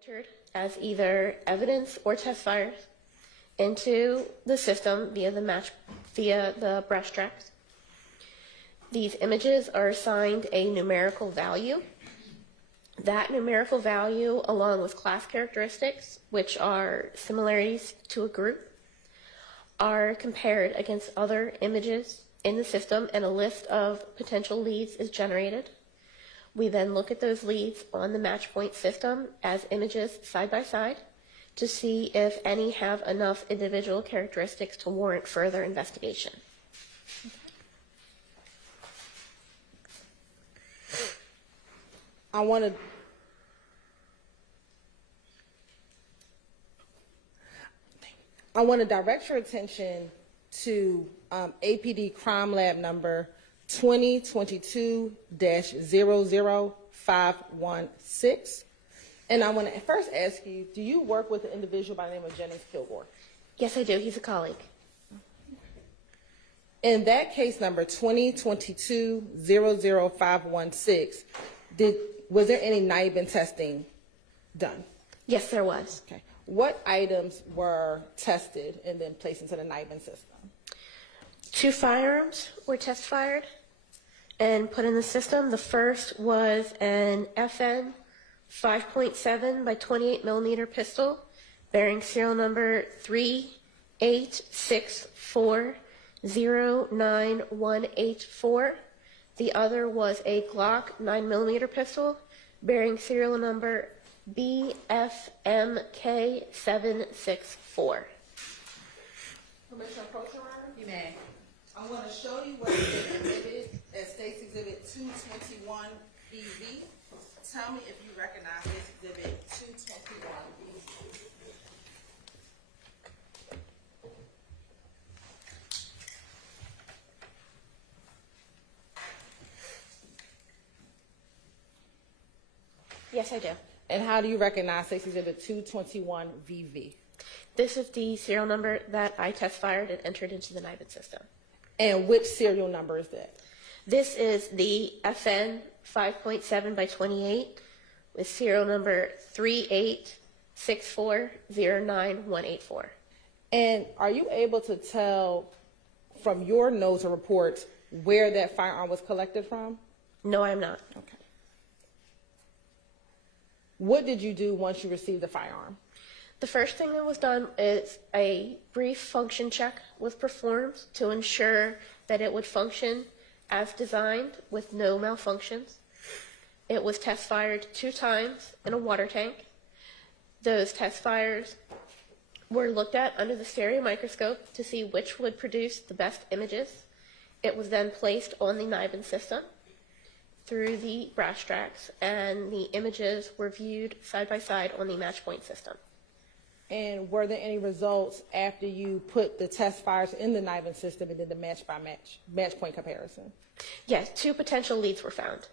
entered as either evidence or test fires into the system via the brush tracks. These images are assigned a numerical value. That numerical value, along with class characteristics, which are similarities to a group, are compared against other images in the system, and a list of potential leads is generated. We then look at those leads on the match point system as images side by side to see if any have enough individual characteristics to warrant further investigation. I want to direct your attention to APD Crime Lab number 2022-00516. And I want to first ask you, do you work with an individual by the name of Jennings Kilgore? Yes, I do. He's a colleague. In that case number 2022-00516, was there any NIBIN testing done? Yes, there was. Okay. What items were tested and then placed into the NIBIN system? 2 firearms were test fired and put in the system. The first was an FN 5.7 by 28 millimeter pistol bearing serial number 386409184. The other was a Glock 9 millimeter pistol bearing serial number BFMK764. Permission to approach, Your Honor? You may. I'm going to show you what is exhibited as State's Exhibit 221 BV. Tell me if you recognize this exhibit 221 BV. Yes, I do. And how do you recognize State's Exhibit 221 VV? This is the serial number that I test fired and entered into the NIBIN system. And which serial number is that? This is the FN 5.7 by 28 with serial number 386409184. And are you able to tell from your notes or reports where that firearm was collected from? No, I'm not. Okay. What did you do once you received the firearm? The first thing that was done is a brief function check was performed to ensure that it would function as designed with no malfunctions. It was test fired 2 times in a water tank. Those test fires were looked at under the stereo microscope to see which would produce the best images. It was then placed on the NIBIN system through the brass tracks, and the images were viewed side by side on the match point system. And were there any results after you put the test fires in the NIBIN system and did the match point comparison? Yes, 2 potential leads were found.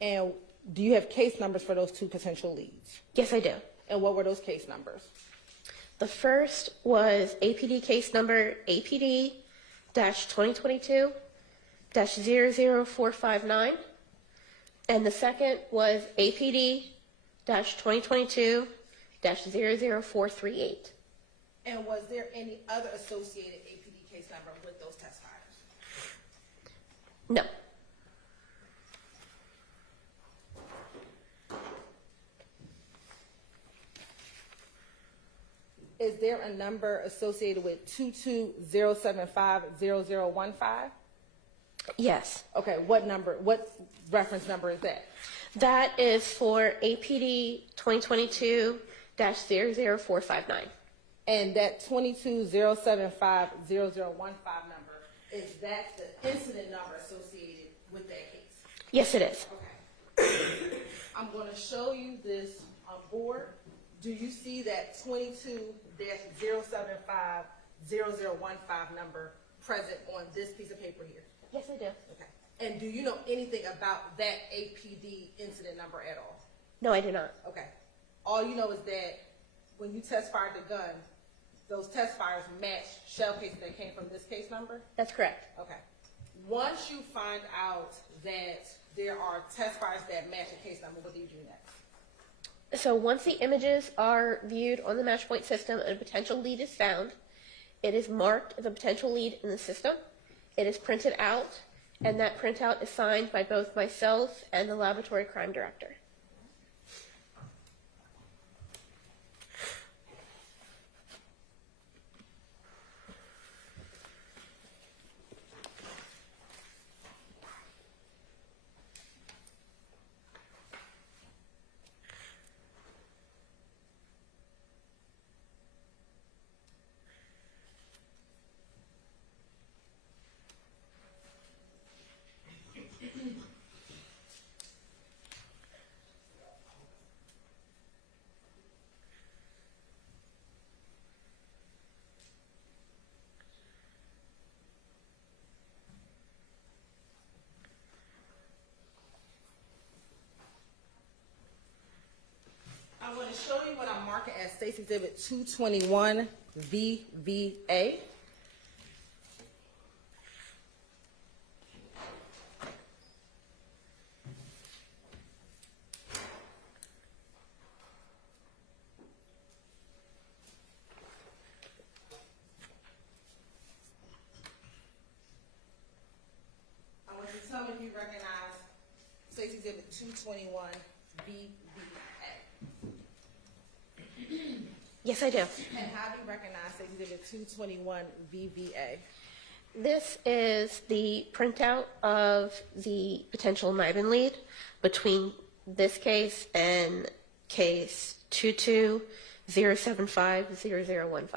And do you have case numbers for those 2 potential leads? Yes, I do. And what were those case numbers? The first was APD case number APD-2022-00459. And the second was APD-2022-00438. And was there any other associated APD case number with those test fires? No. Is there a number associated with 220750015? Yes. Okay, what reference number is that? That is for APD-2022-00459. And that 220750015 number, is that the incident number associated with that case? Yes, it is. Okay. I'm going to show you this board. Do you see that 22-0750015 number present on this piece of paper here? Yes, I do. Okay. And do you know anything about that APD incident number at all? No, I do not. Okay. All you know is that when you test fired the gun, those test fires match shell cases that came from this case number? That's correct. Okay. Once you find out that there are test fires that match a case number, what do you do next? So once the images are viewed on the Matchpoint system and a potential lead is found, it is marked as a potential lead in the system. It is printed out, and that printout is signed by both myself and the laboratory crime director. I want to show you what I'm marking as State's Exhibit 221 VVA. I want you to tell me if you recognize State's Exhibit 221 VVA. Yes, I do. And how do you recognize Exhibit 221 VVA? This is the printout of the potential NIBIN lead between this case and case 22-075-0015.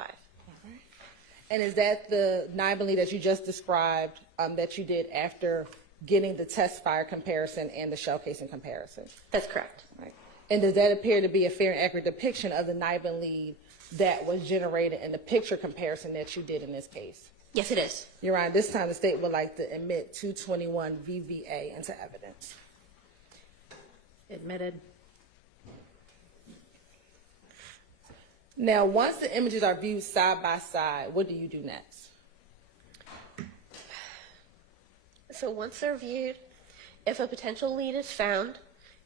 And is that the NIBIN lead that you just described that you did after getting the test fire comparison and the shell casing comparison? That's correct. Right. And does that appear to be a fair and accurate depiction of the NIBIN lead that was generated in the picture comparison that you did in this case? Yes, it is. Your Honor, this time the state would like to admit 221 VVA into evidence. Admitted. Now, once the images are viewed side by side, what do you do next? So once they're viewed, if a potential lead is found,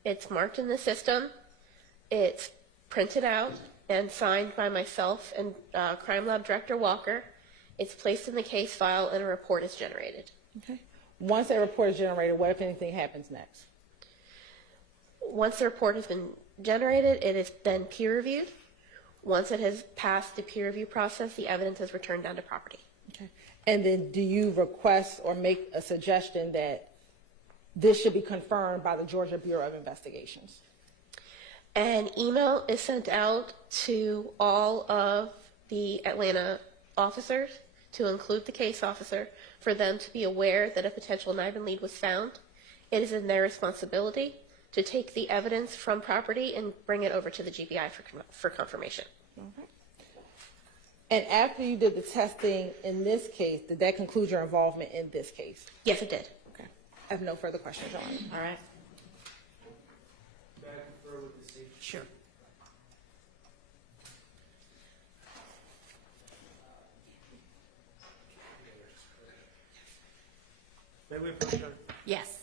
it's marked in the system, it's printed out and signed by myself and Crime Lab Director Walker. It's placed in the case file and a report is generated. Okay. Once that report is generated, what, if anything, happens next? Once the report has been generated, it is then peer reviewed. Once it has passed the peer review process, the evidence is returned down to property. Okay. And then do you request or make a suggestion that this should be confirmed by the Georgia Bureau of Investigations? An email is sent out to all of the Atlanta officers, to include the case officer, for them to be aware that a potential NIBIN lead was found. It is in their responsibility to take the evidence from property and bring it over to the GBI for confirmation. Okay. And after you did the testing in this case, did that conclude your involvement in this case? Yes, it did. Okay. I have no further questions, Your Honor. All right. Sure. May we approach her? Yes.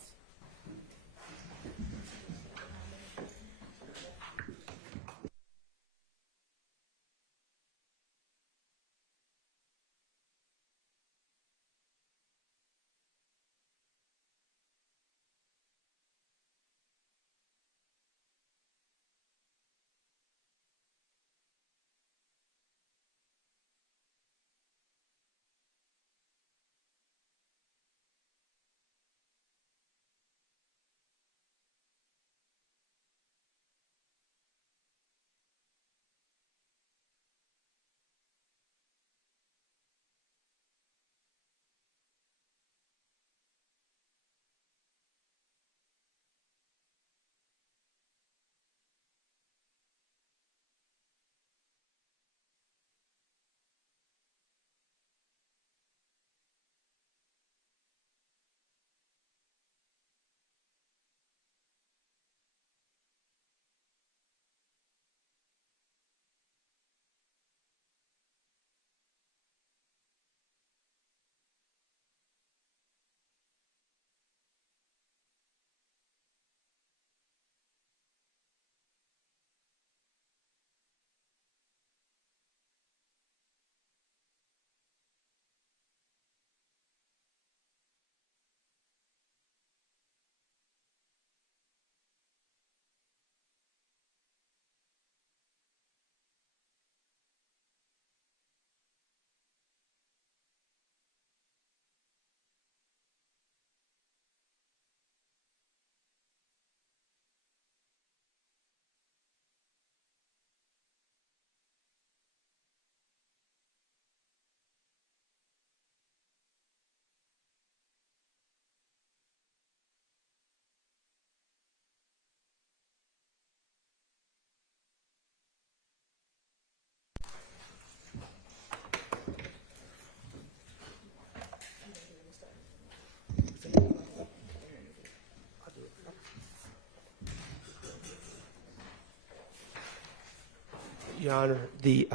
Your Honor, the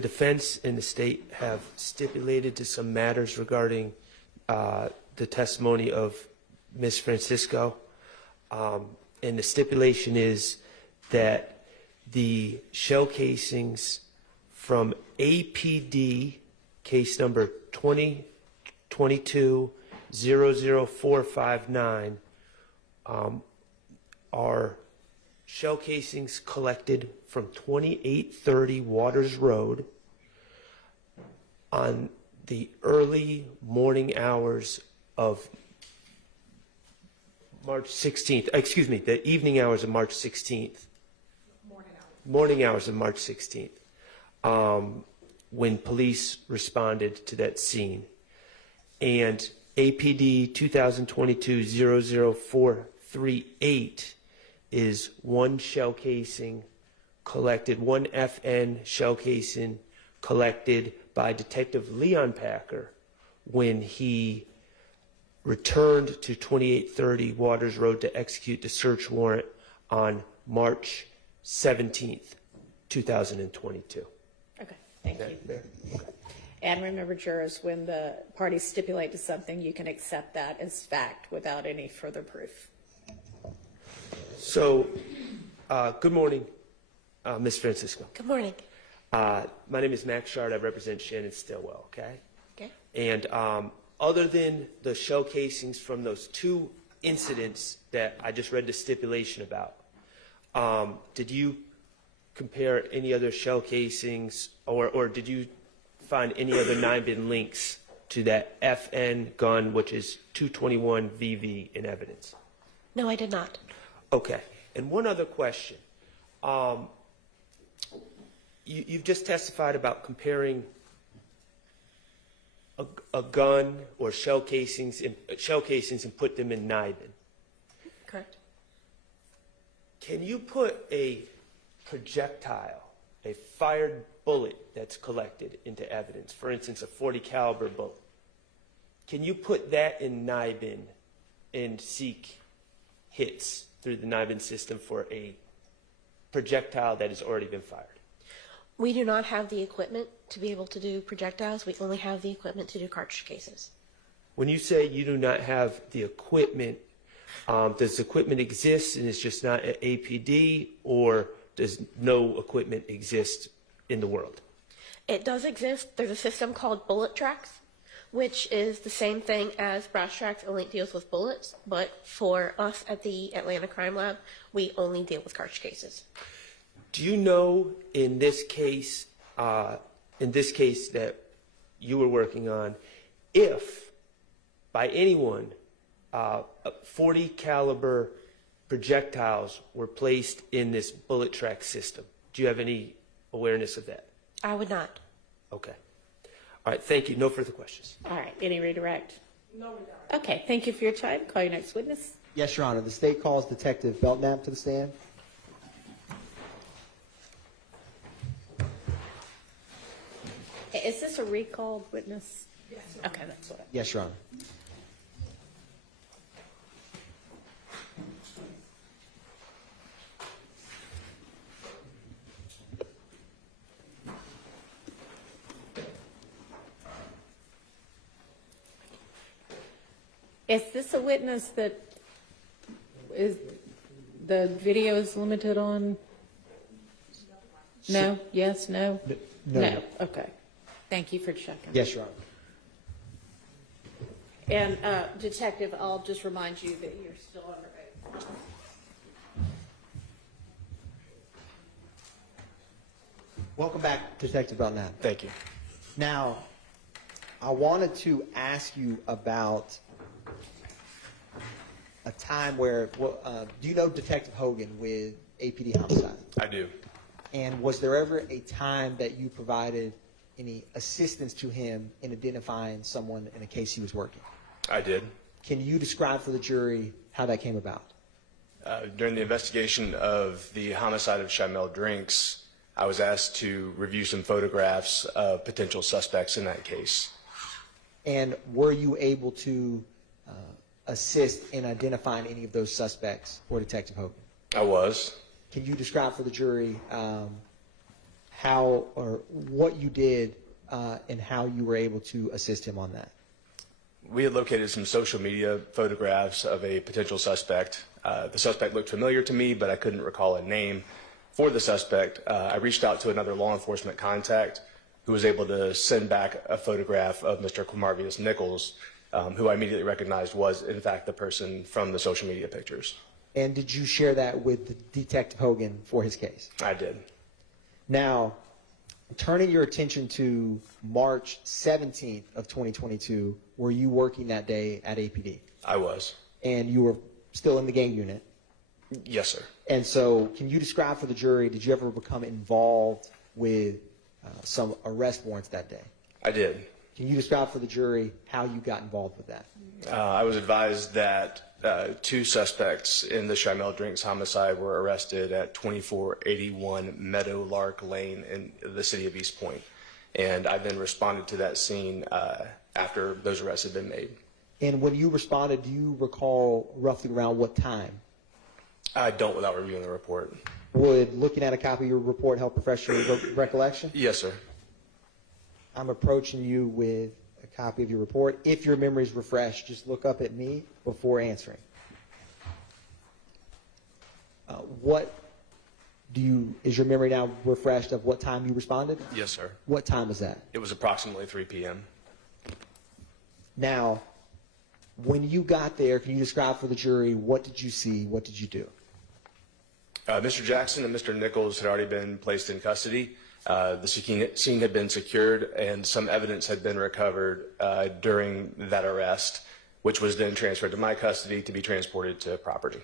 defense and the state have stipulated to some matters regarding the testimony of Ms. Francisco. And the stipulation is that the shell casings from APD case number 2022-00459 are shell casings collected from 2830 Waters Road on the early morning hours of March 16th, excuse me, the evening hours of March 16th. Morning hours of March 16th, when police responded to that scene. And APD 2022-00438 is one shell casing collected, one FN shell casing collected by Detective Leon Packer when he returned to 2830 Waters Road to execute the search warrant on March 17th, 2022. Okay, thank you. And remember, jurors, when the parties stipulate to something, you can accept that as fact without any further proof. So, good morning, Ms. Francisco. Good morning. My name is Max Shard. I represent Shannon Stillwell, okay? Okay. And other than the shell casings from those two incidents that I just read the stipulation about, did you compare any other shell casings or did you find any other NIBIN links to that FN gun, which is 221 VV, in evidence? No, I did not. Okay. And one other question. You've just testified about comparing a gun or shell casings and put them in NIBIN. Correct. Can you put a projectile, a fired bullet that's collected, into evidence? For instance, a .40 caliber bullet. Can you put that in NIBIN and seek hits through the NIBIN system for a projectile that has already been fired? We do not have the equipment to be able to do projectiles. We only have the equipment to do cartridge cases. When you say you do not have the equipment, does the equipment exist and it's just not at APD, or does no equipment exist in the world? It does exist. There's a system called bullet tracks, which is the same thing as brass tracks, only it deals with bullets. But for us at the Atlanta Crime Lab, we only deal with cartridge cases. Do you know in this case that you were working on, if by anyone 40 caliber projectiles were placed in this bullet track system? Do you have any awareness of that? I would not. Okay. All right, thank you. No further questions. All right, any redirect? No redirect. Okay, thank you for your time. Call your next witness. Yes, Your Honor. The state calls Detective Belknap to the stand. Is this a recalled witness? Yes. Okay, that's what Yes, Your Honor. Is this a witness that is, the video is limited on? No? Yes? No? No. Okay. Thank you for checking. Yes, Your Honor. And Detective, I'll just remind you that you're still under oath. Welcome back, Detective Belknap. Thank you. Now, I wanted to ask you about a time where, do you know Detective Hogan with APD Homicide? I do. And was there ever a time that you provided any assistance to him in identifying someone in a case he was working? I did. Can you describe for the jury how that came about? During the investigation of the homicide of Shimel Drinks, I was asked to review some photographs of potential suspects in that case. And were you able to assist in identifying any of those suspects for Detective Hogan? I was. Can you describe for the jury how or what you did and how you were able to assist him on that. We had located some social media photographs of a potential suspect. The suspect looked familiar to me, but I couldn't recall a name for the suspect. I reached out to another law enforcement contact who was able to send back a photograph of Mr. Quamarvius Nichols, who I immediately recognized was, in fact, the person from the social media pictures. And did you share that with Detective Hogan for his case? I did. Now, turning your attention to March 17th of 2022, were you working that day at APD? I was. And you were still in the gang unit? Yes, sir. And so can you describe for the jury, did you ever become involved with some arrest warrants that day? I did. Can you describe for the jury how you got involved with that? I was advised that two suspects in the Shimel Drinks homicide were arrested at 2481 Meadowlark Lane in the city of East Point. And I then responded to that scene after those arrests had been made. And when you responded, do you recall roughly around what time? I don't without reviewing the report. Would looking at a copy of your report help refresh your recollection? Yes, sir. I'm approaching you with a copy of your report. If your memory is refreshed, just look up at me before answering. Is your memory now refreshed of what time you responded? Yes, sir. What time was that? It was approximately 3 p.m. Now, when you got there, can you describe for the jury, what did you see? What did you do? Mr. Jackson and Mr. Nichols had already been placed in custody. The scene had been secured and some evidence had been recovered during that arrest, which was then transferred to my custody to be transported to property.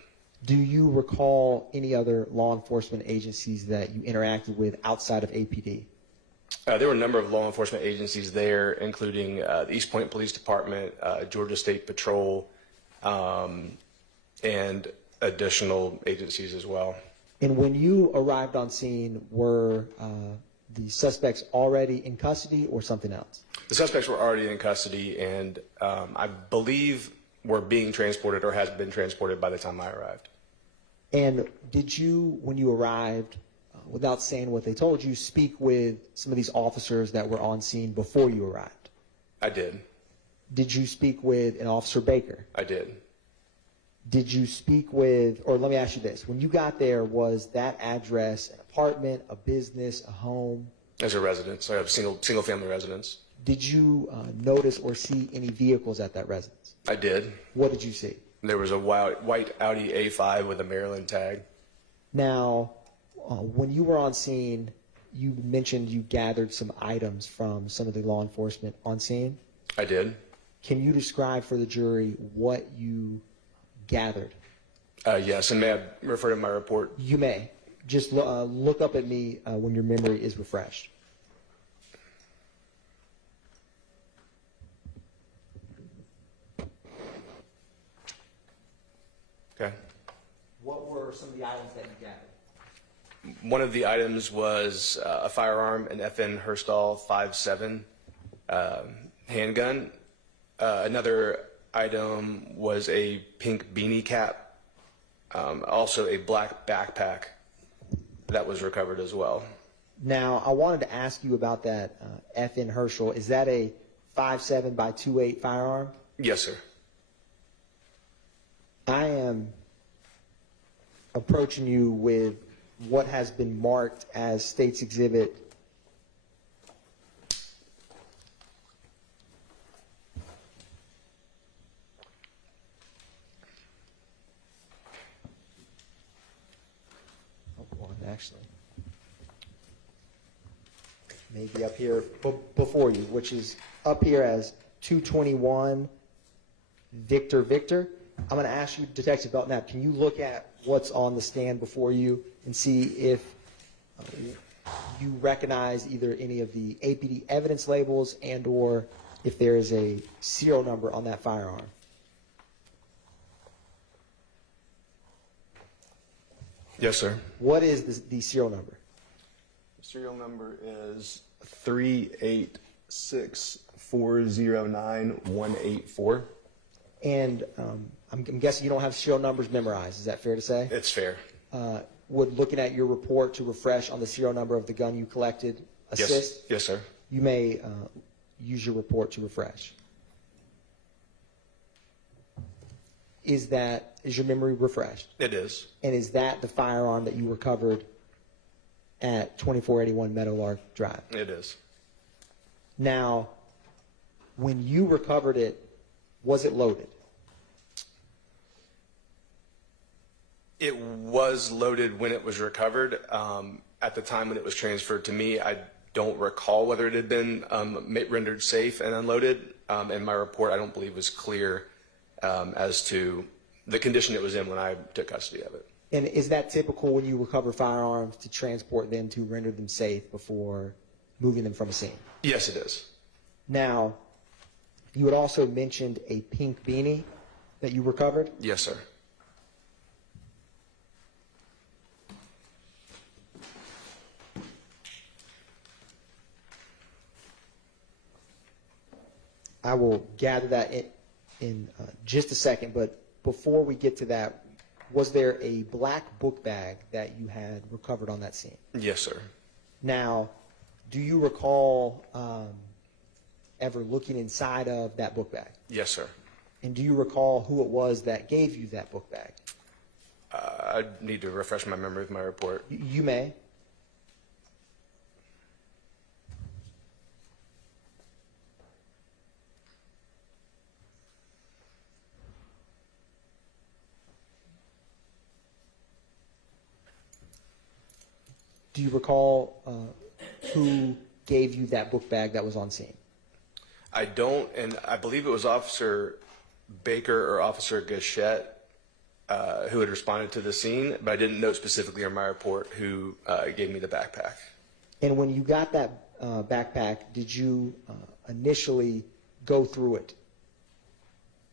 Do you recall any other law enforcement agencies that you interacted with outside of APD? There were a number of law enforcement agencies there, including the East Point Police Department, Georgia State Patrol, and additional agencies as well. And when you arrived on scene, were the suspects already in custody or something else? The suspects were already in custody and I believe were being transported or had been transported by the time I arrived. And did you, when you arrived, without saying what they told you, speak with some of these officers that were on scene before you arrived? I did. Did you speak with an Officer Baker? I did. Did you speak with, or let me ask you this, when you got there, was that address an apartment, a business, a home? As a residence, I have single family residence. Did you notice or see any vehicles at that residence? I did. What did you see? There was a white Audi A5 with a Maryland tag. Now, when you were on scene, you mentioned you gathered some items from some of the law enforcement on scene. I did. Can you describe for the jury what you gathered? Yes, and may I refer to my report? You may. Just look up at me when your memory is refreshed. Okay. What were some of the items that you gathered? One of the items was a firearm, an FN Herstal 5.7 handgun. Another item was a pink beanie cap, also a black backpack that was recovered as well. Now, I wanted to ask you about that FN Herschel. Is that a 5.7 by 2.8 firearm? Yes, sir. I am approaching you with what has been marked as State's Exhibit actually maybe up here before you, which is up here as 221 Victor. I'm going to ask you, Detective Belknap, can you look at what's on the stand before you and see if you recognize either any of the APD evidence labels and or if there is a serial number on that firearm? Yes, sir. What is the serial number? The serial number is 386409184. And I'm guessing you don't have serial numbers memorized. Is that fair to say? It's fair. would looking at your report to refresh on the serial number of the gun you collected assist? Yes, sir. You may use your report to refresh. Is your memory refreshed? It is. And is that the firearm that you recovered at 2481 Meadowlark Drive? It is. Now, when you recovered it, was it loaded? It was loaded when it was recovered. At the time when it was transferred to me, I don't recall whether it had been rendered safe and unloaded. And my report, I don't believe, was clear as to the condition it was in when I took custody of it. And is that typical when you recover firearms to transport them to render them safe before moving them from a scene? Yes, it is. Now, you had also mentioned a pink beanie that you recovered. Yes, sir. I will gather that in just a second, but before we get to that, was there a black book bag that you had recovered on that scene? Yes, sir. Now, do you recall ever looking inside of that book bag? Yes, sir. And do you recall who it was that gave you that book bag? I need to refresh my memory with my report. You may. Do you recall who gave you that book bag that was on scene? I don't, and I believe it was Officer Baker or Officer Gunshot who had responded to the scene, but I didn't note specifically in my report who gave me the backpack. And when you got that backpack, did you initially go through it?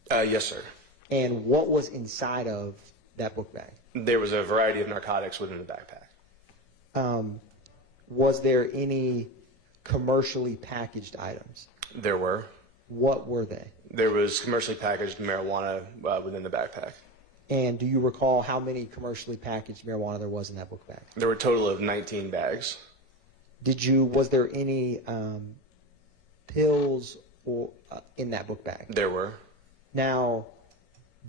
Yes, sir. And what was inside of that book bag? There was a variety of narcotics within the backpack. Was there any commercially packaged items? There were. What were they? There was commercially packaged marijuana within the backpack. And do you recall how many commercially packaged marijuana there was in that book bag? There were a total of 19 bags. Was there any pills in that book bag? There were. Now,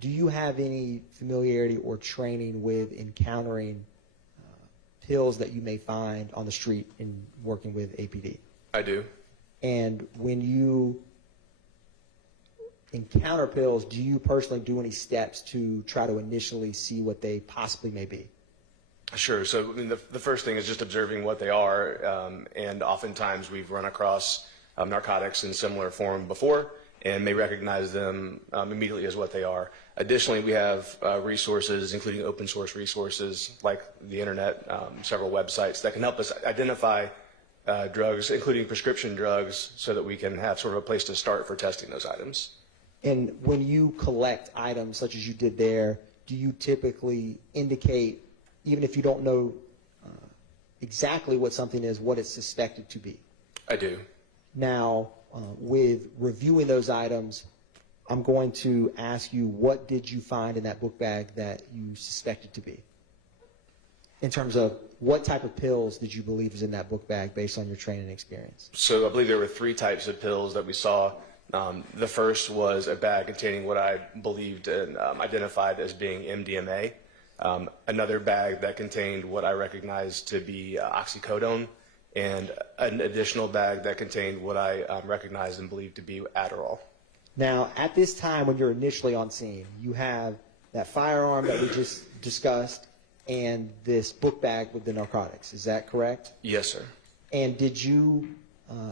do you have any familiarity or training with encountering pills that you may find on the street in working with APD? I do. And when you encounter pills, do you personally do any steps to try to initially see what they possibly may be? Sure. So I mean, the first thing is just observing what they are, and oftentimes we've run across narcotics in similar form before and may recognize them immediately as what they are. Additionally, we have resources, including open source resources like the internet, several websites that can help us identify drugs, including prescription drugs, so that we can have sort of a place to start for testing those items. And when you collect items such as you did there, do you typically indicate, even if you don't know exactly what something is, what it's suspected to be? I do. Now, with reviewing those items, I'm going to ask you, what did you find in that book bag that you suspected to be? In terms of what type of pills did you believe was in that book bag based on your training and experience? So I believe there were 3 types of pills that we saw. The first was a bag containing what I believed and identified as being MDMA. Another bag that contained what I recognized to be oxycodone, and an additional bag that contained what I recognized and believed to be Adderall. Now, at this time when you're initially on scene, you have that firearm that we just discussed and this book bag with the narcotics. Is that correct? Yes, sir. And did you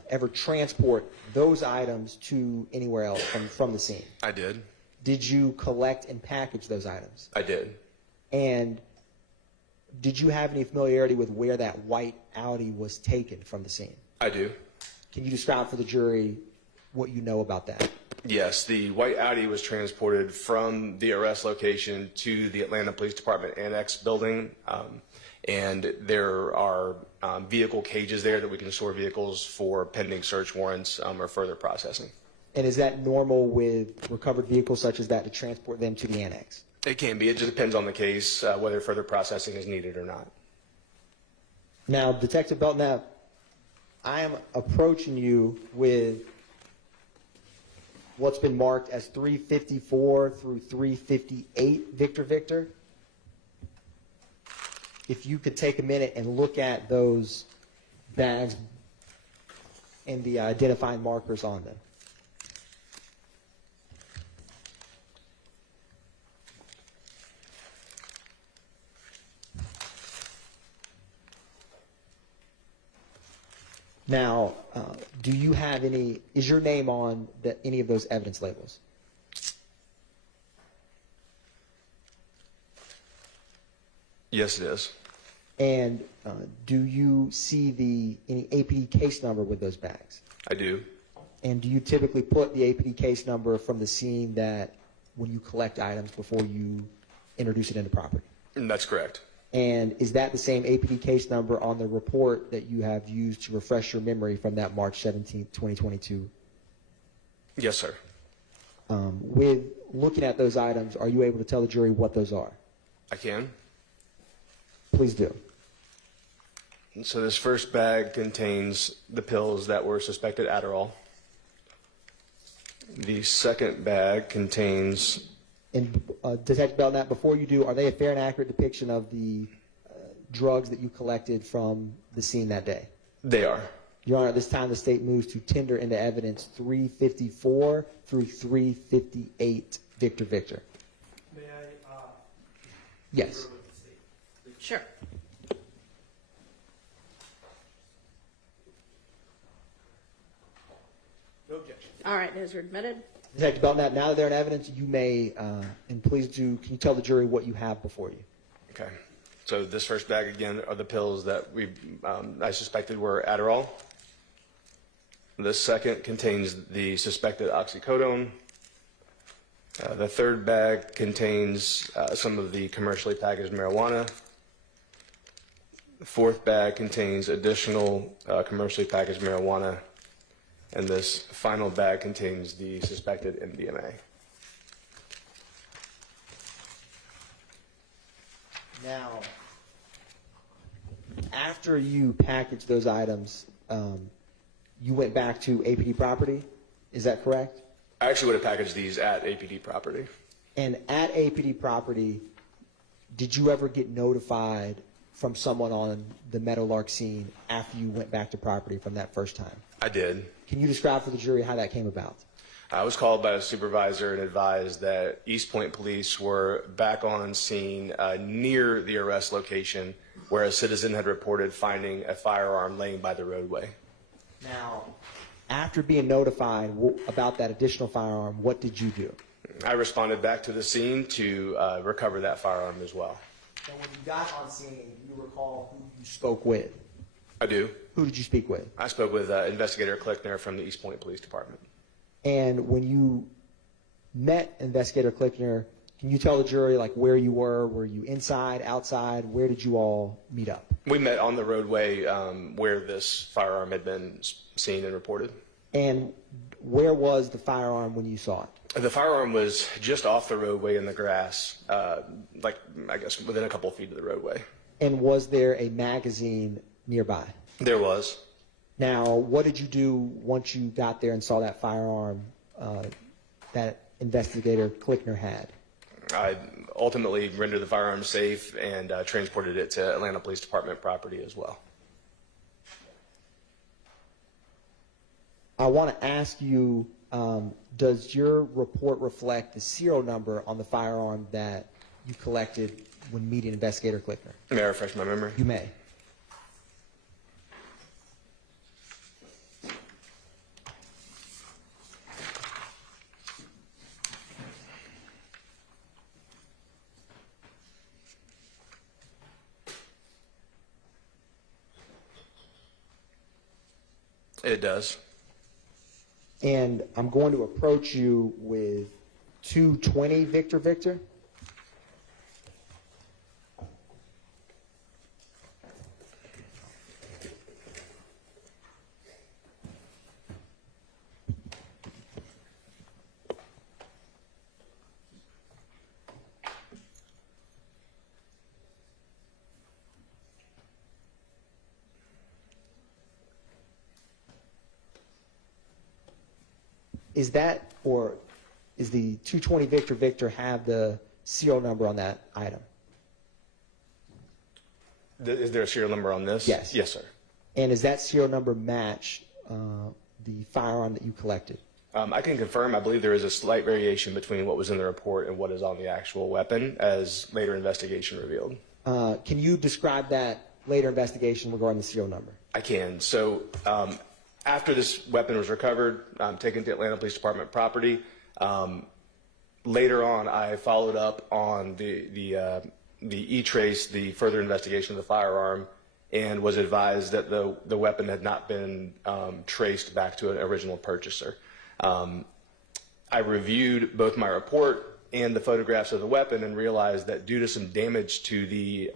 ever transport those items to anywhere else from the scene? I did. Did you collect and package those items? I did. And did you have any familiarity with where that white Audi was taken from the scene? I do. Can you describe for the jury what you know about that? Yes, the white Audi was transported from the arrest location to the Atlanta Police Department Annex building, and there are vehicle cages there that we can store vehicles for pending search warrants or further processing. And is that normal with recovered vehicles such as that to transport them to the annex? It can be. It just depends on the case, whether further processing is needed or not. Now, Detective Belknap, I am approaching you with what's been marked as 354 through 358 Victor Victor. If you could take a minute and look at those bags and the identifying markers on them. Now, do you have any, is your name on any of those evidence labels? Yes, it is. And do you see any APD case number with those bags? I do. And do you typically put the APD case number from the scene that when you collect items before you introduce it into property? That's correct. And is that the same APD case number on the report that you have used to refresh your memory from that March 17, 2022? Yes, sir. With looking at those items, are you able to tell the jury what those are? I can. Please do. So this first bag contains the pills that were suspected Adderall. The second bag contains... And Detective Belknap, before you do, are they a fair and accurate depiction of the drugs that you collected from the scene that day? They are. Your Honor, at this time the state moves to tender into evidence 354 through 358 Victor Victor. May I, Yes. confer with the state? Sure. No objection. All right, those are admitted. Detective Belknap, now that they're in evidence, you may, and please do, can you tell the jury what you have before you? Okay. So this first bag, again, are the pills that I suspected were Adderall. The second contains the suspected oxycodone. The third bag contains some of the commercially packaged marijuana. The fourth bag contains additional commercially packaged marijuana. And this final bag contains the suspected MDMA. Now, after you packaged those items, you went back to APD property, is that correct? I actually would have packaged these at APD property. And at APD property, did you ever get notified from someone on the Meadowlark scene after you went back to property from that first time? I did. Can you describe for the jury how that came about? I was called by a supervisor and advised that East Point police were back on scene near the arrest location where a citizen had reported finding a firearm laying by the roadway. Now, after being notified about that additional firearm, what did you do? I responded back to the scene to recover that firearm as well. And when you got on scene, do you recall who you spoke with? I do. Who did you speak with? I spoke with Investigator Klickner from the East Point Police Department. And when you met Investigator Klickner, can you tell the jury like where you were? Were you inside, outside? Where did you all meet up? We met on the roadway where this firearm had been seen and reported. And where was the firearm when you saw it? The firearm was just off the roadway in the grass, like I guess within a couple feet of the roadway. And was there a magazine nearby? There was. Now, what did you do once you got there and saw that firearm that Investigator Klickner had? I ultimately rendered the firearm safe and transported it to Atlanta Police Department property as well. I want to ask you, does your report reflect the serial number on the firearm that you collected when meeting Investigator Klickner? May I refresh my memory? You may. It does. And I'm going to approach you with 220 Victor Victor. is that, or is the 220 Victor Victor have the serial number on that item? Is there a serial number on this? Yes. Yes, sir. And does that serial number match the firearm that you collected? I can confirm, I believe there is a slight variation between what was in the report and what is on the actual weapon, as later investigation revealed. Can you describe that later investigation regarding the serial number? I can. So after this weapon was recovered, taken to Atlanta Police Department property, later on I followed up on the E-trace, the further investigation of the firearm, and was advised that the weapon had not been traced back to an original purchaser. I reviewed both my report and the photographs of the weapon and realized that due to some damage to the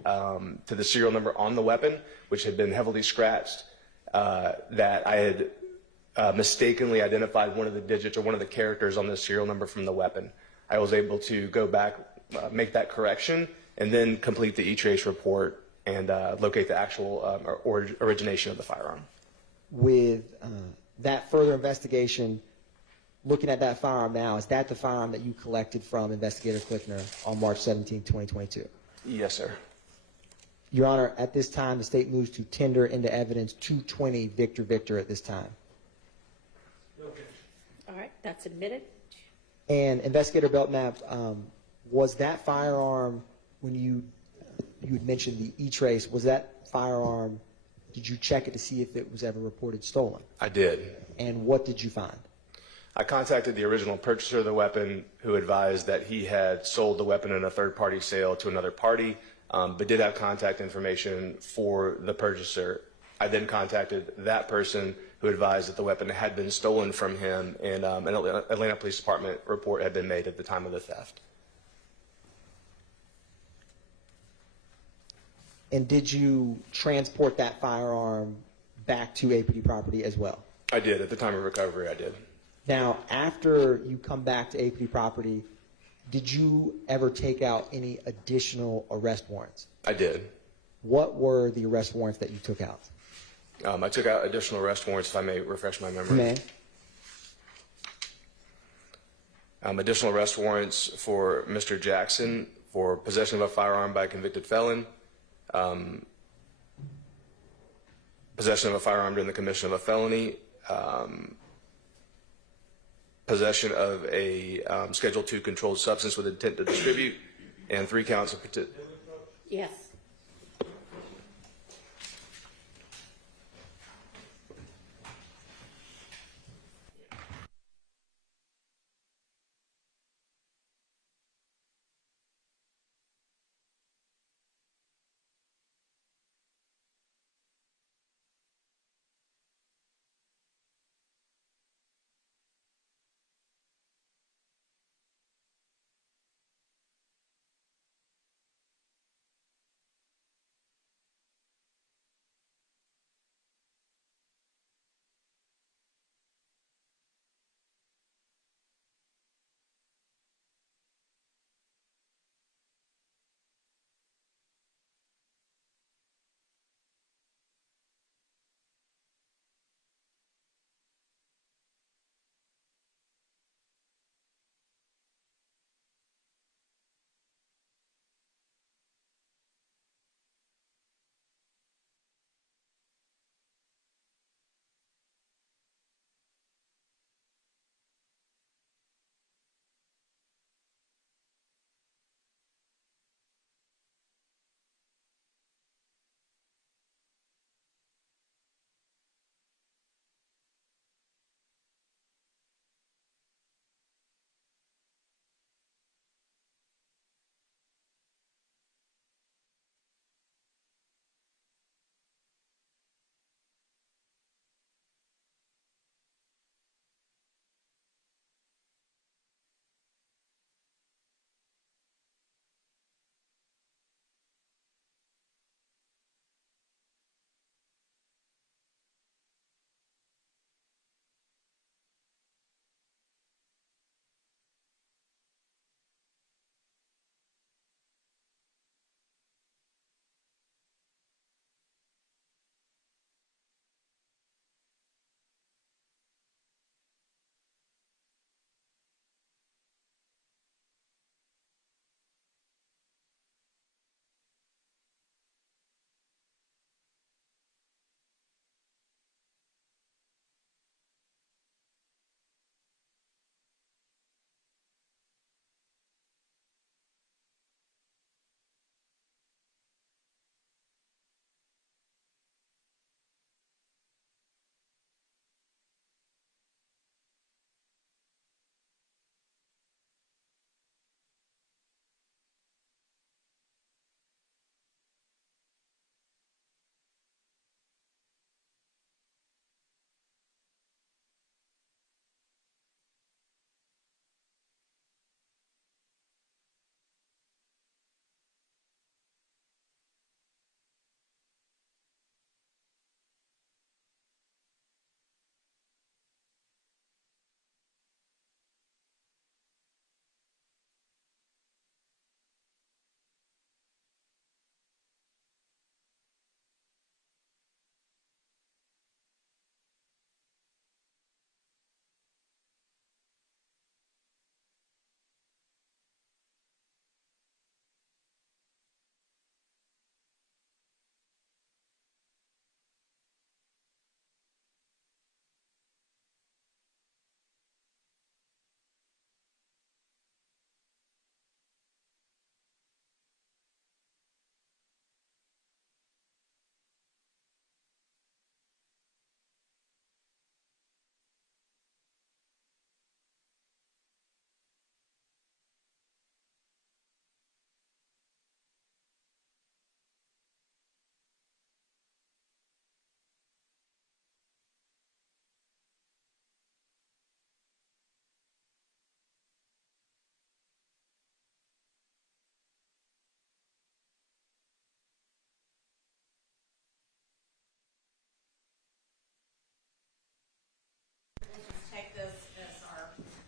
serial number on the weapon, which had been heavily scratched, that I had mistakenly identified one of the digits or one of the characters on the serial number from the weapon. I was able to go back, make that correction, and then complete the E-trace report and locate the actual origination of the firearm. With that further investigation, looking at that firearm now, is that the firearm that you collected from Investigator Cliffner on March 17, 2022? Yes, sir. Your Honor, at this time, the state moves to tender into evidence 220 Victor Victor at this time. No objection. All right, that's admitted. And Investigator Belknap, was that firearm, when you had mentioned the E-trace, was that firearm, did you check it to see if it was ever reported stolen? I did. And what did you find? I contacted the original purchaser of the weapon, who advised that he had sold the weapon in a third-party sale to another party, but did have contact information for the purchaser. I then contacted that person, who advised that the weapon had been stolen from him, and an Atlanta Police Department report had been made at the time of the theft. And did you transport that firearm back to APD property as well? I did. At the time of recovery, I did. Now, after you come back to APD property, did you ever take out any additional arrest warrants? I did. What were the arrest warrants that you took out? I took out additional arrest warrants, if I may refresh my memory. May. Additional arrest warrants for Mr. Jackson for possession of a firearm by a convicted felon, possession of a firearm during the commission of a felony, possession of a Schedule II controlled substance with intent to distribute, and 3 counts of Yes.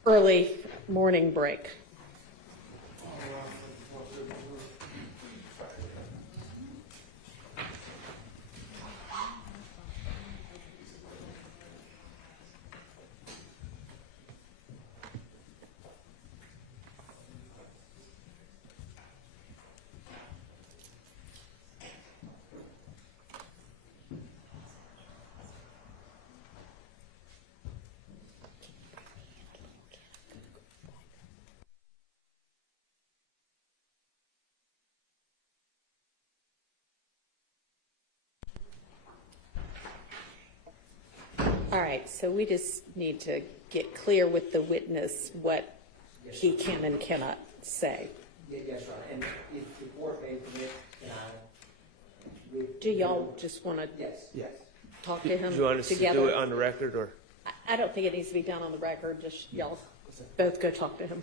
early morning break. All right, so we just need to get clear with the witness what he can and cannot say. Yes, Your Honor, and if the board may permit, can I? Do y'all just want to Yes. talk to him Do you want us to do it together? on the record, or? I don't think it needs to be done on the record, just y'all both go talk to him.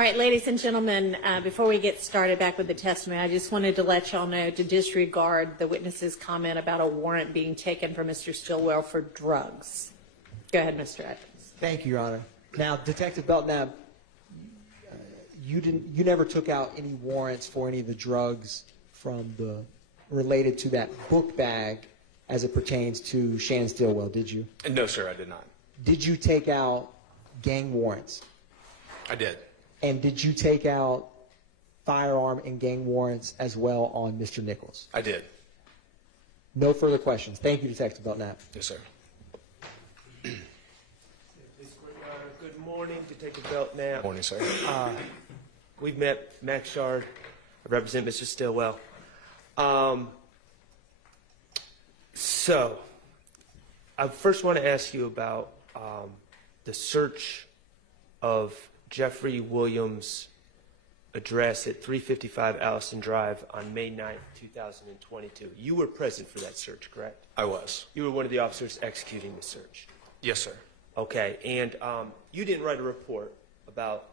All right, ladies and gentlemen, before we get started back with the testimony, I just wanted to let y'all know to disregard the witness's comment about a warrant being taken for Mr. Stillwell for drugs. Go ahead, Mr. Evans. Thank you, Your Honor. Now, Detective Belknap, you never took out any warrants for any of the drugs related to that book bag as it pertains to Shan Stillwell, did you? No, sir, I did not. Did you take out gang warrants? I did. And did you take out firearm and gang warrants as well on Mr. Nichols? I did. No further questions. Thank you, Detective Belknap. Yes, sir. Good morning, Detective Belknap. Morning, sir. We've met Max Shard. I represent Mr. Stillwell. So, I first want to ask you about the search of Jeffrey Williams' address at 355 Allison Drive on May 9th, 2022. You were present for that search, correct? I was. You were one of the officers executing the search. Yes, sir. Okay, and you didn't write a report about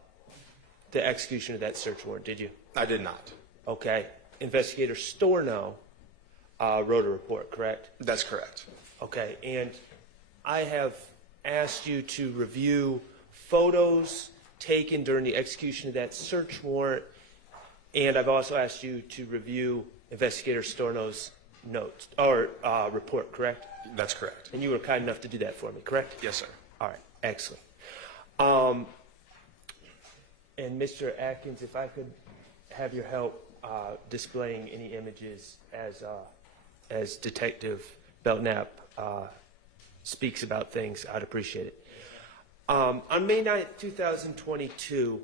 the execution of that search warrant, did you? I did not. Okay. Investigator Storno wrote a report, correct? That's correct. Okay, and I have asked you to review photos taken during the execution of that search warrant, and I've also asked you to review Investigator Storno's notes or report, correct? That's correct. And you were kind enough to do that for me, correct? Yes, sir. All right, excellent. And Mr. Atkins, if I could have your help displaying any images as Detective Belknap speaks about things, I'd appreciate it. On May 9th, 2022,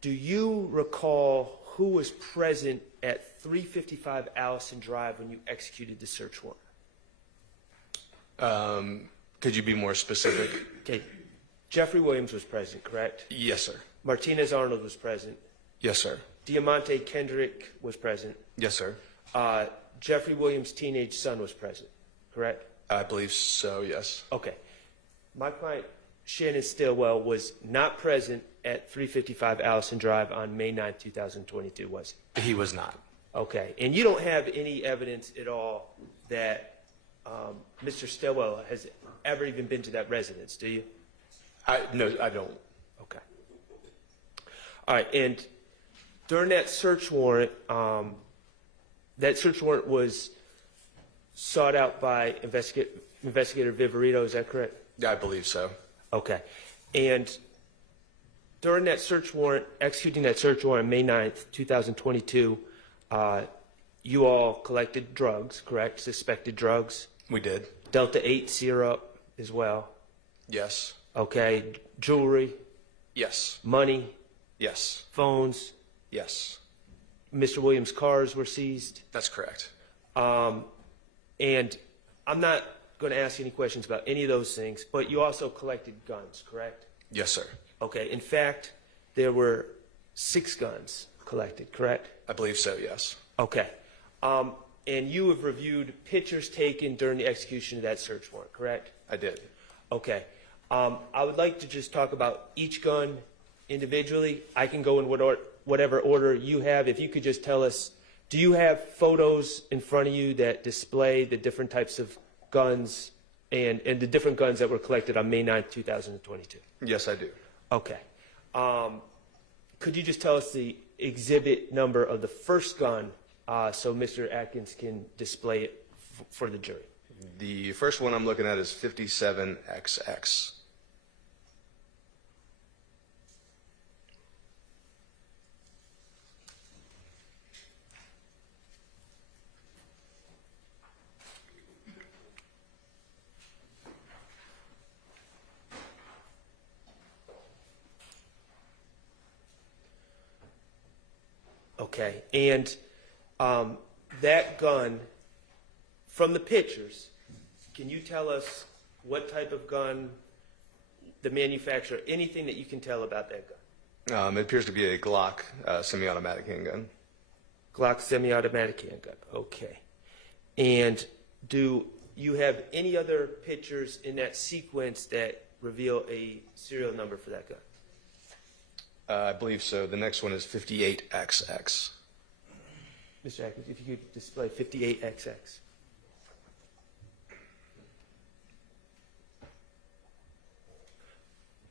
do you recall who was present at 355 Allison Drive when you executed the search warrant? Could you be more specific? Okay. Jeffrey Williams was present, correct? Yes, sir. Martinez Arnold was present. Yes, sir. Diamante Kendrick was present. Yes, sir. Jeffrey Williams' teenage son was present, correct? I believe so, yes. Okay. My client, Shannon Stillwell, was not present at 355 Allison Drive on May 9th, 2022, was he? He was not. Okay. And you don't have any evidence at all that Mr. Stillwell has ever even been to that residence, do you? No, I don't. Okay. All right. And during that search warrant was sought out by Investigator Viverito, is that correct? I believe so. Okay. And during that search warrant, executing that search warrant on May 9th, 2022, you all collected drugs, correct? Suspected drugs? We did. Delta 8 syrup as well. Yes. Okay. Jewelry, Yes. money, Yes. phones. Yes. Mr. Williams' cars were seized. That's correct. And I'm not going to ask any questions about any of those things, but you also collected guns, correct? Yes, sir. Okay. In fact, there were 6 guns collected, correct? I believe so, yes. Okay. And you have reviewed pictures taken during the execution of that search warrant, correct? I did. Okay. I would like to just talk about each gun individually. I can go in whatever order you have. If you could just tell us, do you have photos in front of you that display the different types of guns and the different guns that were collected on May 9th, 2022? Yes, I do. Okay. Could you just tell us the exhibit number of the first gun so Mr. Atkins can display it for the jury? The first one I'm looking at is 57XX. Okay, and that gun, from the pictures, can you tell us what type of gun, the manufacturer, anything that you can tell about that gun? It appears to be a Glock semi-automatic handgun. Glock semi-automatic handgun, okay. And do you have any other pictures in that sequence that reveal a serial number for that gun? I believe so. The next one is 58XX. Mr. Atkins, if you could display 58XX.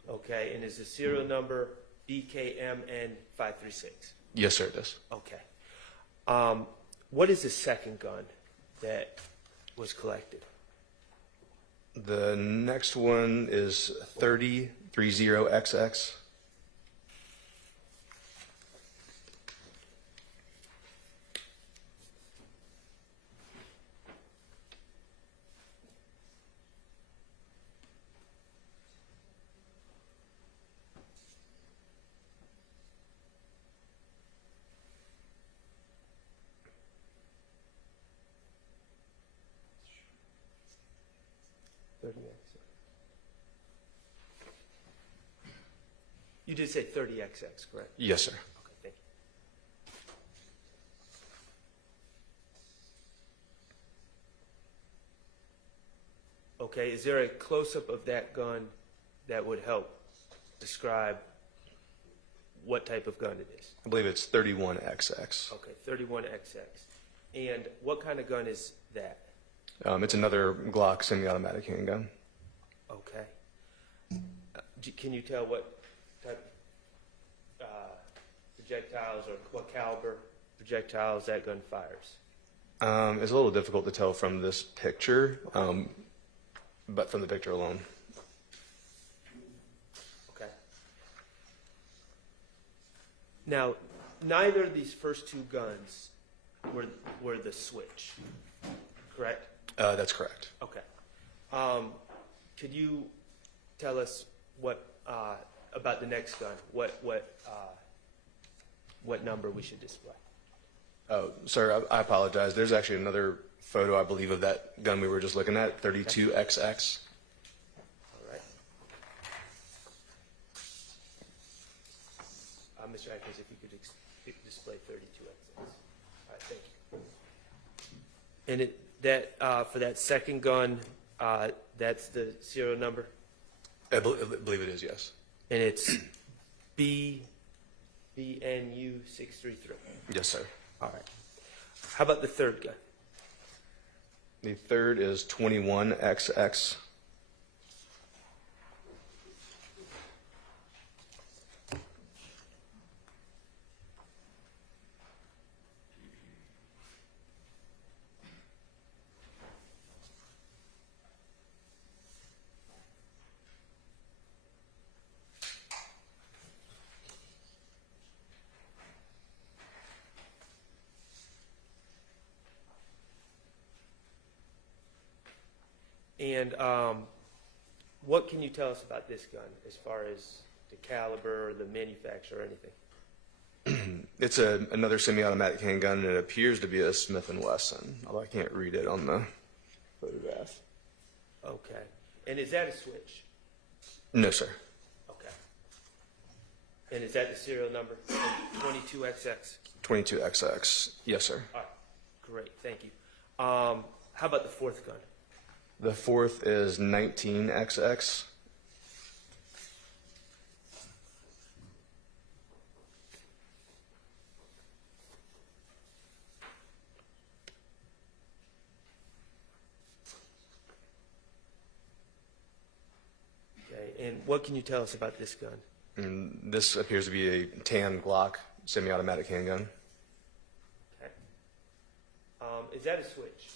Okay, and is the serial number BKMN536? Yes, sir, it is. Okay. What is the second gun that was collected? The next one is 30XX. You did say 30XX, correct? Yes, sir. Okay, thank you. Okay, is there a close-up of that gun that would help describe what type of gun it is? I believe it's 31XX. Okay, 31XX. And what kind of gun is that? It's another Glock semi-automatic handgun. Okay. Can you tell what type projectiles or what caliber projectiles that gun fires? It's a little difficult to tell from this picture, but from the picture alone. Okay. Now, neither of these first two guns were the switch, correct? That's correct. Okay. Could you tell us what about the next gun? What number we should display? Oh, sir, I apologize. There's actually another photo, I believe, of that gun we were just looking at, 32XX. All right. Mr. Atkins, if you could display 32XX. All right, thank you. And for that second gun, that's the serial number, I believe it is, yes. and it's BNU633. Yes, sir. All right. How about the third gun? The third is 21XX. And what can you tell us about this gun as far as the caliber, the manufacturer, or anything? It's another semi-automatic handgun, and it appears to be a Smith & Wesson, although I can't read it on the photograph. Okay. And is that a switch? No, sir. Okay. And is that the serial number? 22XX? 22XX. Yes, sir. All right. Great. Thank you. How about the fourth gun? The fourth is 19XX. Okay. And what can you tell us about this gun? And this appears to be a tan Glock semi-automatic handgun. Okay. Is that a switch?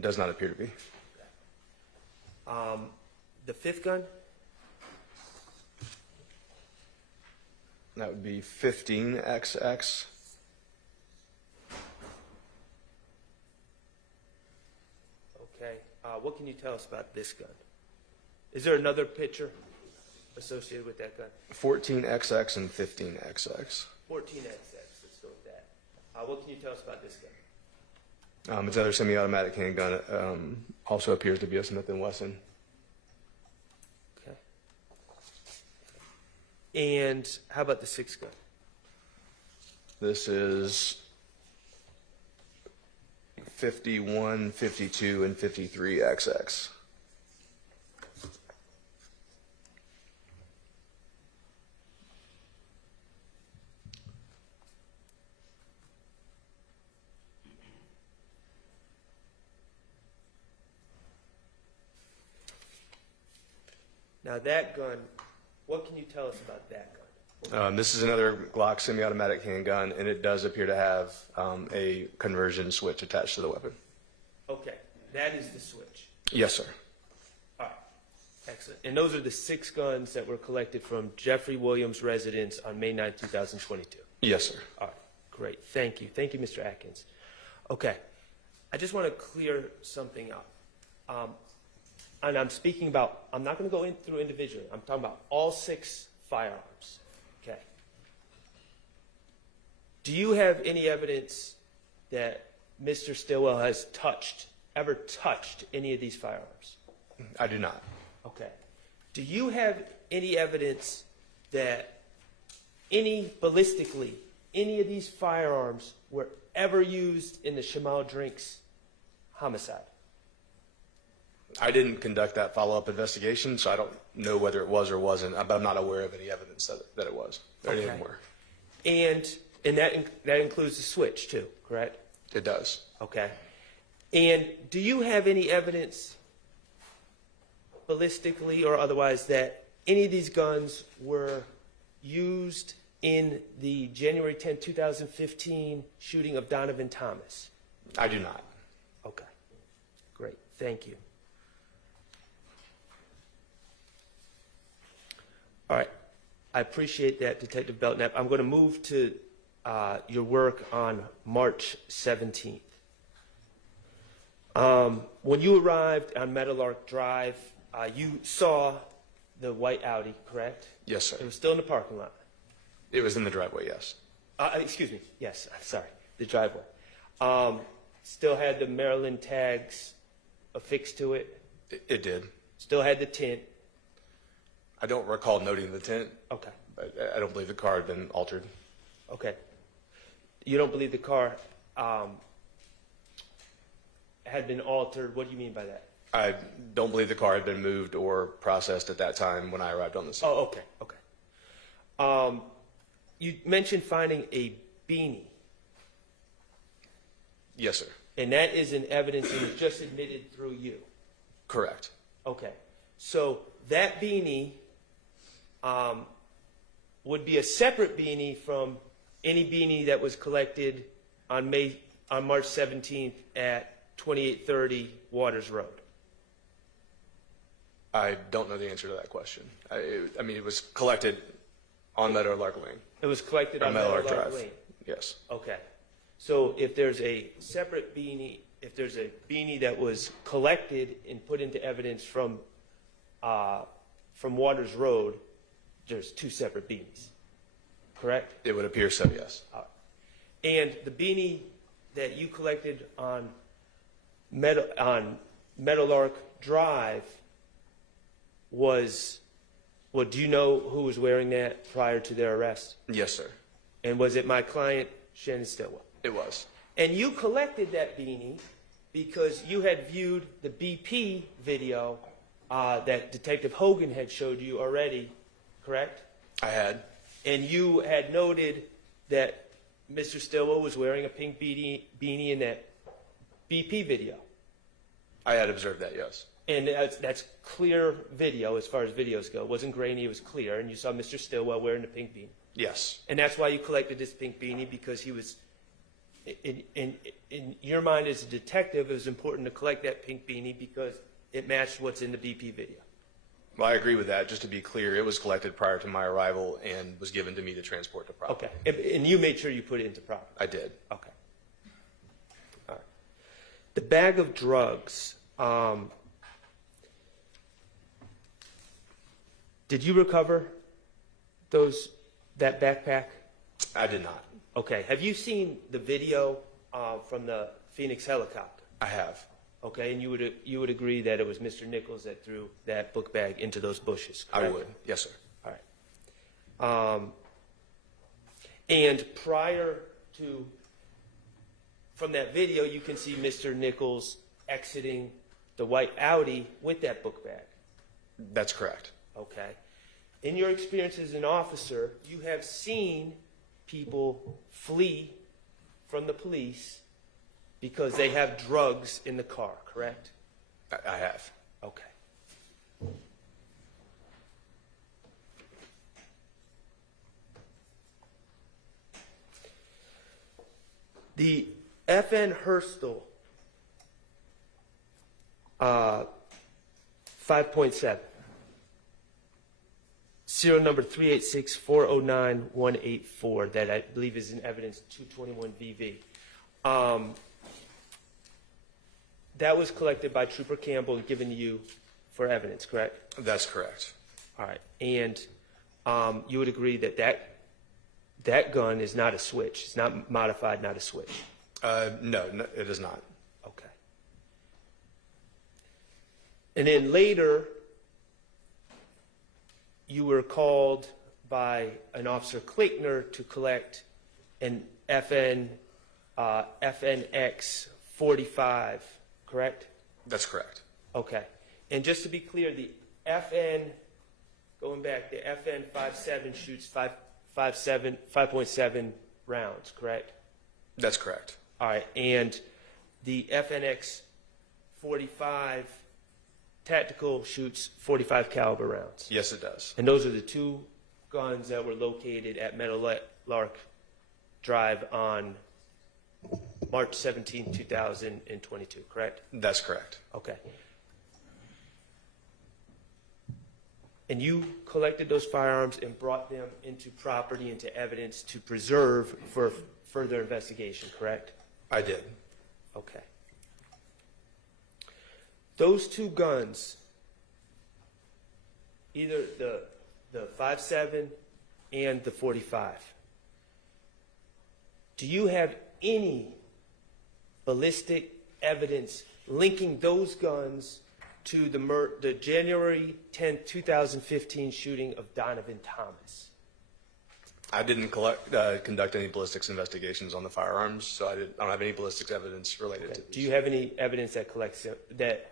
Does not appear to be. The fifth gun? That would be 15XX. Okay. What can you tell us about this gun? Is there another picture associated with that gun? 14XX and 15XX. 14XX. Let's go with that. What can you tell us about this gun? It's another semi-automatic handgun. Also appears to be a Smith & Wesson. Okay. And how about the sixth gun? This is 51, 52, and 53XX. Now that gun, what can you tell us about that gun? This is another Glock semi-automatic handgun, and it does appear to have a conversion switch attached to the weapon. Okay, that is the switch. Yes, sir. All right, excellent. And those are the 6 guns that were collected from Jeffrey Williams' residence on May 9, 2022. Yes, sir. All right, great. Thank you. Thank you, Mr. Atkins. Okay, I just want to clear something up. And I'm speaking about, I'm not going to go in through individually. I'm talking about all 6 firearms. Okay. Do you have any evidence that Mr. Stillwell has ever touched any of these firearms? I do not. Okay. Do you have any evidence that ballistically, any of these firearms were ever used in the Shamal Drinks homicide? I didn't conduct that follow-up investigation, so I don't know whether it was or wasn't, but I'm not aware of any evidence that it was. Or any of them were. And that includes the switch too, correct? It does. Okay. And do you have any evidence, ballistically or otherwise, that any of these guns were used in the January 10, 2015 shooting of Donovan Thomas? I do not. Okay. Great. Thank you. All right. I appreciate that, Detective Belknap. I'm going to move to your work on March 17th. When you arrived on Meadowlark Drive, you saw the white Audi, correct? Yes, sir. It was still in the parking lot. It was in the driveway, yes. Excuse me. Yes, sorry. The driveway. Still had the Maryland tags affixed to it. It did. Still had the tint. I don't recall noting the tint. Okay. But I don't believe the car had been altered. Okay. You don't believe the car had been altered? What do you mean by that? I don't believe the car had been moved or processed at that time when I arrived on the scene. Oh, okay, okay. You mentioned finding a beanie, Yes, sir. and that is an evidence and was just admitted through you. Correct. Okay. So that beanie would be a separate beanie from any beanie that was collected on March 17th at 2830 Waters Road. I don't know the answer to that question. I mean, it was collected on Meadowlark Lane. It was collected on Meadowlark Meadowlark Drive. Lane. Yes. Okay. So if there's a separate beanie, if there's a beanie that was collected and put into evidence from Waters Road, there's 2 separate beanies, correct? It would appear so, yes. And the beanie that you collected on Meadowlark Drive was, well, do you know who was wearing that prior to their arrest? Yes, sir. And was it my client, Shannon Stillwell? It was. And you collected that beanie because you had viewed the BP video that Detective Hogan had showed you already, correct? I had. And you had noted that Mr. Stillwell was wearing a pink beanie in that BP video. I had observed that, yes. And that's clear video as far as videos go. It wasn't grainy, it was clear. And you saw Mr. Stillwell wearing the pink beanie. Yes. And that's why you collected this pink beanie, because he was, in your mind as a detective, it was important to collect that pink beanie because it matched what's in the BP video. Well, I agree with that. Just to be clear, it was collected prior to my arrival and was given to me to transport to property. Okay. And you made sure you put it into property? I did. Okay. All right. The bag of drugs, did you recover that backpack? I did not. Okay. Have you seen the video from the Phoenix helicopter? I have. Okay, and you would agree that it was Mr. Nichols that threw that book bag into those bushes, correct? I would. Yes, sir. All right. And prior to, from that video, you can see Mr. Nichols exiting the white Audi with that book bag. That's correct. Okay. In your experience as an officer, you have seen people flee from the police because they have drugs in the car, correct? I have. Okay. The FN Hurstel 5.7. Serial number 386409184 that I believe is in evidence 221 VV. That was collected by Trooper Campbell and given to you for evidence, correct? That's correct. All right. And you would agree that that gun is not a switch. It's not modified, not a switch. No, it is not. Okay. And then later, you were called by an Officer Klickner to collect an FNX 45, correct? That's correct. Okay. And just to be clear, the FN, going back, the FN 57 shoots 5.7 rounds, correct? That's correct. All right. And the FNX 45 tactical shoots 45 caliber rounds. Yes, it does. And those are the two guns that were located at Meadowlark Drive on March 17, 2022, correct? That's correct. Okay. And you collected those firearms and brought them into property, into evidence to preserve for further investigation, correct? I did. Okay. Those two guns, either the 5.7 and the 45, do you have any ballistic evidence linking those guns to the January 10, 2015 shooting of Donovan Thomas? I didn't conduct any ballistics investigations on the firearms, so I don't have any ballistics evidence related to these. Do you have any evidence that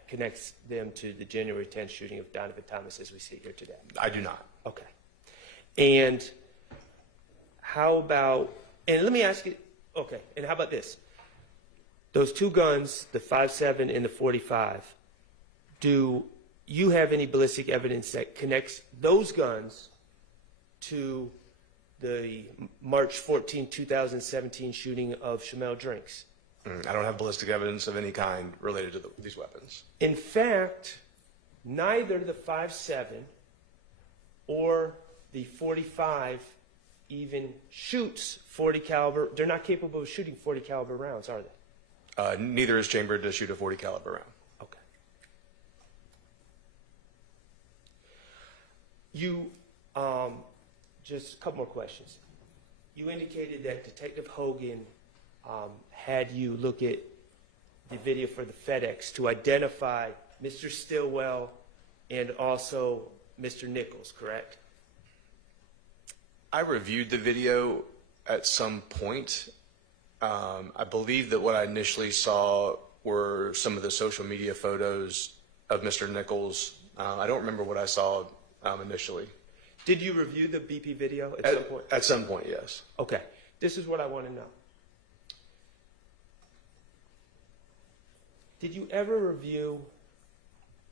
connects them to the January 10th shooting of Donovan Thomas as we see here today? I do not. Okay. And how about, and let me ask you, okay, and how about this? Those two guns, the 5.7 and the 45, do you have any ballistic evidence that connects those guns to the March 14, 2017 shooting of Shamel Drinks? I don't have ballistic evidence of any kind related to these weapons. In fact, neither the 5.7 or the 45 even shoots 40 caliber. They're not capable of shooting 40 caliber rounds, are they? Neither is chambered to shoot a 40 caliber round. Okay. You, just a couple more questions. You indicated that Detective Hogan had you look at the video for the FedEx to identify Mr. Stillwell and also Mr. Nichols, correct? I reviewed the video at some point. I believe that what I initially saw were some of the social media photos of Mr. Nichols. I don't remember what I saw initially. Did you review the BP video at some point? At some point, yes. Okay. This is what I want to know. Did you ever review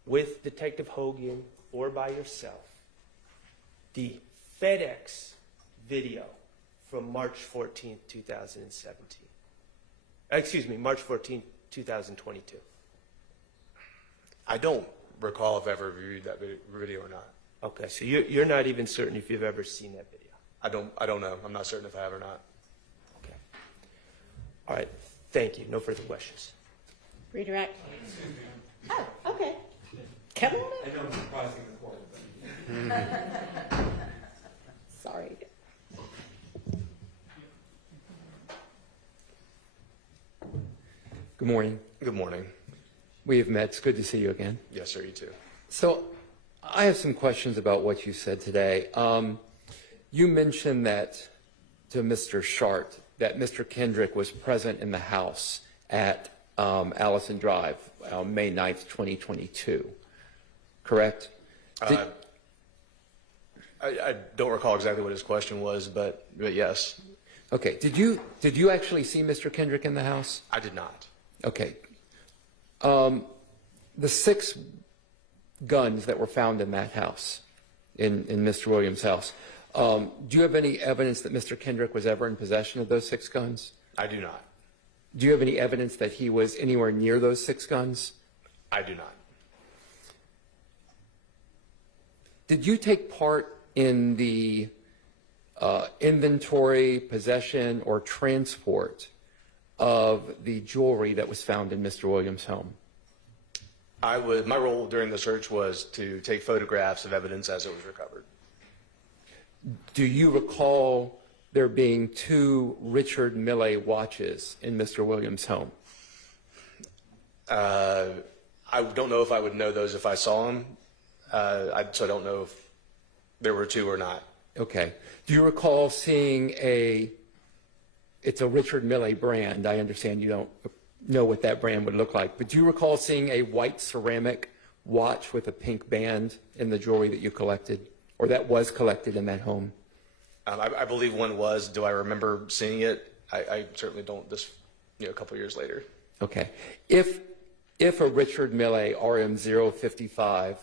with Detective Hogan or by yourself the FedEx video from March 14, 2017? Excuse me, March 14, 2022. I don't recall if I ever reviewed that video or not. Okay, so you're not even certain if you've ever seen that video. I don't know. I'm not certain if I have or not. Okay. All right. Thank you. No further questions. Redirect. Oh, okay. Come on I in. know I'm surprising the court, but Sorry. Good morning. Good morning. We have met. It's good to see you again. Yes, sir, you too. So I have some questions about what you said today. You mentioned that to Mr. Shart that Mr. Kendrick was present in the house at Allison Drive on May 9th, 2022, correct? I don't recall exactly what his question was, but yes, Okay. Did you actually see Mr. Kendrick in the house? I did not. Okay. The 6 guns that were found in that house, in Mr. Williams' house, do you have any evidence that Mr. Kendrick was ever in possession of those 6 guns? I do not. Do you have any evidence that he was anywhere near those 6 guns? I do not. Did you take part in the inventory, possession, or transport of the jewelry that was found in Mr. Williams' home? My role during the search was to take photographs of evidence as it was recovered. Do you recall there being 2 Richard Mille watches in Mr. Williams' home? I don't know if I would know those if I saw them, so I don't know if there were 2 or not. Okay. Do you recall seeing it's a Richard Mille brand. I understand you don't know what that brand would look like, but do you recall seeing a white ceramic watch with a pink band in the jewelry that you collected, or that was collected in that home? I believe one was. Do I remember seeing it? I certainly don't a couple years later. Okay. If a Richard Mille RM055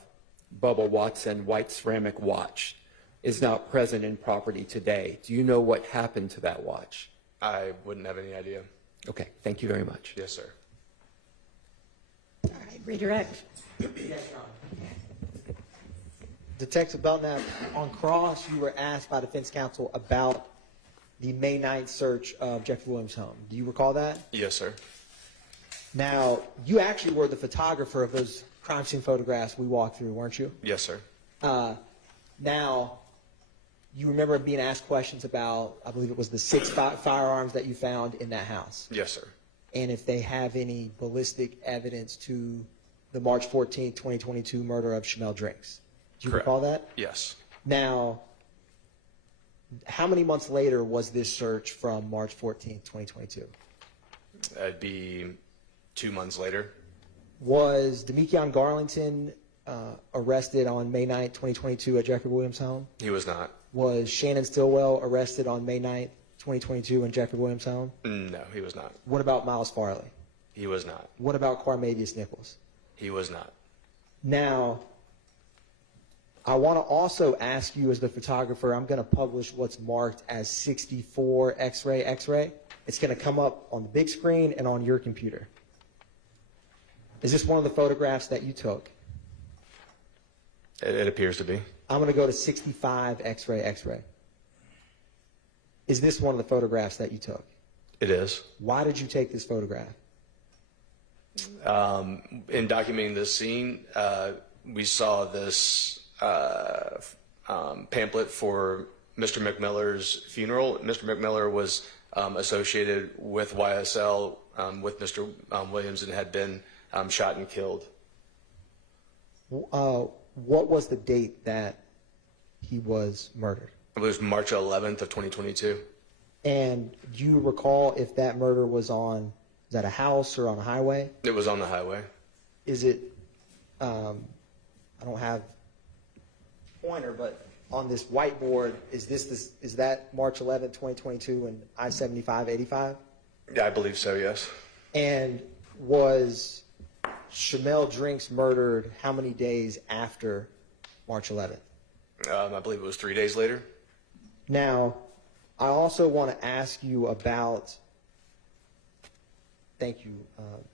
Bubba Watson white ceramic watch is not present in property today, do you know what happened to that watch? I wouldn't have any idea. Okay. Thank you very much. Yes, sir. All right, redirect. Yes, Your Honor. Detective Belknap, on cross, you were asked by defense counsel about the May 9th search of Jeffrey Williams' home. Do you recall that? Yes, sir. Now, you actually were the photographer of those crime scene photographs we walked through, weren't you? Yes, sir. Now, you remember being asked questions about, I believe it was the 6 firearms that you found in that house, Yes, sir. and if they have any ballistic evidence to the March 14th, 2022 murder of Chanel Drinks. Do you Correct. recall that? Yes. Now, how many months later was this search from March 14th, 2022? That'd be 2 months later. Was Demekion Garlington arrested on May 9th, 2022 at Jeffrey Williams' home? He was not. Was Shannon Stillwell arrested on May 9th, 2022 in Jeffrey Williams' home? No, he was not. What about Miles Farley? He was not. What about Quarmavius Nichols? He was not. Now, I want to also ask you as the photographer, I'm going to publish what's marked as 64 X-ray X-ray. It's going to come up on the big screen and on your computer. Is this one of the photographs that you took? It appears to be. I'm going to go to 65 X-ray X-ray. Is this one of the photographs that you took? It is. Why did you take this photograph? In documenting this scene, we saw this pamphlet for Mr. McMiller's funeral. Mr. McMiller was associated with YSL with Mr. Williams and had been shot and killed. What was the date that he was murdered? It was March 11th of 2022. And do you recall if that murder was on, is that a house or on a highway? It was on the highway. Is it, I don't have a pointer, but on this whiteboard, is that March 11th, 2022 and I-75-85? Yeah, I believe so, yes. And was Chanel Drinks murdered how many days after March 11th? I believe it was 3 days later. Now, I also want to ask you about, thank you,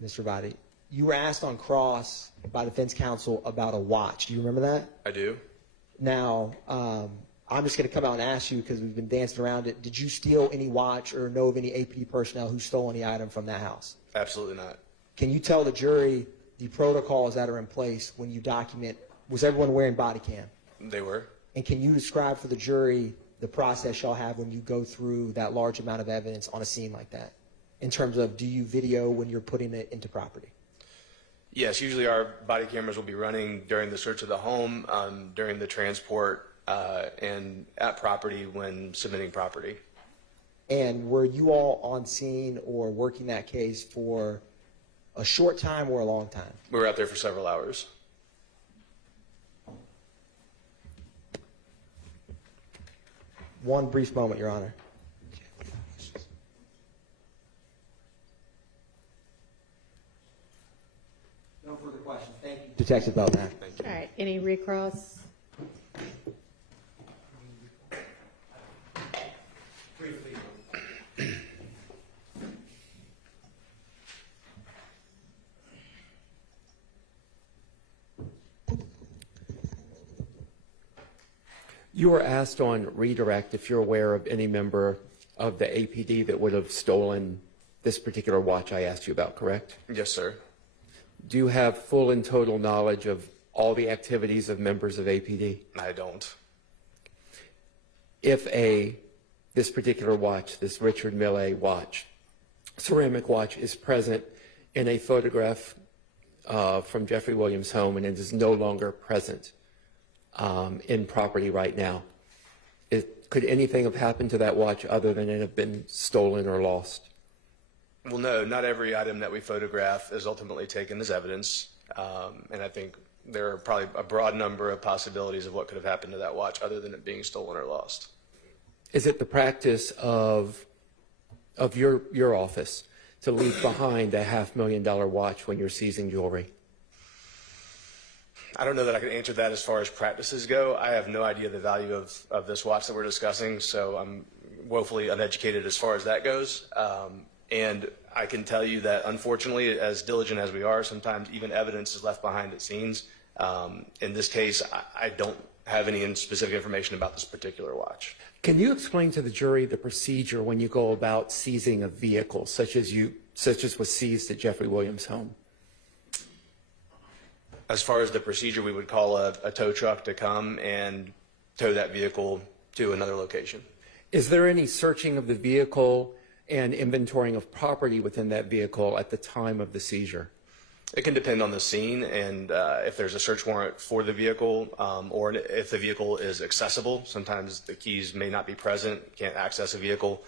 Mr. Vadi. You were asked on cross by defense counsel about a watch. Do you remember that? I do. Now, I'm just going to come out and ask you because we've been dancing around it. Did you steal any watch or know of any APD personnel who stole any item from that house? Absolutely not. Can you tell the jury the protocols that are in place when you document, was everyone wearing body cam? They were. And can you describe for the jury the process y'all have when you go through that large amount of evidence on a scene like that? In terms of, do you video when you're putting it into property? Yes, usually our body cameras will be running during the search of the home, during the transport, and at property when submitting property. And were you all on scene or working that case for a short time or a long time? We were out there for several hours. One brief moment, Your Honor. No further questions. Thank you, Detective Belknap. All right, any recross? You were asked on redirect if you're aware of any member of the APD that would have stolen this particular watch I asked you about, correct? Yes, sir. Do you have full and total knowledge of all the activities of members of APD? I don't. If this particular watch, this Richard Mille watch, ceramic watch, is present in a photograph from Jeffrey Williams' home and it is no longer present in property right now, could anything have happened to that watch other than it have been stolen or lost? Well, no, not every item that we photograph is ultimately taken as evidence. And I think there are probably a broad number of possibilities of what could have happened to that watch other than it being stolen or lost. Is it the practice of your office to leave behind a $500,000 watch when you're seizing jewelry? I don't know that I can answer that as far as practices go. I have no idea the value of this watch that we're discussing, so I'm woefully uneducated as far as that goes. And I can tell you that, unfortunately, as diligent as we are, sometimes even evidence is left behind at scenes. In this case, I don't have any specific information about this particular watch. Can you explain to the jury the procedure when you go about seizing a vehicle, such as was seized at Jeffrey Williams' home? As far as the procedure, we would call a tow truck to come and tow that vehicle to another location. Is there any searching of the vehicle and inventorying of property within that vehicle at the time of the seizure? It can depend on the scene and if there's a search warrant for the vehicle or if the vehicle is accessible. Sometimes the keys may not be present, can't access a vehicle,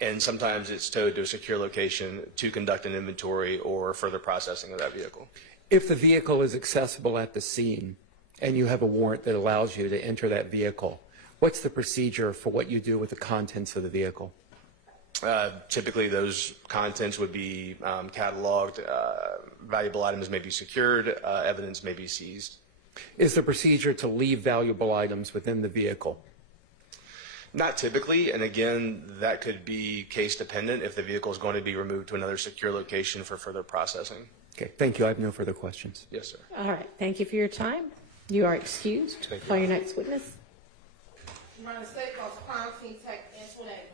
and sometimes it's towed to a secure location to conduct an inventory or further processing of that vehicle. If the vehicle is accessible at the scene and you have a warrant that allows you to enter that vehicle, what's the procedure for what you do with the contents of the vehicle? Typically, those contents would be cataloged, valuable items may be secured, evidence may be seized. Is the procedure to leave valuable items within the vehicle? Not typically, and again, that could be case dependent if the vehicle is going to be removed to another secure location for further processing. Okay, thank you. I have no further questions. Yes, sir. All right, thank you for your time. You are excused. Thank you. Call your next witness. United States calls crime scene tech Antoinette Green.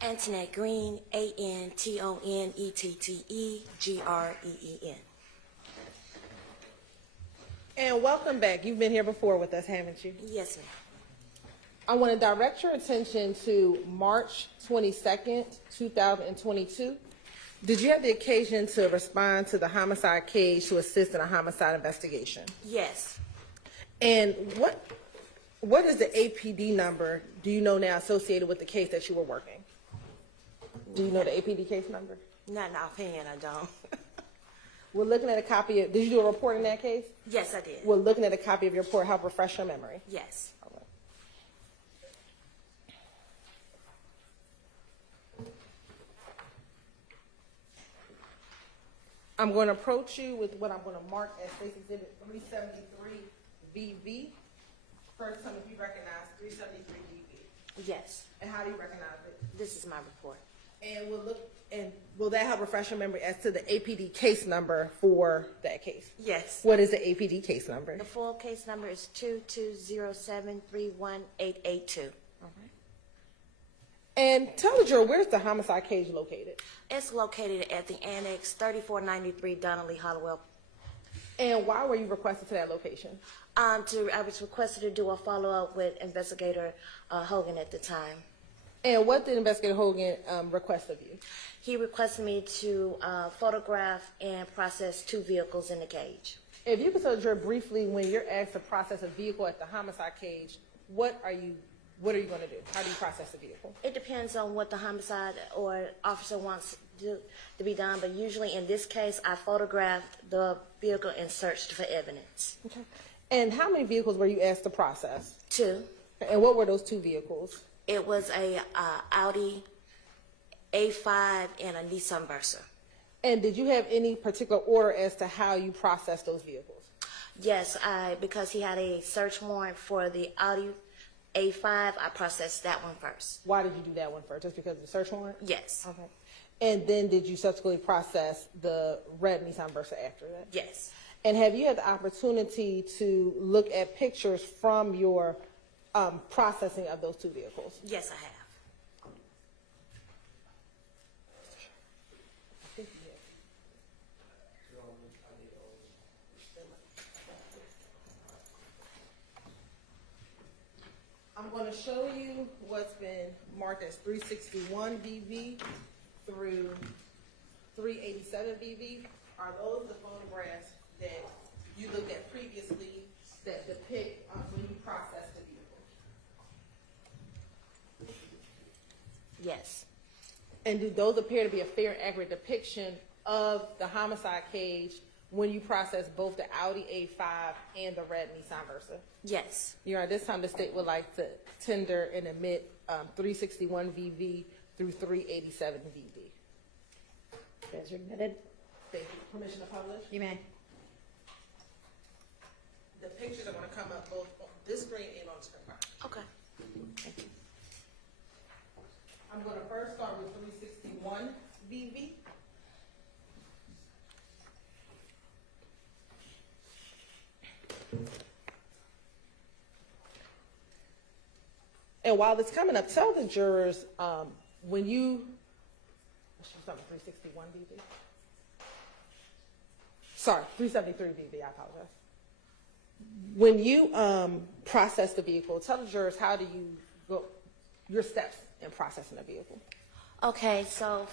Antoinette Green, ANTONETTEGREEN. And welcome back. You've been here before with us, haven't you? Yes, ma'am. I want to direct your attention to March 22nd, 2022. Did you have the occasion to respond to the homicide case to assist in a homicide investigation? Yes. And what is the APD number, do you know now, associated with the case that you were working? Do you know the APD case number? Not offhand, I don't. We're looking at a copy of, did you do a report in that case? Yes, I did. We're looking at a copy of your report, help refresh your memory. Yes. All right. I'm going to approach you with what I'm going to mark as State's Exhibit 373BV. First, tell me if you recognize 373BV. Yes. And how do you recognize it? This is my report. And will that help refresh your memory as to the APD case number for that case? Yes. What is the APD case number? The full case number is 220731882. And tell the jury, where's the homicide cage located? It's located at the Annex 3493 Donnelly Hollowell. And why were you requested to that location? I was requested to do a follow-up with Investigator Hogan at the time. And what did Investigator Hogan request of you? He requested me to photograph and process 2 vehicles in the cage. If you could tell the jury briefly, when you're asked to process a vehicle at the homicide cage, what are you going to do? How do you process the vehicle? It depends on what the homicide or officer wants to be done, but usually in this case, I photographed the vehicle and searched for evidence. Okay. And how many vehicles were you asked to process? 2. And what were those 2 vehicles? It was a Audi A5 and a Nissan Versa. And did you have any particular order as to how you processed those vehicles? Yes, because he had a search warrant for the Audi A5, I processed that one first. Why did you do that one first? Just because of the search warrant? Yes. Okay. And then did you subsequently process the red Nissan Versa after that? Yes. And have you had the opportunity to look at pictures from your processing of those 2 vehicles? Yes, I have. I'm going to show you what's been marked as 361 VV through 387 VV. Are those the photographs that you looked at previously that depict when you processed the vehicle? Yes. And do those appear to be a fair and accurate depiction of the homicide cage when you process both the Audi A5 and the red Nissan Versa? Yes. Your Honor, this time the state would like to tender and admit 361 VV through 387 VV. Those are admitted. Thank you. Permission to publish? You may. The pictures are going to come up both on this screen and on the screen. Okay. I'm going to first start with 361 VV. And while it's coming up, tell the jurors when you, should we start with 361 VV? Sorry, 373 VV, I apologize. When you process the vehicle, tell the jurors how do you go, your steps in processing the vehicle. Okay, so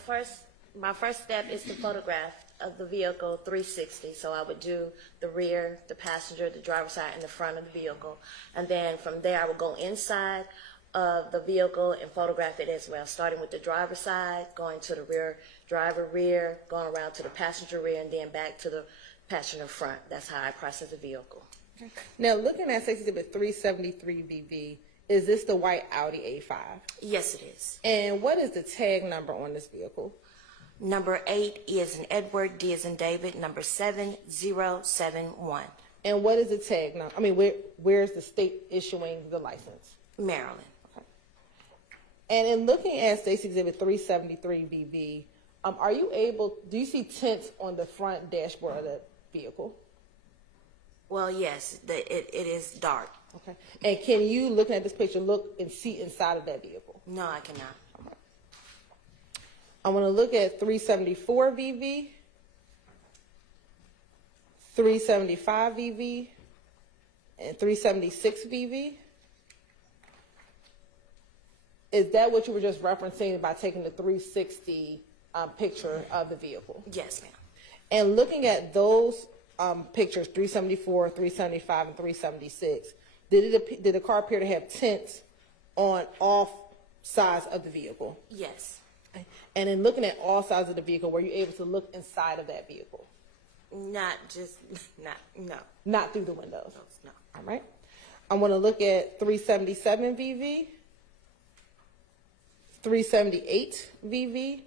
my first step is to photograph of the vehicle 360. So I would do the rear, the passenger, the driver's side, and the front of the vehicle. And then from there, I would go inside of the vehicle and photograph it as well, starting with the driver's side, going to the rear, driver rear, going around to the passenger rear, and then back to the passenger front. That's how I process the vehicle. Now, looking at State Exhibit 373 VV, is this the white Audi A5? Yes, it is. And what is the tag number on this vehicle? Number 8 is in Edward, D is in David, number 7071. And what is the tag number? I mean, where's the state issuing the license? Maryland. Okay. And in looking at State Exhibit 373 VV, do you see tints on the front dashboard of the vehicle? Well, yes, it is dark. Okay. And can you, looking at this picture, look and see inside of that vehicle? No, I cannot. I want to look at 374 VV, 375 VV, and 376 VV. Is that what you were just referencing by taking the 360 picture of the vehicle? Yes, ma'am. And looking at those pictures, 374, 375, and 376, did the car appear to have tints on all sides of the vehicle? Yes. And in looking at all sides of the vehicle, were you able to look inside of that vehicle? No. Not through the windows? No. All right. I want to look at 377 VV, 378 VV,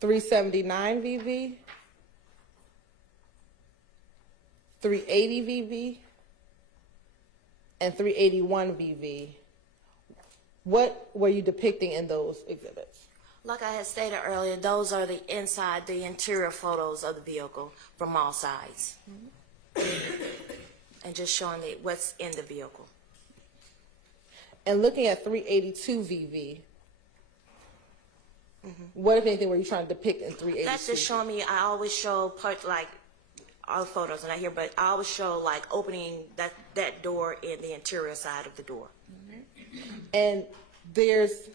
379 VV, 380 VV, and 381 VV. What were you depicting in those exhibits? Like I had stated earlier, those are the interior photos of the vehicle from all sides. And just showing what's in the vehicle. And looking at 382 VV, what, if anything, were you trying to depict in 382? That's just showing me, I always show part, like, all the photos are not here, but I always show like opening that door in the interior side of the door. And there's,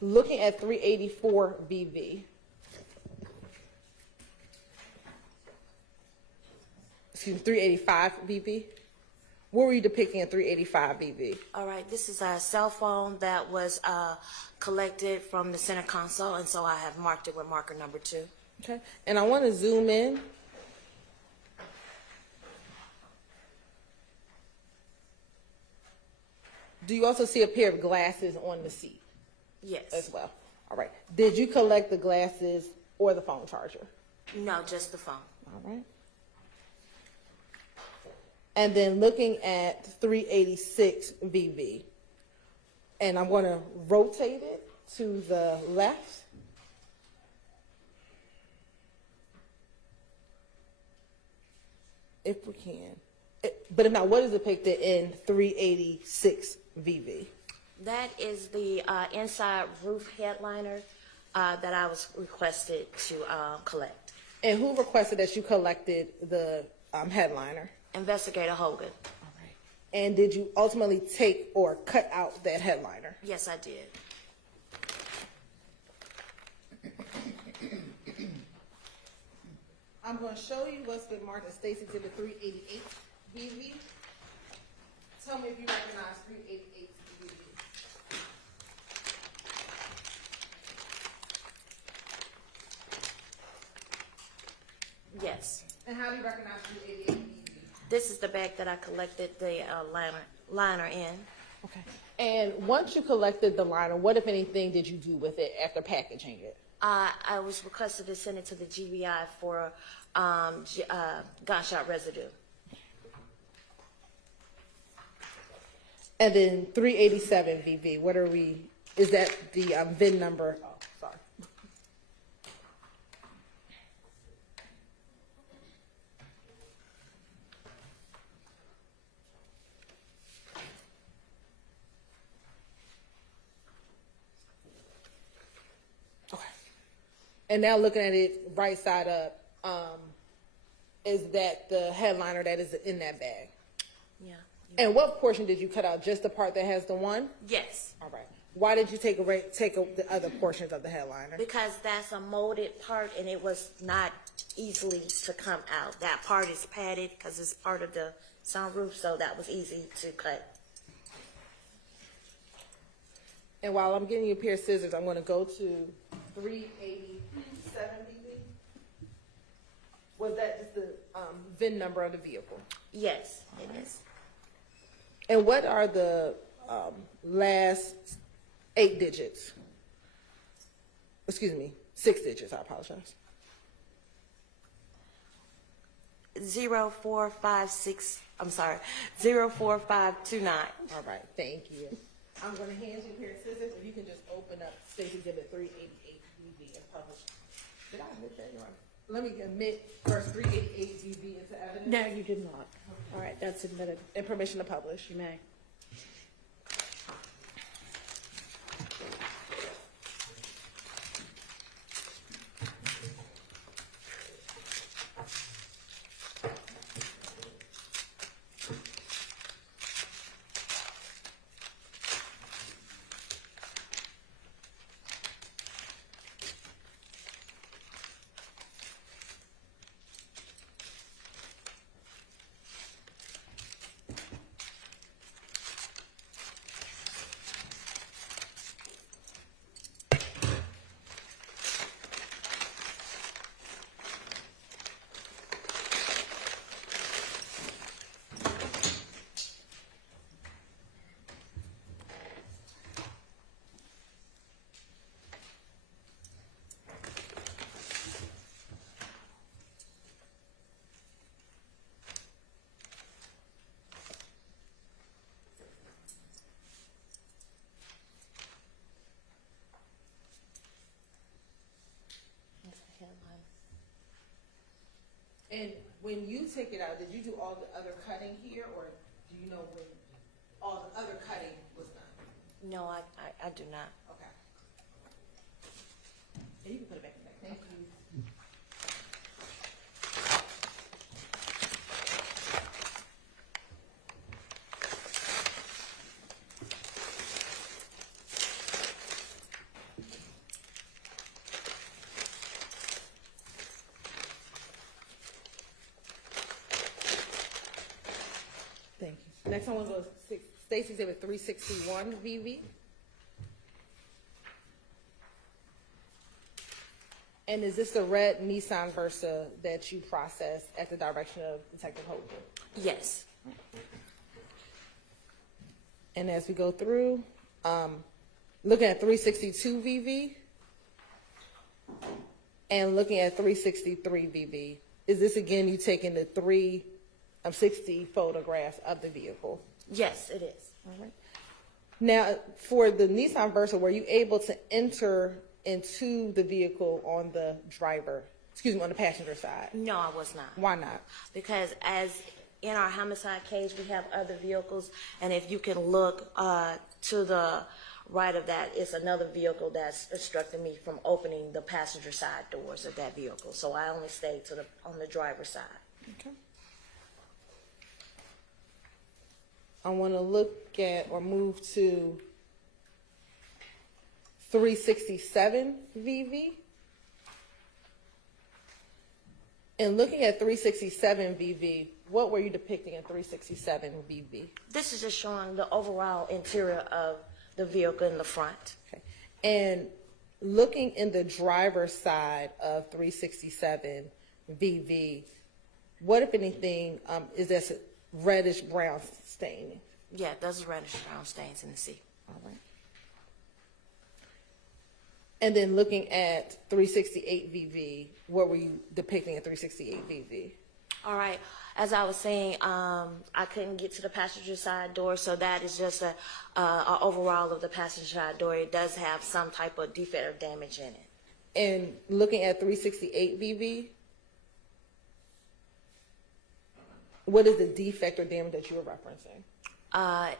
looking at 384 VV. Excuse me, 385 VV. What were you depicting in 385 VV? All right, this is a cell phone that was collected from the center console, and so I have marked it with marker number 2. Okay, and I want to zoom in. Do you also see a pair of glasses on the seat Yes. as well? All right. Did you collect the glasses or the phone charger? No, just the phone. All right. And then looking at 386 VV, and I'm going to rotate it to the left. If we can. But if not, what is depicted in 386 VV? That is the inside roof headliner that I was requested to collect. And who requested that you collected the headliner? Investigator Hogan. All right. And did you ultimately take or cut out that headliner? Yes, I did. I'm going to show you what's been marked as State's Exhibit 388 VV. Tell me if you recognize 388 VV. Yes. And how do you recognize 388 VV? This is the bag that I collected the liner in. Okay. And once you collected the liner, what, if anything, did you do with it after packaging it? I was requested to send it to the GBI for gunshot residue. And then 387 VV, what are we, is that the VIN number? Oh, sorry. Okay. And now looking at it right side up, is that the headliner that is in that bag? Yeah. And what portion did you cut out? Just the part that has the one? Yes. All right. Why did you take the other portions of the headliner? Because that's a molded part and it was not easily to come out. That part is padded because it's part of the sunroof, so that was easy to cut. And while I'm getting you a pair of scissors, I'm going to go to 387 VV. Was that just the VIN number of the vehicle? Yes, it is. And what are the last 8 digits? Excuse me, 6 digits, I apologize. 0456, I'm sorry, 04529. All right, thank you. I'm going to hand you a pair of scissors, and you can just open up State Exhibit 388 VV and publish. Did I admit that? You're right. Let me admit first 388 VV into evidence. No, you did not. All right, that's admitted. And permission to publish. You may. when you take it out, did you do all the other cutting here, or do you know when all the other cutting was done? No, I do not. Okay. And you can put it back in there. Thank you. Thank you. Next one was State's Exhibit 361 VV. And is this the red Nissan Versa that you processed at the direction of Detective Holden? Yes. And as we go through, looking at 362 VV and looking at 363 VV, is this again you taking the 360 photographs of the vehicle? Yes, it is. All right. Now, for the Nissan Versa, were you able to enter into the vehicle on the on the passenger side? No, I was not. Why not? Because as in our homicide case, we have other vehicles, and if you can look to the right of that, it's another vehicle that's obstructing me from opening the passenger side doors of that vehicle. So I only stayed on the driver's side. Okay. I want to look at or move to 367 VV. And looking at 367 VV, what were you depicting in 367 VV? This is just showing the overall interior of the vehicle in the front. Okay. And looking in the driver's side of 367 VV, what, if anything, is this reddish brown stain? Yeah, those reddish brown stains in the seat. All right. And then looking at 368 VV, what were you depicting at 368 VV? All right. As I was saying, I couldn't get to the passenger side door, so that is just a overall of the passenger side door. It does have some type of defect or damage in it. And looking at 368 VV, what is the defect or damage that you were referencing?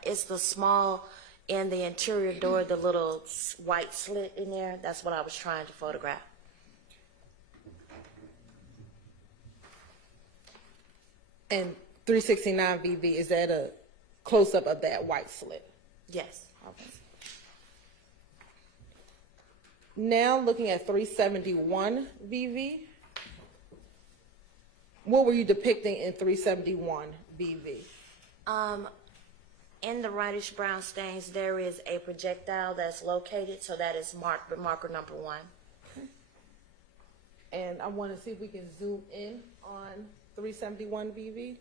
It's the small in the interior door, the little white slit in there. That's what I was trying to photograph. And 369 VV, is that a close-up of that white slit? Yes. Okay. Now looking at 371 VV, what were you depicting in 371 VV? In the reddish brown stains, there is a projectile that's located, so that is marked marker number 1. And I want to see if we can zoom in on 371 VV.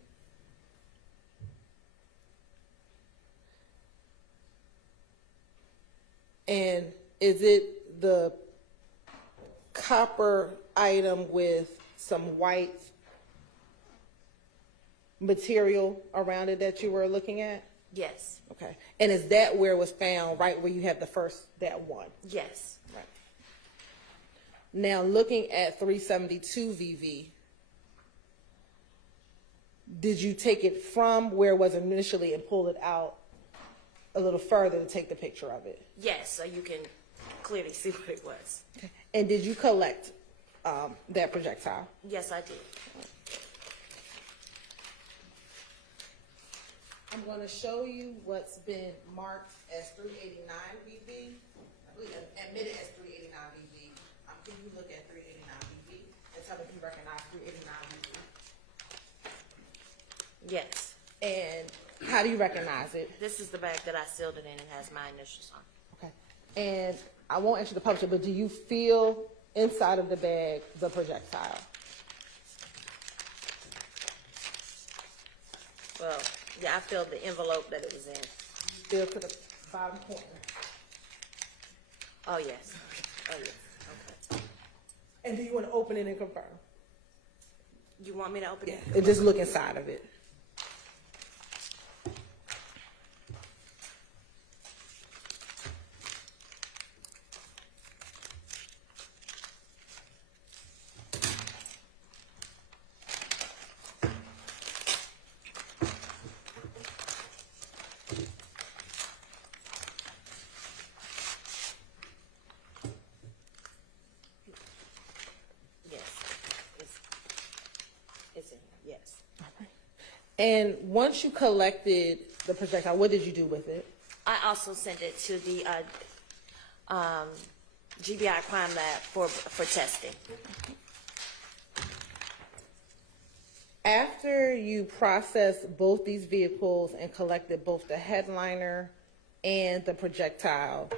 And is it the copper item with some white material around it that you were looking at? Yes. Okay. And is that where it was found, right where you have that one? Yes. Right. Now, looking at 372 VV, did you take it from where it was initially and pull it out a little further to take the picture of it? Yes, so you can clearly see what it was. Okay. And did you collect that projectile? Yes, I did. I'm going to show you what's been marked as 389 VV. I believe admitted as 389 VV. Can you look at 389 VV and tell me if you recognize 389 VV? Yes. And how do you recognize it? This is the bag that I sealed it in and has my initials on. Okay. And I won't answer the publisher, but do you feel inside of the bag the projectile? Well, yeah, I filled the envelope that it was in. Feel to the bottom corner. Oh, yes. Oh, yes. Okay. And do you want to open it and confirm? You want me to open it? And just look inside of it. And once you collected the projectile, what did you do with it? I also sent it to the GBI crime lab for testing. After you processed both these vehicles and collected both the headliner and the projectile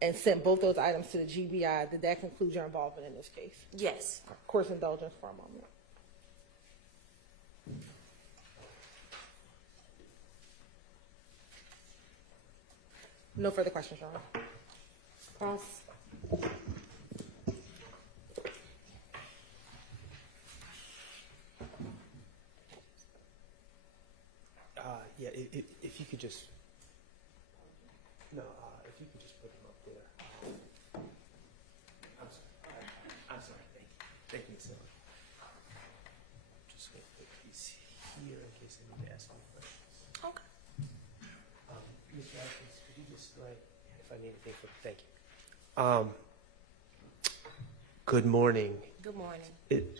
and sent both those items to the GBI, did that conclude your involvement in this case? Yes. Course indulgence for a moment. No further questions, Your Honor. Cross. Yeah, if you could just, no, if you could just put them up there. I'm sorry, thank you so much. Just going to put these here in case I need to ask any questions. Okay. Mr. Atkins, could you just write if I need anything? Thank you. Good morning. Good morning.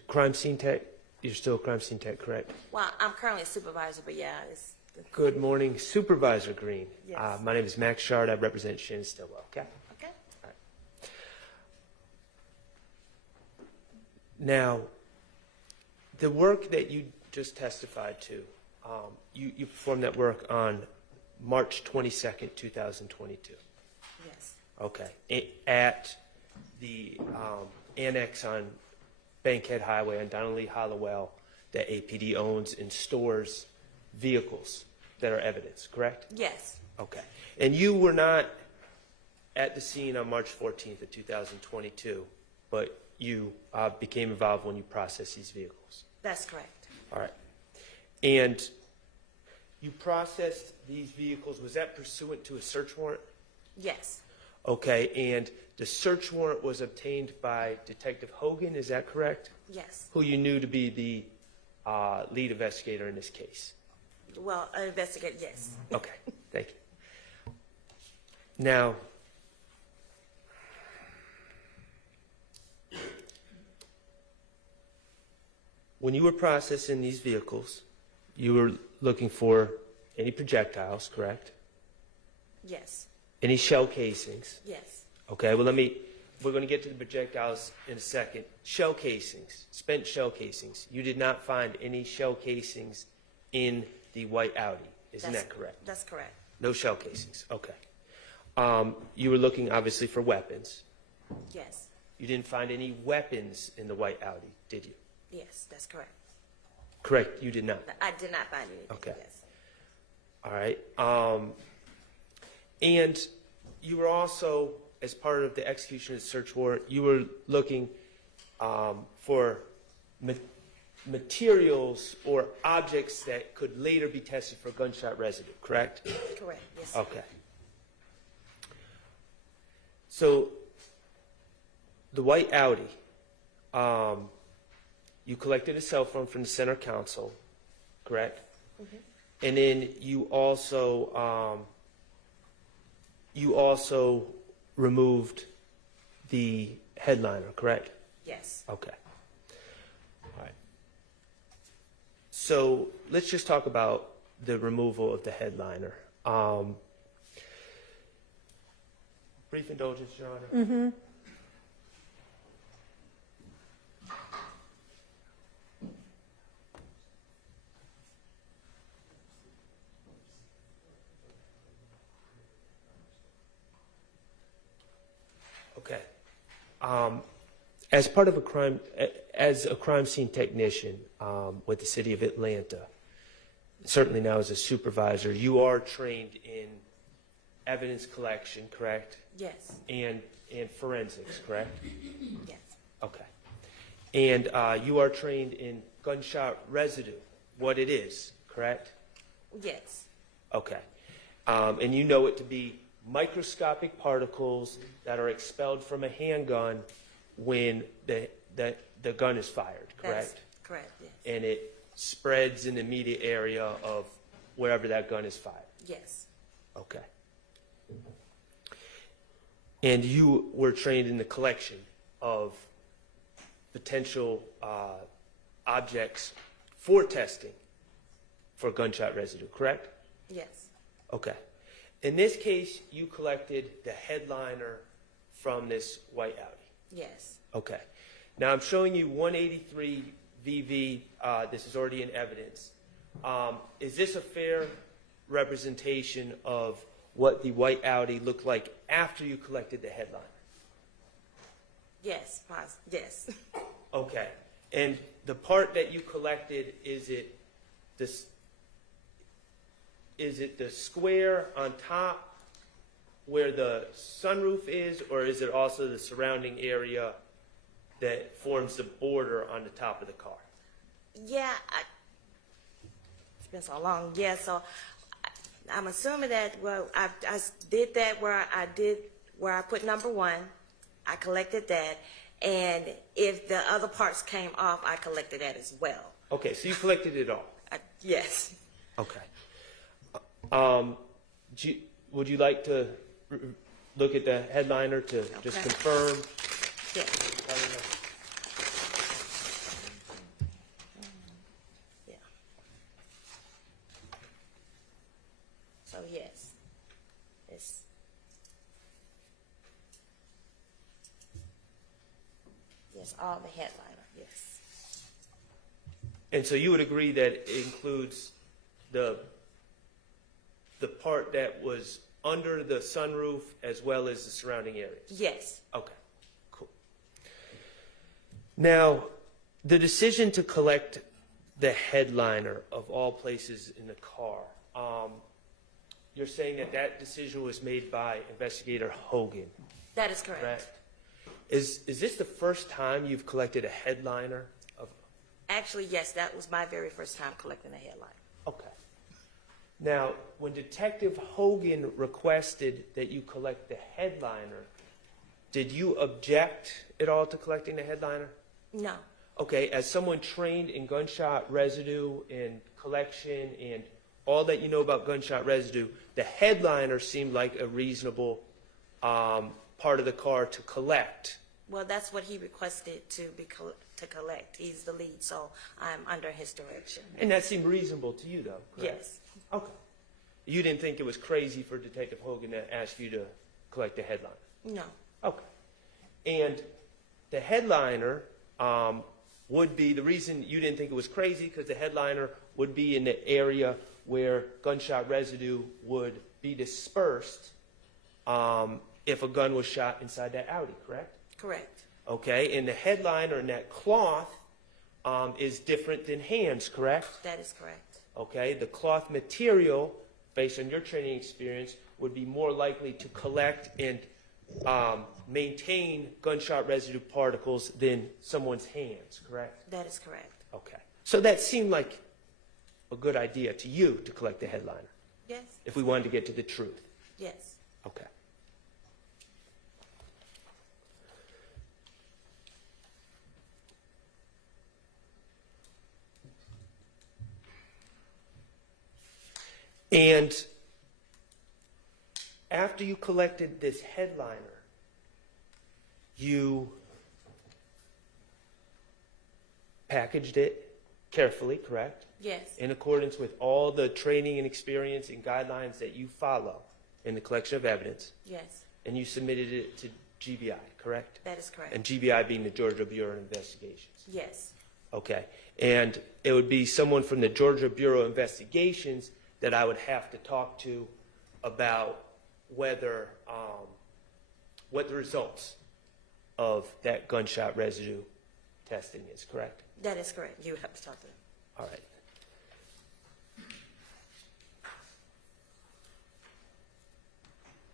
Crime scene tech, you're still crime scene tech, correct? Well, I'm currently a supervisor, but yeah, it's. Good morning, Supervisor Green. Yes. My name is Max Shard. I represent Shannon Stillwell, okay? Okay. Now, the work that you just testified to, you performed that work on March 22nd, 2022. Yes. Okay. At the annex on Bankhead Highway on Donnelly Hollowell that APD owns and stores vehicles that are evidence, correct? Yes. Okay. And you were not at the scene on March 14th of 2022, but you became involved when you processed these vehicles. That's correct. All right. And you processed these vehicles, was that pursuant to a search warrant? Yes. Okay. And the search warrant was obtained by Detective Hogan, is that correct? Yes. Who you knew to be the lead investigator in this case? Well, investigate. Yes. Okay, thank you. Now, when you were processing these vehicles, you were looking for any projectiles, correct? Yes. Any shell casings? Yes. Okay, well, we're going to get to the projectiles in a second. Shell casings, spent shell casings. You did not find any shell casings in the white Audi, isn't that correct? That's correct. No shell casings, okay. You were looking, obviously, for weapons. Yes. You didn't find any weapons in the white Audi, did you? Yes, that's correct. Correct, you did not. I did not find anything. Okay. Yes. All right. And you were also, as part of the execution of the search warrant, you were looking for materials or objects that could later be tested for gunshot residue, correct? Correct. Yes. Okay. So, the white Audi, you collected a cell phone from the center council, correct? Mm-hmm. And then you also removed the headliner, correct? Yes. Okay. All right. So let's just talk about the removal of the headliner. Brief indulgence, Your Honor. Mm-hmm. Okay. As part of as a crime scene technician with the city of Atlanta, certainly now as a supervisor, you are trained in evidence collection, correct? Yes. And forensics, correct? Yes. Okay. And you are trained in gunshot residue, what it is, correct? Yes. Okay. And you know it to be microscopic particles that are expelled from a handgun when the gun is fired, correct? That's correct. Yes. And it spreads in the immediate area of wherever that gun is fired. Yes. Okay. And you were trained in the collection of potential objects for testing for gunshot residue, correct? Yes. Okay. In this case, you collected the headliner from this white Audi. Yes. Okay. Now I'm showing you 183 VV. This is already in evidence. Is this a fair representation of what the white Audi looked like after you collected the headliner? Yes. Yes. Okay. And the part that you collected, is it this? Is it the square on top where the sunroof is, or is it also the surrounding area that forms the border on the top of the car? Yeah. It's been so long. Yeah. So I'm assuming that, well, I did that where I put number 1. I collected that. And if the other parts came off, I collected that as well. Okay, so you collected it all. Yes. Okay. Would you like to look at the headliner to just Okay. confirm? Yes. Yeah. So yes, it's yes, all the headliner. Yes. And so you would agree that it includes the part that was under the sunroof as well as the surrounding areas? Yes. Okay, cool. Now, the decision to collect the headliner of all places in the car, you're saying that that decision was made by Investigator Hogan, That is correct. correct? Is this the first time you've collected a headliner of? Actually, yes, that was my very first time collecting a headliner. Okay. Now, when Detective Hogan requested that you collect the headliner, did you object at all to collecting the headliner? No. Okay, as someone trained in gunshot residue and collection and all that you know about gunshot residue, the headliner seemed like a reasonable part of the car to collect. Well, that's what he requested to collect. He's the lead, so I'm under his direction. And that seemed reasonable to you, though, correct? Yes. Okay. You didn't think it was crazy for Detective Hogan to ask you to collect the headliner? No. Okay. And the headliner would be, the reason you didn't think it was crazy, because the headliner would be in the area where gunshot residue would be dispersed if a gun was shot inside that Audi, correct? Correct. Okay, and the headliner and that cloth is different than hands, correct? That is correct. Okay, the cloth material, based on your training experience, would be more likely to collect and maintain gunshot residue particles than someone's hands, correct? That is correct. Okay. So that seemed like a good idea to you to collect the headliner, Yes. if we wanted to get to the truth. Yes. Okay. And after you collected this headliner, you packaged it carefully, correct? Yes. In accordance with all the training and experience and guidelines that you follow in the collection of evidence, Yes. and you submitted it to GBI, correct? That is correct. And GBI being the Georgia Bureau of Investigations. Yes. Okay. And it would be someone from the Georgia Bureau of Investigations that I would have to talk to about whether, what the results of that gunshot residue testing is, correct? That is correct. You have to talk to them. All right.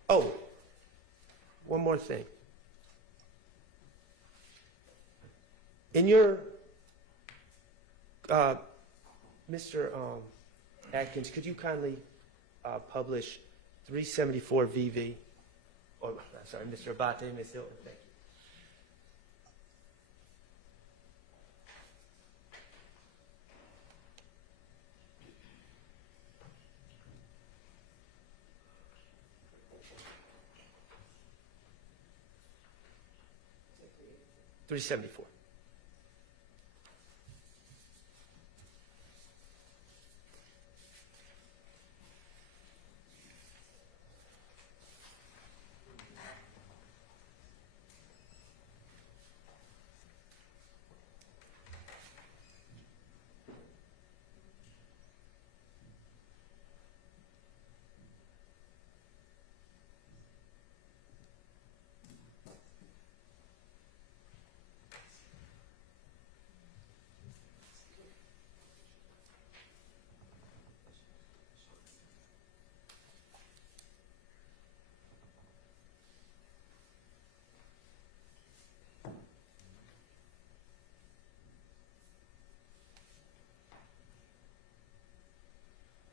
Oh, one more thing. In your, Mr. Atkins, could you kindly publish 374 VV? Or, sorry, Mr. Abate, Ms. Hilton, thank you. $374.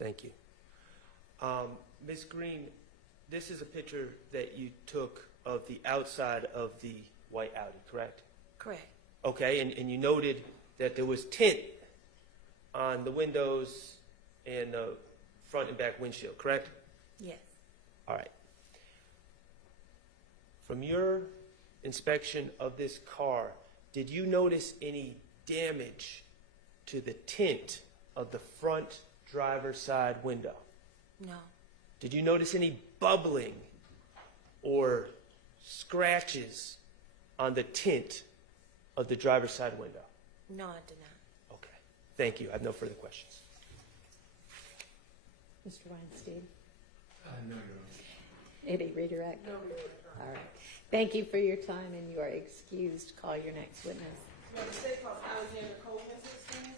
Thank you. Ms. Green, this is a picture that you took of the outside of the white Audi, correct? Correct. Okay, and you noted that there was tint on the windows and the front and back windshield, correct? Yes. All right. From your inspection of this car, did you notice any damage to the tint of the front driver's side window? No. Did you notice any bubbling or scratches on the tint of the driver's side window? No, I did not. Okay. Thank you. I have no further questions. Mr. Weinstein? No, Your Honor. Any redirect? No redirect. All right. Thank you for your time, and you are excused. Call your next witness. The state calls Alexander Colvin to the stand.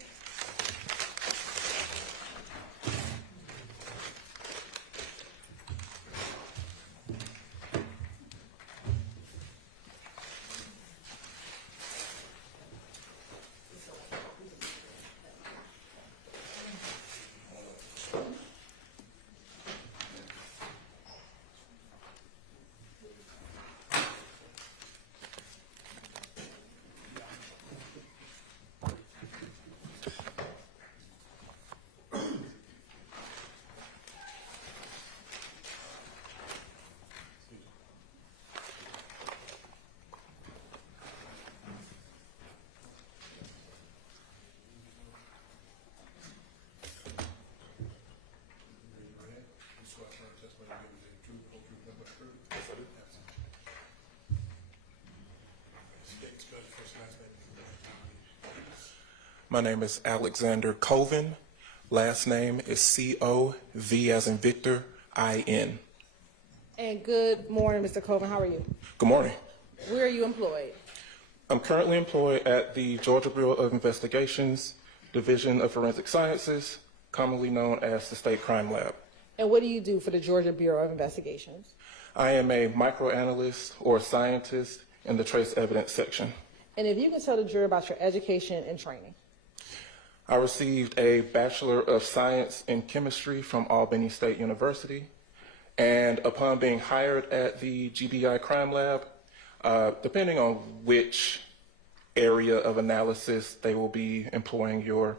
My name is Alexander Colvin. Last name is C-O-V as in Victor, I-N. And good morning, Mr. Colvin. How are you? Good morning. Where are you employed? I'm currently employed at the Georgia Bureau of Investigations, Division of Forensic Sciences, commonly known as the State Crime Lab. And what do you do for the Georgia Bureau of Investigations? I am a microanalyst or scientist in the trace evidence section. And if you can tell the jury about your education and training. I received a Bachelor of Science in Chemistry from Albany State University. And upon being hired at the GBI Crime Lab, depending on which area of analysis they will be employing you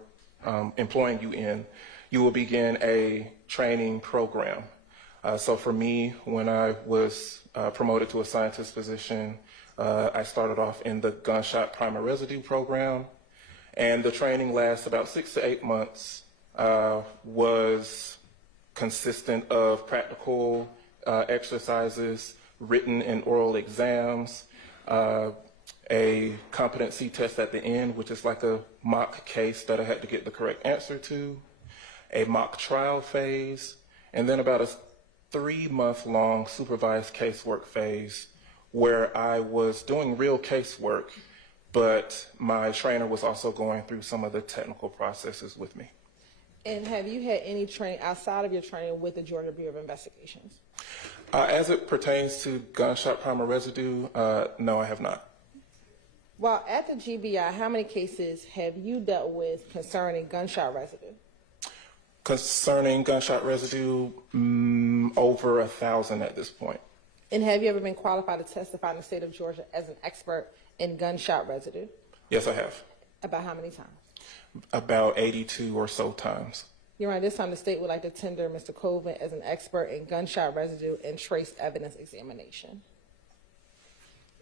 in, you will begin a training program. So for me, when I was promoted to a scientist position, I started off in the Gunshot Primer Residue program. And the training lasts about 6 to 8 months, was consistent of practical exercises, written and oral exams, a competency test at the end, which is like a mock case that I had to get the correct answer to, a mock trial phase, and then about a 3-month-long supervised casework phase where I was doing real casework, but my trainer was also going through some of the technical processes with me. And have you had any training outside of your training with the Georgia Bureau of Investigations? As it pertains to gunshot primer residue, no, I have not. While at the GBI, how many cases have you dealt with concerning gunshot residue? Concerning gunshot residue, over 1,000 at this point. And have you ever been qualified to testify in the state of Georgia as an expert in gunshot residue? Yes, I have. About how many times? About 82 or so times. Your Honor, this time the state would like to tender Mr. Colvin as an expert in gunshot residue and trace evidence examination.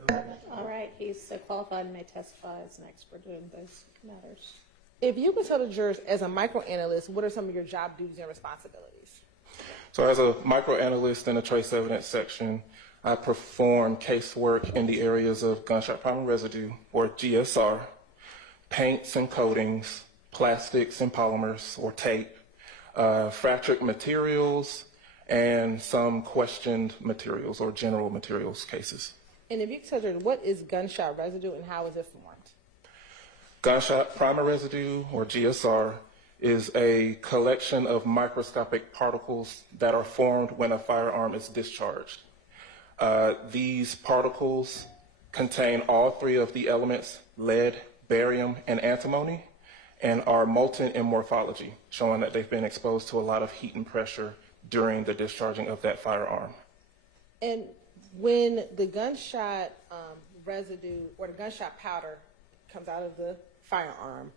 All right, he's qualified and may testify as an expert in those matters. If you could tell the jurors, as a microanalyst, what are some of your job duties and responsibilities? So as a microanalyst in the trace evidence section, I perform casework in the areas of gunshot primer residue, or GSR, paints and coatings, plastics and polymers, or tape, fractured materials, and some questioned materials or general materials cases. And if you could tell the jurors, what is gunshot residue and how is it formed? Gunshot primer residue, or GSR, is a collection of microscopic particles that are formed when a firearm is discharged. These particles contain all three of the elements, lead, barium, and antimony, and are molten in morphology, showing that they've been exposed to a lot of heat and pressure during the discharging of that firearm. And when the gunshot residue or the gunshot powder comes out of the firearm,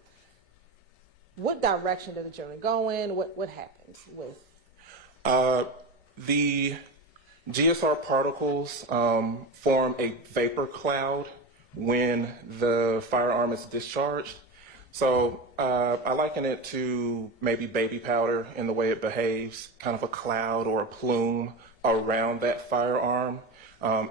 what direction does it generally go in? What happens with? The GSR particles form a vapor cloud when the firearm is discharged. So I liken it to maybe baby powder in the way it behaves, kind of a cloud or a plume around that firearm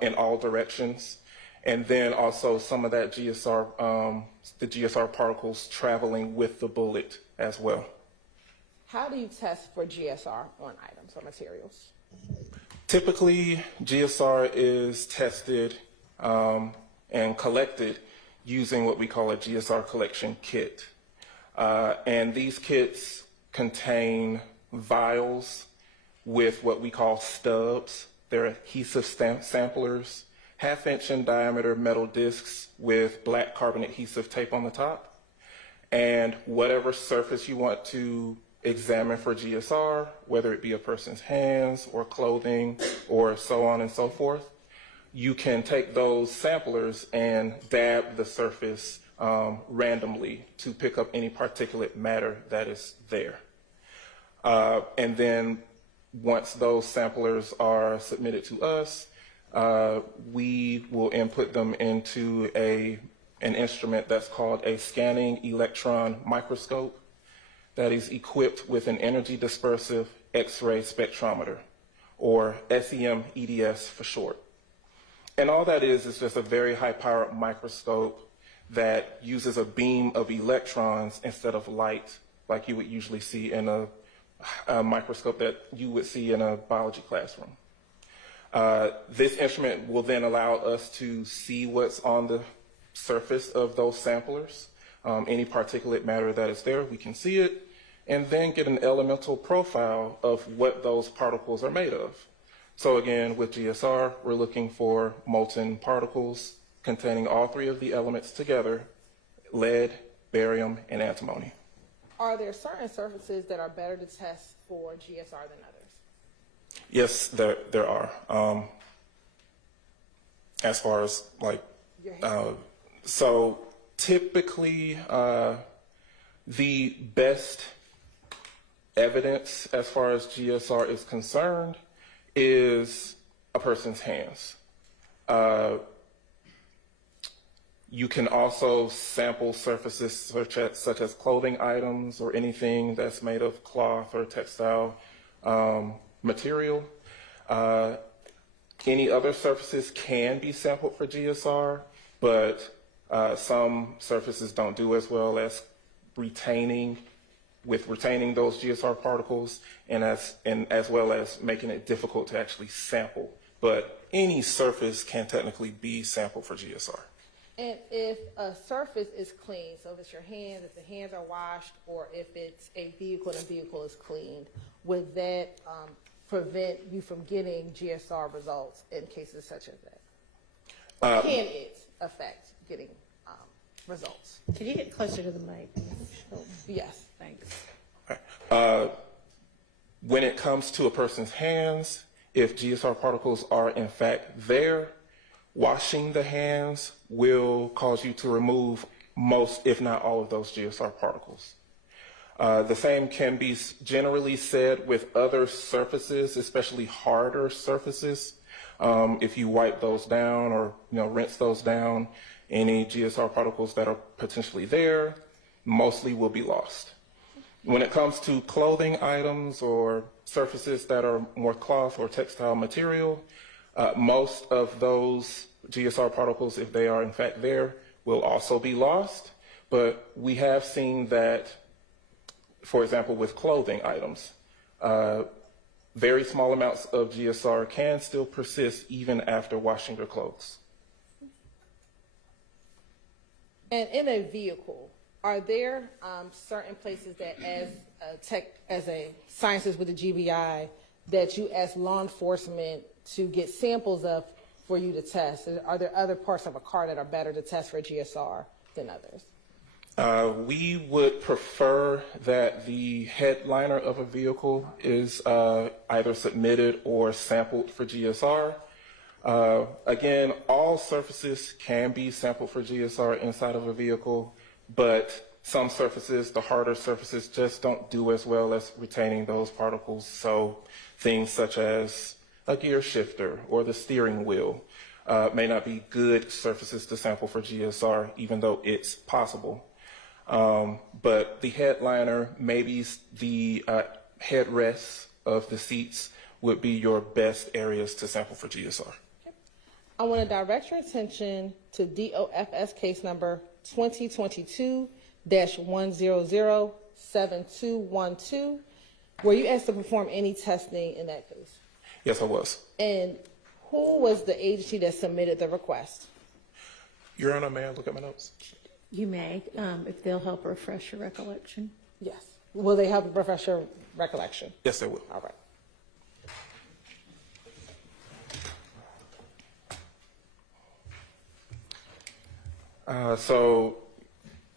in all directions. And then also some of that GSR, the GSR particles traveling with the bullet as well. How do you test for GSR on items or materials? Typically, GSR is tested and collected using what we call a GSR collection kit. And these kits contain vials with what we call stubs. They're adhesive samplers, half-inch in diameter metal discs with black carbon adhesive tape on the top. And whatever surface you want to examine for GSR, whether it be a person's hands or clothing or so on and so forth, you can take those samplers and dab the surface randomly to pick up any particulate matter that is there. And then once those samplers are submitted to us, we will input them into an instrument that's called a scanning electron microscope that is equipped with an energy dispersive X-ray spectrometer, or SEM-EDS for short. And all that is just a very high-powered microscope that uses a beam of electrons instead of light, like you would usually see in a microscope that you would see in a biology classroom. This instrument will then allow us to see what's on the surface of those samplers. Any particulate matter that is there, we can see it, and then get an elemental profile of what those particles are made of. So again, with GSR, we're looking for molten particles containing all three of the elements together: lead, barium, and antimony. Are there certain surfaces that are better to test for GSR than others? Yes, there are. As far as like, so typically the best evidence as far as GSR is concerned is a person's hands. You can also sample surfaces such as clothing items or anything that's made of cloth or textile material. Any other surfaces can be sampled for GSR, but some surfaces don't do as well as retaining those GSR particles, and as well as making it difficult to actually sample. But any surface can technically be sampled for GSR. And if a surface is clean, so if it's your hands, if the hands are washed, or if it's a vehicle and the vehicle is cleaned, would that prevent you from getting GSR results in cases such as that? Or can it affect getting results? Can you get closer to the mic? Yes. Thanks. When it comes to a person's hands, if GSR particles are in fact there, washing the hands will cause you to remove most, if not all, of those GSR particles. The same can be generally said with other surfaces, especially harder surfaces. If you wipe those down or rinse those down, any GSR particles that are potentially there mostly will be lost. When it comes to clothing items or surfaces that are more cloth or textile material, most of those GSR particles, if they are in fact there, will also be lost. But we have seen that, for example, with clothing items, very small amounts of GSR can still persist even after washing your clothes. And in a vehicle, are there certain places that as a scientist with the GBI, that you ask law enforcement to get samples of for you to test? Are there other parts of a car that are better to test for GSR than others? We would prefer that the headliner of a vehicle is either submitted or sampled for GSR. Again, all surfaces can be sampled for GSR inside of a vehicle, but some surfaces, the harder surfaces, just don't do as well as retaining those particles. So things such as a gear shifter or the steering wheel may not be good surfaces to sample for GSR, even though it's possible. But the headliner, maybe the headrests of the seats would be your best areas to sample for GSR. I want to direct your attention to DOFS case number 2022-1007212, where you asked to perform any testing in that case. Yes, I was. And who was the agency that submitted the request? Your Honor, may I look at my notes? You may, if they'll help refresh your recollection. Yes. Will they help refresh your recollection? Yes, they will. All right.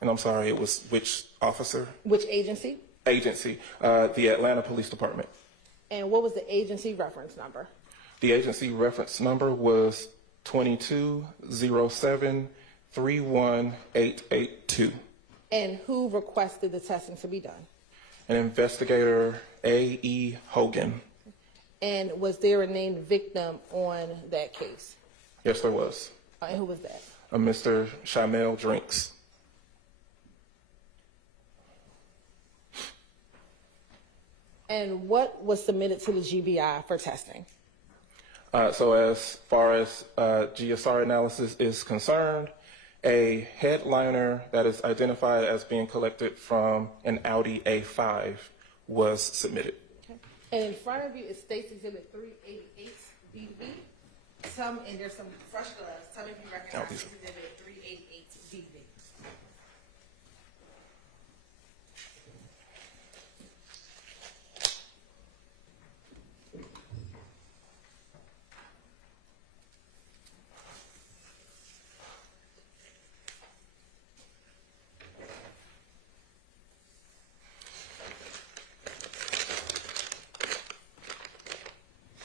And I'm sorry, it was which officer? Which agency? Agency, the Atlanta Police Department. And what was the agency reference number? The agency reference number was 2207-31882. And who requested the testing to be done? An investigator, A.E. Hogan. And was there a named victim on that case? Yes, there was. And who was that? Mr. Shamel Drinks. And what was submitted to the GBI for testing? So as far as GSR analysis is concerned, a headliner that is identified as being collected from an Audi A5 was submitted. Okay. And in front of you is State's Exhibit 388 BV. And there's some fresh gloves. Tell me if you recognize State's Exhibit 388 BV.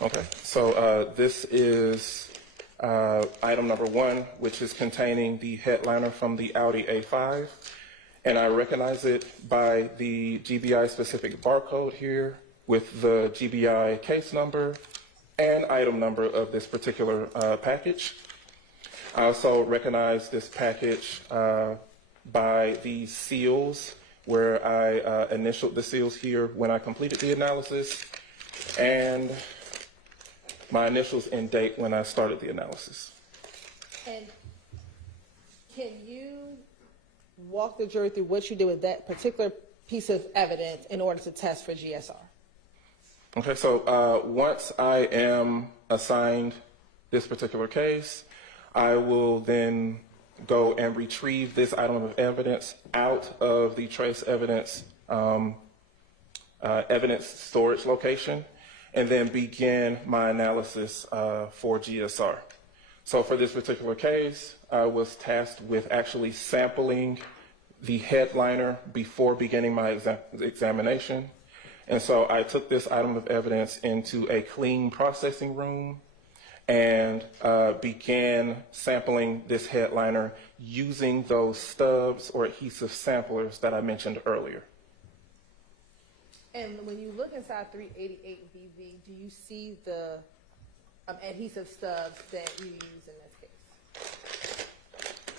Okay, so this is item number 1, which is containing the headliner from the Audi A5. And I recognize it by the GBI specific barcode here with the GBI case number and item number of this particular package. I also recognize this package by the seals, where I initialed the seals here when I completed the analysis, and my initials and date when I started the analysis. And can you walk the jury through what you did with that particular piece of evidence in order to test for GSR? Okay, so once I am assigned this particular case, I will then go and retrieve this item of evidence out of the trace evidence evidence storage location, and then begin my analysis for GSR. So for this particular case, I was tasked with actually sampling the headliner before beginning my examination. And so I took this item of evidence into a clean processing room and began sampling this headliner using those stubs or adhesive samplers that I mentioned earlier. And when you look inside 388 BV, do you see the adhesive stubs that you use in this case?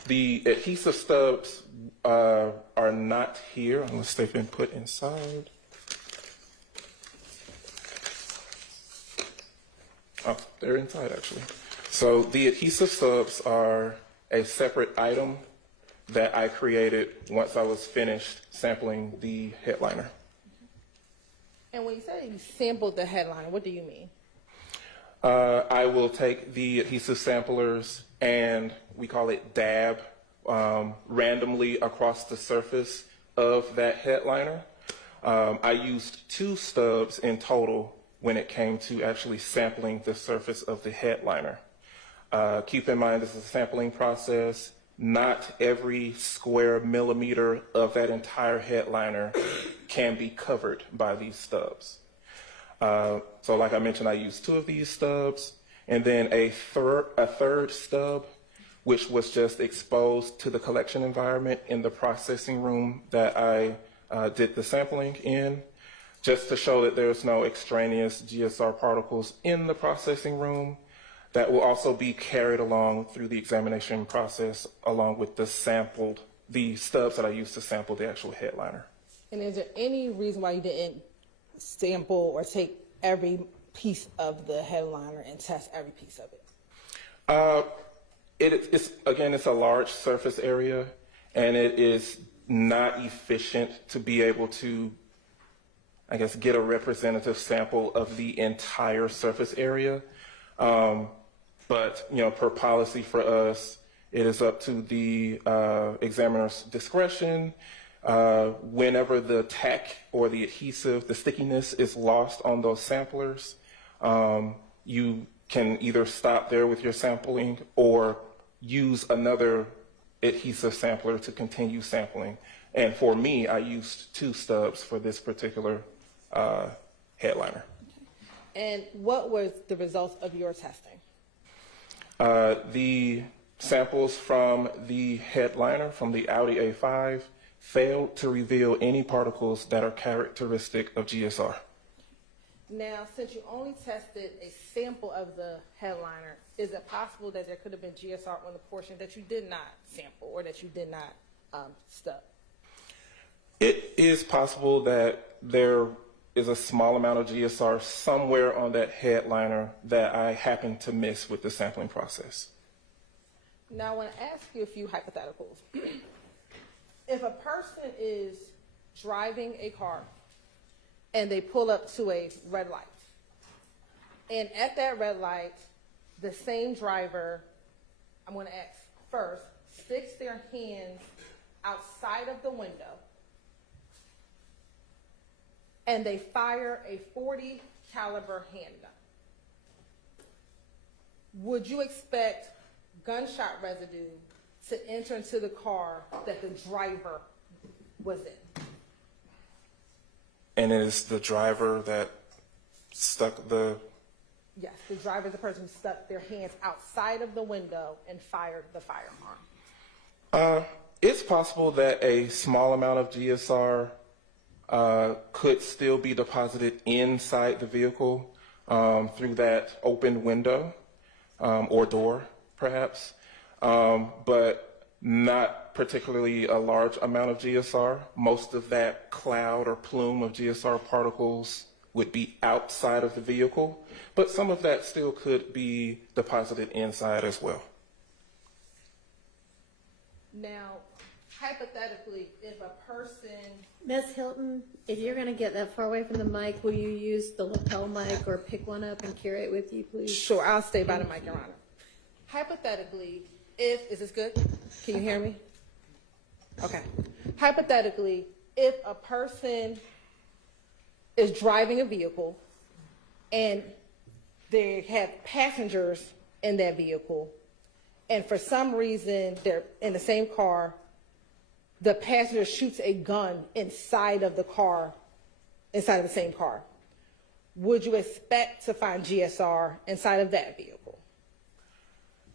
The adhesive stubs are not here unless they've been put inside. Oh, they're inside actually. So the adhesive stubs are a separate item that I created once I was finished sampling the headliner. And when you say you sampled the headliner, what do you mean? I will take the adhesive samplers and we call it dab randomly across the surface of that headliner. I used 2 stubs in total when it came to actually sampling the surface of the headliner. Keep in mind this is a sampling process. not every square millimeter of that entire headliner can be covered by these stubs. So like I mentioned, I used 2 of these stubs, and then a third stub, which was just exposed to the collection environment in the processing room that I did the sampling in, just to show that there's no extraneous GSR particles in the processing room. That will also be carried along through the examination process, along with the stubs that I used to sample the actual headliner. And is there any reason why you didn't sample or take every piece of the headliner and test every piece of it? It's a large surface area, and it is not efficient to be able to, I guess, get a representative sample of the entire surface area. But, per policy for us, it is up to the examiner's discretion. Whenever the tack or the adhesive, the stickiness is lost on those samplers, you can either stop there with your sampling or use another adhesive sampler to continue sampling. And for me, I used 2 stubs for this particular headliner. And what was the results of your testing? The samples from the headliner, from the Audi A5, failed to reveal any particles that are characteristic of GSR. Now, since you only tested a sample of the headliner, is it possible that there could have been GSR on the portion that you did not sample or that you did not stub? It is possible that there is a small amount of GSR somewhere on that headliner that I happened to miss with the sampling process. Now, I want to ask you a few hypotheticals. If a person is driving a car and they pull up to a red light, and at that red light, the same driver, I'm going to ask first, sticks their hands outside of the window, and they fire a .40 caliber handgun, would you expect gunshot residue to enter into the car that the driver was in? And it is the driver that stuck the... Yes, the driver is the person who stuck their hands outside of the window and fired the firearm. It's possible that a small amount of GSR could still be deposited inside the vehicle through that open window or door, perhaps, but not particularly a large amount of GSR. Most of that cloud or plume of GSR particles would be outside of the vehicle, but some of that still could be deposited inside as well. Now, hypothetically, if a person... Ms. Hilton, if you're going to get that far away from the mic, will you use the lapel mic or pick one up and carry it with you, please? Sure, I'll stay by the mic, Your Honor. Hypothetically, is this good? Can you hear me? Okay. Hypothetically, if a person is driving a vehicle and they have passengers in that vehicle, and for some reason they're in the same car, the passenger shoots a gun inside of the car, inside of the same car, would you expect to find GSR inside of that vehicle?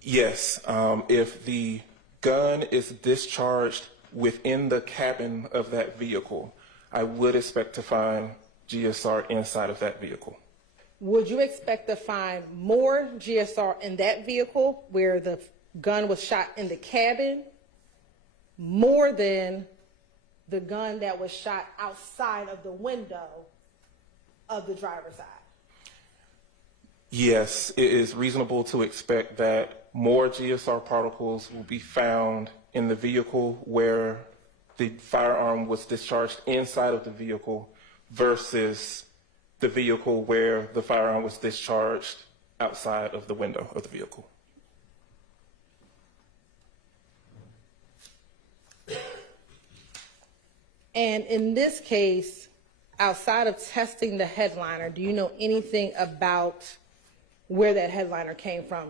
Yes, if the gun is discharged within the cabin of that vehicle, I would expect to find GSR inside of that vehicle. Would you expect to find more GSR in that vehicle where the gun was shot in the cabin more than the gun that was shot outside of the window of the driver's side? Yes, it is reasonable to expect that more GSR particles will be found in the vehicle where the firearm was discharged inside of the vehicle versus the vehicle where the firearm was discharged outside of the window of the vehicle. And in this case, outside of testing the headliner, do you know anything about where that headliner came from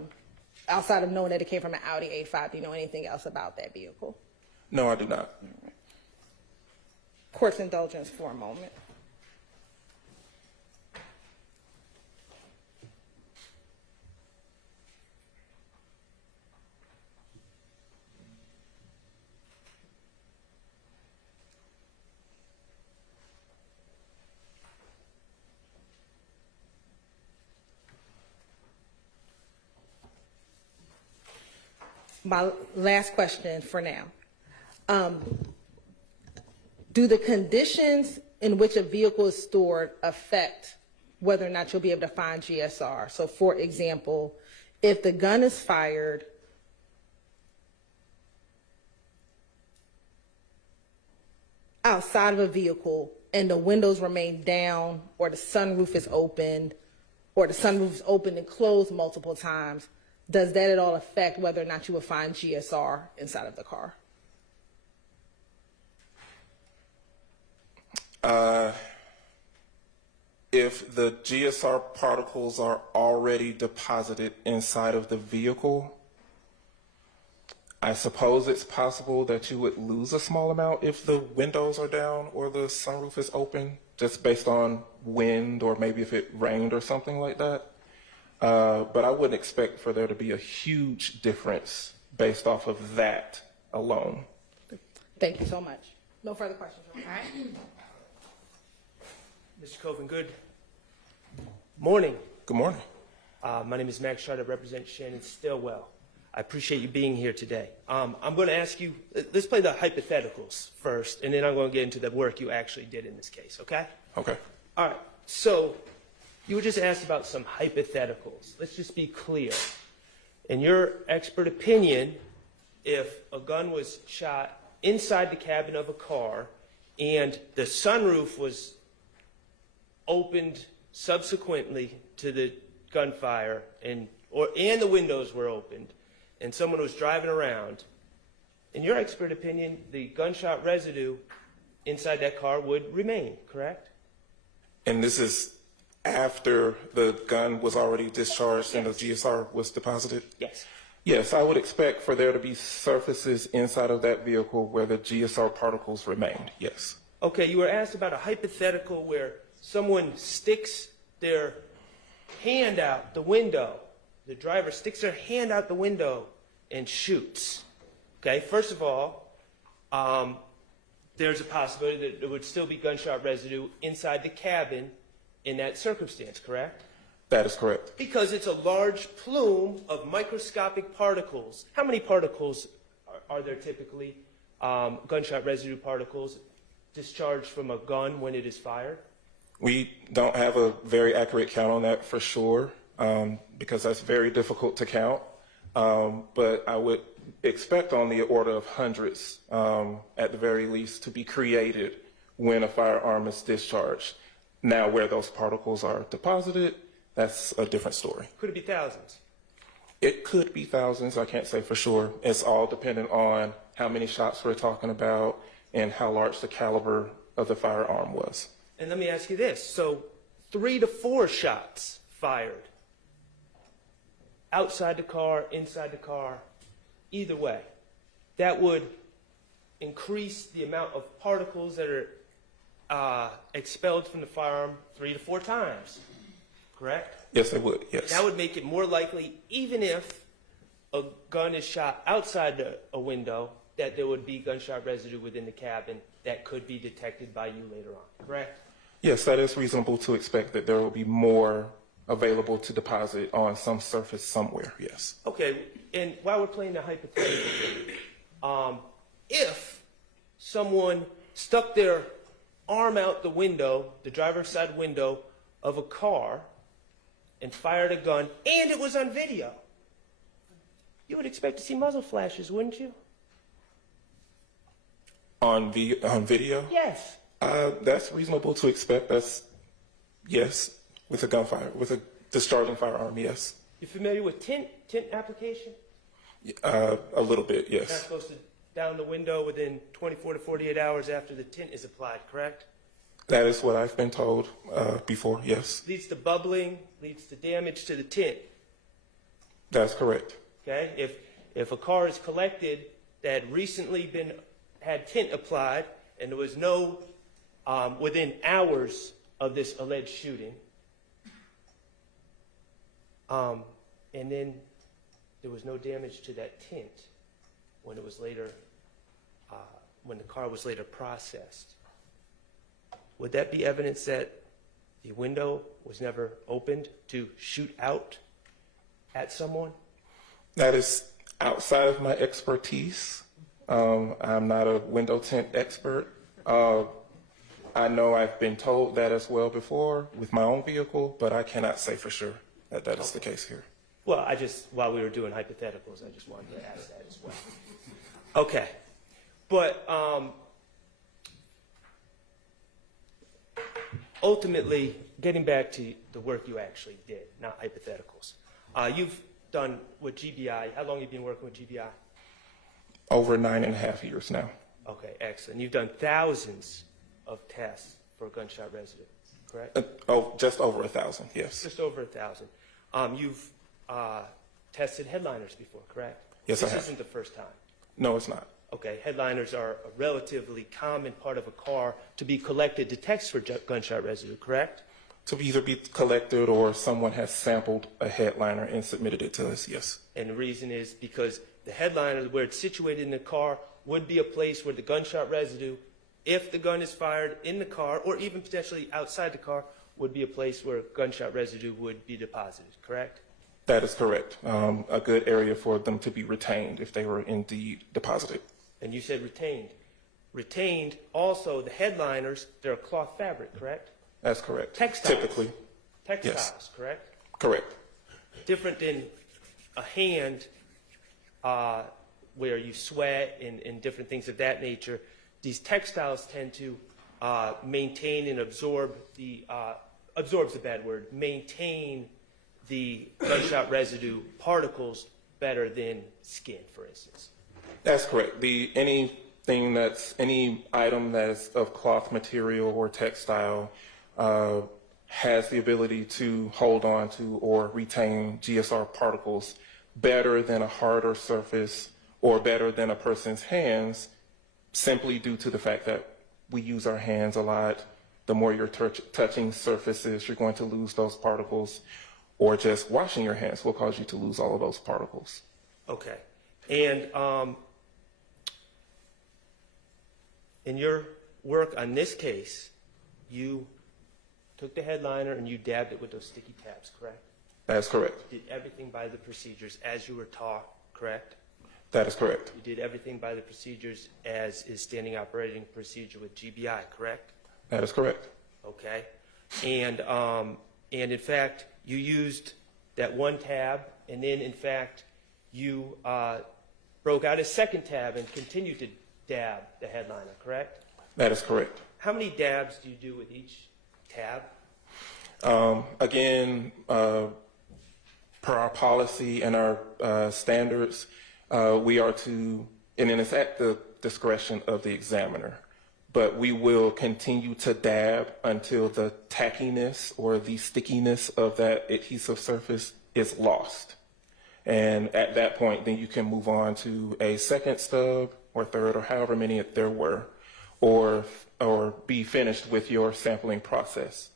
outside of knowing that it came from an Audi A5, do you know anything else about that vehicle? No, I do not. Court's indulgence for a moment. My last question for now. Do the conditions in which a vehicle is stored affect whether or not you'll be able to find GSR? So for example, if the gun is fired outside of a vehicle and the windows remain down, or the sunroof is opened, or the sunroof is opened and closed multiple times, does that at all affect whether or not you will find GSR inside of the car? If the GSR particles are already deposited inside of the vehicle, I suppose it's possible that you would lose a small amount if the windows are down or the sunroof is open, just based on wind or maybe if it rained or something like that. But I wouldn't expect for there to be a huge difference based off of that alone. Thank you so much. No further questions. All right. Mr. Coven, good morning. Good morning. My name is Max Shard. I represent Shannon Stillwell. I appreciate you being here today. I'm going to ask you, let's play the hypotheticals first, and then I'm going to get into the work you actually did in this case, okay? Okay. All right. So you were just asked about some hypotheticals. Let's just be clear. In your expert opinion, if a gun was shot inside the cabin of a car and the sunroof was opened subsequently to the gunfire and the windows were opened and someone was driving around, in your expert opinion, the gunshot residue inside that car would remain, correct? And this is after the gun was already discharged and the GSR was deposited? Yes. Yes, I would expect for there to be surfaces inside of that vehicle where the GSR particles remained, yes. Okay, you were asked about a hypothetical where someone sticks their hand out the window. The driver sticks their hand out the window and shoots. Okay, first of all, there's a possibility that there would still be gunshot residue inside the cabin in that circumstance, correct? That is correct. Because it's a large plume of microscopic particles. How many particles are there typically, gunshot residue particles, discharged from a gun when it is fired? We don't have a very accurate count on that for sure, because that's very difficult to count. But I would expect on the order of hundreds, at the very least, to be created when a firearm is discharged. Now, where those particles are deposited, that's a different story. Could it be thousands? It could be thousands. I can't say for sure. It's all dependent on how many shots we're talking about and how large the caliber of the firearm was. And let me ask you this. So 3 to 4 shots fired outside the car, inside the car, either way, that would increase the amount of particles that are expelled from the firearm 3 to 4 times, correct? Yes, it would, yes. That would make it more likely, even if a gun is shot outside a window, that there would be gunshot residue within the cabin that could be detected by you later on, correct? Yes, that is reasonable to expect that there will be more available to deposit on some surface somewhere, yes. Okay, and while we're playing the hypothetical game, if someone stuck their arm out the window, the driver's side window of a car, and fired a gun, and it was on video, you would expect to see muzzle flashes, wouldn't you? On video? Yes. That's reasonable to expect. That's, yes, with a gunfire, with a discharging firearm, yes. You familiar with tint application? A little bit, You're not yes. supposed to down the window within 24 to 48 hours after the tint is applied, correct? That is what I've been told before, yes. Leads to bubbling, leads to damage to the tint. That's correct. Okay? If a car is collected that had recently had tint applied and there was no, within hours of this alleged shooting, and then there was no damage to that tint when it was later, when the car was later processed, would that be evidence that the window was never opened to shoot out at someone? That is outside of my expertise. I'm not a window tint expert. I know I've been told that as well before with my own vehicle, but I cannot say for sure that that is the case here. Well, while we were doing hypotheticals, I just wanted to ask that as well. Okay. But ultimately, getting back to the work you actually did, not hypotheticals. You've done with GBI, how long have you been working with GBI? Over 9.5 years now. Okay, excellent. You've done thousands of tests for gunshot residue, correct? Just over 1,000, yes. Just over 1,000. You've tested headliners before, correct? Yes, I have. This isn't the first time. No, it's not. Okay, headliners are a relatively common part of a car to be collected to test for gunshot residue, correct? To either be collected or someone has sampled a headliner and submitted it to us, yes. And the reason is because the headliner, where it's situated in the car, would be a place where the gunshot residue, if the gun is fired in the car or even potentially outside the car, would be a place where gunshot residue would be deposited, correct? That is correct. A good area for them to be retained if they were indeed deposited. And you said retained. Retained, also, the headliners, they're a cloth fabric, correct? That's correct. Textiles. Typically. Textiles, Yes. correct? Correct. Different than a hand where you sweat and different things of that nature. These textiles tend to maintain and absorb absorb's a bad word, maintain the gunshot residue particles better than skin, for instance. That's correct. Any item that's of cloth material or textile has the ability to hold on to or retain GSR particles better than a harder surface or better than a person's hands, simply due to the fact that we use our hands a lot. The more you're touching surfaces, you're going to lose those particles, or just washing your hands will cause you to lose all of those particles. Okay. And in your work on this case, you took the headliner and you dabbed it with those sticky tabs, correct? That's correct. You did everything by the procedures as you were taught, correct? That is correct. You did everything by the procedures as is standing operating procedure with GBI, correct? That is correct. Okay. And in fact, you used that one tab, and then in fact, you broke out a second tab and continued to dab the headliner, correct? That is correct. How many dabs do you do with each tab? Again, per our policy and our standards, we are to, and it's at the discretion of the examiner, but we will continue to dab until the tackiness or the stickiness of that adhesive surface is lost. And at that point, then you can move on to a second stub or third or however many there were, or be finished with your sampling process.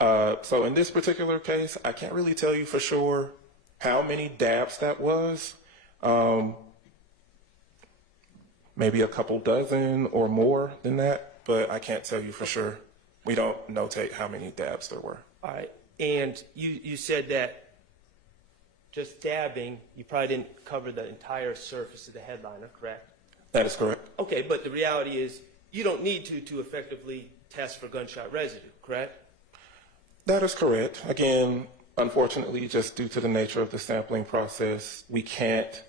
So in this particular case, I can't really tell you for sure how many dabs that was. Maybe a couple dozen or more than that, but I can't tell you for sure. We don't notate how many dabs there were. All right. And you said that just dabbing, you probably didn't cover the entire surface of the headliner, correct? That is correct. Okay, but the reality is you don't need to effectively test for gunshot residue, correct? That is correct. Again, unfortunately, just due to the nature of the sampling process, we can't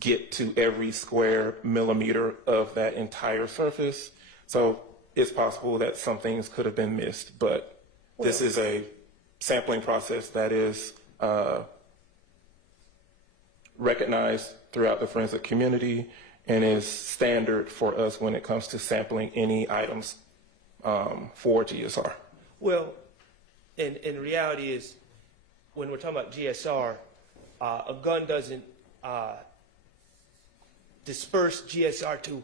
get to every square millimeter of that entire surface. So it's possible that some things could have been missed, but this is a sampling process that is recognized throughout the forensic community and is standard for us when it comes to sampling any items for GSR. Well, and the reality is when we're talking about GSR, a gun doesn't disperse GSR to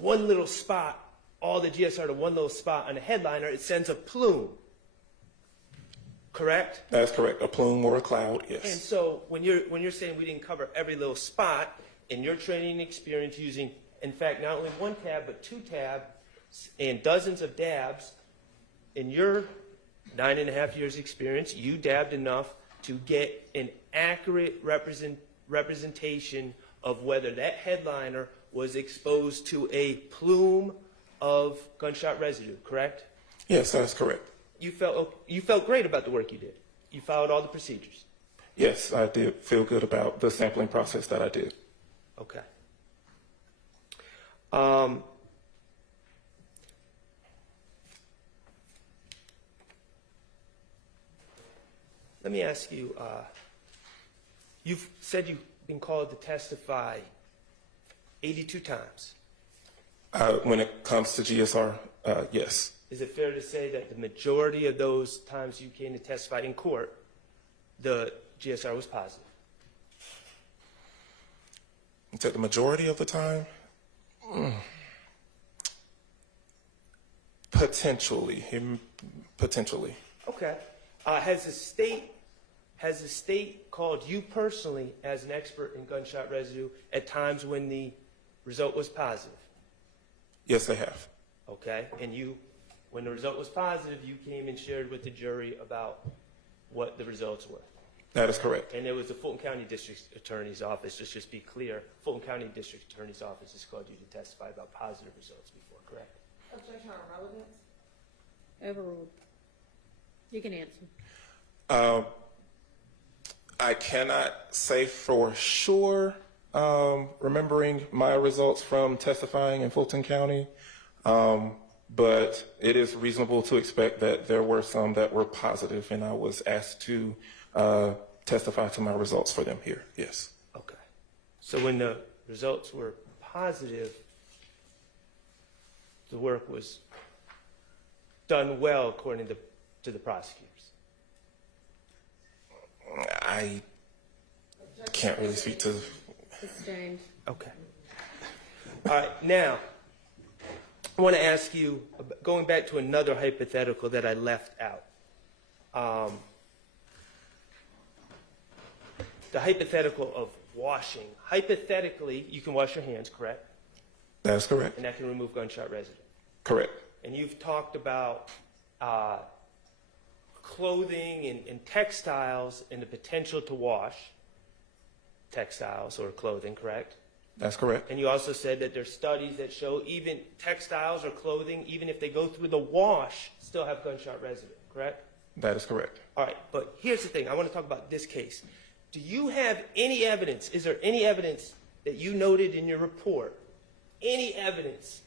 one little spot, all the GSR to one little spot on a headliner, it sends a plume. Correct? That's correct. A plume or a cloud, And yes. so when you're saying we didn't cover every little spot, in your training experience using, in fact, not only one tab, but two tabs and dozens of dabs, in your 9.5 years experience, you dabbed enough to get an accurate representation of whether that headliner was exposed to a plume of gunshot residue, correct? Yes, that's correct. You felt great about the work you did. You followed all the procedures. Yes, I did feel good about the sampling process that I did. Okay. Let me ask you, you've said you've been called to testify 82 times. When it comes to GSR, yes. Is it fair to say that the majority of those times you came to testify in court, the GSR was positive? To the majority of the time? Potentially. Potentially. Okay. Has the state called you personally as an expert in gunshot residue at times when the result was positive? Yes, they have. Okay. And when the result was positive, you came and shared with the jury about what the results were. That is correct. And it was the Fulton County District Attorney's Office, let's just be clear, Fulton County District Attorney's Office has called you to testify about positive results before, correct? Objection on relevance? Overruled. You can answer. I cannot say for sure, remembering my results from testifying in Fulton County, but it is reasonable to expect that there were some that were positive, and I was asked to testify to my results for them here, yes. Okay. So when the results were positive, the work was done well according to the prosecutors? I can't really speak to... Sustained. Okay. All right. Now, I want to ask you, going back to another hypothetical that I left out. The hypothetical of washing. Hypothetically, you can wash your hands, correct? That is correct. And that can remove gunshot residue. Correct. And you've talked about clothing and textiles and the potential to wash textiles or clothing, correct? That's correct. And you also said that there's studies that show even textiles or clothing, even if they go through the wash, still have gunshot residue, correct? That is correct. All right, but here's the thing. I want to talk about this case. Do you have any evidence, is there any evidence that you noted in your report, any evidence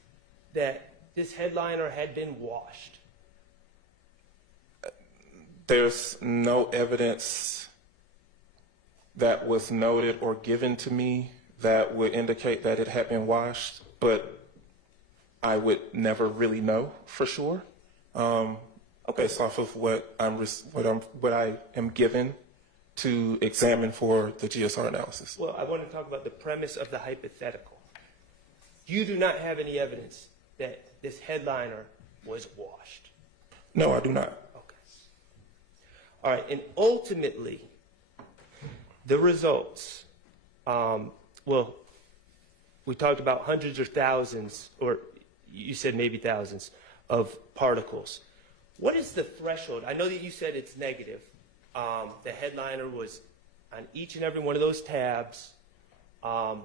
that this headliner had been washed? There's no evidence that was noted or given to me that would indicate that it had been washed, but I would never really know for sure. Based off of what I am given to examine for the GSR analysis. Well, I want to talk about the premise of the hypothetical. You do not have any evidence that this headliner was washed. No, I do not. Okay. All right, and ultimately, the results, well, we talked about hundreds or thousands, or you said maybe thousands, of particles. What is the threshold? I know that you said it's negative. The headliner was on each and every one of those tabs.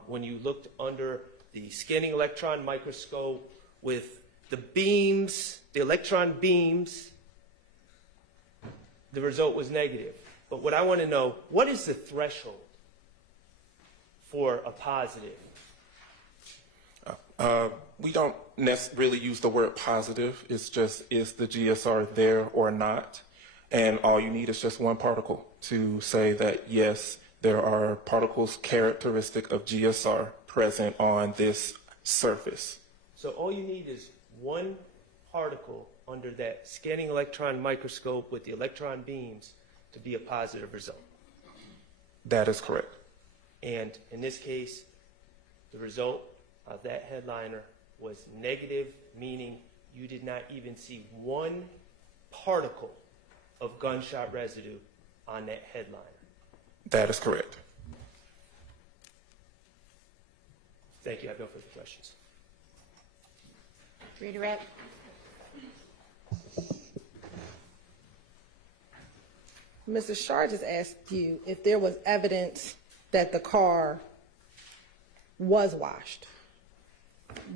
When you looked under the scanning electron microscope with the beams, the electron beams, the result was negative. But what I want to know, what is the threshold for a positive? We don't really use the word positive. It's just, is the GSR there or not? And all you need is just one particle to say that, yes, there are particles characteristic of GSR present on this surface. So all you need is one particle under that scanning electron microscope with the electron beams to be a positive result. That is correct. And in this case, the result of that headliner was negative, meaning you did not even see one particle of gunshot residue on that headliner. That is correct. Thank you. I have no further questions. Redirect. Mr. Shar just asked you if there was evidence that the car was washed.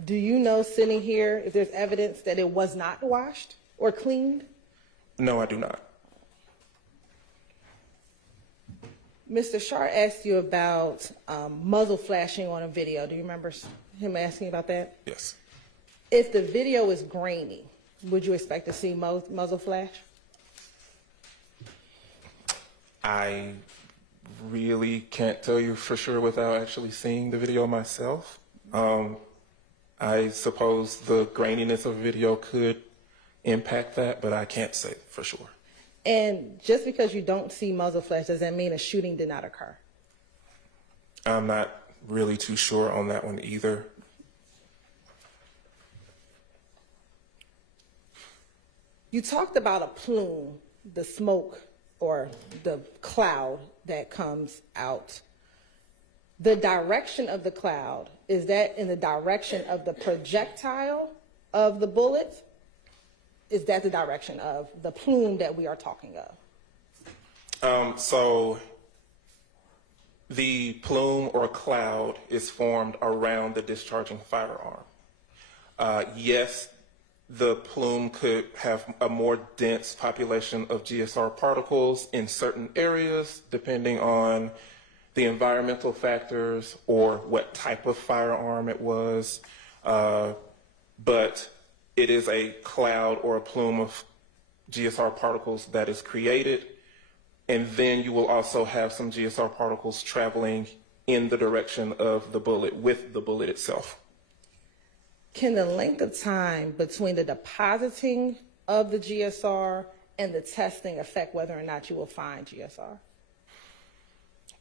Do you know, sitting here, if there's evidence that it was not washed or cleaned? No, I do not. Mr. Shar asked you about muzzle flashing on a video. Do you remember him asking about that? Yes. If the video is grainy, would you expect to see muzzle flash? I really can't tell you for sure without actually seeing the video myself. I suppose the graininess of a video could impact that, but I can't say for sure. And just because you don't see muzzle flash, does that mean a shooting did not occur? I'm not really too sure on that one either. You talked about a plume, the smoke or the cloud that comes out. The direction of the cloud, is that in the direction of the projectile of the bullet? Is that the direction of the plume that we are talking of? So the plume or cloud is formed around the discharging firearm. Yes, the plume could have a more dense population of GSR particles in certain areas, depending on the environmental factors or what type of firearm it was. But it is a cloud or a plume of GSR particles that is created. And then you will also have some GSR particles traveling in the direction of the bullet with the bullet itself. Can the length of time between the depositing of the GSR and the testing affect whether or not you will find GSR?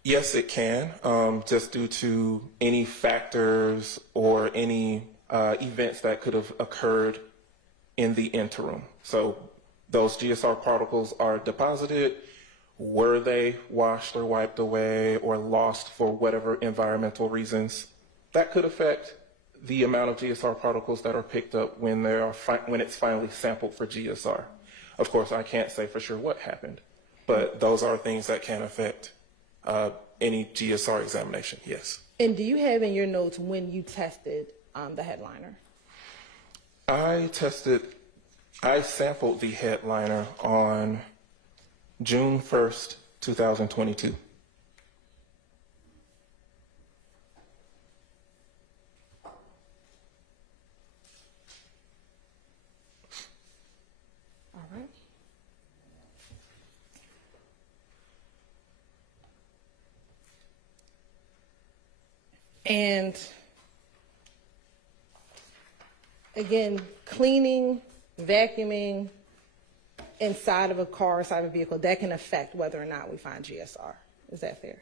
Yes, it can, just due to any factors or any events that could have occurred in the interim. So those GSR particles are deposited. Were they washed or wiped away or lost for whatever environmental reasons? That could affect the amount of GSR particles that are picked up when it's finally sampled for GSR. Of course, I can't say for sure what happened, but those are things that can affect any GSR examination, yes. And do you have in your notes when you tested the headliner? I sampled the headliner on June 1st, 2022. All right. And again, cleaning, vacuuming inside of a car, inside of a vehicle, that can affect whether or not we find GSR. Is that fair?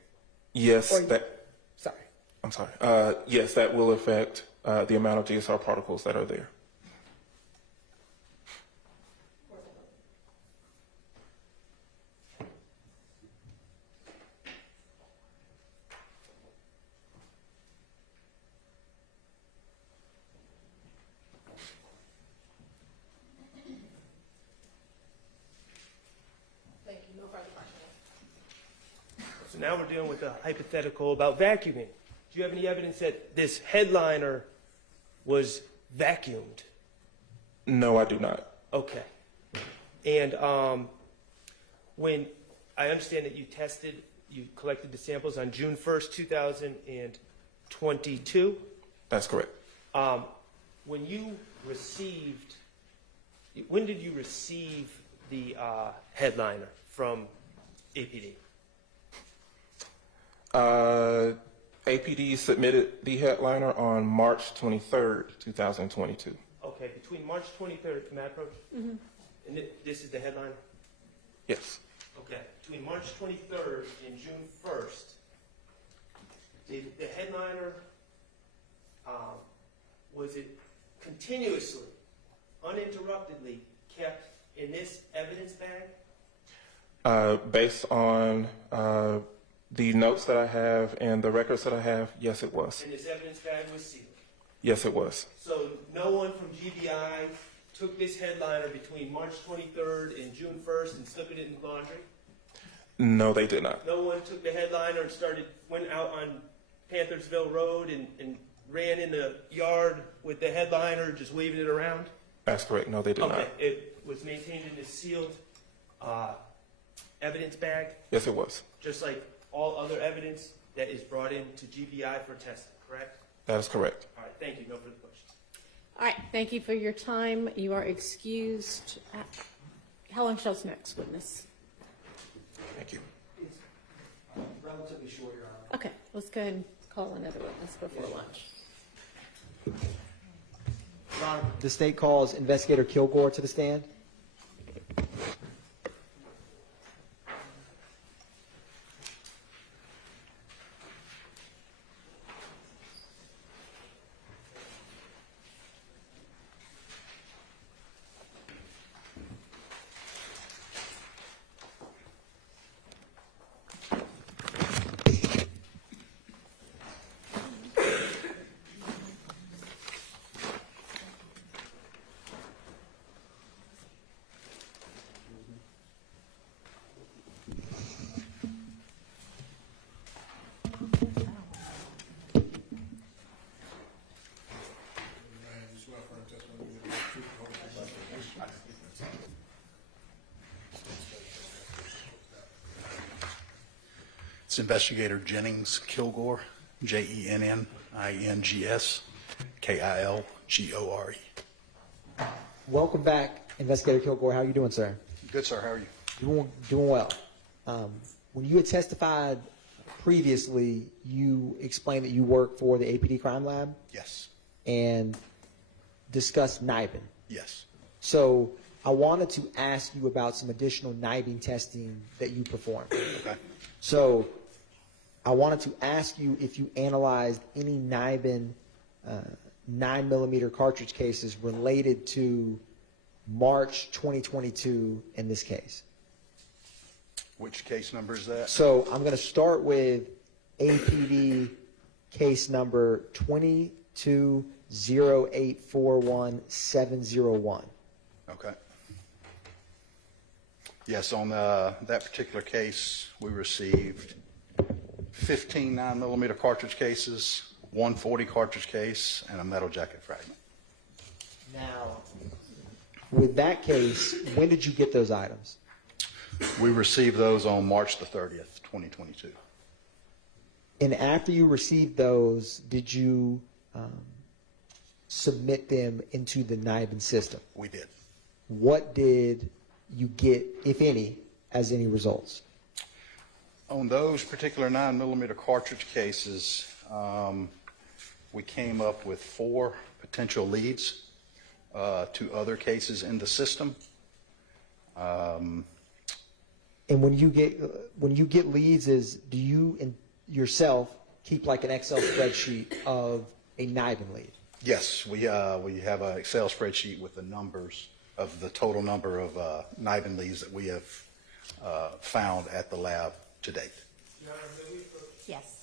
Yes, Sorry. I'm sorry. Yes, that will affect the amount of GSR particles that are there. So now we're dealing with a hypothetical about vacuuming. Do you have any evidence that this headliner was vacuumed? No, I do not. Okay. And when I understand that you collected the samples on June 1st, 2022. That's correct. When did you receive the headliner from APD? APD submitted the headliner on March 23rd, 2022. Okay, between March 23rd, may I approach? Mm-hmm. And this is the headliner? Yes. Okay, between March 23rd and June 1st, did the headliner, was it continuously, uninterruptedly kept in this evidence bag? Based on the notes that I have and the records that I have, yes, it was. And this evidence bag was sealed? Yes, it was. So no one from GBI took this headliner between March 23rd and June 1st and slipped it in the laundry? No, they did not. No one took the headliner and went out on Panthersville Road and ran in the yard with the headliner, just waving it around? That's correct. No, they did Okay, not. it was maintained in this sealed evidence bag, Yes, it was. just like all other evidence that is brought in to GBI for testing, correct? That is correct. All right, thank you. No further questions. All right, thank you for your time. You are excused. Helen Schultz, next witness. Thank you. Relatively short, Your Honor. Okay, let's go ahead and call another witness before lunch. Your Honor, the state calls Investigator Kilgore to the stand. It's Investigator Jennings Kilgore, Jennings Kilgore. Welcome back, Investigator Kilgore. How are you doing, sir? Good, sir. How are you? Doing well. When you had testified previously, you explained that you work for the APD Crime Lab Yes. and discussed NIBIN. Yes. So I wanted to ask you about some additional NIBIN testing that you performed. Okay. So I wanted to ask you if you analyzed any NIBIN 9mm cartridge cases related to March 2022 in this case. Which case number is that? So I'm going to start with APD case number 220841701. Okay. Yes, on that particular case, we received 15 9mm cartridge cases, 140 cartridge case, and a metal jacket fragment. Now, with that case, when did you get those items? We received those on March the 30th, 2022. And after you received those, did you submit them into the NIBIN system? We did. What did you get, if any, as any results? On those particular 9mm cartridge cases, we came up with 4 potential leads to other cases in the system. And when you get leads, do you yourself keep like an Excel spreadsheet of a NIBIN lead? Yes, we have an Excel spreadsheet with the numbers of the total number of NIBIN leads that we have found at the lab to date. Yes.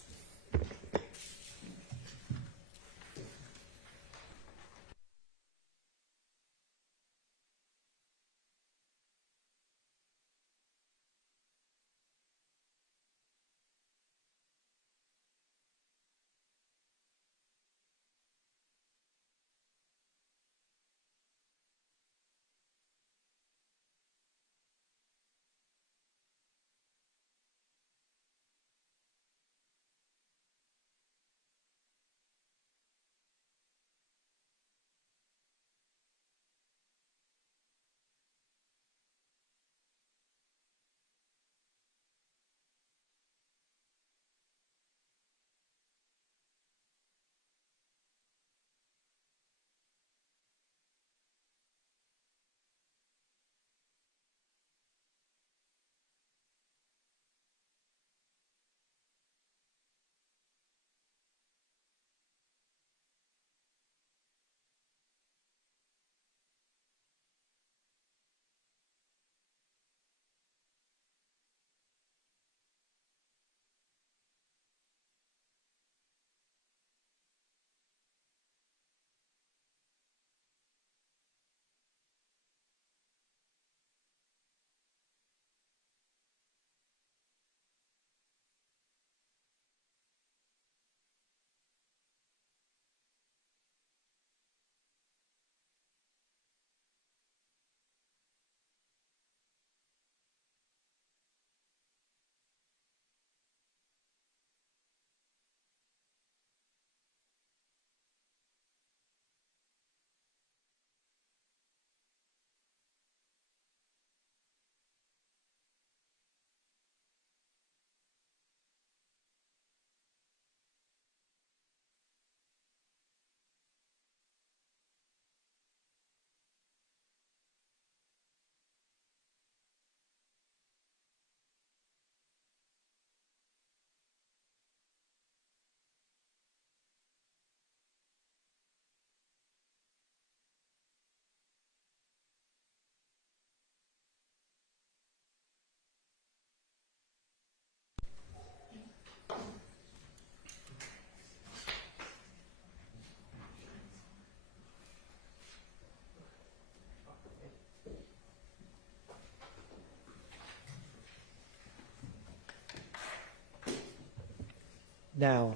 Now,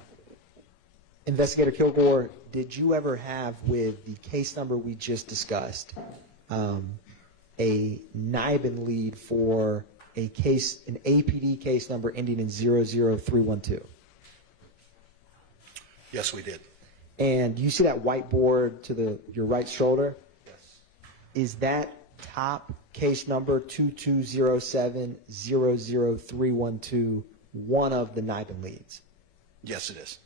Investigator Kilgore, did you ever have with the case number we just discussed, a NIBIN lead for a case, an APD case number ending in 00312? Yes, we did. And you see that whiteboard to your right shoulder? Yes. Is that top case number 2207-00312 one of the NIBIN leads? Yes, it is.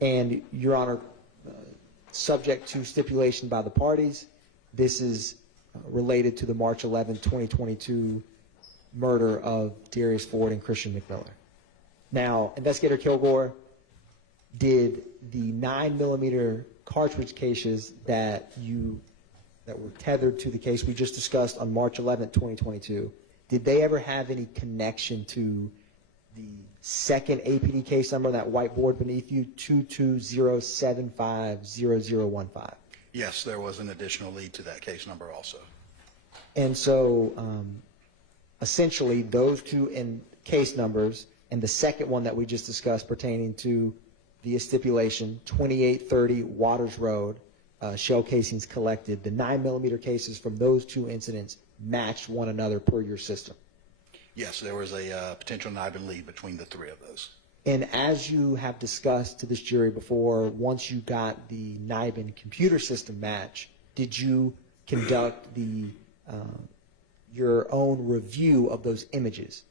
And, Your Honor, subject to stipulation by the parties, this is related to the March 11, 2022 murder of Darius Ford and Christian McMiller. Now, Investigator Kilgore, did the 9mm cartridge cases that were tethered to the case we just discussed on March 11, 2022, did they ever have any connection to the second APD case number, that whiteboard beneath you, 220750015? Yes, there was an additional lead to that case number also. And so, essentially, those two case numbers and the second one that we just discussed pertaining to via stipulation, 2830 Waters Road, shell casings collected, the 9mm cases from those two incidents matched one another per your system. Yes, there was a potential NIBIN lead between the three of those. And as you have discussed to this jury before, once you got the NIBIN computer system match, did you conduct your own review of those images?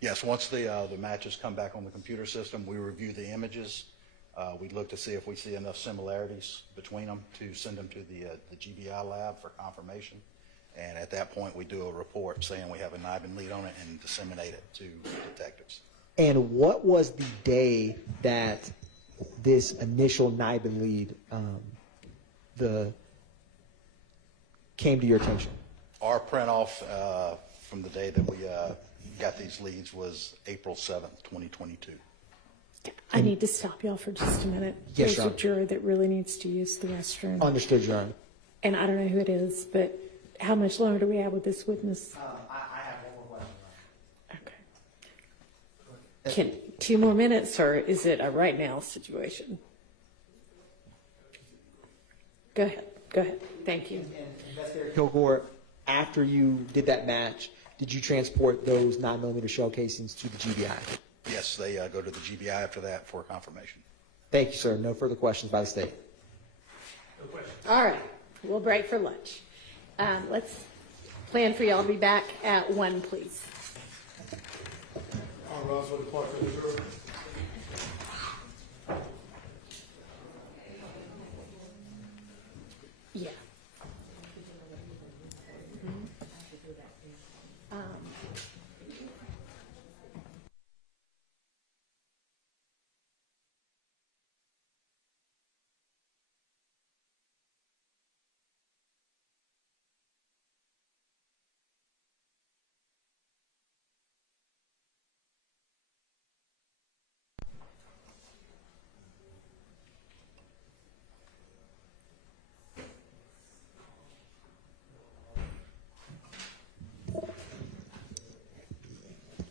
Yes, once the matches come back on the computer system, we review the images. We look to see if we see enough similarities between them to send them to the GBI lab for confirmation. And at that point, we do a report saying we have a NIBIN lead on it and disseminate it to detectives. And what was the day that this initial NIBIN lead came to your attention? Our print off from the day that we got these leads was April 7th, 2022. I need to stop y'all for just a minute. Yes, There's Your a Honor. juror that really needs to use the restroom. Understood, Your Honor. And I don't know who it is, but how much longer do we have with this witness? I have one more question. Okay. Can 2 more minutes, or is it a right now situation? Go ahead. Go ahead. Thank you. And Investigator Kilgore, after you did that match, did you transport those 9mm shell casings to the GBI? Yes, they go to the GBI after that for confirmation. Thank you, sir. No further questions by the state. All right. We'll break for lunch. Let's plan for y'all to be back at 1, please. On Ross with the clerk of the jury. Yeah.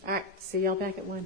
All right. See y'all back at 1.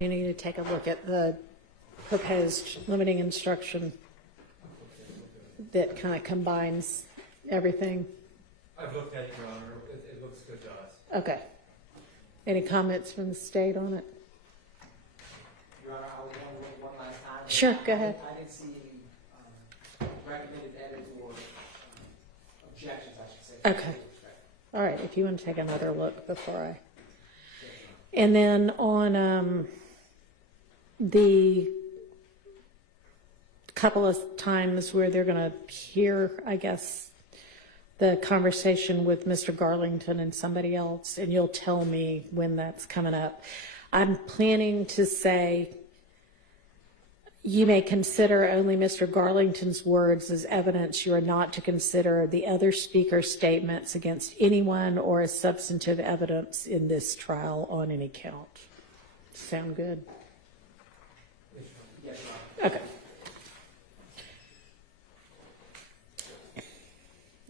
You need to take a look at the proposed limiting instruction that kind of combines everything. I've looked at it, Your Honor. It looks good to us. Okay. Any comments from the state on it? Your Honor, I was going to look one last time. Sure, go ahead. I didn't see any recommended edits or objections, I should say. Okay. All right, if you want to take another look before I. And then on the couple of times where they're going to hear, I guess, the conversation with Mr. Garlington and somebody else, and you'll tell me when that's coming up. I'm planning to say you may consider only Mr. Garlington's words as evidence. You are not to consider the other speaker's statements against anyone or as substantive evidence in this trial on any count. Sound good? Yes, Your Honor. Okay.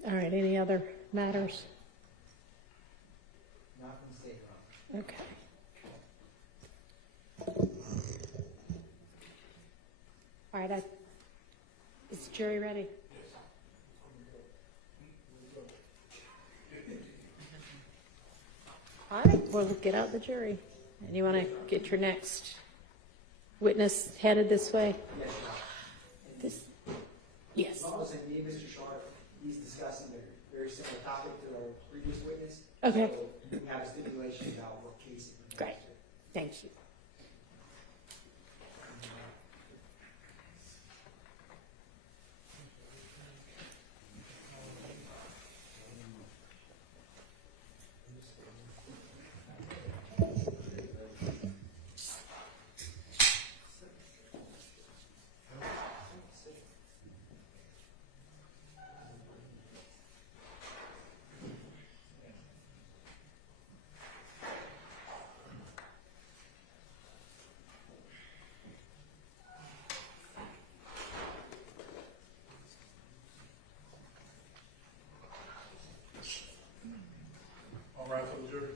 All right, any other matters? Not from the state, Your Honor. Okay. All right, is the jury ready? All right, we'll get out the jury. And you want to get your next witness headed this way? Yes, Your Honor. This, yes. Almost like me and Mr. Sharp, he's discussing a very similar topic to our previous witness. Okay. So we have a stipulation about what case. Great, thank you. All right, for the jury.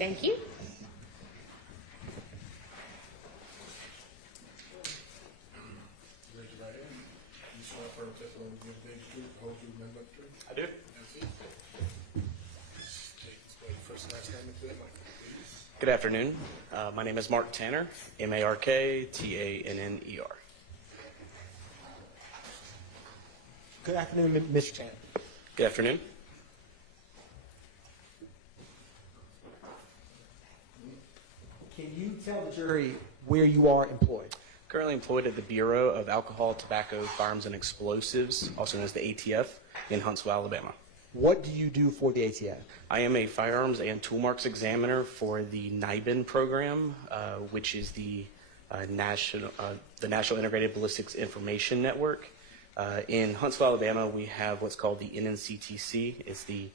Thank you. Raise your right hand. You swear firm testimony to give the truth, the whole truth, nothing but the truth. I do. That's it. Spell your first and last name into that microphone, please. Good afternoon. My name is Mark Tanner, MarkTanner. Good afternoon, Mr. Tanner. Good afternoon. Can you tell the jury where you are employed? Currently employed at the Bureau of Alcohol, Tobacco, Firearms, and Explosives, also known as the ATF, in Huntsville, Alabama. What do you do for the ATF? I am a firearms and tool marks examiner for the NIBIN program, which is the National Integrated Ballistics Information Network. In Huntsville, Alabama, we have what's called the NNCTC. It's the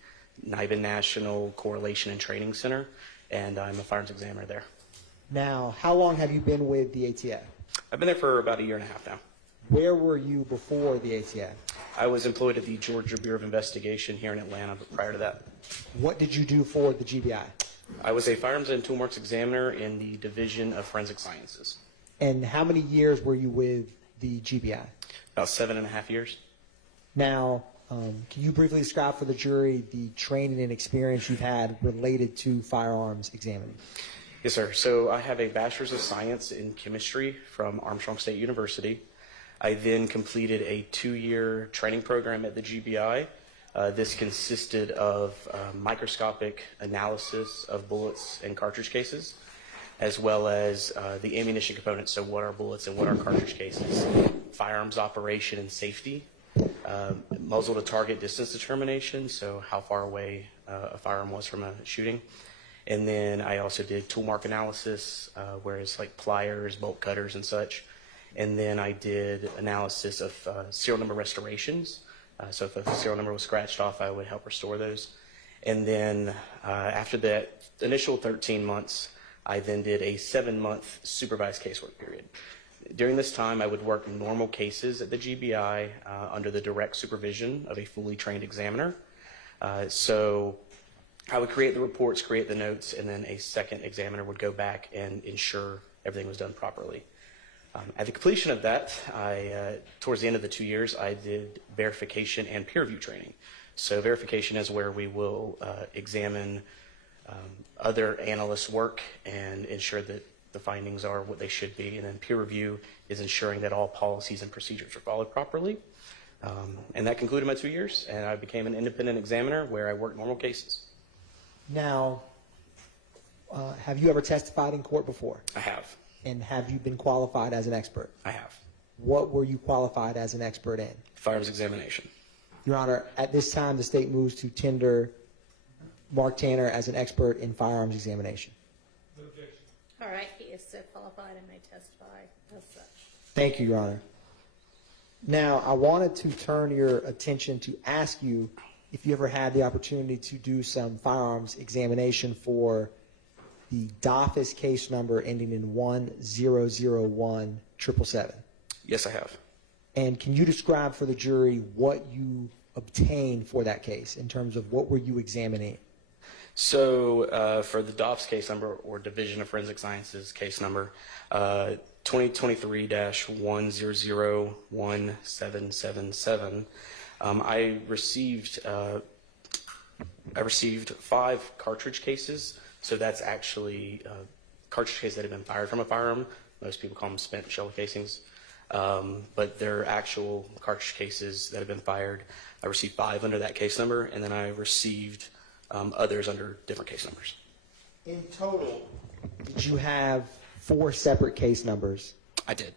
NIBIN National Correlation and Training Center, and I'm a firearms examiner there. Now, how long have you been with the ATF? I've been there for about a year and a half now. Where were you before the ATF? I was employed at the Georgia Bureau of Investigation here in Atlanta, but prior to that, What did you do for the GBI? I was a Firearms and Toolmarks examiner in the Division of Forensic Sciences. And how many years were you with the GBI? About 7.5 years. Now, can you briefly describe for the jury the training and experience you've had related to firearms examining? Yes, sir. So I have a Bachelor's of Science in Chemistry from Armstrong State University. I then completed a 2-year training program at the GBI. This consisted of microscopic analysis of bullets and cartridge cases, as well as the ammunition components, so what are bullets and what are cartridge cases, firearms operation and safety, muzzle to target distance determination, so how far away a firearm was from a shooting. And then I also did tool mark analysis, whereas like pliers, bolt cutters, and such. And then I did analysis of serial number restorations. So if a serial number was scratched off, I would help restore those. And then after that initial 13 months, I then did a 7-month supervised casework period. During this time, I would work normal cases at the GBI under the direct supervision of a fully trained examiner. So I would create the reports, create the notes, and then a second examiner would go back and ensure everything was done properly. At the completion of that, towards the end of the 2 years, I did verification and peer review training. So verification is where we will examine other analysts' work and ensure that the findings are what they should be. And then peer review is ensuring that all policies and procedures are followed properly. And that concluded my 2 years, and I became an independent examiner where I worked normal cases. Now, have you ever testified in court before? I have. And have you been qualified as an expert? I have. What were you qualified as an expert in? Firearms examination. Your Honor, at this time, the state moves to tender Mark Tanner as an expert in firearms examination. All right, he is so qualified and may testify as such. Thank you, Your Honor. Now, I wanted to turn your attention to ask you if you ever had the opportunity to do some firearms examination for the DOFIS case number ending in 1001777. Yes, I have. And can you describe for the jury what you obtained for that case in terms of what were you examining? So for the DOPS case number, or Division of Forensic Sciences case number, 2023-1001777, I received 5 cartridge cases. So that's actually cartridge cases that have been fired from a firearm. Most people call them spent shell casings. But they're actual cartridge cases that have been fired. I received 5 under that case number, and then I received others under different case numbers. In total, did you have 4 separate case numbers? I did.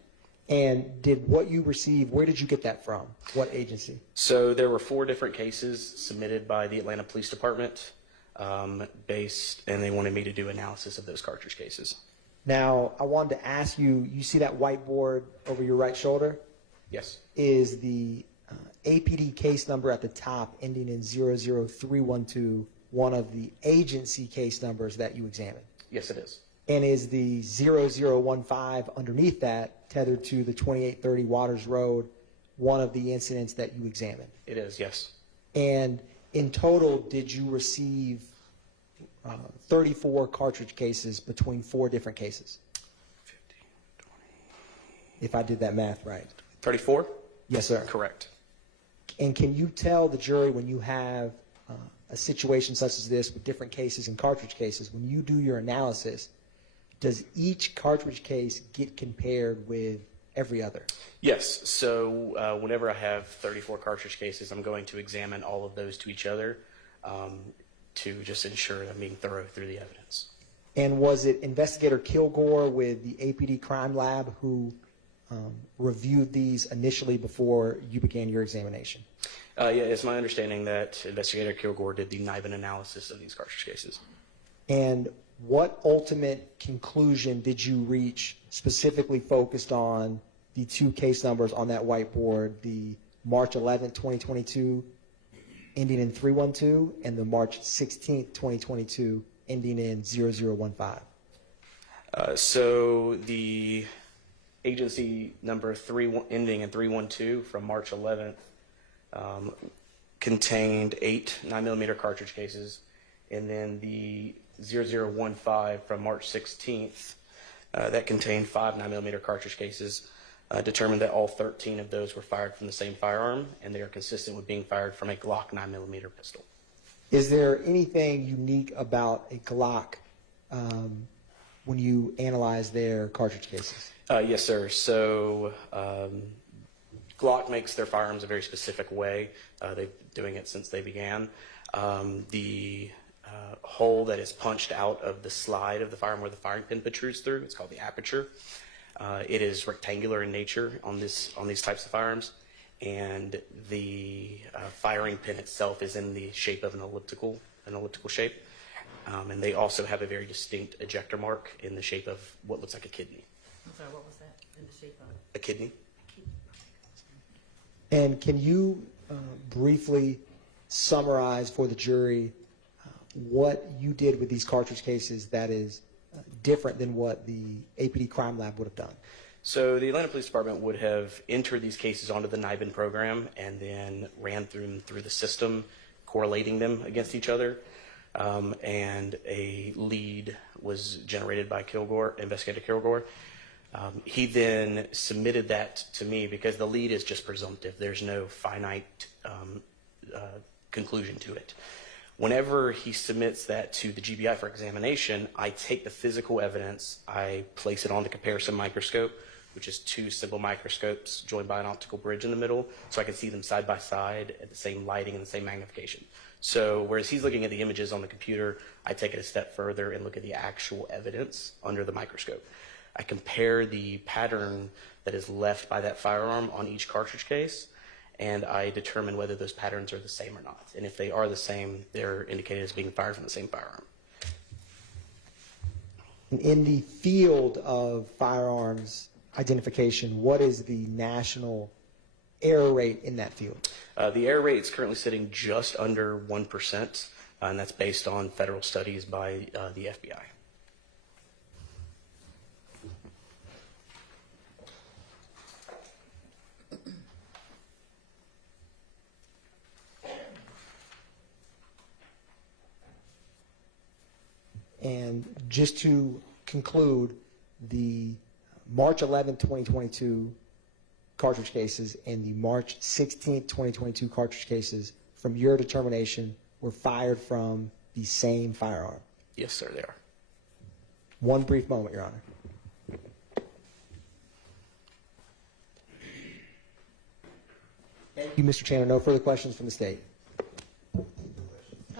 And did what you receive, where did you get that from? What agency? So there were 4 different cases submitted by the Atlanta Police Department, and they wanted me to do analysis of those cartridge cases. Now, I wanted to ask you, you see that whiteboard over your right shoulder? Yes. Is the APD case number at the top ending in 00312 one of the agency case numbers that you examined? Yes, it is. And is the 0015 underneath that tethered to the 2830 Waters Road one of the incidents that you examined? It is, yes. And in total, did you receive 34 cartridge cases between 4 different cases? 50, 20. If I did that math right. 34? Yes, sir. Correct. And can you tell the jury when you have a situation such as this with different cases and cartridge cases, when you do your analysis, does each cartridge case get compared with every other? Yes. So whenever I have 34 cartridge cases, I'm going to examine all of those to each other to just ensure I'm being thorough through the evidence. And was it Investigator Kilgore with the APD Crime Lab who reviewed these initially before you began your examination? Yeah, it's my understanding that Investigator Kilgore did the NIBIN analysis of these cartridge cases. And what ultimate conclusion did you reach specifically focused on the 2 case numbers on that whiteboard, the March 11, 2022 ending in 312 and the March 16, 2022 ending in 0015? So the agency number 3 ending in 312 from March 11th contained 8 9mm cartridge cases, and then the 0015 from March 16th that contained 5 9mm cartridge cases determined that all 13 of those were fired from the same firearm, and they are consistent with being fired from a Glock 9mm pistol. Is there anything unique about a Glock when you analyze their cartridge cases? Yes, sir. So Glock makes their firearms a very specific way. They've been doing it since they began. The hole that is punched out of the slide of the firearm where the firing pin protrudes through, it's called the aperture. It is rectangular in nature on these types of firearms, and the firing pin itself is in the shape of an elliptical shape. And they also have a very distinct ejector mark in the shape of what looks like a kidney. I'm sorry, what was that in the shape of? A kidney. And can you briefly summarize for the jury what you did with these cartridge cases that is different than what the APD crime lab would have done? So the Atlanta Police Department would have entered these cases onto the NIBIN program and then ran them through the system, correlating them against each other. And a lead was generated by Investigator Kilgore. He then submitted that to me because the lead is just presumptive. There's no finite conclusion to it. Whenever he submits that to the GBI for examination, I take the physical evidence, I place it on the comparison microscope, which is 2 simple microscopes joined by an optical bridge in the middle, so I can see them side by side at the same lighting and the same magnification. So whereas he's looking at the images on the computer, I take it a step further and look at the actual evidence under the microscope. I compare the pattern that is left by that firearm on each cartridge case, and I determine whether those patterns are the same or not. And if they are the same, they're indicated as being fired from the same firearm. In the field of firearms identification, what is the national error rate in that field? The error rate is currently sitting just under 1%, and that's based on federal studies by the FBI. And just to conclude, the March 11, 2022 cartridge cases and the March 16, 2022 cartridge cases, from your determination, were fired from the same firearm? Yes, sir, they are. One brief moment, Your Honor. Thank you, Mr. Chandler. No further questions from the state.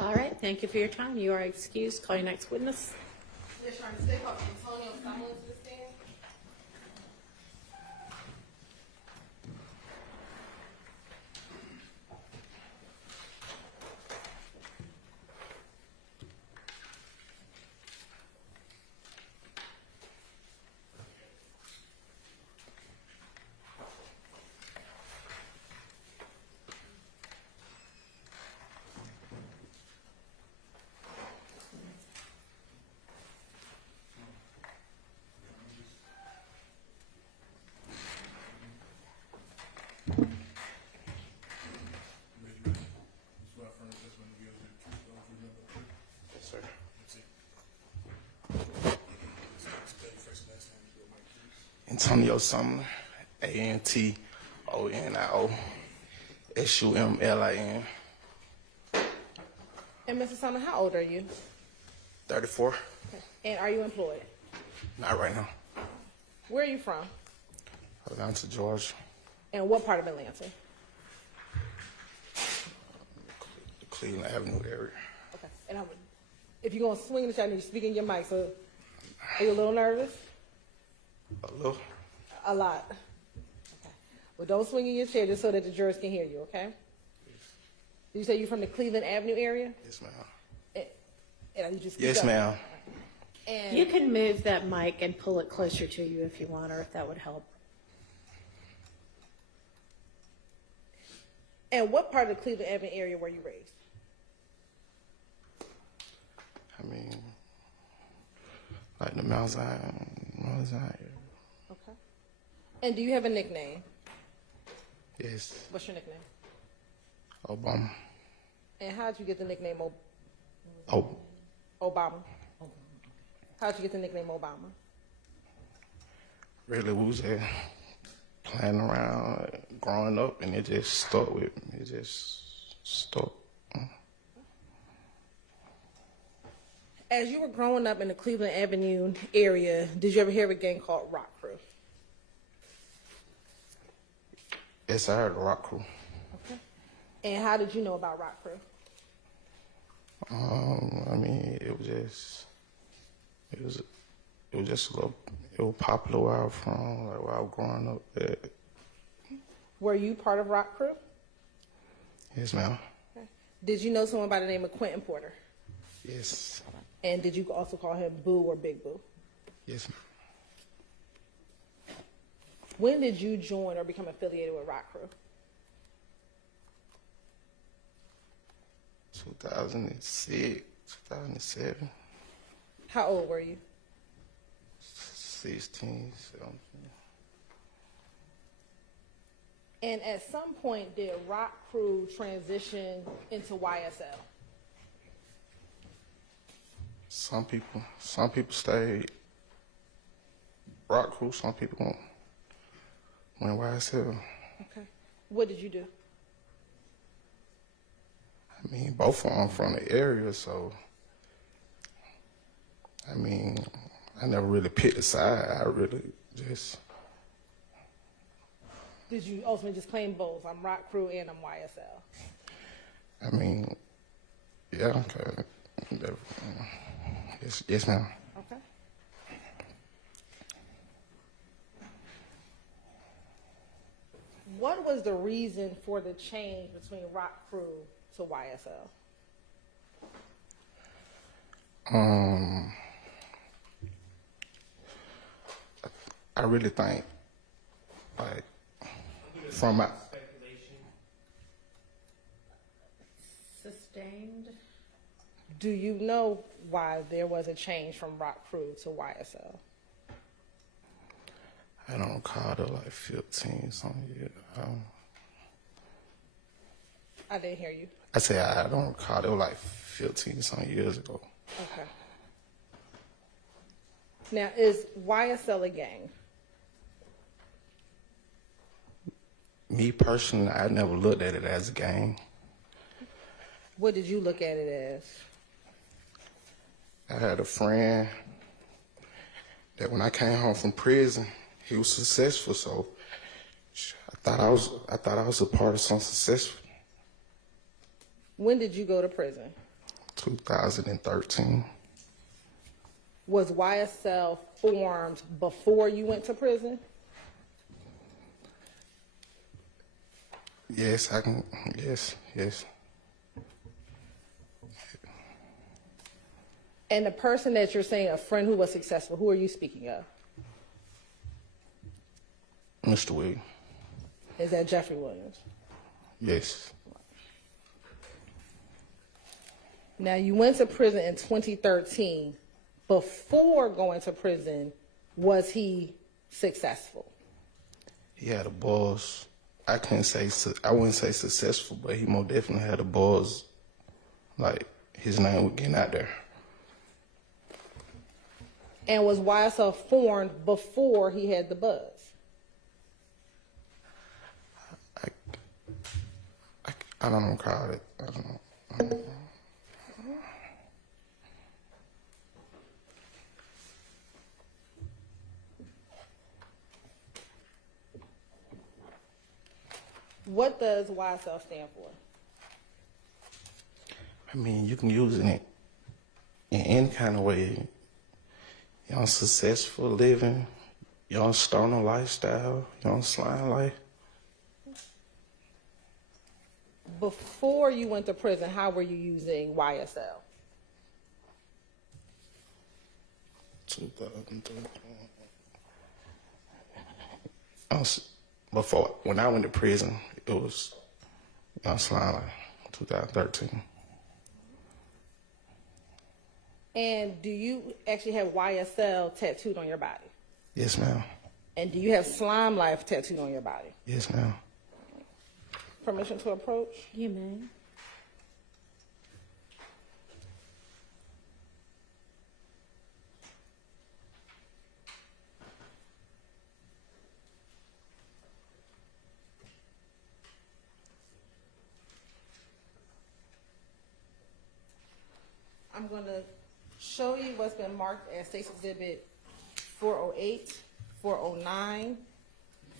All right, thank you for your time. You are excused. Call your next witness. Yes, Your Honor, State Court Antonio Samuels to the stand. Yes, sir. Antonio Sumner, ANTONIO, SUMLIN, And Mr. Sumner, how old are you? 34. And are you employed? Not right now. Where are you from? Atlanta, Georgia. And what part of Atlanta? The Cleveland Avenue area. Okay. And if you're going to swing the shot, I need you to speak in your mic. So, are you a little nervous? A little. A lot. Okay. Well, don't swing in your chair just so that the jurors can hear you, okay? Did you say you're from the Cleveland Avenue area? Yes, ma'am. And I need you to speak Yes, up. ma'am. And You can move that mic and pull it closer to you if you want, or if that would help. And what part of the Cleveland Avenue area were you raised? I mean, like the Mount Zion. Okay. And do you have a nickname? Yes. What's your nickname? Obama. And how did you get the nickname Oh, Obama? How'd you get the nickname Obama? Really, we was there playing around, growing up, and it just stuck with me. It just stuck. As you were growing up in the Cleveland Avenue area, did you ever hear of a gang called Rock Crew? Yes, I heard the Rock Crew. Okay. And how did you know about Rock Crew? I mean, it was just a little, it was popular where I was from, like where I was growing up at. Were you part of Rock Crew? Yes, ma'am. Okay. Did you know someone by the name of Quentin Porter? Yes. And did you also call him Boo or Big Boo? Yes, ma'am. When did you join or become affiliated with Rock Crew? 2006, 2007, How old were you? 16, 17. And at some point, did Rock Crew transition into YSL? Some people stayed Rock Crew, some people went YSL. Okay. What did you do? I mean, both of them from the area, so, I mean, I never really picked a side. I really just... Did you ultimately just claim both? I'm Rock Crew and I'm YSL. I mean, yeah, okay. Yes, ma'am. Okay. What was the reason for the change between Rock Crew to YSL? I really think, like, from my... Sustained. Do you know why there was a change from Rock Crew to YSL? I don't recall it like 15 something years. I didn't hear you. I say I don't recall it was like 15 some years ago. Okay. Now, is YSL a gang? Me personally, I never looked at it as a gang. What did you look at it as? I had a friend that when I came home from prison, he was successful, so I thought I was a part of something successful. When did you go to prison? 2013. Was YSL formed before you went to prison? Yes, yes. And the person that you're saying, a friend who was successful, who are you speaking of? Mr. Williams. Is that Jeffrey Williams? Yes. Now, you went to prison in 2013. Before going to prison, was he successful? He had a buzz. I wouldn't say successful, but he most definitely had a buzz. Like, his name was getting out there. And was YSL formed before he had the buzz? I don't know crowd it. I don't know. What does YSL stand for? I mean, you can use it in any kind of way. Young successful living, young stoner lifestyle, young slime life. Before you went to prison, how were you using YSL? 2013. Before, when I went to prison, it was young slime life, 2013. And do you actually have YSL tattooed on your body? Yes, ma'am. And do you have Slime Life tattooed on your body? Yes, ma'am. Permission to approach? You may. I'm going to show you what's been marked as State's Exhibit 408, 409,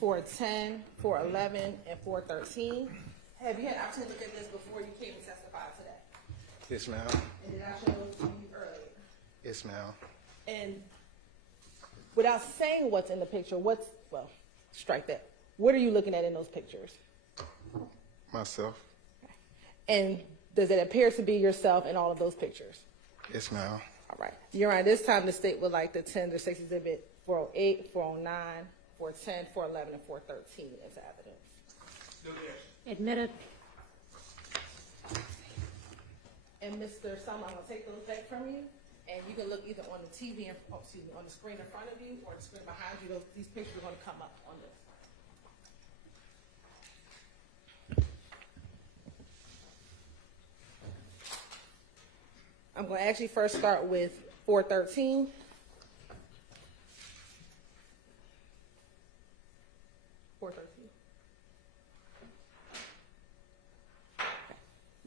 410, 411, and 413. Have you had an opportunity to look at this before you came and testified today? Yes, ma'am. And did I show those to you earlier? Yes, ma'am. And without saying what's in the picture, well, strike that. What are you looking at in those pictures? Myself. And does it appear to be yourself in all of those pictures? Yes, ma'am. All right. Your Honor, this time the state would like to tender State's Exhibit 408, 409, 410, 411, and 413 as evidence. Admitted. And Mr. Summer, I'm going to take those back from you, and you can look either on the TV, on the screen in front of you or the screen behind you. These pictures are going to come up on this. I'm going to actually first start with 413.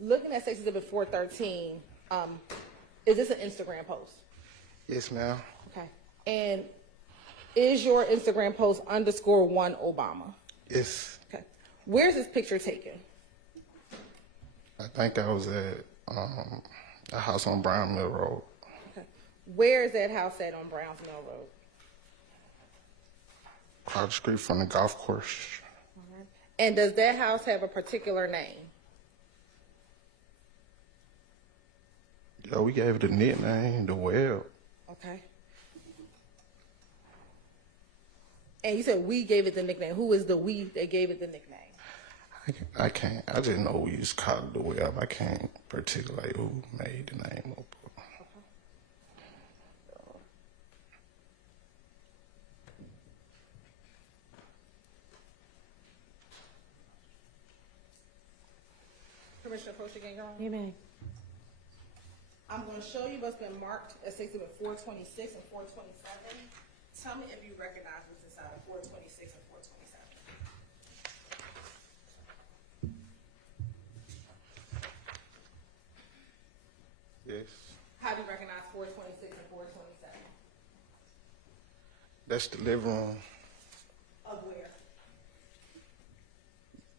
Looking at State's Exhibit 413, is this an Instagram post? Yes, ma'am. Okay. And is your Instagram post _1 Obama? Yes. Okay. Where's this picture taken? I think I was at a house on Brown Mill Road. Okay. Where is that house at on Browns Mill Road? Across the street from the golf course. All right. And does that house have a particular name? Yeah, we gave it a nickname, the Well. Okay. And you said we gave it the nickname. Who is the we that gave it the nickname? I can't. I just know we used to call it the Well. I can't particulate who made the name up. Commissioner Post again, Your Honor? You may. I'm going to show you what's been marked as Exhibit 426 and 427. Tell me if you recognize what's inside of 426 and 427. Yes. How do you recognize 426 and 427? That's the living room. Of where?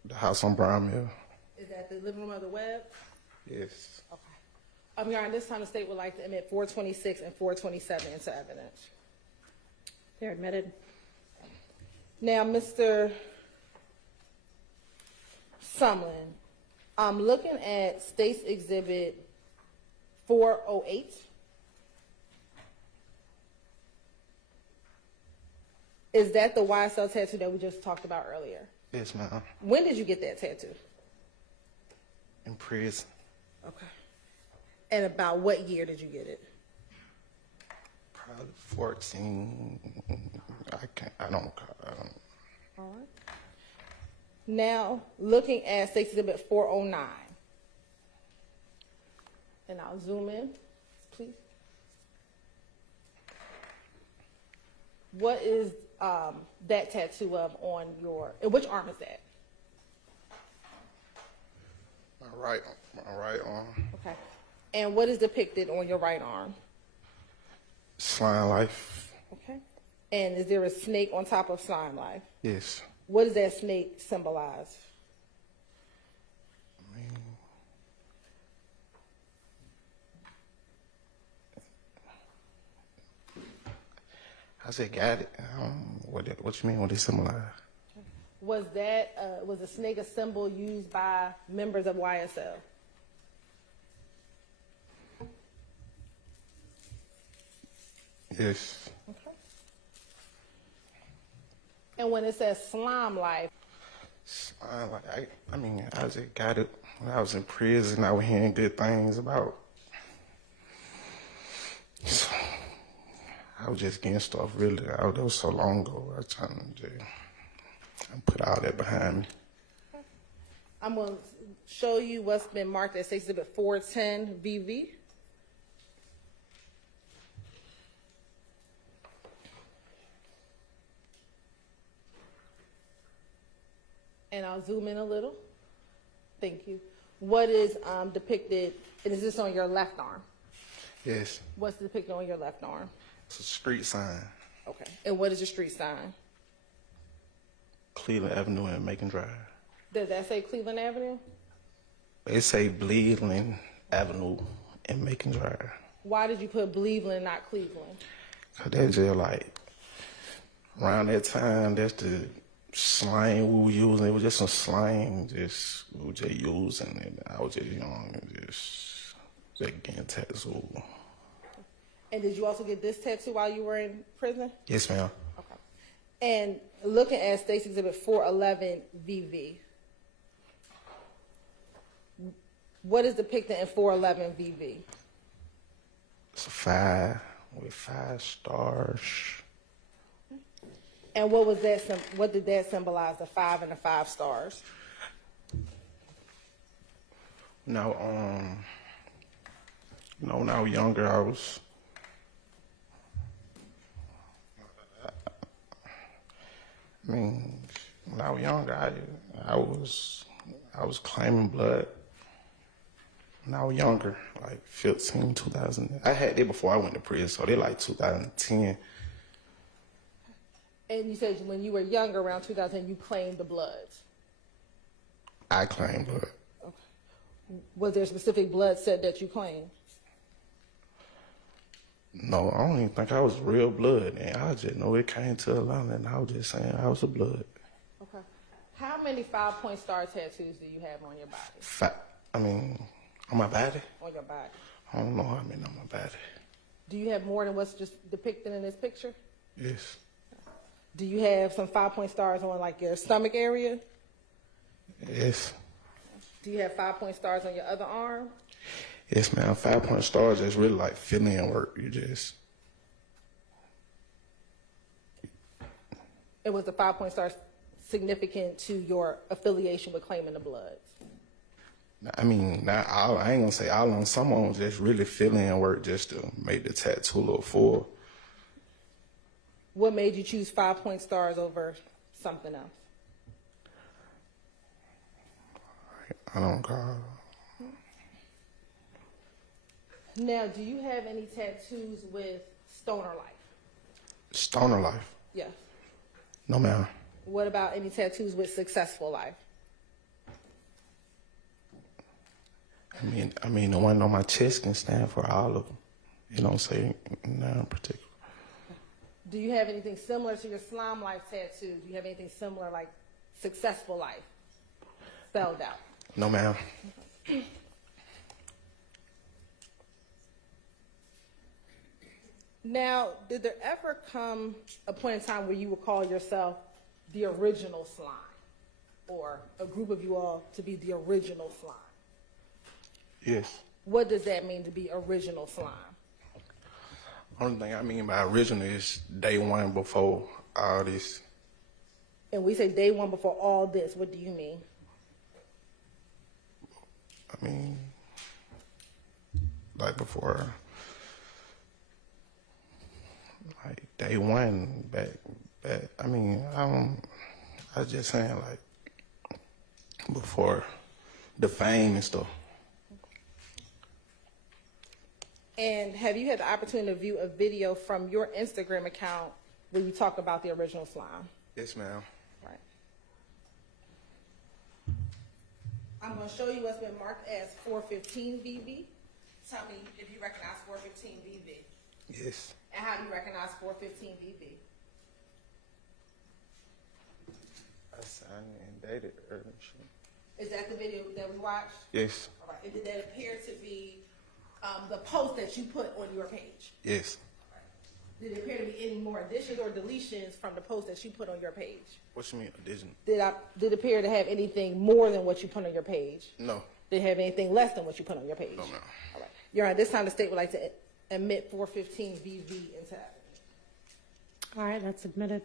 The house on Brown Mill. Is that the living room of the web? Yes. Okay. Your Honor, this time the state would like to admit 426 and 427 into evidence. They're admitted. Now, Mr. Sumlin, I'm looking at State's Exhibit 408. Is that the YSL tattoo that we just talked about earlier? Yes, ma'am. When did you get that tattoo? In prison. Okay. And about what year did you get it? Probably 14. I don't. All right. Now, looking at State's Exhibit 409. And I'll zoom in, please. What is that tattoo of on your, and which arm is that? My right arm. Okay. And what is depicted on your right arm? Slime life. Okay. And is there a snake on top of Slime Life? Yes. What does that snake symbolize? I said, got it. What you mean? What they symbolize? Was a snake a symbol used by members of YSL? Yes. Okay. And when it says Slime Life, I just got it when I was in prison. I was hearing good things about. So, I was just getting stuff really. That was so long ago. I was trying to put all that behind me. I'm going to show you what's been marked as Exhibit 410 VV. And I'll zoom in a little. Thank you. What is depicted, and is this on your left arm? Yes, What's depicted on your left arm? it's a street sign, Okay. And what is your street sign? Cleveland Avenue and Macon Drive. Does that say Cleveland Avenue? It say Bleedland Avenue and Macon Drive. Why did you put Cleveland, not Cleveland? Cause that's just like around that time. That's the slang we were using. It was just some slang, just we were just using it. I was just young and just getting tattooed. And did you also get this tattoo while you were in prison? Yes, ma'am. Okay. And looking at State's Exhibit 411 VV, what is depicted in 411 VV? It's a 5 with 5 stars. And what was that? What did that symbolize? The 5 and the 5 stars. Now, when I was younger, when I was younger, I was claiming blood. When I was younger, like 15, 2000. I had it before I went to prison, so they like 2010. And you said when you were younger, around 2000, you claimed the bloods. I claimed blood. Okay. Was there a specific blood set that you claimed? No, I don't even think I was real blood. And I just know it came to Atlanta, and I was just saying I was a blood. Okay. How many 5-point star tattoos do you have on your body? On my body? On your body. I don't know how many on my body. Do you have more than what's just depicted in this picture? Yes. Do you have some 5-point stars on like your stomach area? Yes. Do you have 5-point stars on your other arm? Yes, man. 5-point stars is really like fill-in work. And was the 5-point star significant to your affiliation with claiming the bloods? Not all. I ain't gonna say all on. Some of them just really fill-in work just to make the tattoo look full. What made you choose 5-point stars over something else? I don't call. Now, do you have any tattoos with Stoner Life? Stoner Life? Yes. No, ma'am. What about any tattoos with Successful Life? The one on my chest can stand for all of them. It don't say none in particular. Do you have anything similar to your Slime Life tattoo? Do you have anything similar like Successful Life spelled out? No, ma'am. Now, did there ever come a point in time where you would call yourself the original Slime, or a group of you all to be the original Slime? Yes. What does that mean to be original Slime? Only thing I mean by original is day one before all this. And we say day one before all this. What do you mean? Like before, like day one back. I was just saying like before the fame and stuff. And have you had the opportunity to view a video from your Instagram account where you talk about the original Slime? Yes, ma'am. Right. I'm going to show you what's been marked as 415 VV. Tell me if you recognize 415 VV. Yes. And how do you recognize 415 VV? I signed and dated her. Is that the video that we watched? Yes. All right. And did that appear to be the post that you put on your page? Yes. Did it appear to be any more additions or deletions from the post that you put on your page? What you mean addition? Did it appear to have anything more than what you put on your page? No. Did it have anything less than what you put on your page? No, ma'am. All right. Your Honor, this time the state would like to admit 415 VV into evidence. All right, that's admitted.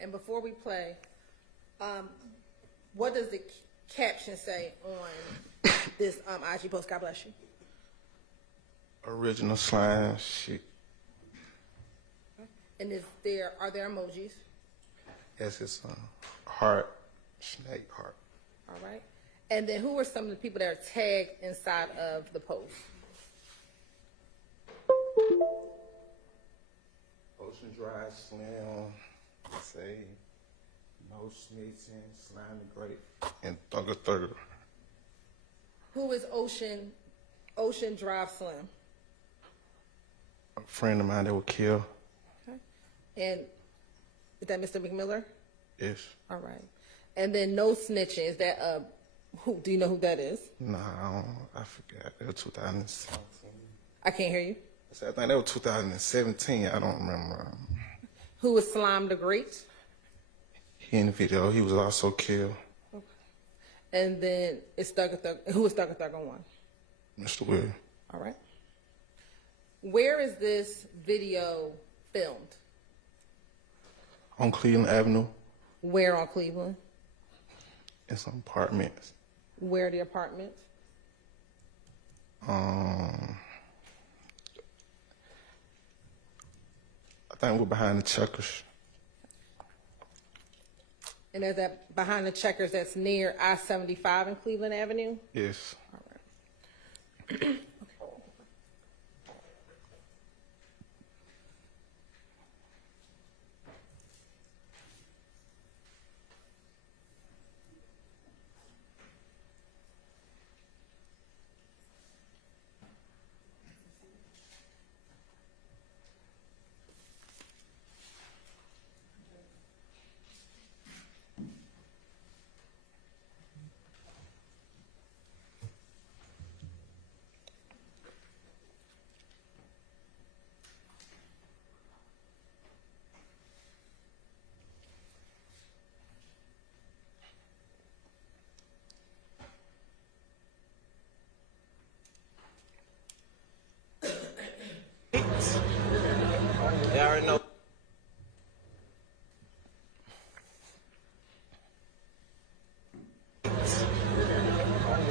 And before we play, what does the caption say on this IG post? God bless you. Original slime shit. And are there emojis? Yes, it's heart, snake heart. All right. And then who are some of the people that are tagged inside of the post? Ocean Dry, Slim, say, No Snitching, Slime the Great, and Thugger Thugger. Who is Ocean Drive Slim? A friend of mine that was killed. Okay. And is that Mr. McMiller? Yes. All right. And then No Snitching, is that who? Do you know who that is? Nah, I forgot. It was 2017. I can't hear you. I think that was 2017. I don't remember. Who is Slime the Great? He in the video. He was also killed. Okay. And then it's Thugger Thugger. Who is Thugger Thugger 1? Mr. Will. All right. Where is this video filmed? On Cleveland Avenue. Where on Cleveland? In some apartments. Where are the apartments? I think we're behind the checkers. And is that behind the checkers that's near I-75 and Cleveland Avenue? Yes. All right. They already know.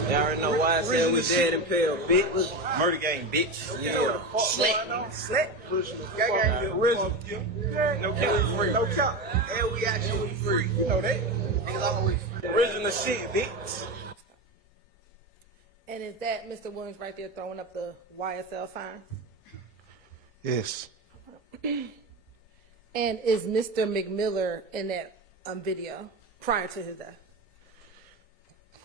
They already know YSL was dead and pale, bitch. Murder game, bitch. Yeah. Slick. Original. No cap. No cap. And we actually free. You know that. Niggas always free. Original shit, bitch. And is that Mr. Williams right there throwing up the YSL sign? Yes. And is Mr. McMiller in that video prior to his death?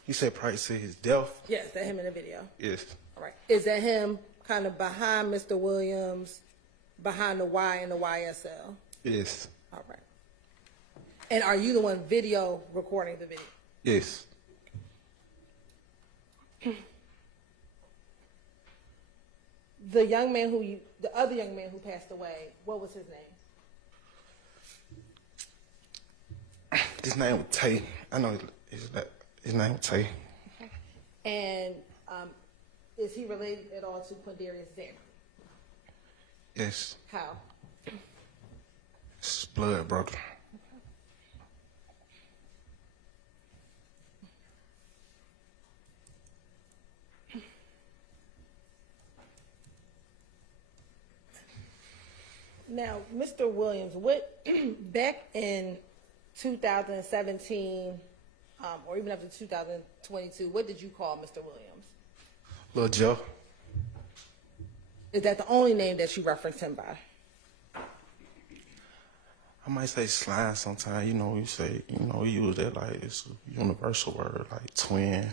You said prior to his death? Yes, that him in the video. Yes. All right. Is that him kind of behind Mr. Williams, behind the Y and the YSL? Yes. All right. And are you the one video recording the video? Yes. The other young man who passed away, what was his name? His name was Tay. I know his name was Tay. Okay. And is he related at all to Quindarius Zanner? Yes. How? It's blood, brother. Now, Mr. Williams, back in 2017, or even up to 2022, what did you call Mr. Williams? Lil Joe. Is that the only name that you reference him by? I might say slime sometimes. You use that like it's a universal word, like twin.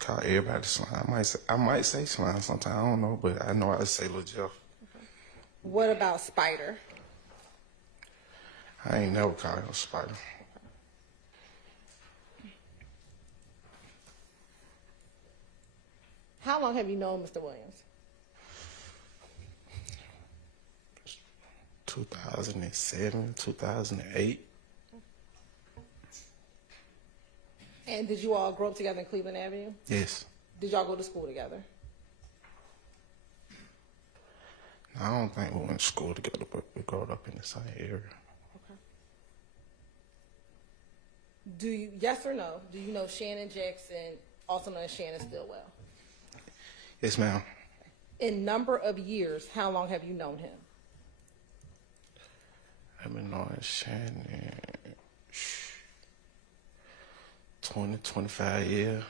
Call everybody slime. I might say slime sometimes. I don't know, but I know I say Lil Joe. What about Spider? I ain't never called him Spider. How long have you known Mr. Williams? 2007, 2008. And did you all grow up together in Cleveland Avenue? Yes. Did y'all go to school together? I don't think we went to school together, but we grew up in the same area. Okay. Yes or no, do you know Shannon Jackson, also known as Shannon Stillwell? Yes, ma'am. In number of years, how long have you known him? I've been knowing Shannon 20, 25 years.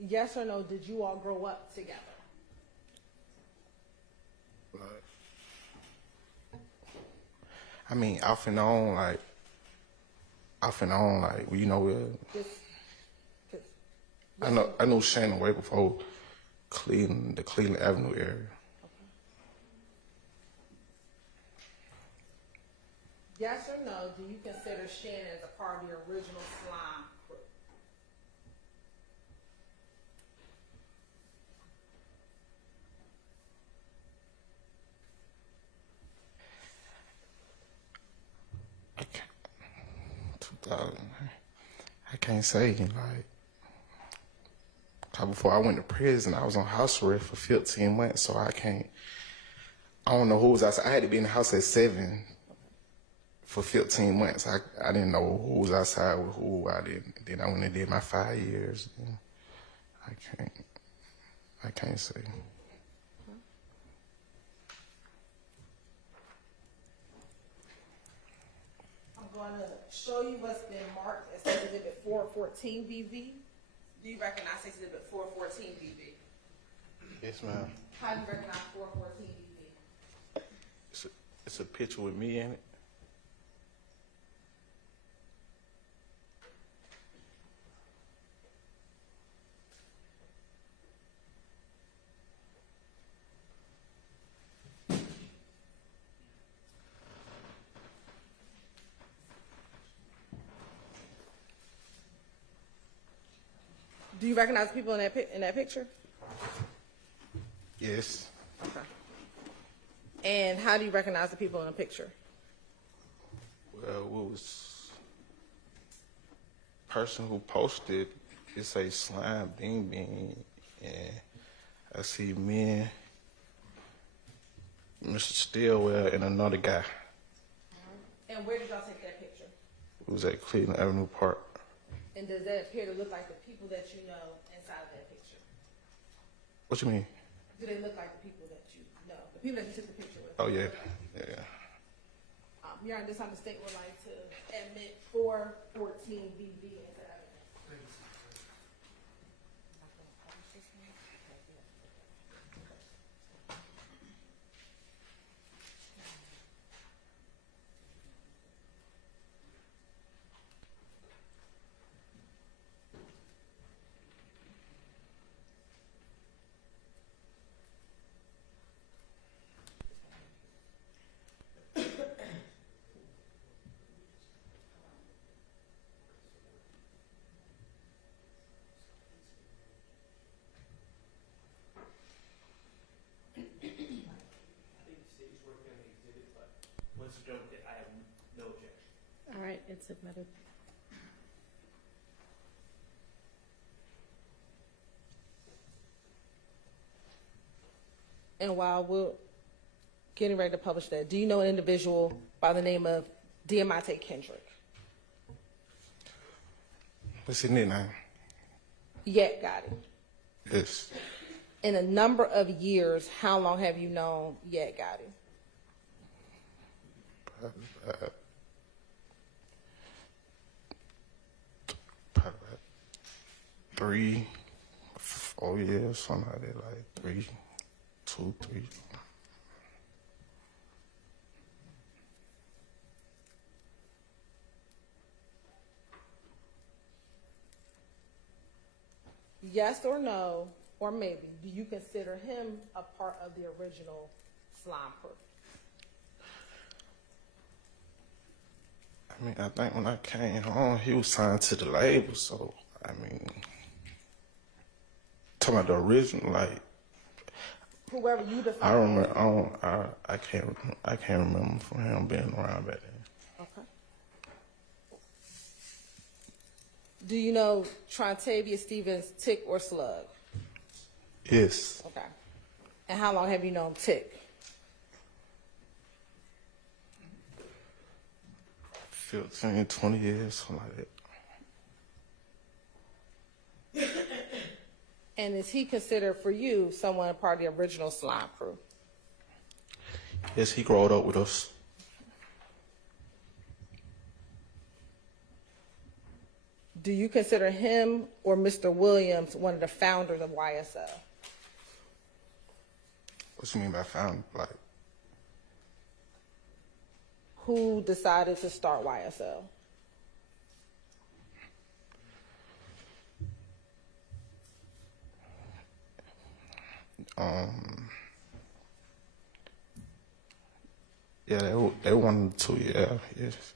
Yes or no, did you all grow up together? I mean, off and on, like, you know, I know Shannon way before the Cleveland Avenue area. Yes or no, do you consider Shannon as a part of the original slime crew? I can't, 2000, I can't say, like, 'cause before I went to prison, I was on house arrest for 15 months, so I don't know who was outside. I had to be in the house at 7 for 15 months. I didn't know who was outside with who. Then I went and did my 5 years. I can't say. I'm going to show you what's been marked as Exhibit 414 BV. Do you recognize Exhibit 414 BV? Yes, ma'am. How do you recognize 414 BV? It's a picture with me in it. Do you recognize the people in that picture? Yes. Okay. And how do you recognize the people in the picture? Well, what was person who posted, it say Slime Bean Bean, and I see me, Mr. Stillwell, and another guy. And where did y'all take that picture? It was at Cleveland Avenue Park. And does that appear to look like the people that you know inside of that picture? What you mean? Do they look like the people that you know? The people that you took the picture with? Oh, yeah. Yeah. Your Honor, this time the state would like to admit 414 BV into evidence. I have no objection. All right, it's admitted. And while we're getting ready to publish that, do you know an individual by the name of Diamante Kendrick? What's his name? Yet got it. Yes. In a number of years, how long have you known Yet got it? Probably about 3, 4 years, something like that, like 3, 2, 3. Yes or no, or maybe, do you consider him a part of the original slime crew? I mean, I think when I came home, he was signed to the label, so, I mean, talking about the original, like, Whoever you define. I remember, I can't remember from him being around back then. Okay. Do you know Trontavia Stevens, Tick or Slug? Yes. Okay. And how long have you known Tick? 15, 20 years, something like that. And is he considered for you someone part of the original slime crew? Yes, he growed up with us. Do you consider him or Mr. Williams one of the founders of YSL? What you mean by found? Like, Who decided to start YSL? yeah, they wanted to, yeah, yes.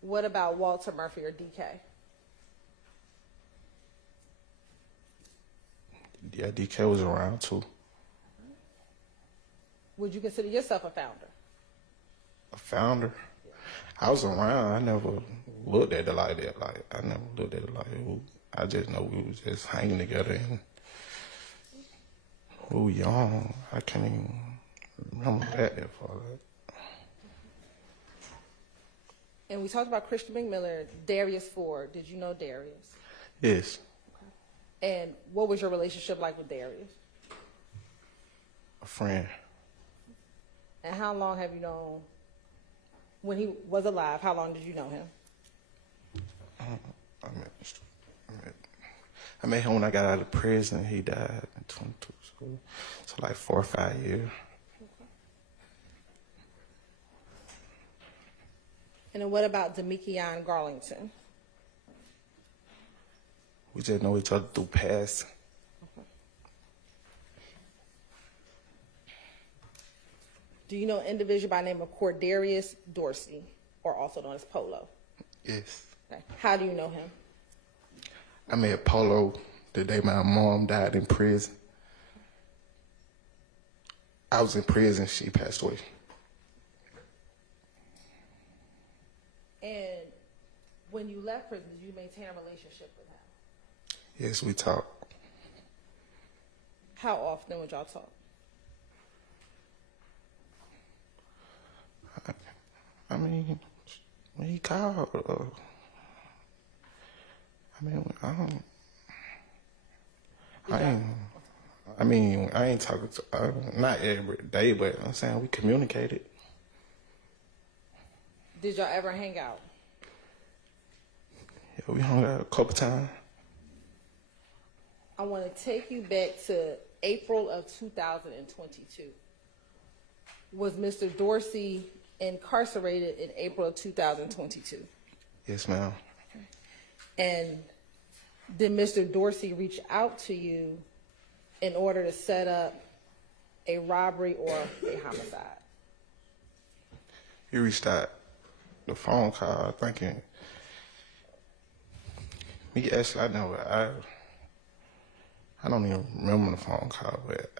What about Walter Murphy or DK? Yeah, DK was around too. Would you consider yourself a founder? A founder? I was around. I never looked at it like that. Like, I never looked at it like that. I just know we was just hanging together and we were young. I can't even remember that far. And we talked about Christian McMillan, Darius Ford. Did you know Darius? Yes, And what was your relationship like with Darius? a friend. And how long have you known, when he was alive, how long did you know him? I met him when I got out of prison. He died in 22, so like 4 or 5 years. And then what about Demikion Garlington? We just know each other through past. Do you know an individual by the name of Cordarius Dorsey, or also known as Polo? Yes. Okay. How do you know him? I met Polo the day my mom died in prison. I was in prison. She passed away. And when you left prison, did you maintain a relationship with him? Yes, we talked. How often would y'all talk? I mean, when he called, I ain't talking to, not every day, but I'm saying we communicated. Did y'all ever hang out? Yeah, we hung out a couple times. I want to take you back to April of 2022. Was Mr. Dorsey incarcerated in April of 2022? Yes, ma'am. And did Mr. Dorsey reach out to you in order to set up a robbery or a homicide? He reached out the phone call thinking, me actually, I don't even remember the phone call, but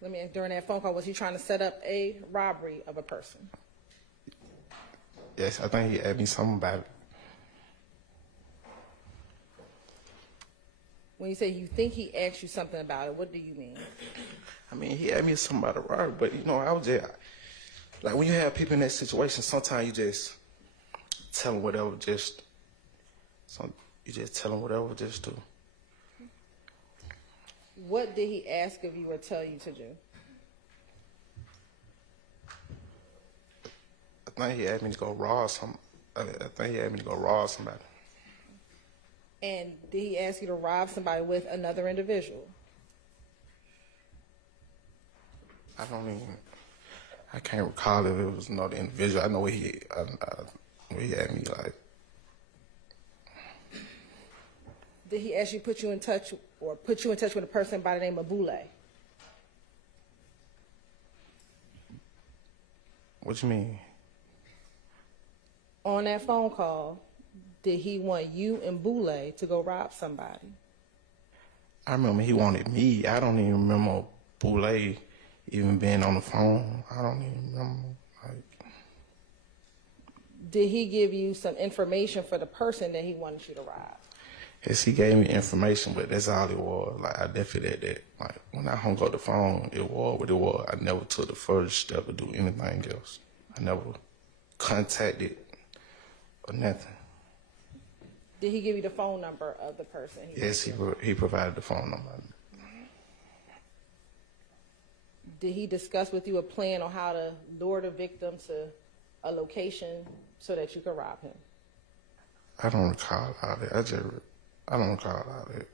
Let me ask, during that phone call, was he trying to set up a robbery of a person? yes, I think he asked me something about it. When you say you think he asked you something about it, what do you mean? I mean, he asked me something about a robbery, but you know, I was just, like when you have people in that situation, sometimes you just tell them whatever, you just tell them whatever just to. What did he ask of you or tell you to do? I think he asked me to go rob somebody. And did he ask you to rob somebody with another individual? I can't recall if it was another individual. I know he had me like. Did he ask you to put you in touch with a person by the name of Boule? What you mean? On that phone call, did he want you and Boule to go rob somebody? I remember he wanted me. I don't even remember Boule even being on the phone. I don't even remember. Did he give you some information for the person that he wanted you to rob? Yes, he gave me information, but that's all it was. Like, I definitely did that. Like, when I hung up the phone, it was what it was. I never took the further step to do anything else. I never contacted or nothing. Did he give you the phone number of the person? Yes, he provided the phone number. Did he discuss with you a plan on how to lure the victim to a location so that you could rob him? I don't recall all that. I don't recall all that.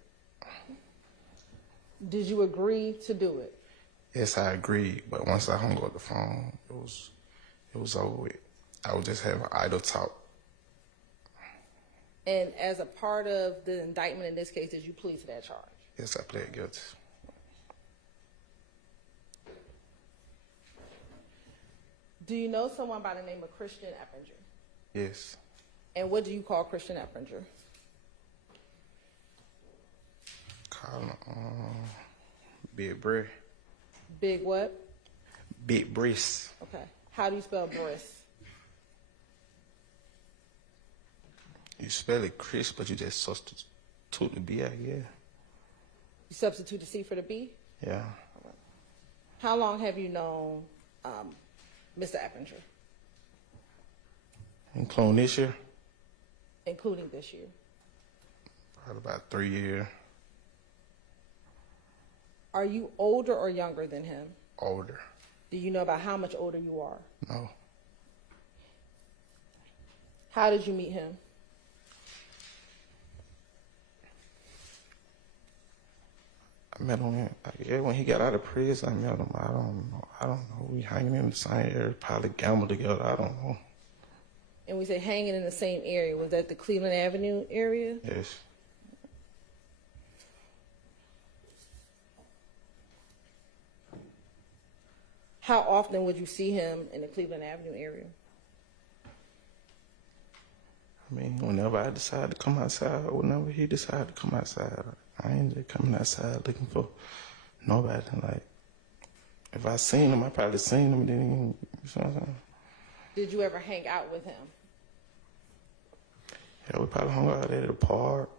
Did you agree to do it? Yes, I agreed, but once I hung up the phone, it was over with. I was just having idle talk. And as a part of the indictment in this case, did you plead to that charge? Yes, I pled guilty. Do you know someone by the name of Christian Eppinger? Yes. And what do you call Christian Eppinger? Call him Big Briss. Big what? Big Briss. Okay. How do you spell Briss? You spell it Chris, but you just substitute the B, I guess. You substitute the C for the B? Yeah. How long have you known Mr. Eppinger? Including this year? Including this year. Probably about 3 years. Are you older or younger than him? Older. Do you know about how much older you are? No. How did you meet him? I met him when he got out of prison. I met him. I don't know. We hanging in the same area, probably gambled together. I don't know. And we say hanging in the same area. Was that the Cleveland Avenue area? Yes. How often would you see him in the Cleveland Avenue area? I mean, whenever I decide to come outside, whenever he decided to come outside, I ain't just coming outside looking for nobody. Like, if I seen him, I probably seen him. Then, you know what I'm saying? Did you ever hang out with him? Yeah, we probably hung out at the park.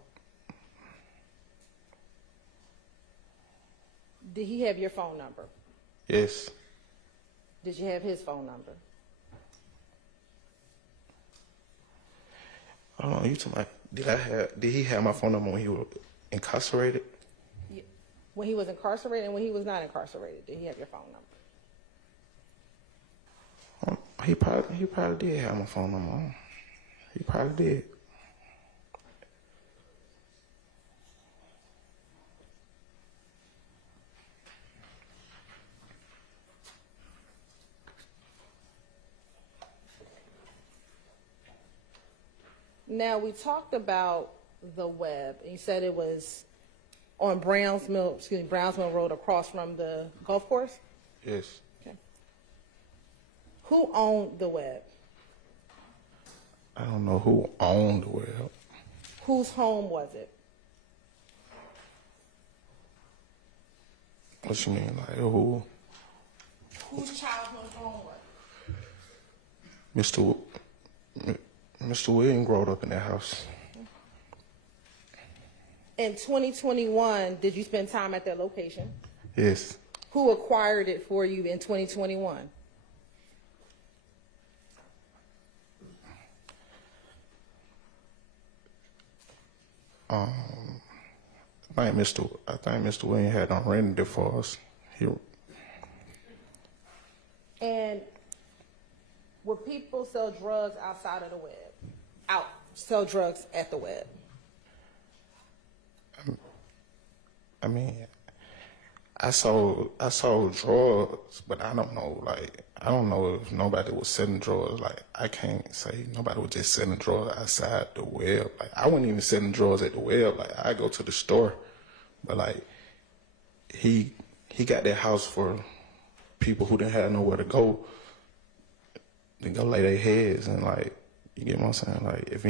Did he have your phone number? Yes. Did you have his phone number? I don't know. You talking about, did he have my phone number when he was incarcerated? Yeah. When he was incarcerated and when he was not incarcerated, did he have your phone number? He probably did have my phone number. He probably did. Now, we talked about the web. You said it was on Browns Mill Road across from the golf course? Yes. Okay. Who owned the web? I don't know who owned the web. Whose home was it? What you mean, like who? Whose childhood home was it? Mr. Williams growed up in that house. In 2021, did you spend time at that location? Yes. Who acquired it for you in 2021? I think Mr. Williams had rented it for us. And would people sell drugs outside of the web? Sell drugs at the web? I mean, I sold drugs, but I don't know. Like, I don't know if nobody was selling drugs. Like, I can't say nobody was just selling drugs outside the web. Like, I wasn't even selling drugs at the web. Like, I go to the store, but like, he got that house for people who didn't have nowhere to go lay their heads, and like, you get what I'm saying? Like, if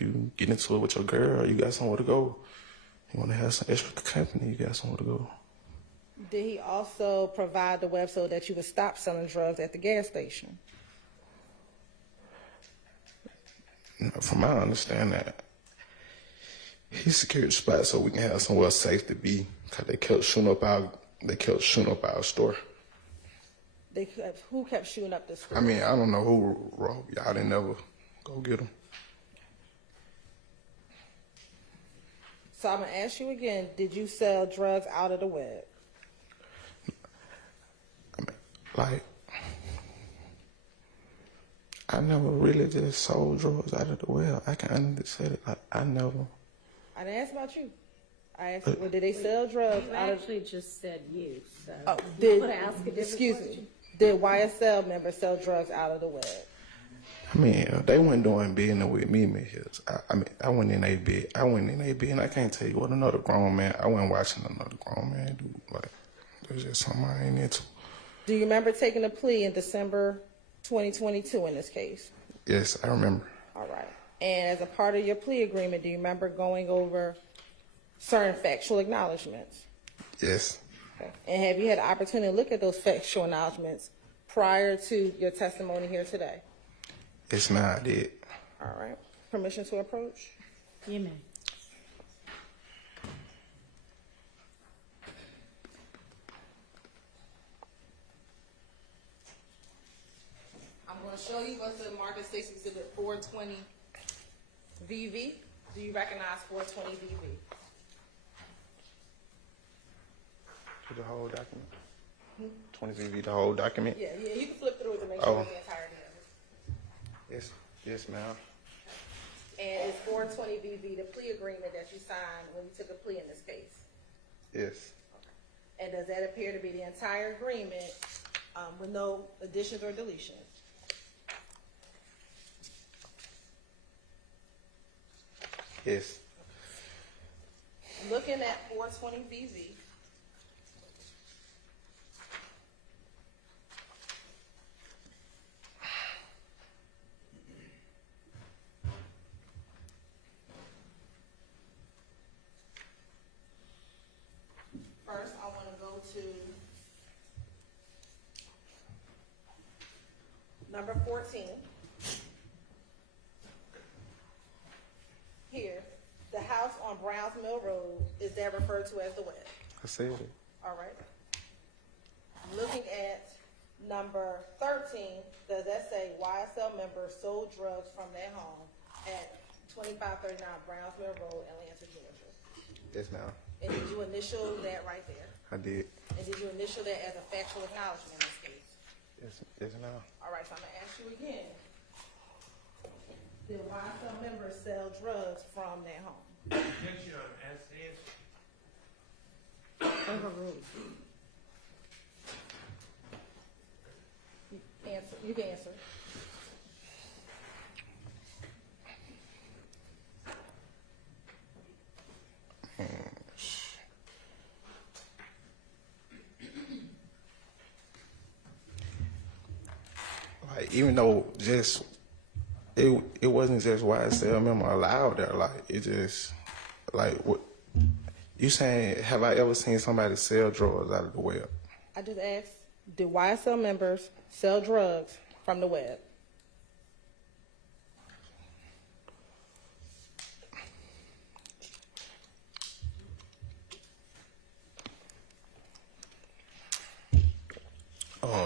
you get into it with your girl, you got somewhere to go. You want to have some extra company, you got somewhere to go. Did he also provide the web so that you would stop selling drugs at the gas station? From my understanding, He secured the spot so we can have somewhere safe to be, cause they kept shooting up our store. Who kept shooting up the store? I mean, I don't know who robbed y'all. Didn't never go get them. So I'm gonna ask you again, did you sell drugs out of the web? Like, I never really just sold drugs out of the well. I can honestly say that. Like, I never. I didn't ask about you. I asked, well, did they sell drugs You out of? actually just said you, so. Oh, You wanna ask a different excuse question? me. Did YSL members sell drugs out of the web? I mean, they weren't doing business with me, Miss. I mean, I went in a bid, and I can't tell you what another grown man. I wasn't watching another grown man do. Like, there's just something I ain't into. Do you remember taking a plea in December 2022 in this case? Yes, I remember. All right. And as a part of your plea agreement, do you remember going over certain factual acknowledgments? Yes. Okay. And have you had the opportunity to look at those factual acknowledgments prior to your testimony here today? Yes, ma'am, I did. All right. Permission to approach? You may. I'm going to show you what's in Market States Exhibit 420 VV. Do you recognize 420 VV? To the whole document? 20 VV, the whole document? Yeah, you can flip through it to make sure Oh. it's the entirety of it. Yes, ma'am. And it's 420 VV, the plea agreement that you signed when you took a plea in this case. Yes. And does that appear to be the entire agreement with no additions or deletions? Yes. Looking at 420 VV, first I want to go to number 14. Here, the house on Browns Mill Road, is that referred to as the web? I said it. All right. Looking at number 13, does that say YSL members sold drugs from their home at 2539 Browns Mill Road, Atlanta, Georgia? Yes, ma'am. And did you initial that right there? I did. And did you initial that as a factual acknowledgement in this case? Yes, ma'am. All right, so I'm gonna ask you again. Did YSL members sell drugs from their home? Objection on as answer. Overruled. Answer. You can answer. Like, even though just it wasn't just YSL member allowed there. Like, it just like what you saying? Have I ever seen somebody sell drugs out of the web? I just asked, did YSL members sell drugs from the web?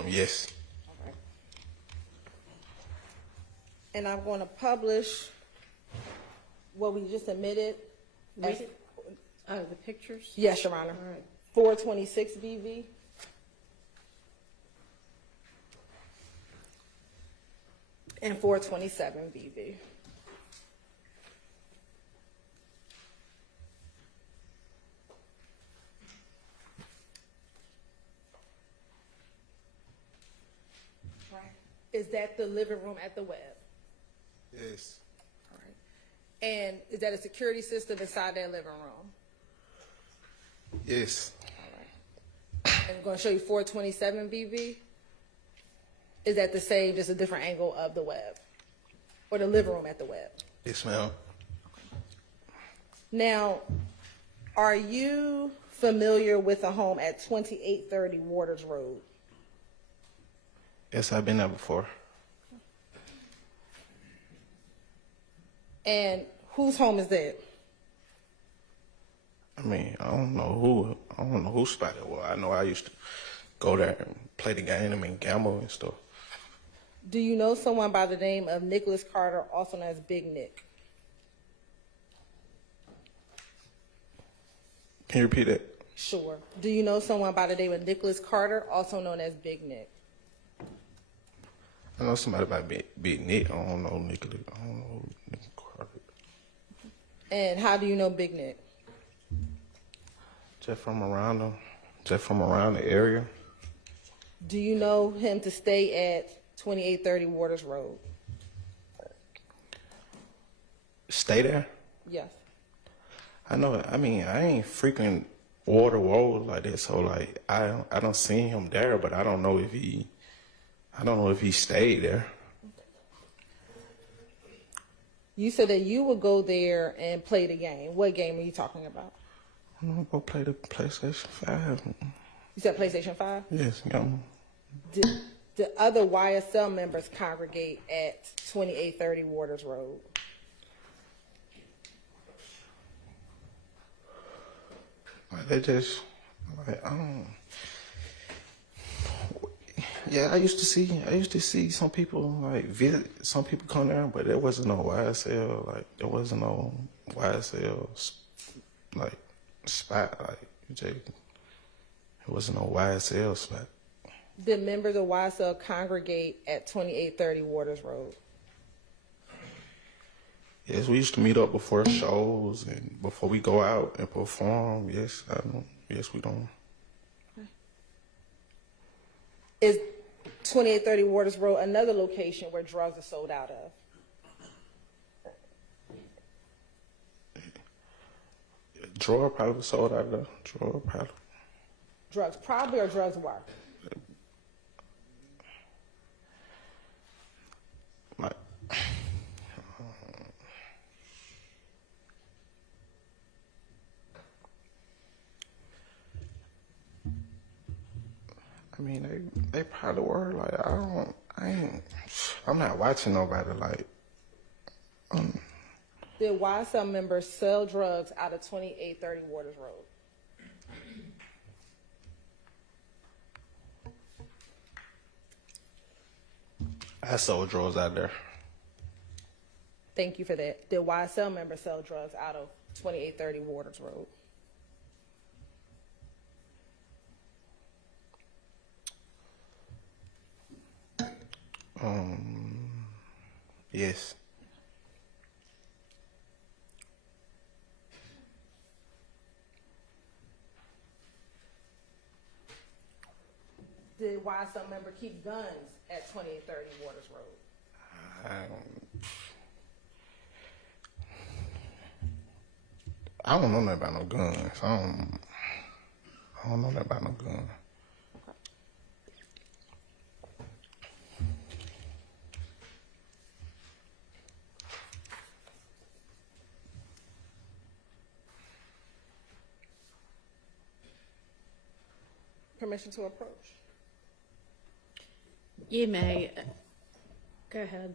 Yes. Okay. And I'm going to publish what we just admitted. Read it. Oh, the pictures? Yes, Your Honor. All right. 426 BV. And 427 BV. Right. Is that the living room at the web? Yes. All right. And is that a security system inside that living room? Yes. And I'm going to show you 427 BV. Is that the same, just a different angle of the web? Or the living room at the web? Yes, ma'am. Now, are you familiar with a home at 2830 Waters Road? Yes, I've been there before. And whose home is that? I mean, I don't know who spot it was. I know I used to go there and play the game and gamble and stuff. Do you know someone by the name of Nicholas Carter, also known as Big Nick? Can you repeat that? Sure. Do you know someone by the name of Nicholas Carter, also known as Big Nick? I know somebody by Big Nick. I don't know Nicholas. I don't know Nicholas Carter. And how do you know Big Nick? Just from around the area. Do you know him to stay at 2830 Waters Road? Stay there? Yes. I know. I mean, I ain't frequent Water Road like that, so like I don't see him there, but I don't know if he stayed there. You said that you would go there and play the game. What game are you talking about? I'm gonna go play the PlayStation 5. You said PlayStation 5? Yes, yeah. Did other YSL members congregate at 2830 Waters Road? Like they just like I don't. Yeah, I used to see some people like visit. Some people come there, but there wasn't no YSL. Like there wasn't no YSL like spot. Like it wasn't no YSL spot. Did members of YSL congregate at 2830 Waters Road? Yes, we used to meet up before shows and before we go out and perform. Yes, yes, we don't. Is 2830 Waters Road another location where drugs are sold out of? Drawer probably sold out of drawer probably. Drugs probably or drugs were? Like, I mean, they probably were. Like, I'm not watching nobody. Like, Did YSL members sell drugs out of 2830 Waters Road? I sold drugs out there. Thank you for that. Did YSL members sell drugs out of 2830 Waters Road? Yes. Did YSL member keep guns at 2830 Waters Road? I don't know nothing about no guns. I don't know nothing about no guns. Permission to approach. You may. Go ahead.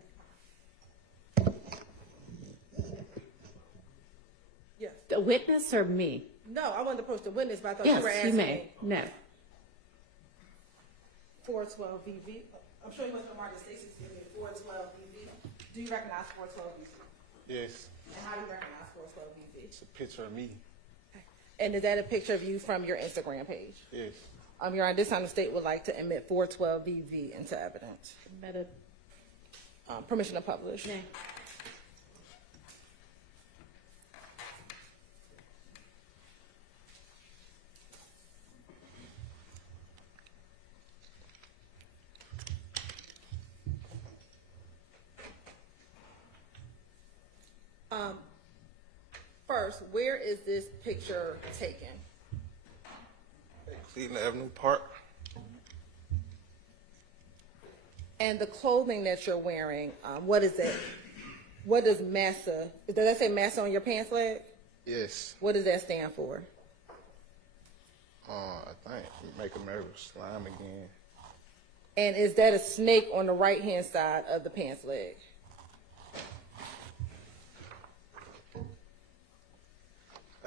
Yes. The witness or me? No, I wanted to approach the witness, but I thought you were Yes, asking you may. me. No. 412 VV. I'm sure you must know Margaret Stacy's 412 VV. Do you recognize 412 VV? Yes. And how do you recognize 412 VV? It's a picture of me. And is that a picture of you from your Instagram page? Yes. Your Honor, this time the state would like to admit 412 VV into evidence. Admitted. Permission to publish. Nay. First, where is this picture taken? Cleveland Avenue Park. And the clothing that you're wearing, what is it? What does massa, does that say massa on your pants leg? Yes. What does that stand for? I think Make America Slime Again. And is that a snake on the right-hand side of the pants leg?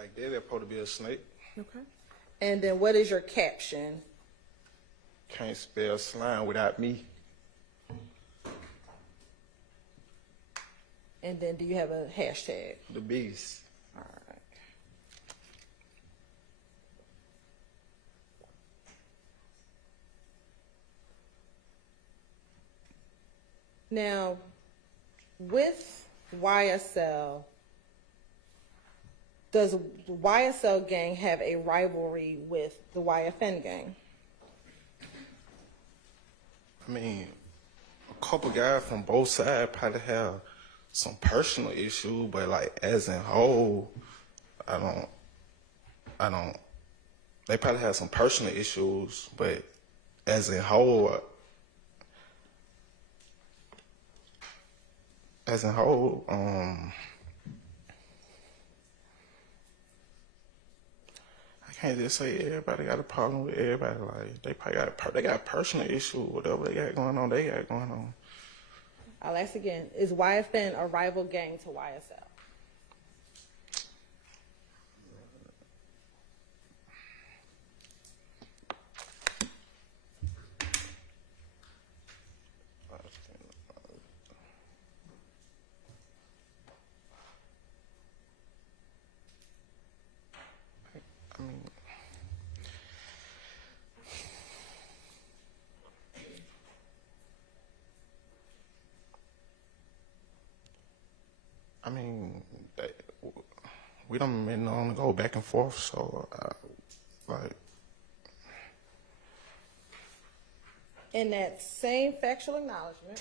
Like that, they're supposed to be a snake. Okay. And then what is your caption? Can't spell slime without me. And then do you have a hashtag? The beast. All right. Now, with YSL, does the YSL gang have a rivalry with the YFN gang? I mean, a couple guys from both sides probably have some personal issue, but like as in whole, I don't. They probably have some personal issues, but as in whole, I can't just say everybody got a problem with everybody. Like they probably they got personal issue, whatever they got going on, they got going on. I'll ask again, is YFN a rival gang to YSL? I mean, we don't been on to go back and forth, so like. In that same factual acknowledgement,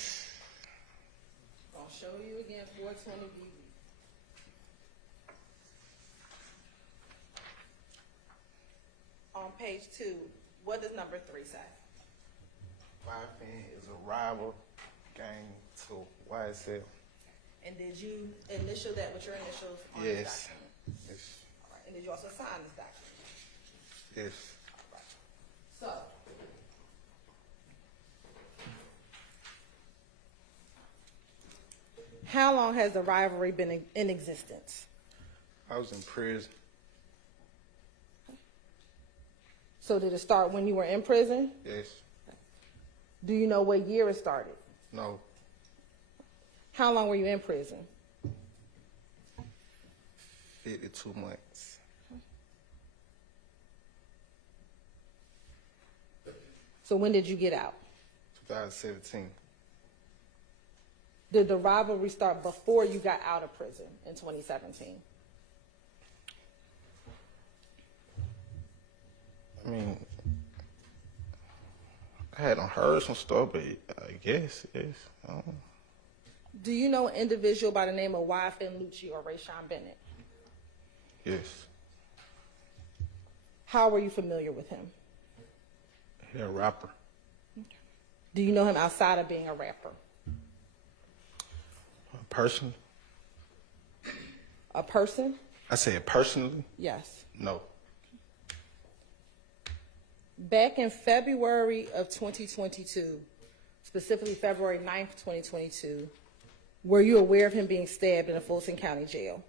I'll show you again 420 BB. On page 2, what does number 3 say? YFN is a rival gang to YSL. And did you initial that with your initials on this Yes. document? Yes. All right. And did you also sign this document? Yes. So, how long has the rivalry been in existence? I was in prison. So did it start when you were in prison? Yes. Do you know what year it started? No. How long were you in prison? 52 months. So when did you get out? 2017. Did the rivalry start before you got out of prison in 2017? I mean, I hadn't heard some stuff, but I guess, yes. I don't know. Do you know an individual by the name of YFN Lucci or Rayshawn Bennett? Yes. How were you familiar with him? He's a rapper. Do you know him outside of being a rapper? Personally? A person? I said personally? Yes. No. Back in February of 2022, specifically February 9th, 2022, were you aware of him being stabbed in a Fulton County jail?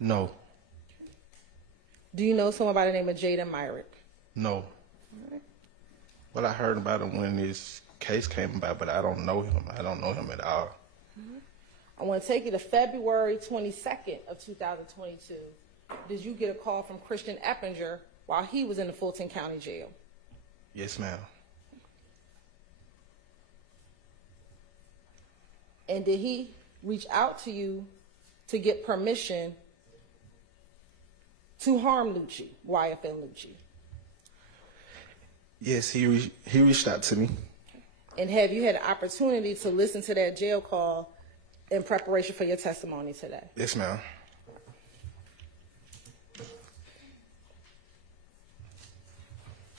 No. Do you know someone by the name of Jaden Myrick? No. Well, I heard about him when this case came about, but I don't know him. I don't know him at all. I want to take you to February 22nd of 2022. Did you get a call from Christian Eppinger while he was in the Fulton County jail? Yes, ma'am. And did he reach out to you to get permission to harm Lucci, YFN Lucci? Yes, he reached out to me. And have you had an opportunity to listen to that jail call in preparation for your testimony today? Yes, ma'am.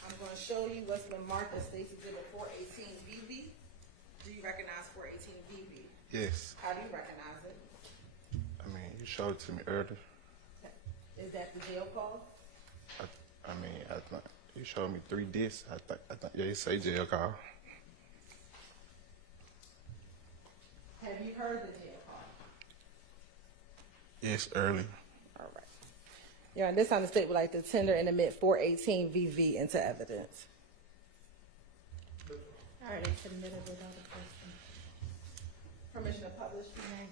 I'm going to show you what's been marked as State's Exhibit 418BB. Do you recognize 418BB? Yes. How do you recognize it? I mean, you showed it to me earlier. Is that the jail call? I mean, you showed me 3 discs. I think, yeah, you say jail call. Have you heard the jail call? Yes, early. All right. Your Honor, this time the state would like to tender and admit 418 VV into evidence. Already submitted without a question. Permission to publish, you may.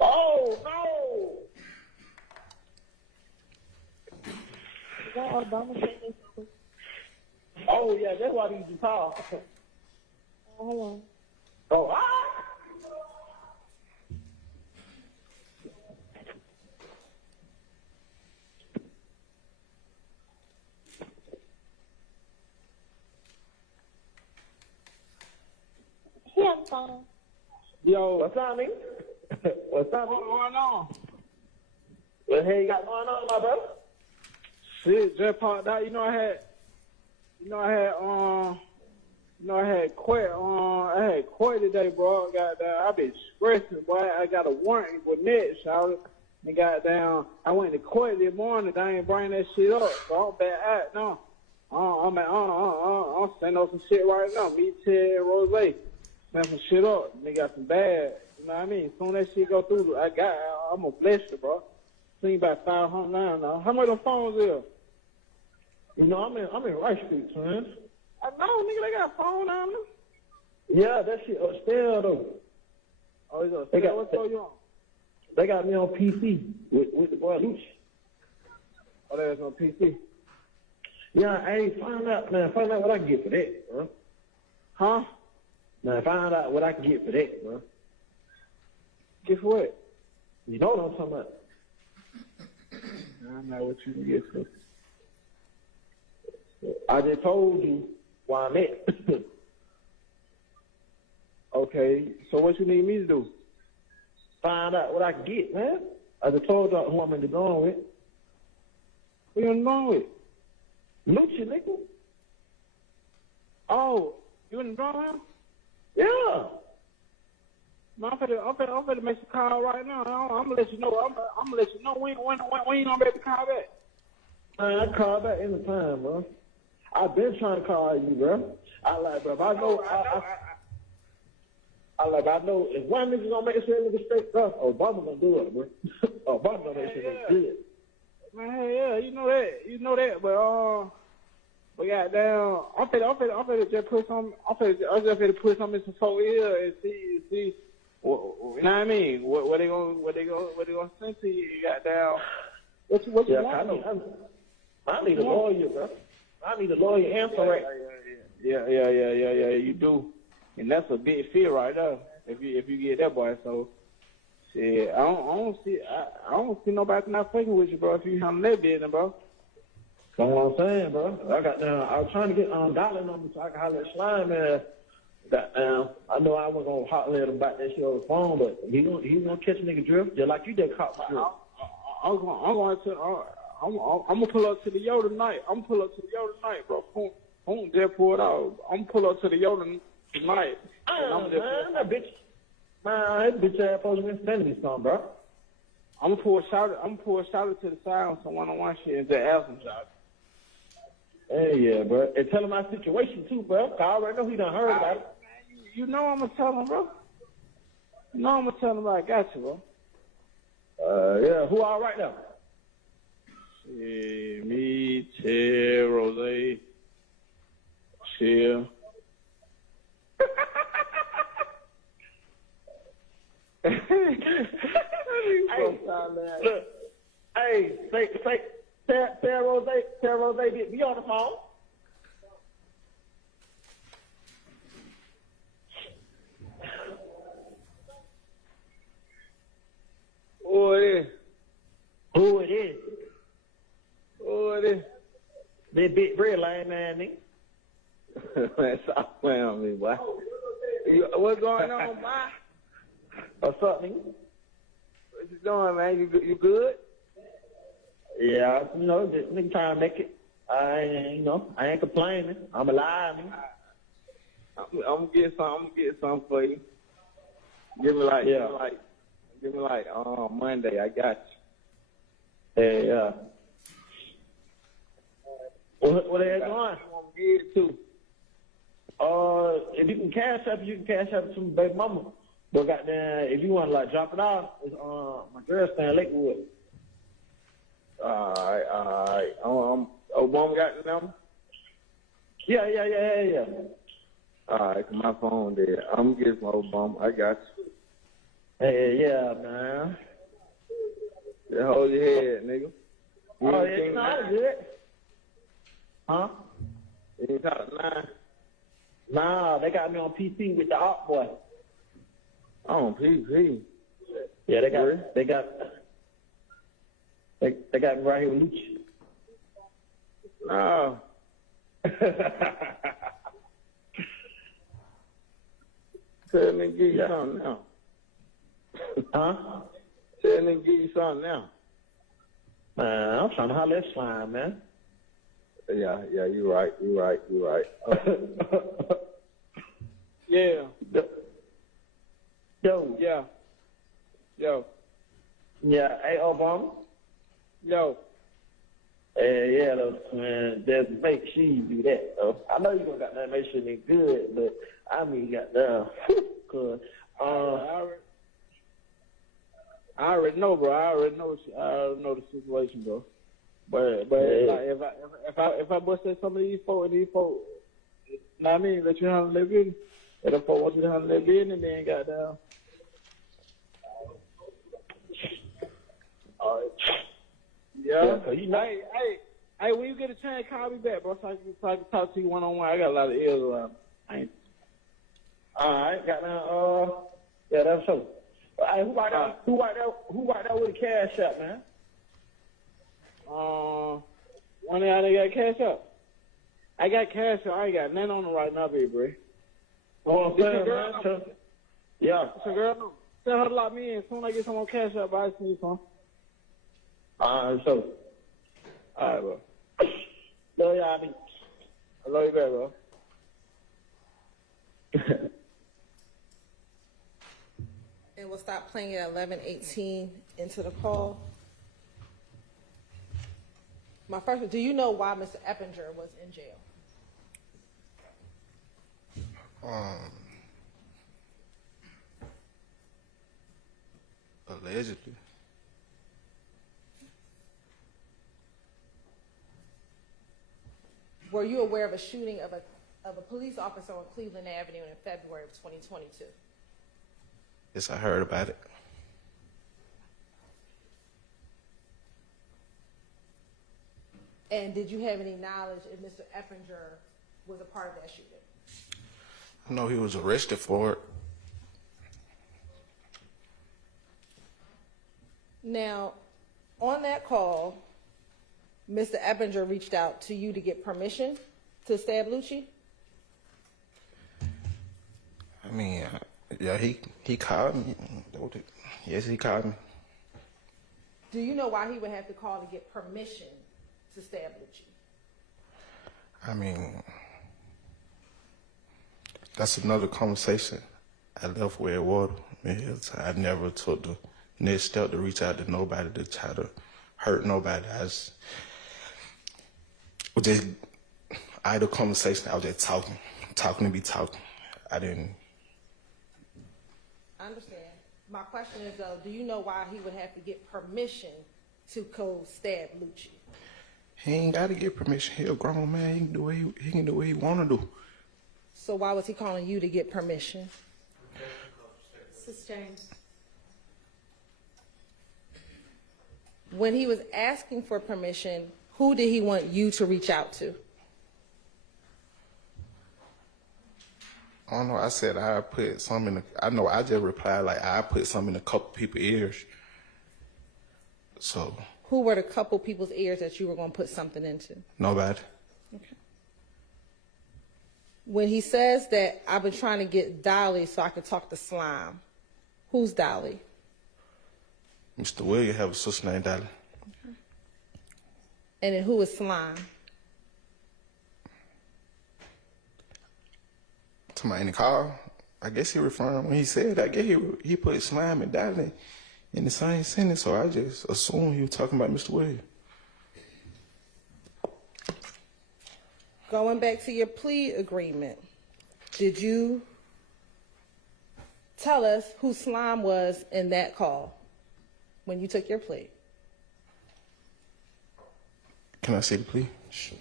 Oh, no! Oh, yeah, that's why these talk. Hold on. Oh, ah! Yo, what's up, nigga? What's up? What's going on? What the hell you got going on, my brother? Shit, just popped out. I had court today, bro. Goddamn, I been stressing, boy. I got a warrant with Ned, shout. And goddamn, I went to court this morning. I ain't bring that shit up, so I'm back out now. I'm sending up some shit right now. Me, Ted, and Rose. Send some shit up. They got some bad. You know what I mean? As soon as that shit go through, I'm gonna bless you, bro. Seen about 500 now. How much them phones is? I'm in Rice Street, son. I know, nigga, they got a phone down there. Yeah, that shit upstairs though. Oh, it's upstairs. What's going on? They got me on PC with the boy Luch. Oh, they was on PC. Yeah, hey, find out what I can get for that, bro. Huh? Now, find out what I can get for that, bro. Get for what? You know what I'm talking about. I know what you can get for. I just told you where I'm at. Okay, so what you need me to do? Find out what I can get, man. I just told you who I'm in the going with. Who you in the going with? Lucha, nigga. Oh, you in the going? Yeah. No, I'm finna make some call right now. I'm gonna let you know. I'm gonna let you know when you gonna be able to call back. Man, I call back anytime, bro. I've been trying to call you, bro. Bro, I know if one nigga gonna make sure nigga straight, bro, Obama gonna do it, bro. Obama gonna make sure nigga do it. Man, hey, yeah, you know that, but goddamn, I'm finna just put some, I'm finna put some in some folk ear and see, you know what I mean? What they gonna send to you, goddamn. What you Yeah, want? I need a lawyer, bro. I need a lawyer answer right. Yeah, you do. And that's a big fear right there. If you get that boy, so shit, I don't see nobody not fucking with you, bro. If you handle that business, bro. That's what I'm saying, bro. I was trying to get dollar numbers so I can holler at Slime, man. I know I was gonna holler at him about that shit on the phone, but he gonna catch a nigga drift just like you did caught the drift. I'm gonna pull up to the Yo tonight. Bro. Boom, just pull it out. I'm gonna pull up to the Yo tonight. That bitch ass supposed to be sending me something, bro. I'm gonna pull a shout to the side on some one-on-one shit and just ask him, shout. Hey, yeah, bro. And tell him my situation too, bro. I already know he done heard about it. You know I'm gonna tell him, bro. You know I'm gonna tell him I got you, bro. Yeah. Who all right now? Yeah, me, Ted, Rose, Chill. Hey, tell Rose, be on the phone. Who it is? That big bread line, man, nigga. Man, stop playing on me, boy. What's going on, boy? What's up, nigga? What you doing, man? You good? Yeah, just nigga trying to make it. I ain't complaining. I'm alive, nigga. I'm gonna get something for you. Give me like Monday. I got you. Hey, what are they going? I'm gonna get it too. If you can cash up to my baby mama. But goddamn, if you want to drop it off, it's my girl staying in Lakewood. All right. Obama got the number? Yeah. All right, my phone there. I'm gonna get some Obama. I got you. Hey, yeah, man. Just hold your head, nigga. I'm good. Huh? You ain't talk to nine? Nah, they got me on PC with the op boy. On PC? Yeah, they got me right here with Lucci. No. Tell me to give you something now. Huh? Tell me to give you something now. Man, I'm trying to holler at Slime, man. Yeah, you right. Yeah. Yo. Yeah. Yeah, hey, Obama. Yo. Yeah, man, there's make sure you do that, though. I know you're going to make sure they're good, but I mean, cause, I already know, bro. I already know the situation, bro. But like, if I busted some of these folks, know what I mean, let you handle their business. If the folks want you to handle their business, they ain't got down. All right. Yeah. Hey, when you get a chance, call me back, bro, so I can talk to you one-on-one. I got a lot of ears around. All right, got now. Yeah, that's so. Hey, who right there with the cash up, man? One of y'all they got cash up. I got cash up. I ain't got nothing on it right now, baby, bro. Oh, man. Yeah. It's a girl. Tell her to lock me in. As soon as I get some more cash up, I see some. All right, so. All right, bro. Love y'all, man. I love you back, bro. And we'll stop playing at 11:18 into the call. My first, do you know why Mr. Eppinger was in jail? Allegedly. Were you aware of a shooting of a police officer on Cleveland Avenue in February of 2022? Yes, I heard about it. And did you have any knowledge if Mr. Eppinger was a part of that shooting? I know he was arrested for it. Now, on that call, Mr. Eppinger reached out to you to get permission to stab Lucci? I mean, yeah, he called me. Yes, he called me. Do you know why he would have to call to get permission to stab Lucci? I mean, that's another conversation. I left where it was. I never took the next step to reach out to nobody to try to hurt nobody. I was just idle conversation. I was just talking to be talking. I didn't. I understand. My question is, though, do you know why he would have to get permission to go stab Lucci? He ain't got to get permission. He a grown man. He can do what he want to do. So why was he calling you to get permission? Sustained. When he was asking for permission, who did he want you to reach out to? I don't know. I said I put some in the. I know. I just replied like I put some in a couple people's ears. So Who were the couple people's ears that you were going to put something into? nobody. Okay. When he says that I've been trying to get Dolly so I could talk to Slime, who's Dolly? Mr. Williams have a sister named Dolly. And then who is Slime? To my in the car, I guess he referring when he said that. I guess he put Slime and Dolly in the same sentence, so I just assumed he was talking about Mr. Williams. Going back to your plea agreement, did you tell us who Slime was in that call when you took your plea? Can I see the plea? Sure.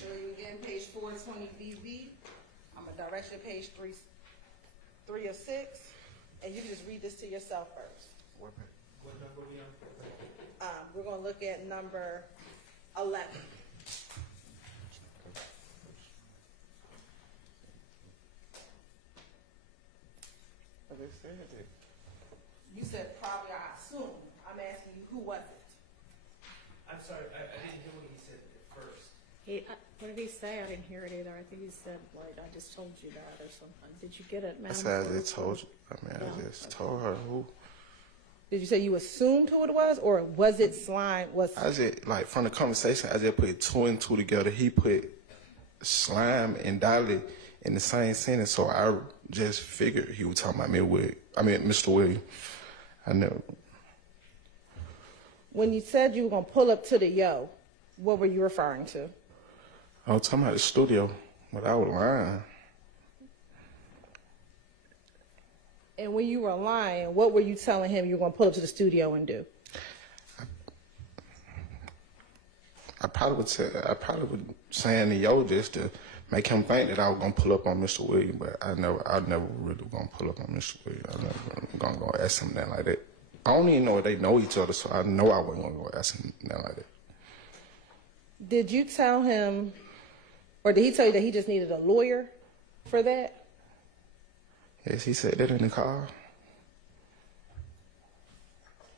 Show you again, page 420 BV. I'm gonna direct you to page 3 of 6, and you can just read this to yourself first. What number are we on? We're gonna look at number 11. You said probably, I assume. I'm asking you, who was it? I'm sorry, I didn't hear what he said at first. What did he say? I didn't hear it either. I think he said, like, I just told you that or something. Did you get it, I Madam said I Clerk? just told you. I just told her who. Did you say you assumed who it was, or was it Slime? I just, like, from the conversation, I just put 2 and 2 together. He put Slime and Dolly in the same sentence, so I just figured he was talking about Mr. Williams. I never. When you said you were gonna pull up to the yo, what were you referring to? I was talking about the studio, but I was lying. And when you were lying, what were you telling him you were gonna pull up to the studio and do? I probably would saying to yo just to make him think that I was gonna pull up on Mr. Williams, but I never really gonna pull up on Mr. Williams. I never gonna go ask him that like that. I don't even know if they know each other, so I know I wasn't gonna go ask him that like that. Did you tell him, or did he tell you that he just needed a lawyer for that? Yes, he said that in the car.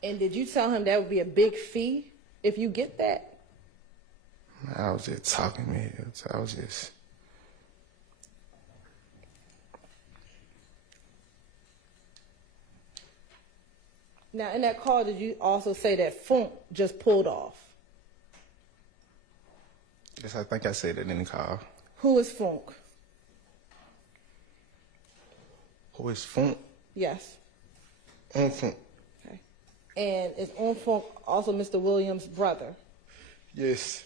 And did you tell him that would be a big fee if you get that? I was just talking, man. I was just. Now, in that call, did you also say that Funk just pulled off? Yes, I think I said that in the car. Who is Funk? Who is Funk? Yes. Funk. Okay. And is Funk also Mr. Williams' brother? Yes.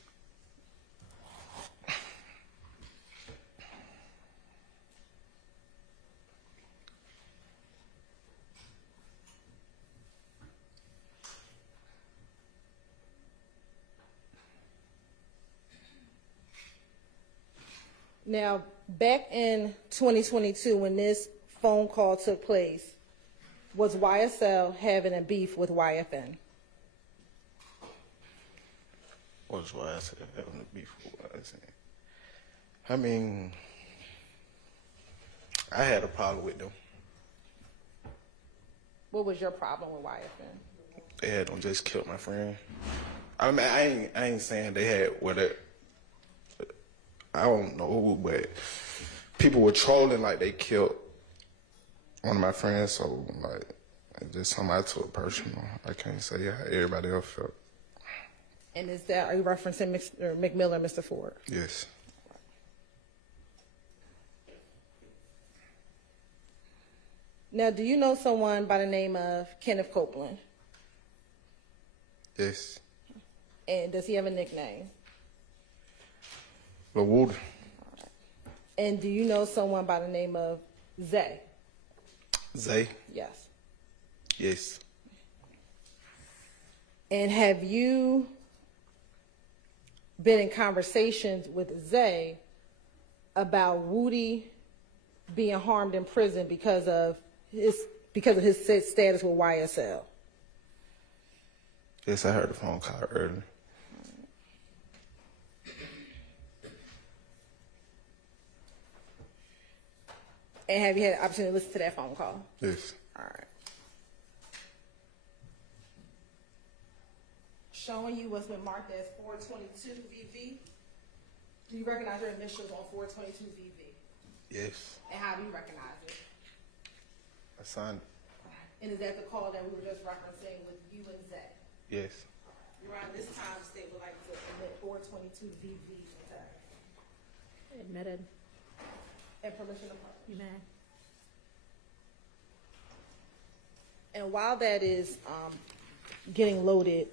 Now, back in 2022, when this phone call took place, was YSL having a beef with YFN? What's YSL having a beef with YSL? I mean, I had a problem with them. What was your problem with YFN? They had them just killed my friend. I mean, I ain't saying they had what it. I don't know, but people were trolling like they killed one of my friends. So like, it's just something I took personal. I can't say how everybody else felt. And is that, are you referencing Mr. McMillan and Mr. Ford? Yes. Now, do you know someone by the name of Kenneth Copeland? Yes. And does he have a nickname? The Wood. And do you know someone by the name of Zay? Zay? Yes. Yes. And have you been in conversations with Zay about Woody being harmed in prison because of his status with YSL? Yes, I heard the phone call earlier. And have you had the opportunity to listen to that phone call? Yes. All right. Showing you what's been marked as 422 VV. Do you recognize your initials on 422 VV? Yes. And how do you recognize it? I signed it. And is that the call that we were just referencing with you and Zay? Yes. Around this time, the state would like to admit 422 VV attack. Admitted. And permission to publish. You may. And while that is getting loaded,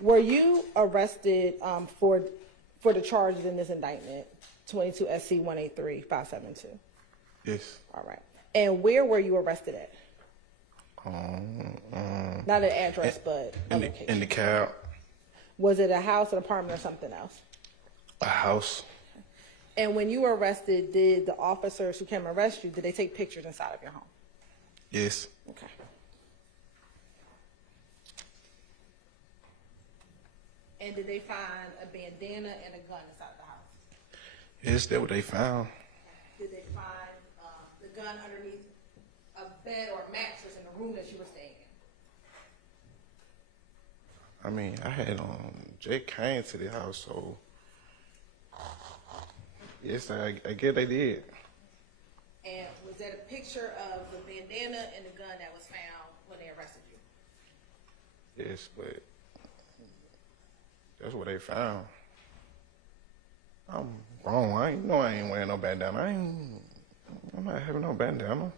were you arrested for the charges in this indictment, 22 SC 183-572? Yes. All right. And where were you arrested at? Not an address, but a location. In the cab. Was it a house, an apartment, or something else? A house. And when you were arrested, did the officers who came arrest you, did they take pictures inside of your home? Yes. Okay. And did they find a bandana and a gun inside the house? Yes, that's what they found. Did they find the gun underneath a bed or a mattress in the room that you were staying in? I mean, I had Jake came to the house, so yes, I guess they did. And was that a picture of the bandana and the gun that was found when they arrested you? Yes, but that's what they found. I'm wrong. I ain't wearing no bandana. I'm not having no bandana.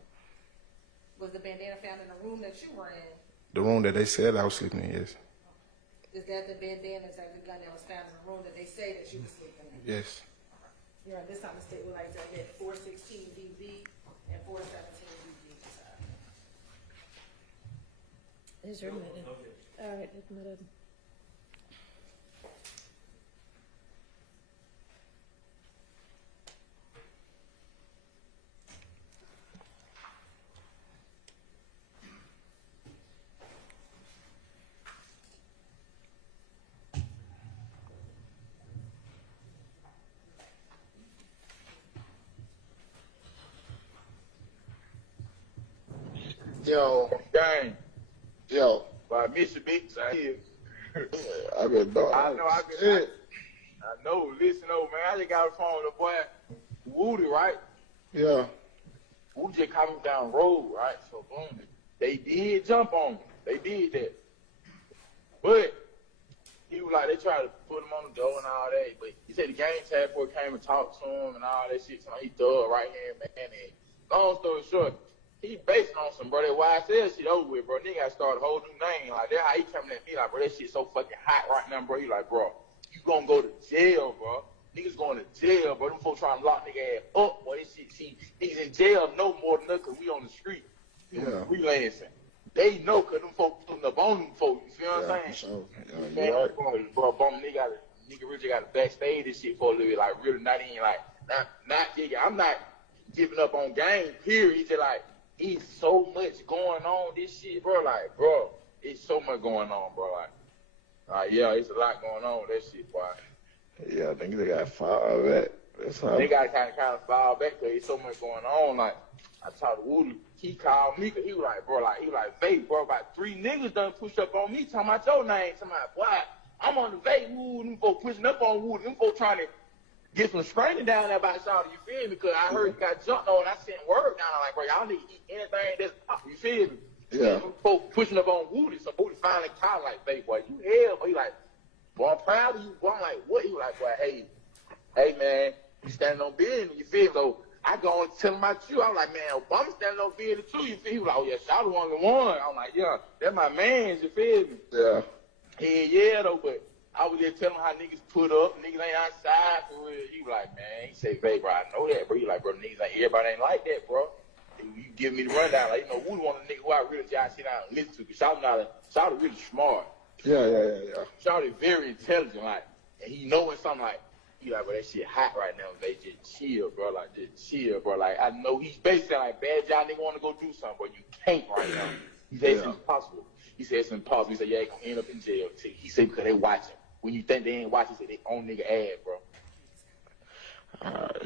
Was the bandana found in the room that you were in? The room that they said I was sleeping in, yes. Is that the bandana, is that the gun that was found in the room that they say that you were sleeping in? Yes. Here at this time, the state would like to admit 416 VV and 417 VV. Is admitted. All right, admitted. Yo, Gang. yo, Well, I miss you, bitch. I hear. I've been dog. I know. I know. Listen, man. I just got a phone with the boy Woody, right? Yeah. Woody just caught me down the road, right? So boom, they did jump on me. They did that. But he was like, they tried to put him on the door and all that. But he said the gang task force came and talked to him and all that shit. So he thug right hand man. And long story short, he based on some, bro, that YSL shit over with, bro. Nigga got to start a whole new name. Like, that's how he coming at me, like, bro, that shit so fucking hot right now, bro. He like, bro, you gonna go to jail, bro. Niggas going to jail, bro. Them folks trying to lock nigga ass up, boy. This shit, see, niggas in jail no more than us because we on the street. Yeah. Freelancing. They know because them folks putting up on them folks. You feel what I'm saying? Sure. Man, bro, bum nigga got nigga really got to backstage this shit for a little bit, like really not even like I'm not giving up on game, period. It's just like it's so much going on this shit, bro. Like, bro, it's so much going on, bro. Like yeah, it's a lot going on with that shit, boy. Yeah, I think they got fired back. That's how. They got to kind of fall back because there's so much going on. Like, I talked to Woody. He called me because he was like, bro, like, he was like, vape, bro, about 3 niggas done pushed up on me talking about your name. Talking about, boy, I'm on the vape, Woody. Them folks pushing up on Woody. Them folks trying to get some screening down there about Shawty, you feel me? Because I heard you got jumped on and I sent word down there like, bro, y'all need to eat anything that's up, you feel me? Yeah. Them folks pushing up on Woody. So Woody finally called like, vape, boy, you hell, boy. He like, boy, I'm proud of you. Boy, I'm like, what? He was like, boy, hey, man. You standing on business, you feel me? So I go and tell him about you. I'm like, man, Obama standing on business too, you feel me? He was like, oh yeah, Shawty one of the one. I'm like, yeah, that's my man, you feel me? Yeah. Yeah, though, but I was just telling him how niggas put up, niggas ain't outside for real. He was like, man, he said, babe, bro, I know that, bro. He like, bro, niggas ain't, everybody ain't like that, bro. You give me the rundown, like, you know, Woody one of the niggas who I really just sit down and listen to, because Shawty really smart. Yeah. Shawty very intelligent, like, and he knowing something like, he like, bro, that shit hot right now. They just chill, bro. Like, just chill, bro. Like, I know he's basically like, bad y'all nigga want to go do something, but you can't right now. He said it's impossible. He said it's impossible. He said, yeah, they gonna end up in jail. He said because they watching. When you think they ain't watching, he said they own nigga ass, bro.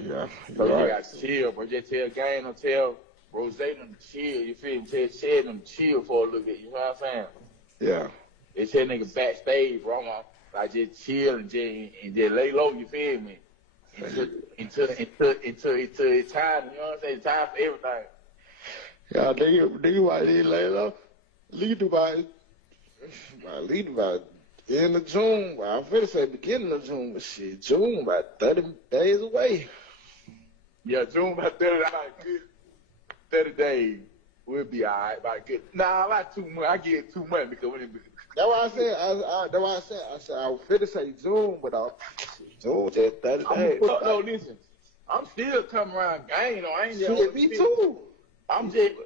Yeah. So you gotta chill, bro. Just tell Gang or tell Rose them to chill. You feel me? Tell Shed them to chill for a little bit. You know what I'm saying? Yeah. They said nigga backstage, bro. Like just chill and just lay low, you feel me? Until it's time, you know what I'm saying? It's time for everything. Yeah, nigga might need to lay low. Lead about end of June. Well, I'm finna say beginning of June, but shit, June about 30 days away. Yeah, June about 30 days. We'll be all right. About good. Nah, not too much. I get too much because when it be. That's why I said. I said I was finna say June, but June just 30 days. No, listen. I'm still coming around. I ain't just. Shit, me too. I'm just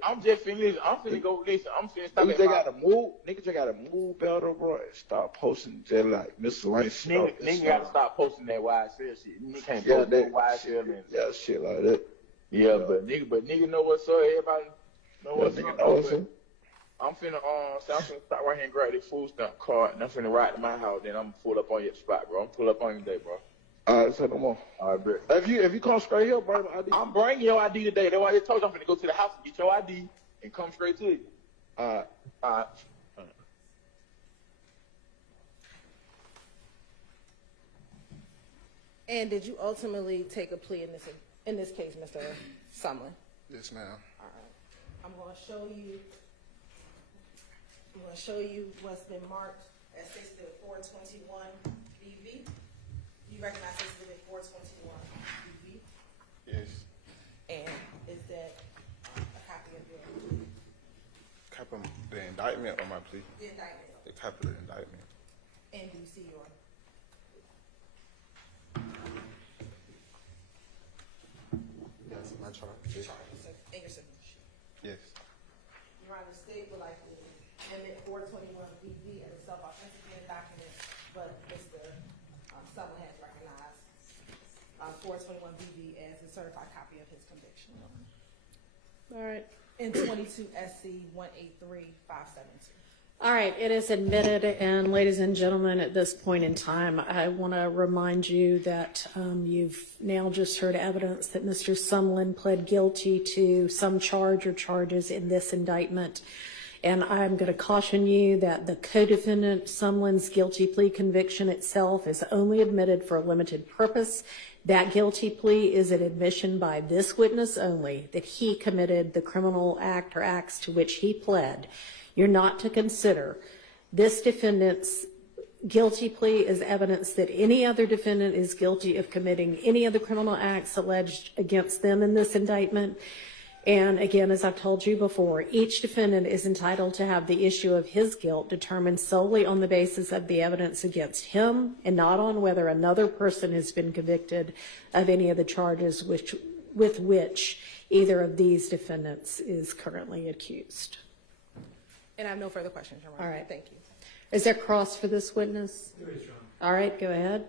finna. I'm finna go listen. I'm finna stop. Niggas just gotta move. Niggas just gotta move better, bro. And start posting just like miscellaneous stuff. Nigga gotta stop posting that YSL shit. Nigga can't post that YSL and shit like that. Yeah, but nigga know what's up. Everybody know what's up. I'm finna stop right here and grab this food stamp card, and I'm finna ride to my house. Then I'm pull up on your spot, bro. I'm pull up on you today, bro. All right, say no more. All right, bro. If you come straight here, bro, I'm bringing your ID today. That's why I told you I'm finna go to the house and get your ID and come straight to you. All right. And did you ultimately take a plea in this case, Mr. Sumlin? Yes, ma'am. All right. I'm going to show you what's been marked as Exhibit 421 BV. You recognize Exhibit 421 BV? Yes. And is that a copy of your plea? Copy of the indictment or my plea? The indictment. The copy of the indictment. And do you see your? Yes, my charge. Yes. And your signature. Yes. Your Honor, state would like to amendment 421 BV as a self-authenticated document, but Mr. Sumlin has recognized 421 BV as a certified copy of his conviction. All right. In 22 SC 183572. All right, it is admitted, and ladies and gentlemen, at this point in time, I want to remind you that you've now just heard evidence that Mr. Sumlin pled guilty to some charge or charges in this indictment, and I'm going to caution you that the co-defendant Sumlin's guilty plea conviction itself is only admitted for a limited purpose. That guilty plea is an admission by this witness only that he committed the criminal act or acts to which he pled. You're not to consider this defendant's guilty plea as evidence that any other defendant is guilty of committing any other criminal acts alleged against them in this indictment. And again, as I've told you before, each defendant is entitled to have the issue of his guilt determined solely on the basis of the evidence against him and not on whether another person has been convicted of any of the charges with which either of these defendants is currently accused. And I have no further questions, Your Honor. All right. Thank you. Is there cross for this witness? There is, Your Honor. All right, go ahead.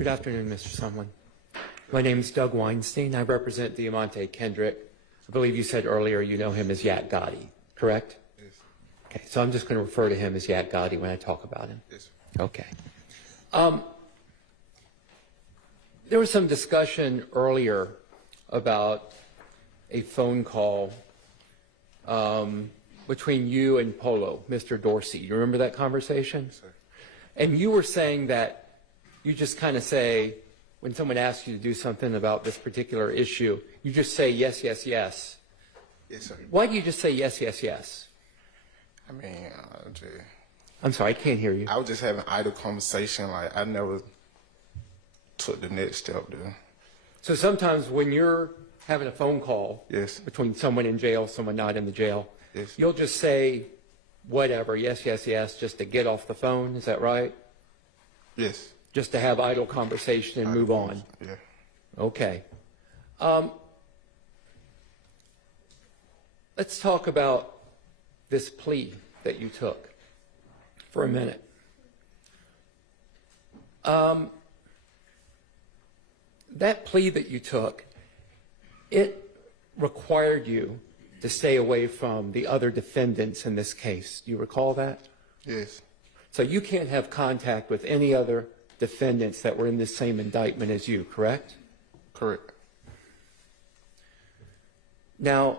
Good afternoon, Mr. Sumlin. My name is Doug Weinstein. I represent Diamante Kendrick. I believe you said earlier you know him as Yak Gotti, correct? Yes. Okay, so I'm just going to refer to him as Yak Gotti when I talk about him. Yes. Okay. There was some discussion earlier about a phone call between you and Polo, Mr. Dorsey. You remember that conversation? Yes, sir. And you were saying that you just kind of say, when someone asks you to do something about this particular issue, you just say yes, yes, yes. Yes, sir. Why do you just say yes, yes, yes? I mean, I'm sorry, I can't hear you. I was just having idle conversation. Like, I never took the next step there. So sometimes when you're having a phone call Yes. between someone in jail, someone not in the jail, Yes. you'll just say whatever, yes, yes, yes, just to get off the phone. Is that right? Yes. Just to have idle conversation and move on. Yeah. Okay. Let's talk about this plea that you took for a minute. That plea that you took, it required you to stay away from the other defendants in this case. Do you recall that? Yes. So you can't have contact with any other defendants that were in the same indictment as you, correct? Correct. Now,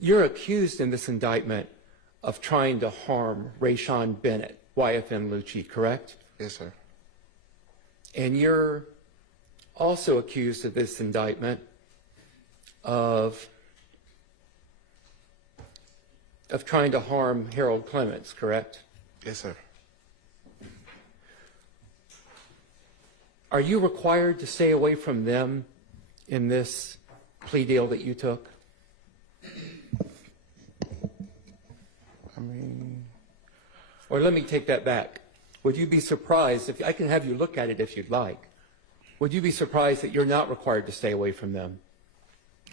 you're accused in this indictment of trying to harm Rayshawn Bennett, YFN Lucci, correct? Yes, sir. And you're also accused of this indictment of trying to harm Harold Clements, correct? Yes, sir. Are you required to stay away from them in this plea deal that you took? I mean, Or let me take that back. Would you be surprised, if I can have you look at it if you'd like, would you be surprised that you're not required to stay away from them?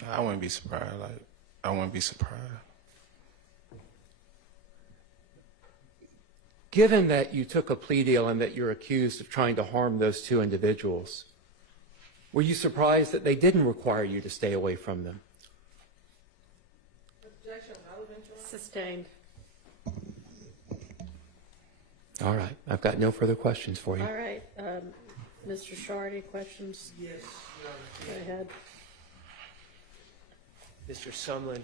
I wouldn't be surprised. Like, I wouldn't be surprised. Given that you took a plea deal and that you're accused of trying to harm those two individuals, were you surprised that they didn't require you to stay away from them? Sustained. All right. I've got no further questions for you. All right. Mr. Shard, any questions? Yes, Go ahead. Mr. Sumlin,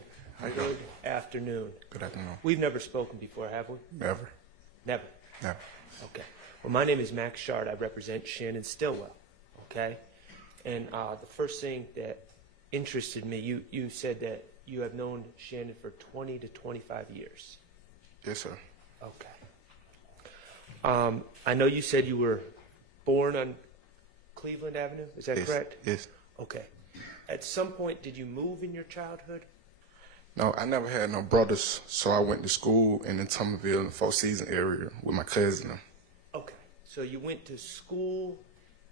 good afternoon. Good afternoon. We've never spoken before, have we? Never. Never? Never. Okay. Well, my name is Max Shard. I represent Shannon Stillwell, okay? And the first thing that interested me, you said that you have known Shannon for 20 to 25 years. Yes, sir. Okay. I know you said you were born on Cleveland Avenue. Is that Yes. correct? Yes. Okay. At some point, did you move in your childhood? No, I never had no brothers, so I went to school in the Thomasville in the Four Seasons area with my cousin. Okay. So you went to school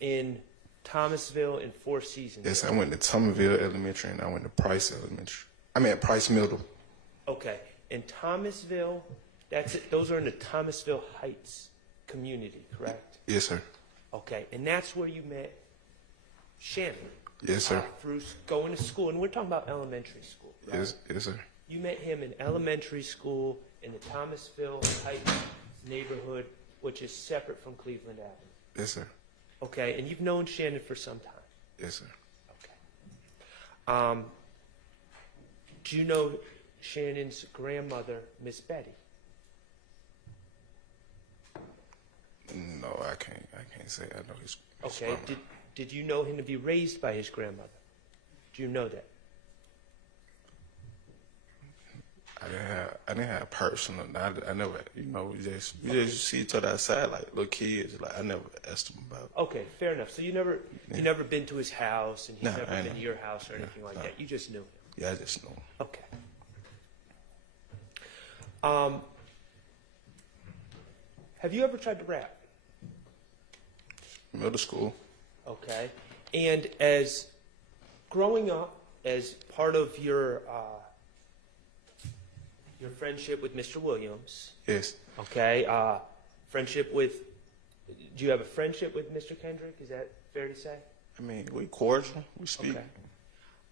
in Thomasville in Four Seasons? Yes, I went to Thomasville Elementary and I went to Price Elementary. I mean, Price Middle. Okay. In Thomasville, that's it. Those are in the Thomasville Heights community, correct? Yes, sir. Okay. And that's where you met Shannon? Yes, sir. Through going to school, and we're talking about elementary school, right? Yes, yes, sir. You met him in elementary school in the Thomasville Heights neighborhood, which is separate from Cleveland Avenue. Yes, sir. Okay, and you've known Shannon for some time. Yes, sir. Okay. Do you know Shannon's grandmother, Miss Betty? No, I can't say I know his Okay. grandma. Did you know him to be raised by his grandmother? Do you know that? I didn't have personal. I never, we just see each other outside like little kids. Like I never asked him about. Okay, fair enough. So you never been to his house, and he's No, never I been know. to your house or anything like that. You just knew him. Yeah, I just know him. Okay. Have you ever tried to rap? Middle school. Okay. And as growing up, as part of your friendship with Mr. Williams, Yes. okay, friendship with Do you have a friendship with Mr. Kendrick? Is that fair to say? I mean, we cordial. We speak.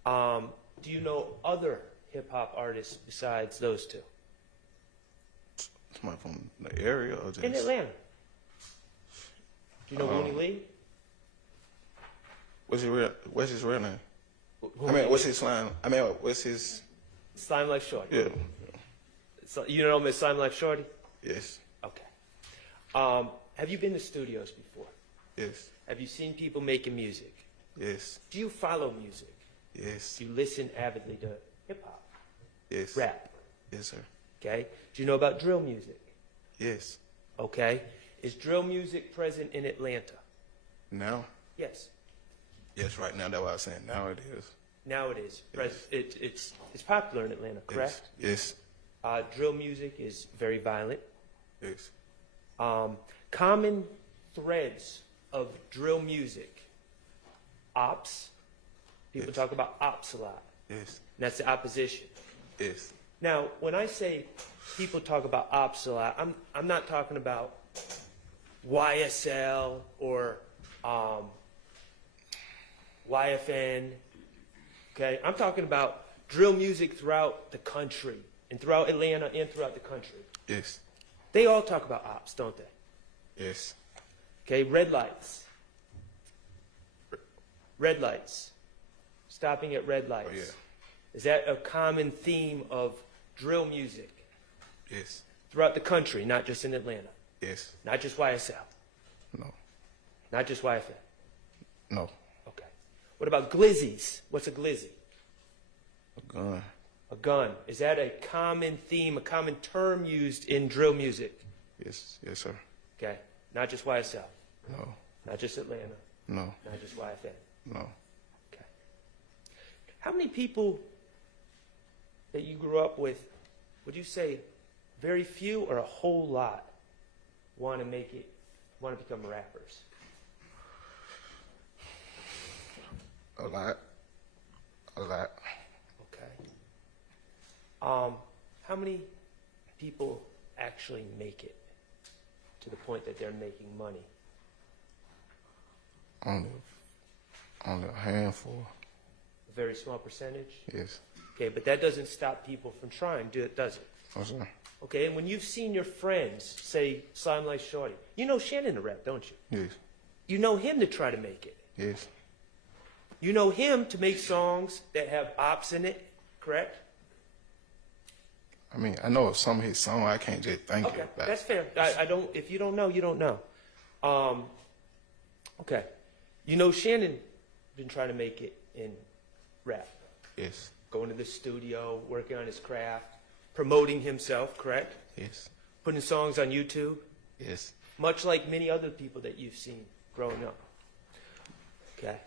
Okay. Do you know other hip-hop artists besides those two? Somebody from the area or just In Atlanta. Do you know Wooney Lee? What's his real name? Who- I mean, what's his slime? I mean, what's his? Slime Life Shorty. Yeah. So, you know him as Slime Life Shorty? Yes. Okay. Have you been to studios before? Yes. Have you seen people making music? Yes. Do you follow music? Yes. Do you listen avidly to hip-hop? Yes. Rap? Yes, sir. Okay. Do you know about drill music? Yes. Okay. Is drill music present in Atlanta? Now? Yes. Yes, right now. That's what I was saying. Now it is. Now it is. It's popular in Atlanta, correct? Yes. Drill music is very violent. Yes. Common threads of drill music. Ops. People talk about ops a lot. Yes. And that's the opposition. Yes. Now, when I say people talk about ops a lot, I'm not talking about YSL or YFN. Okay, I'm talking about drill music throughout the country and throughout Atlanta and throughout the country. Yes. They all talk about ops, don't they? Yes. Okay, red lights. Red lights. Stopping at red lights. Oh, yeah. Is that a common theme of drill music Yes. throughout the country, not just in Atlanta? Yes. Not just YSL? No. Not just YFN? No. Okay. What about glizzies? What's a glizzy? A gun. A gun. Is that a common theme, a common term used in drill music? Yes. Yes, sir. Okay. Not just YSL? No. Not just Atlanta? No. Not just YFN? No. Okay. How many people that you grew up with, would you say very few or a whole lot want to become rappers? A lot. A lot. Okay. How many people actually make it to the point that they're making money? Only a handful. A very small percentage? Yes. Okay, but that doesn't stop people from trying, does it? Oh, sir. Okay, and when you've seen your friends, say, Slime Life Shorty, you know Shannon the rap, don't you? Yes. You know him to try to make it. Yes. You know him to make songs that have ops in it, correct? I mean, I know some of his songs. I can't just think Okay, about. that's fair. I don't. If you don't know, you don't know. Okay, you know Shannon been trying to make it in rap. Yes. Going to the studio, working on his craft, promoting himself, correct? Yes. Putting songs on YouTube. Yes. Much like many other people that you've seen growing up. Okay.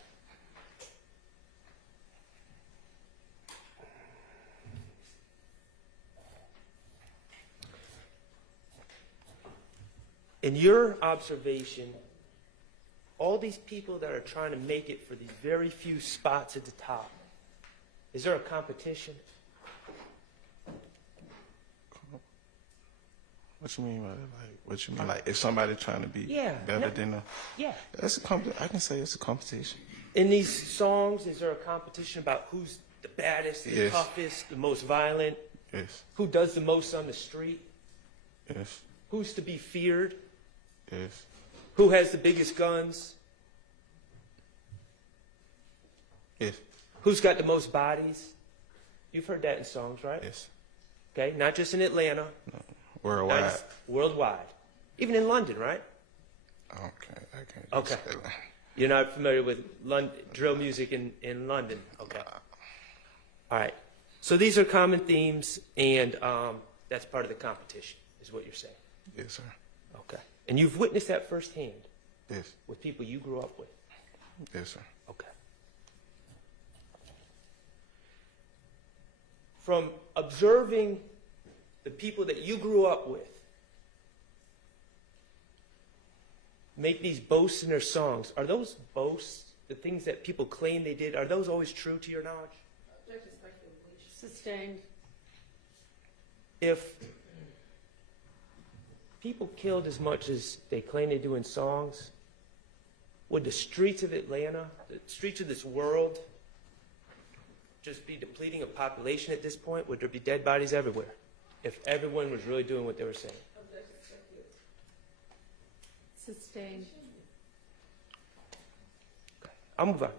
In your observation, all these people that are trying to make it for these very few spots at the top, is there a competition? What you mean by that? Like, what you mean? Like, if somebody trying to be better than them? Yeah. That's I can say it's a competition. In these songs, is there a competition about who's the baddest, the Yes. toughest, the most violent? Yes. Who does the most on the street? Yes. Who's to be feared? Yes. Who has the biggest guns? Yes. Who's got the most bodies? You've heard that in songs, right? Yes. Okay, not just in Atlanta. Worldwide. Not just- worldwide. Even in London, right? Okay. I can't. Okay. Say that. You're not familiar with drill music in London? Okay. All right. So these are common themes, and that's part of the competition, is what you're saying. Yes, sir. Okay. And you've witnessed that firsthand? Yes. With people you grew up with? Yes, sir. Okay. From observing the people that you grew up with make these boasts in their songs, are those boasts, the things that people claim they did, are those always true to your knowledge? Sustained. If people killed as much as they claim they do in songs, would the streets of Atlanta, the streets of this world, just be depleting of population at this point? Would there be dead bodies everywhere if everyone was really doing what they were saying? Sustained. I'll move on.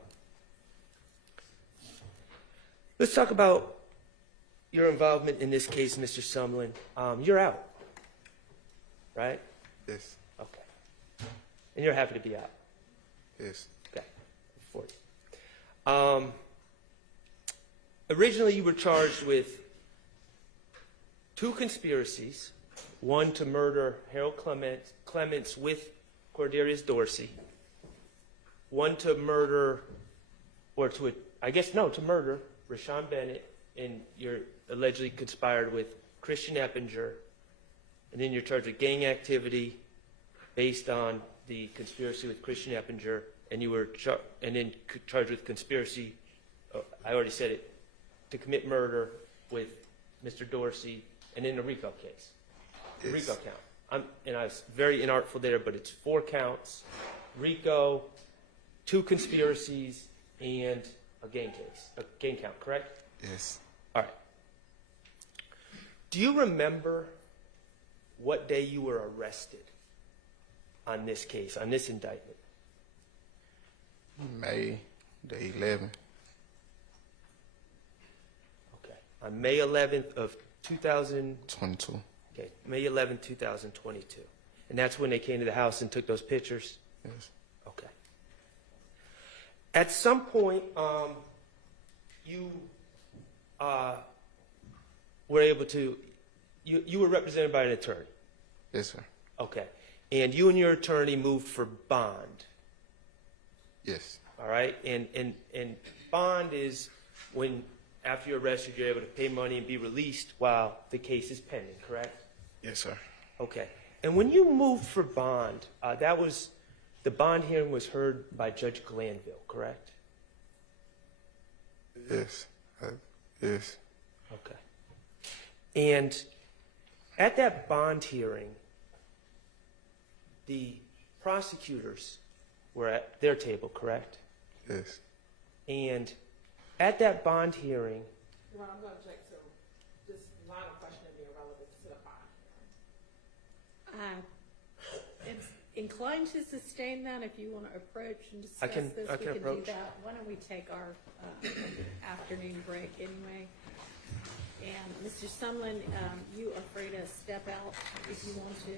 Let's talk about your involvement in this case, Mr. Sumlin. You're out, right? Yes. Okay. And you're happy to be out? Yes. Okay. 40. Originally, you were charged with 2 conspiracies, one to murder Harold Clements with Cordarius Dorsey, one to murder, or to murder Rashawn Bennett, and you're allegedly conspired with Christian Eppinger, and then you're charged with gang activity based on the conspiracy with Christian Eppinger, and you were charged with conspiracy, I already said it, to commit murder with Mr. Dorsey, and in the RICO case. The Yes. RICO count. And I was very inartful there, but it's 4 counts, RICO, 2 conspiracies, and a gang count, correct? Yes. All right. Do you remember what day you were arrested on this case, on this indictment? May the 11th. Okay. On May 11th of 2022. 22. Okay, May 11th, 2022. And that's when they came to the house and took those pictures? Yes. Okay. At some point, you were able to, you were represented by an attorney? Yes, sir. Okay. And you and your attorney moved for bond? Yes. All right? And bond is when, after you're arrested, you're able to pay money and be released while the case is pending, correct? Yes, sir. Okay. And when you moved for bond, the bond hearing was heard by Judge Glanville, correct? Yes. Yes. Okay. And at that bond hearing, the prosecutors were at their table, correct? Yes. And at that bond hearing, Ron, I'm going to object to this line of questioning being relevant to the bond. It's inclined to sustain that. If you want to approach and discuss I can this, we can approach. do that. Why don't we take our afternoon break anyway? And Mr. Sumlin, you are free to step out if you want to.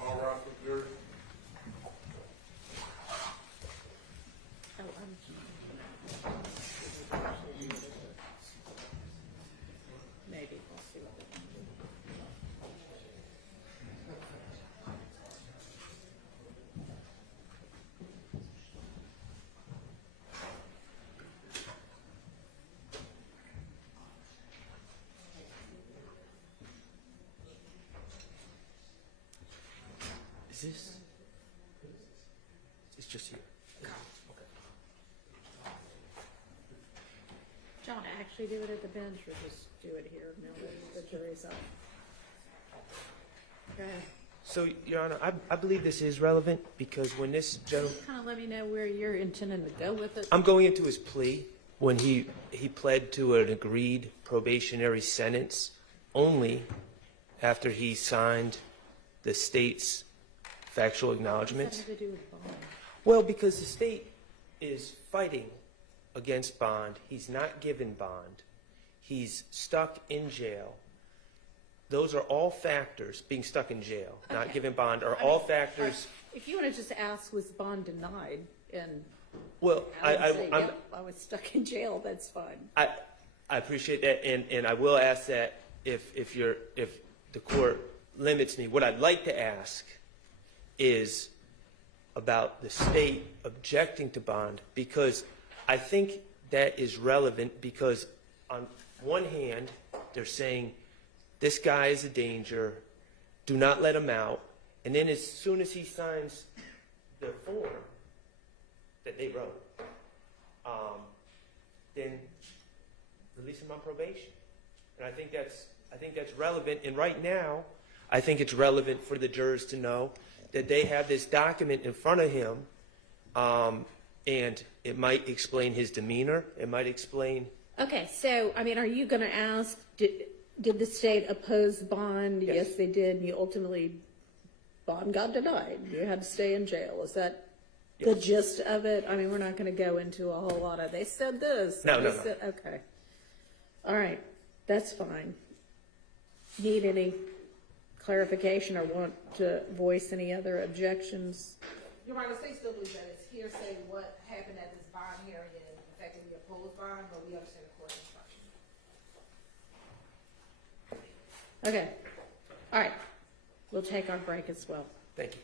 All right, for good. Maybe we'll see what we can do. is this? It's just you. Okay. John, actually do it at the bench or just do it here now that the jury's up? Go ahead. So, Your Honor, I believe this is relevant because when this gentleman, Kind of let me know where you're intending to go with it. I'm going into his plea when he pled to an agreed probationary sentence only after he signed the state's factual acknowledgments. What's that have to do with bond? Well, because the state is fighting against bond. He's not given bond. He's stuck in jail. Those are all factors, being stuck in jail, not Okay. given bond, are all factors. If you want to just ask, was bond denied? And Well, I would say, yep, I was stuck in jail, that's fine. I appreciate that, and I will ask that if the court limits me. What I'd like to ask is about the state objecting to bond, because I think that is relevant because on one hand, they're saying this guy is a danger, do not let him out, and then as soon as he signs the form that they wrote, then release him on probation. And I think that's relevant. And right now, I think it's relevant for the jurors to know that they have this document in front of him, and it might explain his demeanor. It might explain. Okay, so, I mean, are you going to ask, did the state oppose bond? Yes, they did, and you ultimately, bond got denied. You had to stay in jail. Is that the gist of it? I mean, we're not going to go into a whole lot of, they said this. No. Okay. All right, that's fine. Need any clarification or want to voice any other objections? Your Honor, the state still believes that it's hearsay what happened at this bond hearing and effectively opposed bond, but we understand the court's instruction. Okay. All right. We'll take our break as well. Thank you.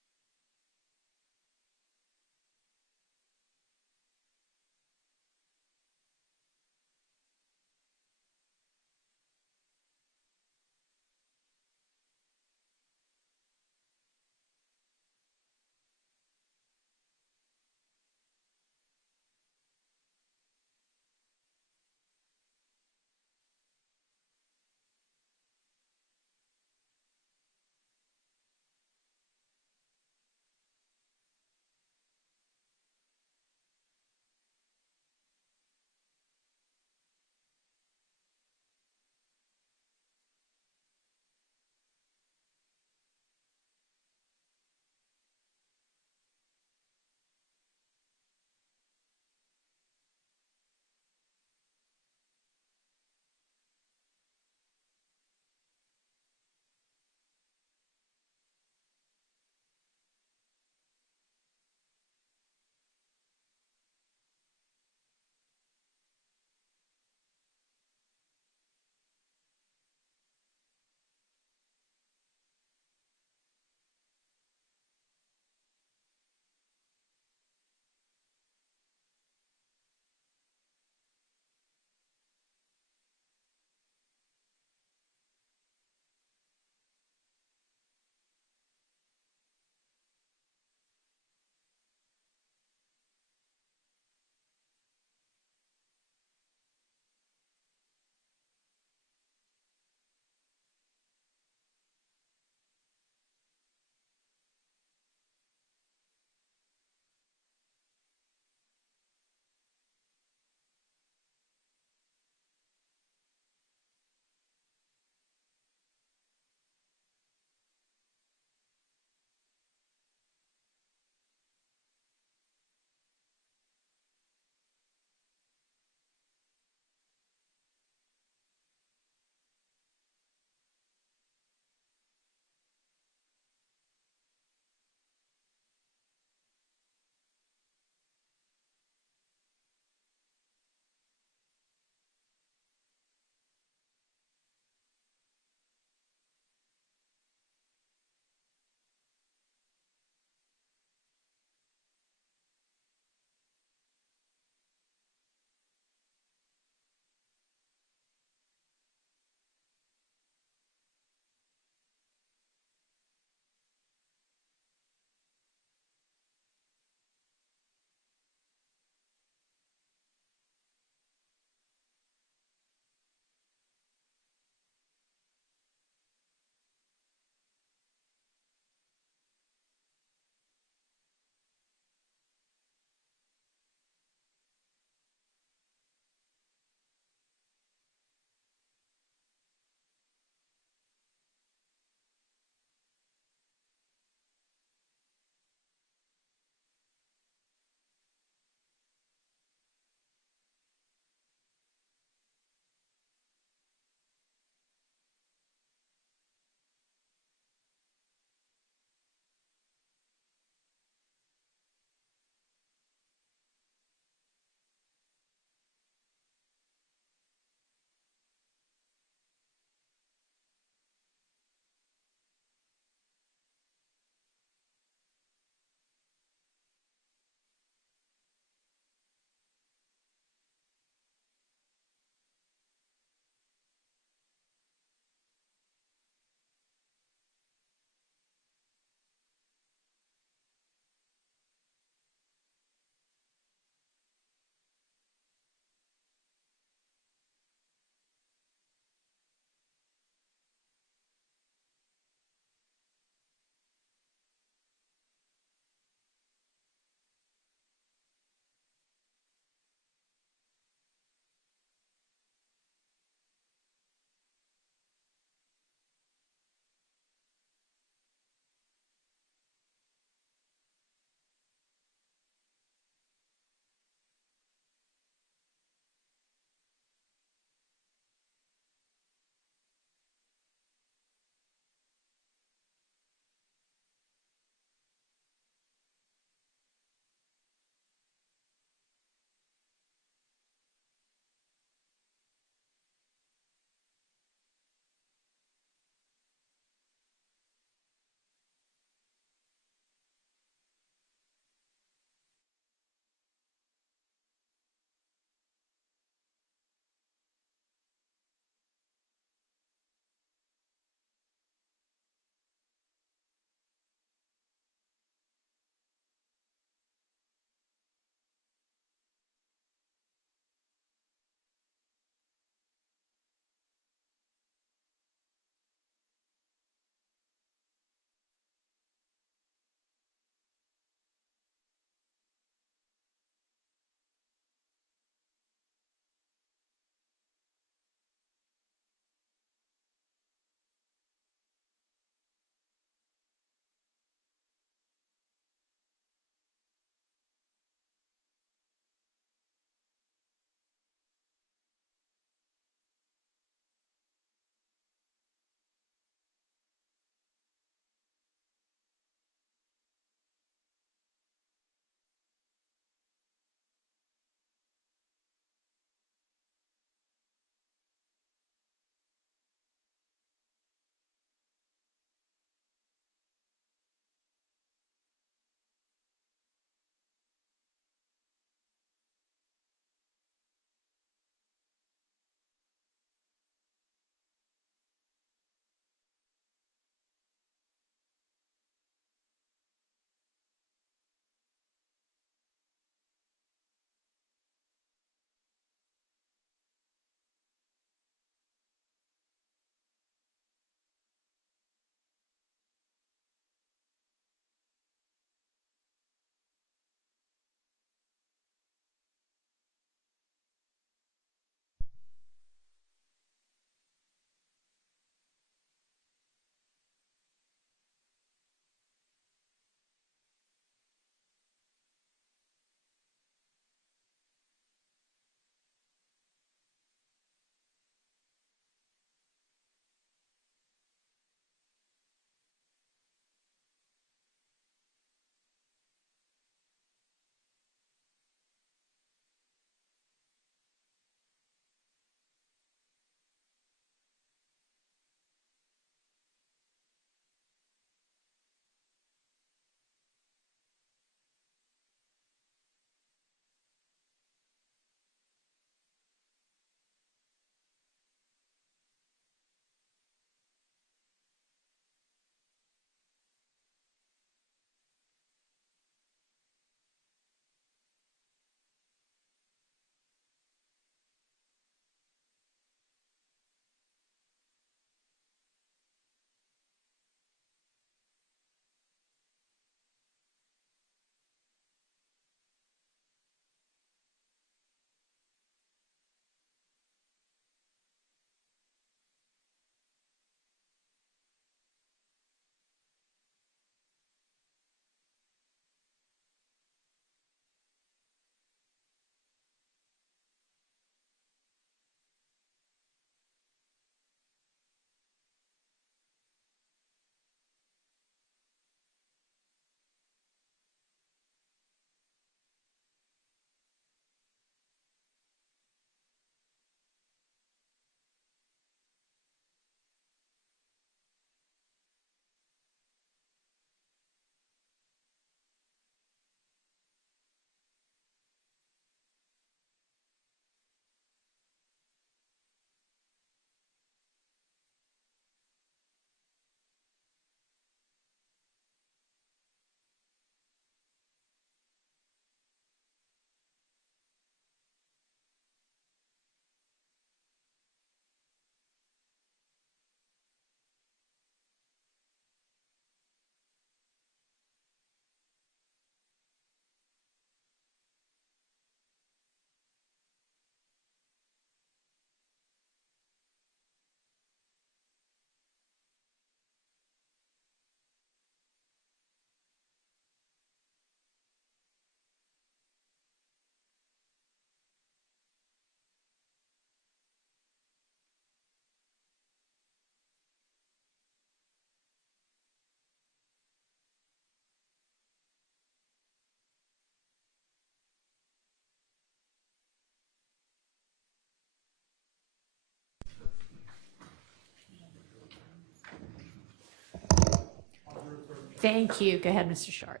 Thank you. Go ahead, Mr. Short.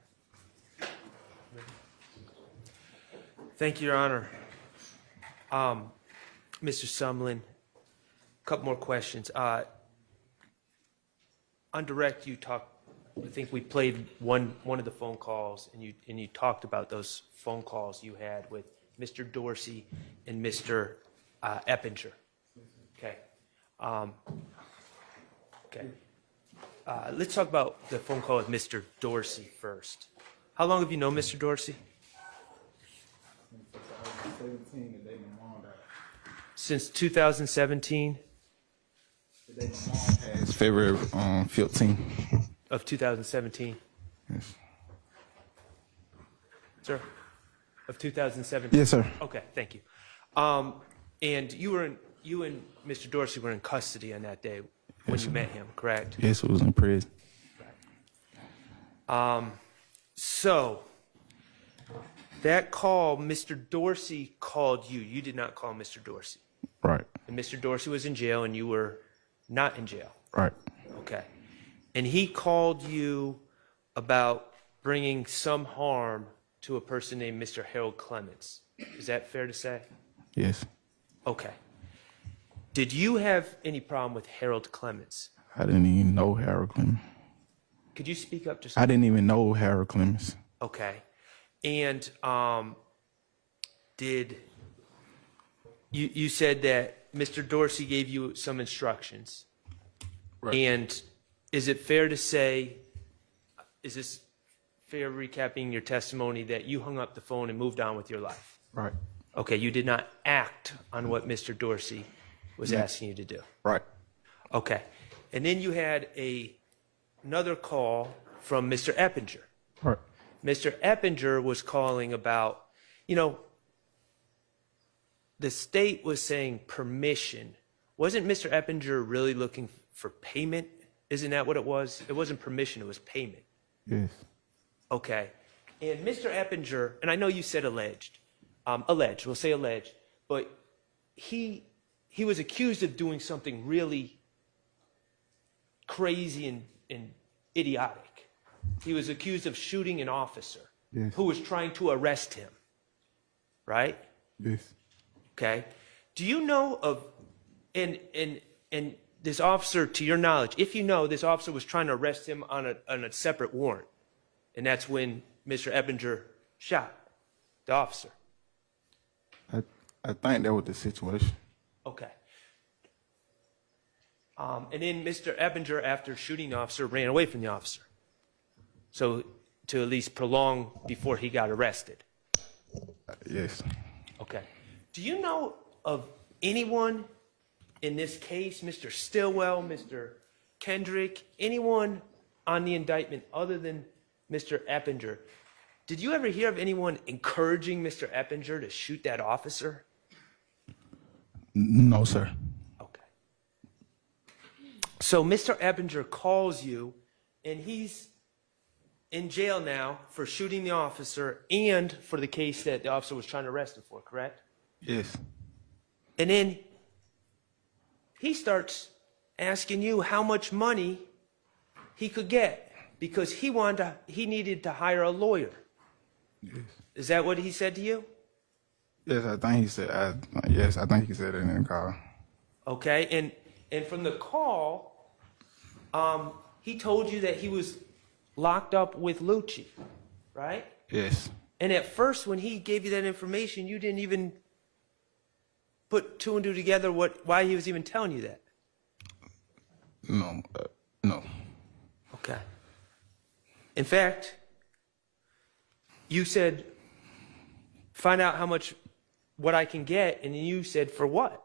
Thank you, Your Honor. Mr. Sumlin, a couple more questions. On direct, you talked, I think we played one of the phone calls, and you talked about those phone calls you had with Mr. Dorsey and Mr. Eppinger. Okay. Okay. Let's talk about the phone call with Mr. Dorsey first. How long have you known Mr. Dorsey? Since 2017? It's February 15th. Of 2017? Yes. Sir? Of 2017? Yes, sir. Okay, thank you. And you and Mr. Dorsey were in custody on that day when Yes, you sir. met him, correct? Yes, it was in prison. So, that call, Mr. Dorsey called you. You did not call Mr. Dorsey. Right, And Mr. Dorsey was in jail and you were not in jail. right. Okay. And he called you about bringing some harm to a person named Mr. Harold Clements. Is that fair to say? Yes. Okay. Did you have any problem with Harold Clements? I didn't even know Harold Clemens. Could you speak up just? I didn't even know Harold Clemens. Okay. And did you said that Mr. Dorsey gave you some instructions? Right. And is it fair to say, is this fair recapping your testimony, that you hung up the phone and moved on with your life? Right. Okay, you did not act on what Mr. Dorsey was asking you to do. Right. Okay. And then you had another call from Mr. Eppinger. Right. Mr. Eppinger was calling about, the state was saying permission. Wasn't Mr. Eppinger really looking for payment? Isn't that what it was? It wasn't permission, it was payment. Yes. Okay. And Mr. Eppinger, and I know you said alleged, we'll say alleged, but he was accused of doing something really crazy and idiotic. He was accused of shooting an officer Yes. who was trying to arrest him, right? Yes. Okay. Do you know of, and this officer, to your knowledge, if you know, this officer was trying to arrest him on a separate warrant, and that's when Mr. Eppinger shot the officer. I think that was the situation. Okay. And then Mr. Eppinger, after shooting the officer, ran away from the officer. So to at least prolong before he got arrested. Yes. Okay. Do you know of anyone in this case, Mr. Stillwell, Mr. Kendrick, anyone on the indictment other than Mr. Eppinger? Did you ever hear of anyone encouraging Mr. Eppinger to shoot that officer? No, sir. Okay. So Mr. Eppinger calls you, and he's in jail now for shooting the officer and for the case that the officer was trying to arrest him for, correct? Yes. And then he starts asking you how much money he could get because he needed to hire a lawyer. Yes. Is that what he said to you? Yes, I think he said. I think he said it in the call. Okay, and from the call, he told you that he was locked up with Lucci, right? Yes. And at first, when he gave you that information, you didn't even put two and two together why he was even telling you that. No. No. Okay. In fact, you said, find out what I can get, and then you said, for what?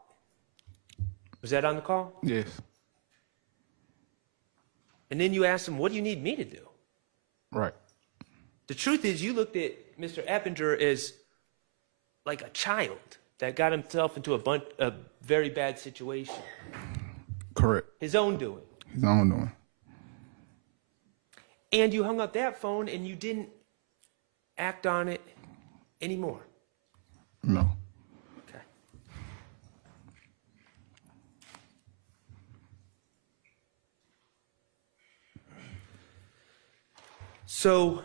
Was that on the call? Yes. And then you asked him, what do you need me to do? Right. The truth is, you looked at Mr. Eppinger as like a child that got himself into a very bad situation. Correct. His own doing. His own doing. And you hung up that phone and you didn't act on it anymore. No. Okay. So,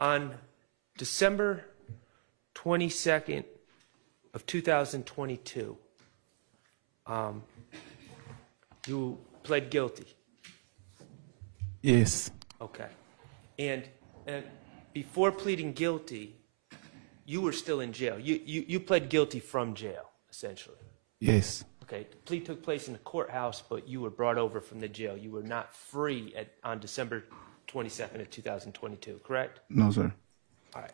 on December 22nd of 2022, you pled guilty. Yes. Okay. And before pleading guilty, you were still in jail. You pled guilty from jail, essentially. Yes. Okay. The plea took place in the courthouse, but you were brought over from the jail. You were not free on December 22nd of 2022, correct? No, sir. All right.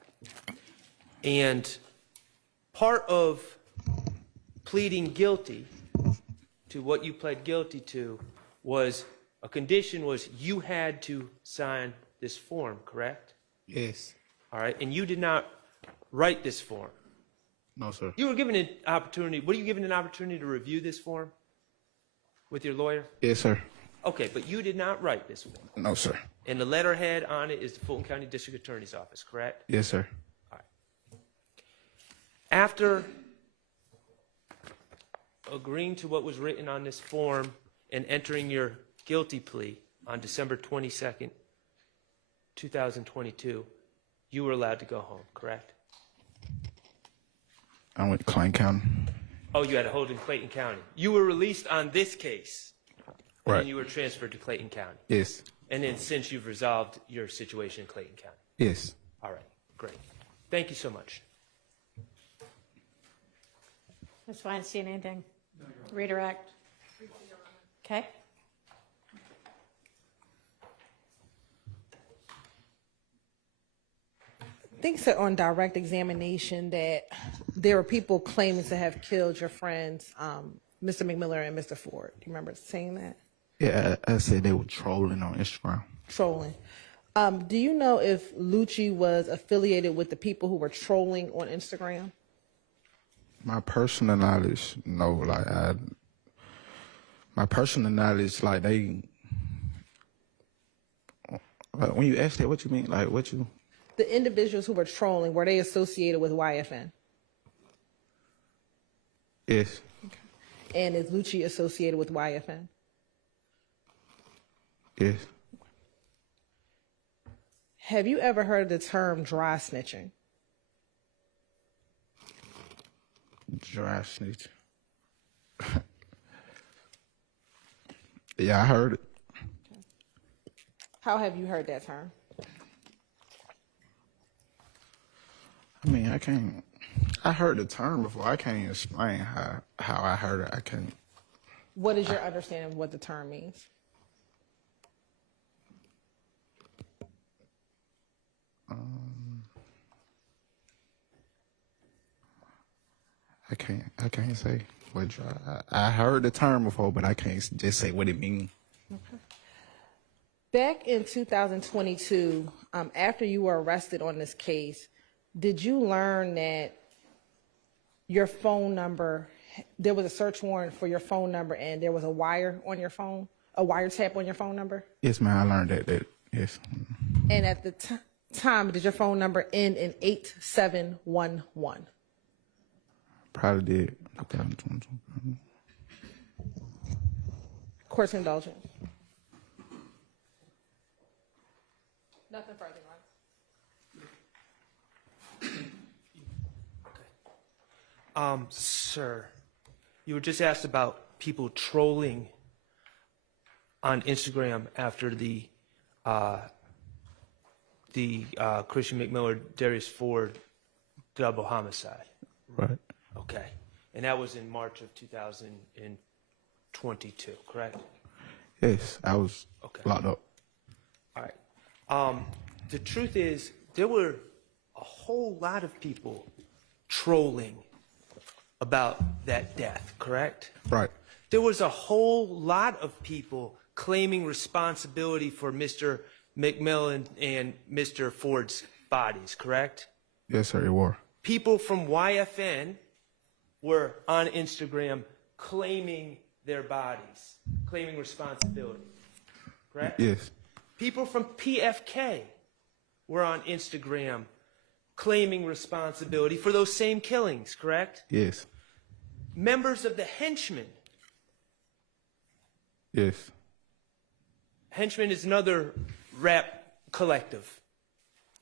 And part of pleading guilty to what you pled guilty to was a condition was you had to sign this form, correct? Yes. All right. And you did not write this form. No, sir. You were given an opportunity. Were you given an opportunity to review this form with your lawyer? Yes, sir. Okay, but you did not write this form. No, sir. And the letterhead on it is the Fulton County District Attorney's Office, correct? Yes, sir. All right. After agreeing to what was written on this form and entering your guilty plea on December 22nd, 2022, you were allowed to go home, correct? I went to Clayton County. Oh, you had a hold in Clayton County. You were released on this case, and Right. then you were transferred to Clayton County. Yes. And then since you've resolved your situation in Clayton County. Yes. All right, great. Thank you so much. Ms. Weinstein, anything? Redirect? Okay. I think so on direct examination that there were people claiming to have killed your friends, Mr. McMillan and Mr. Ford. Do you remember saying that? Yeah, I said they were trolling on Instagram. Trolling. Do you know if Lucci was affiliated with the people who were trolling on Instagram? My personal knowledge, no. My personal knowledge, like they. When you ask that, what you mean? Like what you? The individuals who were trolling, were they associated with YFN? Yes. And is Lucci associated with YFN? Yes. Have you ever heard the term dry snitching? Dry snitch. Yeah, I heard it. How have you heard that term? I mean, I heard the term before. I can't even explain how I heard it. I can't. What is your understanding of what the term means? I can't say what I heard the term before, but I can't just say what it means. Okay. Back in 2022, after you were arrested on this case, did you learn that your phone number, there was a search warrant for your phone number and there was a wire on your phone, a wiretap on your phone number? Yes, man, I learned that yes. And at the time, did your phone number end in 8711? Probably did. Court's indulgent. Nothing further, Ron. Sir, you were just asked about people trolling on Instagram after the Christian McMillan, Darius Ford double homicide. Right. Okay. And that was in March of 2022, correct? Yes, I was locked up. All right. The truth is, there were a whole lot of people trolling about that death, correct? Right. There was a whole lot of people claiming responsibility for Mr. McMillan and Mr. Ford's bodies, correct? Yes, sir, it were. People from YFN were on Instagram claiming their bodies, claiming responsibility, correct? Yes. People from PFK were on Instagram claiming responsibility for those same killings, correct? Yes. Members of the henchmen Yes. Henchman is another rap collective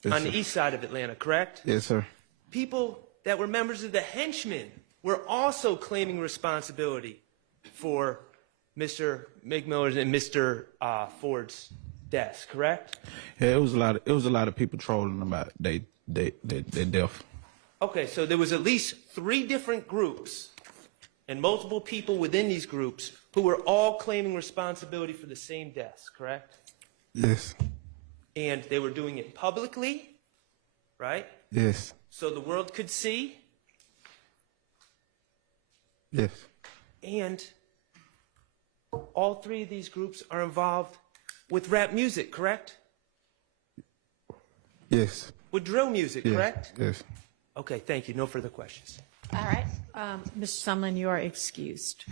Yes, on the sir. east side of Atlanta, correct? Yes, sir. People that were members of the Henchmen were also claiming responsibility for Mr. McMillan's and Mr. Ford's deaths, correct? Yeah, it was a lot of people trolling about they death. Okay, so there was at least 3 different groups and multiple people within these groups who were all claiming responsibility for the same deaths, correct? Yes. And they were doing it publicly, right? Yes. So the world could see. Yes. And all 3 of these groups are involved with rap music, correct? Yes. With drill music, Yes. correct? Yes. Okay, thank you. No further questions. All right. Mr. Sumlin, you are excused.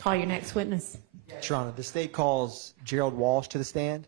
Call your next witness. Your Honor, the state calls Gerald Walsh to the stand.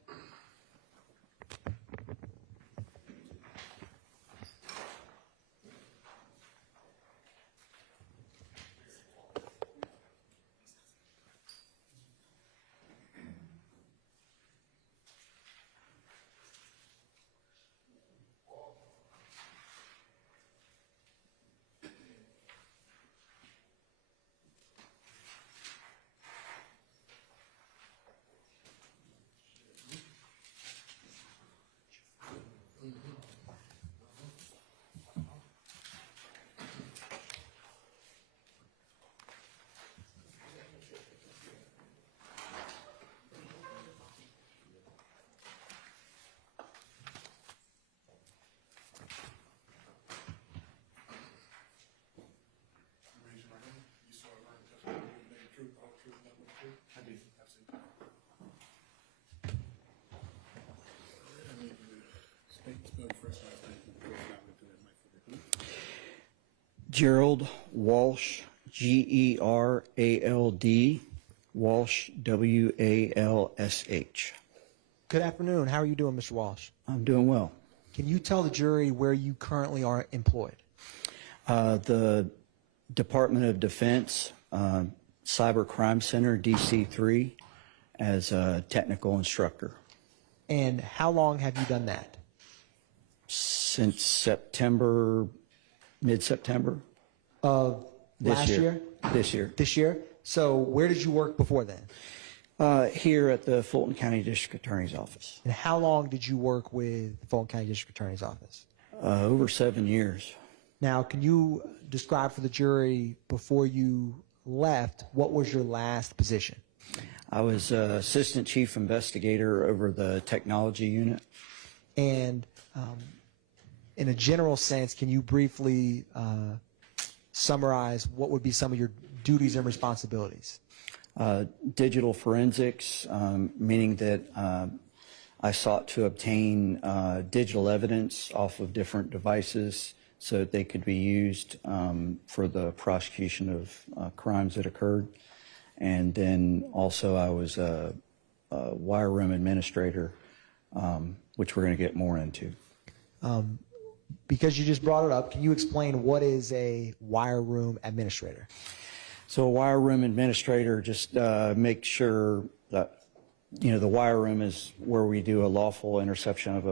Gerald Walsh, Gerald, Walsh, Walsh. Good afternoon. How are you doing, Mr. Walsh? I'm doing well. Can you tell the jury where you currently are employed? The Department of Defense, Cyber Crime Center, DC3, as a technical instructor. And how long have you done that? Since September, mid-September. Of last year? This year. This year? So where did you work before then? Here at the Fulton County District Attorney's Office. And how long did you work with the Fulton County District Attorney's Office? Over 7 years. Now, can you describe for the jury, before you left, what was your last position? I was Assistant Chief Investigator over the Technology Unit. And in a general sense, can you briefly summarize what would be some of your duties and responsibilities? Digital forensics, meaning that I sought to obtain digital evidence off of different devices so that they could be used for the prosecution of crimes that occurred. And then also I was a wire room administrator, which we're going to get more into. Because you just brought it up, can you explain what is a wire room administrator? So a wire room administrator just make sure that, you know, the wire room is where we do a lawful interception of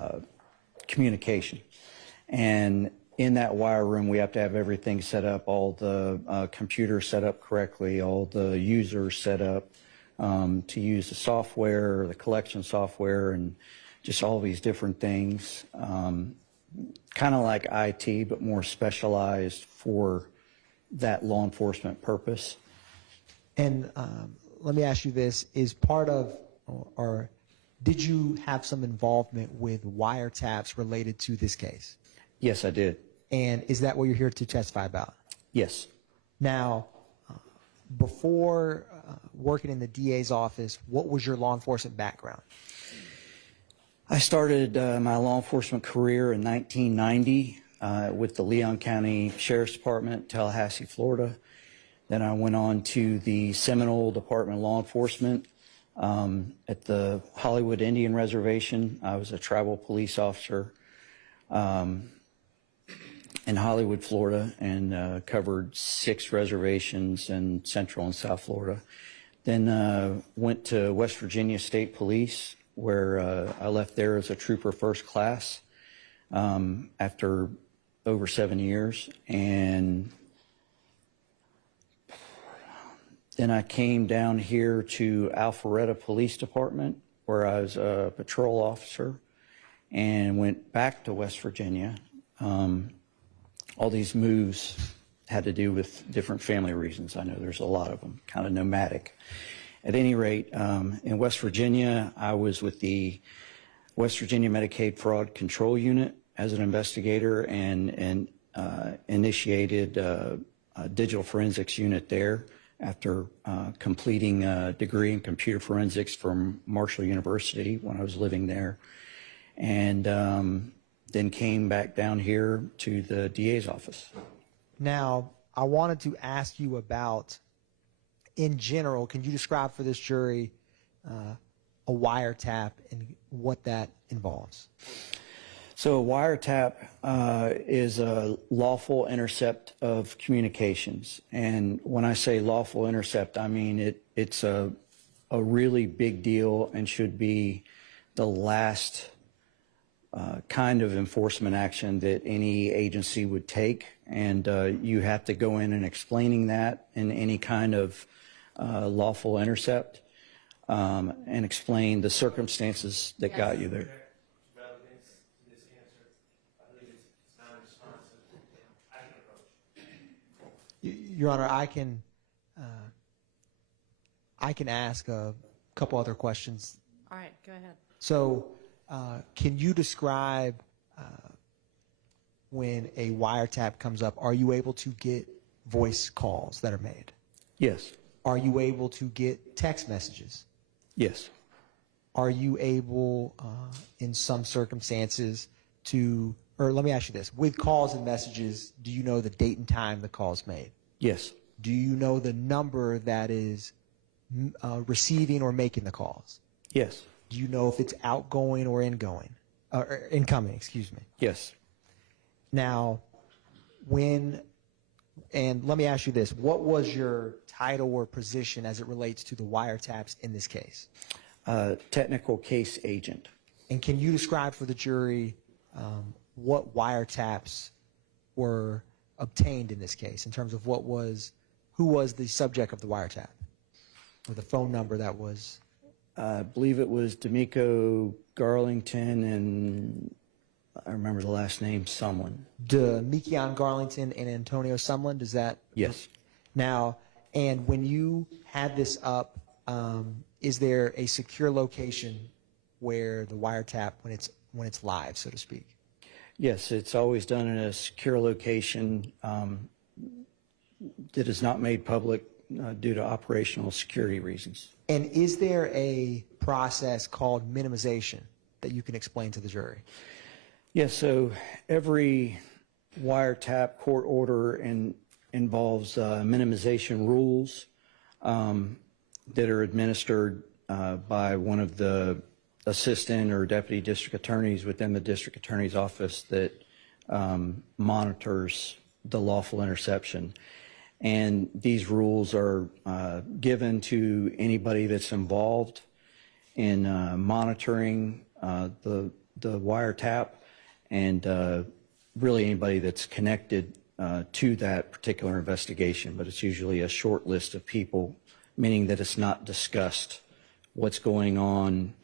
a communication. And in that wire room, we have to have everything set up, all the computers set up correctly, all the users set up to use the software, the collection software, and just all these different things. Kind of like IT, but more specialized for that law enforcement purpose. And let me ask you this, is part of, or did you have some involvement with wiretaps related to this case? Yes, I did. And is that what you're here to testify about? Yes. Now, before working in the DA's office, what was your law enforcement background? I started my law enforcement career in 1990 with the Leon County Sheriff's Department, Tallahassee, Florida. Then I went on to the Seminole Department of Law Enforcement at the Hollywood Indian Reservation. I was a tribal police officer in Hollywood, Florida, and covered 6 reservations in Central and South Florida. Then went to West Virginia State Police, where I left there as a trooper first class after over 7 years. And then I came down here to Alpharetta Police Department, where I was a patrol officer, and went back to West Virginia. All these moves had to do with different family reasons. I know there's a lot of them, kind of nomadic. At any rate, in West Virginia, I was with the West Virginia Medicaid Fraud Control Unit as an investigator and initiated a digital forensics unit there after completing a degree in computer forensics from Marshall University when I was living there. And then came back down here to the DA's office. Now, I wanted to ask you about, in general, can you describe for this jury a wiretap and what that involves? So a wiretap is a lawful intercept of communications. And when I say lawful intercept, I mean it's a really big deal and should be the last kind of enforcement action that any agency would take. And you have to go in and explaining that in any kind of lawful intercept and explain the circumstances that got you there. Your Honor, I can ask a couple other questions. All right, go ahead. So, can you describe when a wiretap comes up, are you able to get voice calls that are made? Yes. Are you able to get text messages? Yes. Are you able, in some circumstances, to, or let me ask you this, with calls and messages, do you know the date and time the call is made? Yes. Do you know the number that is receiving or making the calls? Yes. Do you know if it's outgoing or ingoing, or incoming, excuse me? Yes. Now, and let me ask you this, what was your title or position as it relates to the wiretaps in this case? Technical case agent. And can you describe for the jury what wiretaps were obtained in this case in terms of who was the subject of the wiretap or the phone number that was? I believe it was D'Amico Garlington and I remember the last name, someone. D'Amico Garlington and Antonio Sumlin, does that? Yes. Now, and when you had this up, is there a secure location where the wiretap, when it's live, so to speak? Yes, it's always done in a secure location that is not made public due to operational security reasons. And is there a process called minimization that you can explain to the jury? Yes, so every wiretap court order involves minimization rules that are administered by one of the assistant or deputy district attorneys within the district attorney's office that monitors the lawful interception. And these rules are given to anybody that's involved in monitoring the wiretap and really anybody that's connected to that particular investigation. But it's usually a short list of people, meaning that it's not discussed what's going on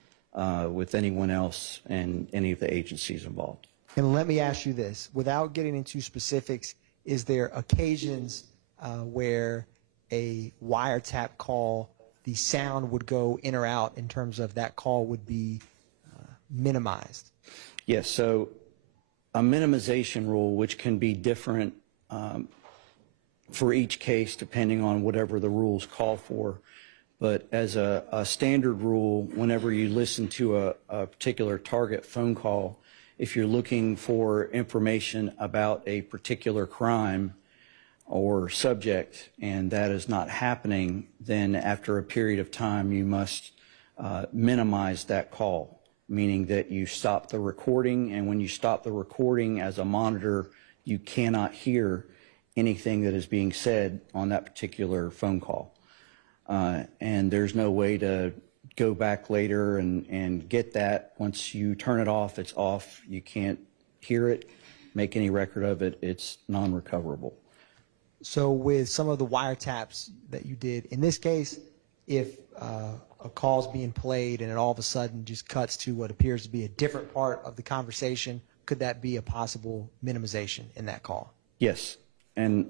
with anyone else and any of the agencies involved. And let me ask you this, without getting into specifics, is there occasions where a wiretap call, the sound would go in or out in terms of that call would be minimized? Yes, so a minimization rule, which can be different for each case depending on whatever the rules call for, but as a standard rule, whenever you listen to a particular target phone call, if you're looking for information about a particular crime or subject and that is not happening, then after a period of time you must minimize that call, meaning that you stop the recording, and when you stop the recording as a monitor, you cannot hear anything that is being said on that particular phone call. and there's no way to go back later and get that. Once you turn it off, it's off. You can't hear it, make any record of it. It's non-recoverable. So with some of the wiretaps that you did, in this case, if a call's being played and it all of a sudden just cuts to what appears to be a different part of the conversation, could that be a possible minimization in that call? Yes, and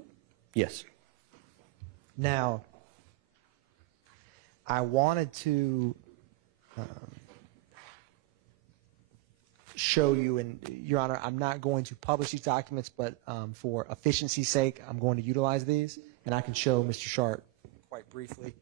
yes. Now, I wanted to show you, and Your Honor, I'm not going to publish these documents, but for efficiency's sake, I'm going to utilize these, and I can show Mr. Sharp quite briefly.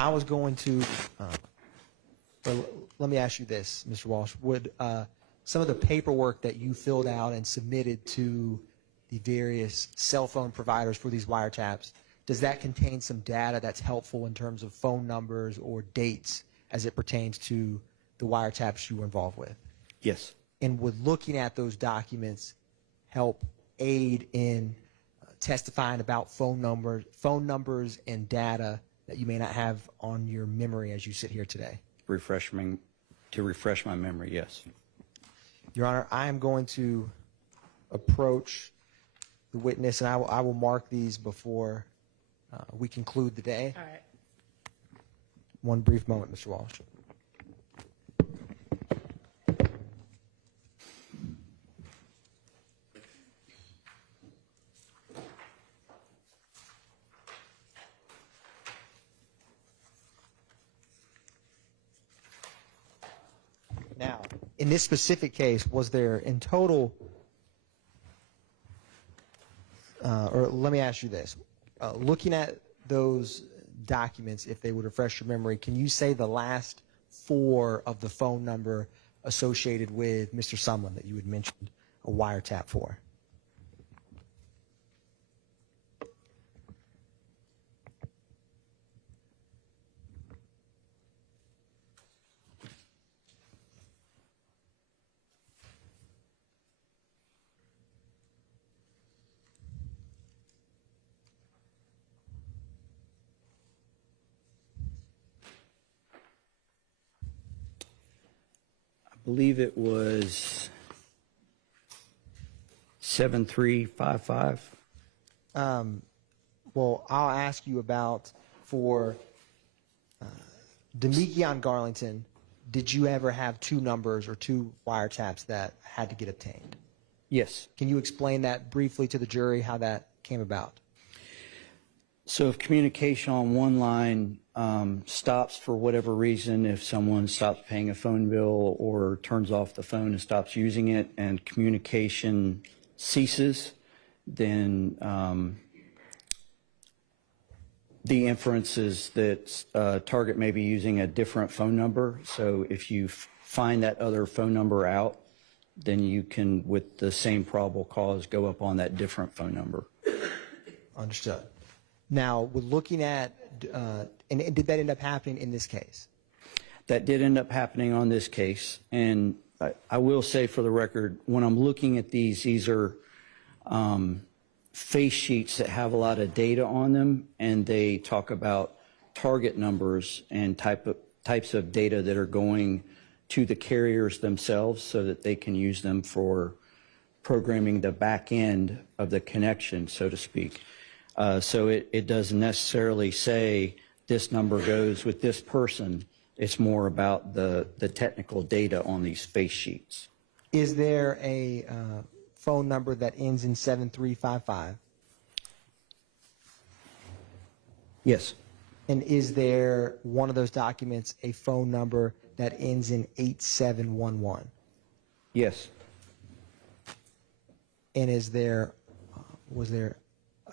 I was going to, let me ask you this, Mr. Walsh. Would some of the paperwork that you filled out and submitted to the various cell phone providers for these wiretaps, does that contain some data that's helpful in terms of phone numbers or dates as it pertains to the wiretaps you were involved with? Yes. And would looking at those documents help aid in testifying about phone numbers and data that you may not have on your memory as you sit here today? To refresh my memory, yes. Your Honor, I am going to approach the witness, and I will mark these before we conclude the day. All right. One brief moment, Mr. Walsh. Now, in this specific case, was there in total, or let me ask you this, looking at those documents, if they would refresh your memory, can you say the last four of the phone number associated with Mr. Sumlin that you had mentioned a wiretap for? I believe it was 7355. Well, I'll ask you about for Demekion Garlington, did you ever have two numbers or two wiretaps that had to get obtained? Yes. Can you explain that briefly to the jury, how that came about? So if communication on one line stops for whatever reason, if someone stops paying a phone bill or turns off the phone and stops using it and communication ceases, then the inference is that target may be using a different phone number. So if you find that other phone number out, then you can, with the same probable cause, go up on that different phone number. Understood. Now, we're looking at, and did that end up happening in this case? That did end up happening on this case. And I will say for the record, when I'm looking at these are face sheets that have a lot of data on them, and they talk about target numbers and types of data that are going to the carriers themselves so that they can use them for programming the back end of the connection, so to speak. So it doesn't necessarily say this number goes with this person. It's more about the technical data on these face sheets. Is there a phone number that ends in 7355? Yes. And is there one of those documents a phone number that ends in 8711? Yes. And is there, was there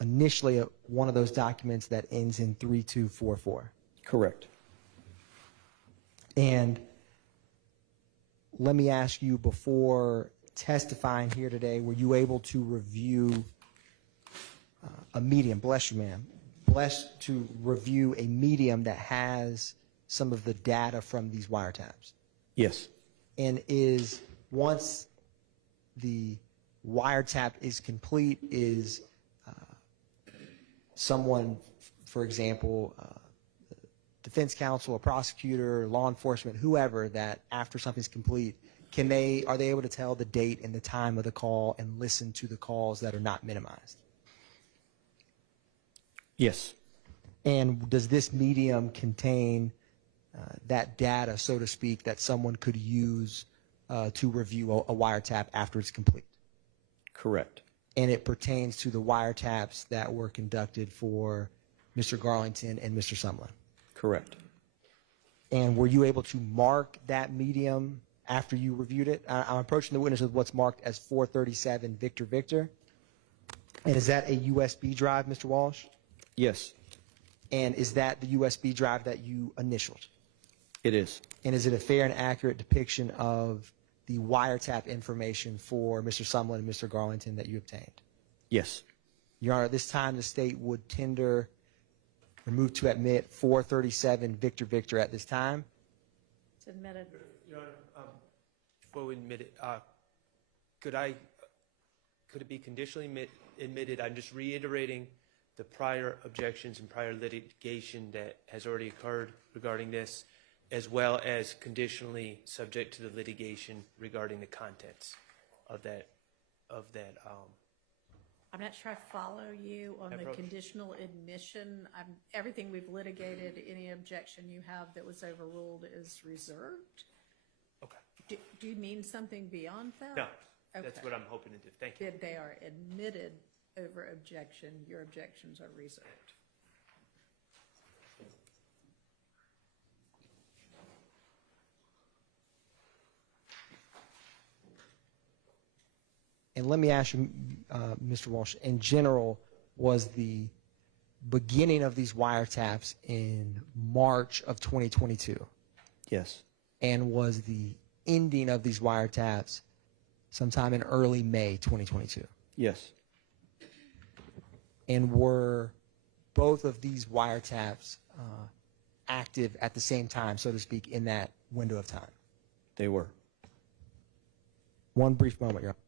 initially one of those documents that ends in 3244? Correct. And let me ask you, before testifying here today, were you able to review a medium, bless you, ma'am, blessed to review a medium that has some of the data from these wiretaps? Yes. And is, once the wiretap is complete, is someone, for example, defense counsel, a prosecutor, law enforcement, whoever, that after something's complete, are they able to tell the date and the time of the call and listen to the calls that are not minimized? Yes. And does this medium contain that data, so to speak, that someone could use to review a wiretap after it's complete? Correct. And it pertains to the wiretaps that were conducted for Mr. Garlington and Mr. Sumlin? Correct. And were you able to mark that medium after you reviewed it? I'm approaching the witness with what's marked as 437 Victor Victor. And is that a USB drive, Mr. Walsh? Yes, And is that the USB drive that you initialed? it is. And is it a fair and accurate depiction of the wiretap information for Mr. Sumlin and Mr. Garlington that you obtained? Yes. Your Honor, at this time, the state would tender or move to admit 437 Victor Victor at this time. It's admitted. Your Honor, before we admit it, could it be conditionally admitted? I'm just reiterating the prior objections and prior litigation that has already occurred regarding this, as well as conditionally subject to the litigation regarding the contents of that. I'm not sure I follow you on the approach. conditional admission. Everything we've litigated, any objection you have that was overruled is reserved. Okay. Do you mean something beyond that? No, that's Okay. what I'm hoping to do. Thank you. That they are admitted over objection, your objections are reserved. And let me ask you, Mr. Walsh, in general, was the beginning of these wiretaps in March of 2022? Yes. And was the ending of these wiretaps sometime in early May 2022? Yes. And were both of these wiretaps active at the same time, so to speak, in that window of time? They were. One brief moment, Your Honor.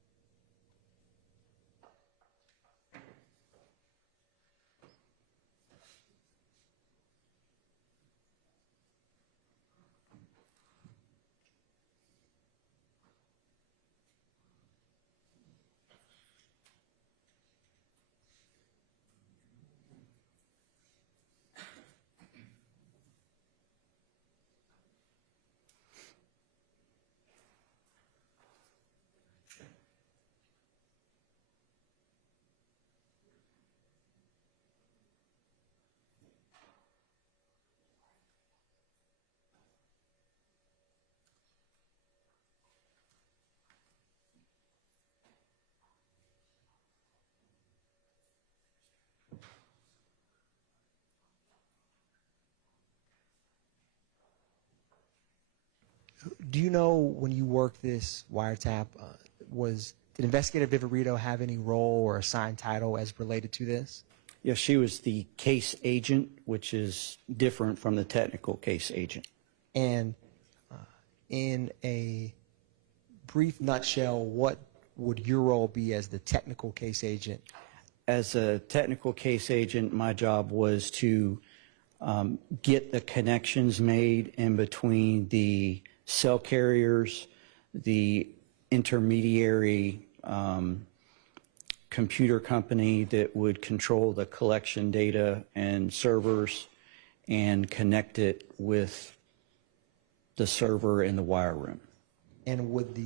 Do you know when you worked this wiretap, did Investigator Viverito have any role or assigned title as related to this? Yes, she was the case agent, which is different from the technical case agent. And in a brief nutshell, what would your role be as the technical case agent? As a technical case agent, my job was to get the connections made in between the cell carriers, the intermediary computer company that would control the collection data and servers, and connect it with the server in the wire room. And would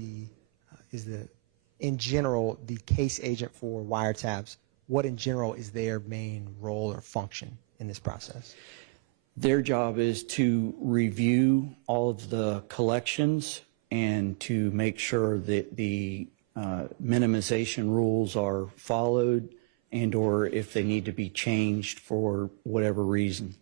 in general, the case agent for wiretaps, what in general is their main role or function in this process? Their job is to review all of the collections and to make sure that the minimization rules are followed, and or if they need to be changed for whatever reason.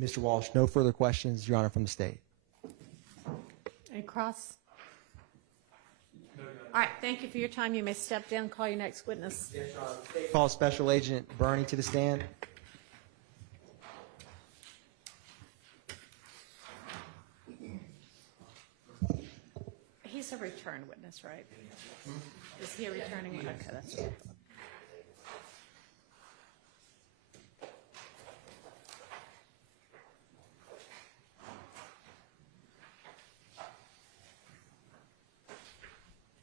Mr. Walsh, no further questions, Your Honor, from the state. Any cross? All right, thank you for your time. You may step down, call your next witness. Call Special Agent Bernie to the stand. He's a return witness, right? Is he a returning one? Okay, that's right.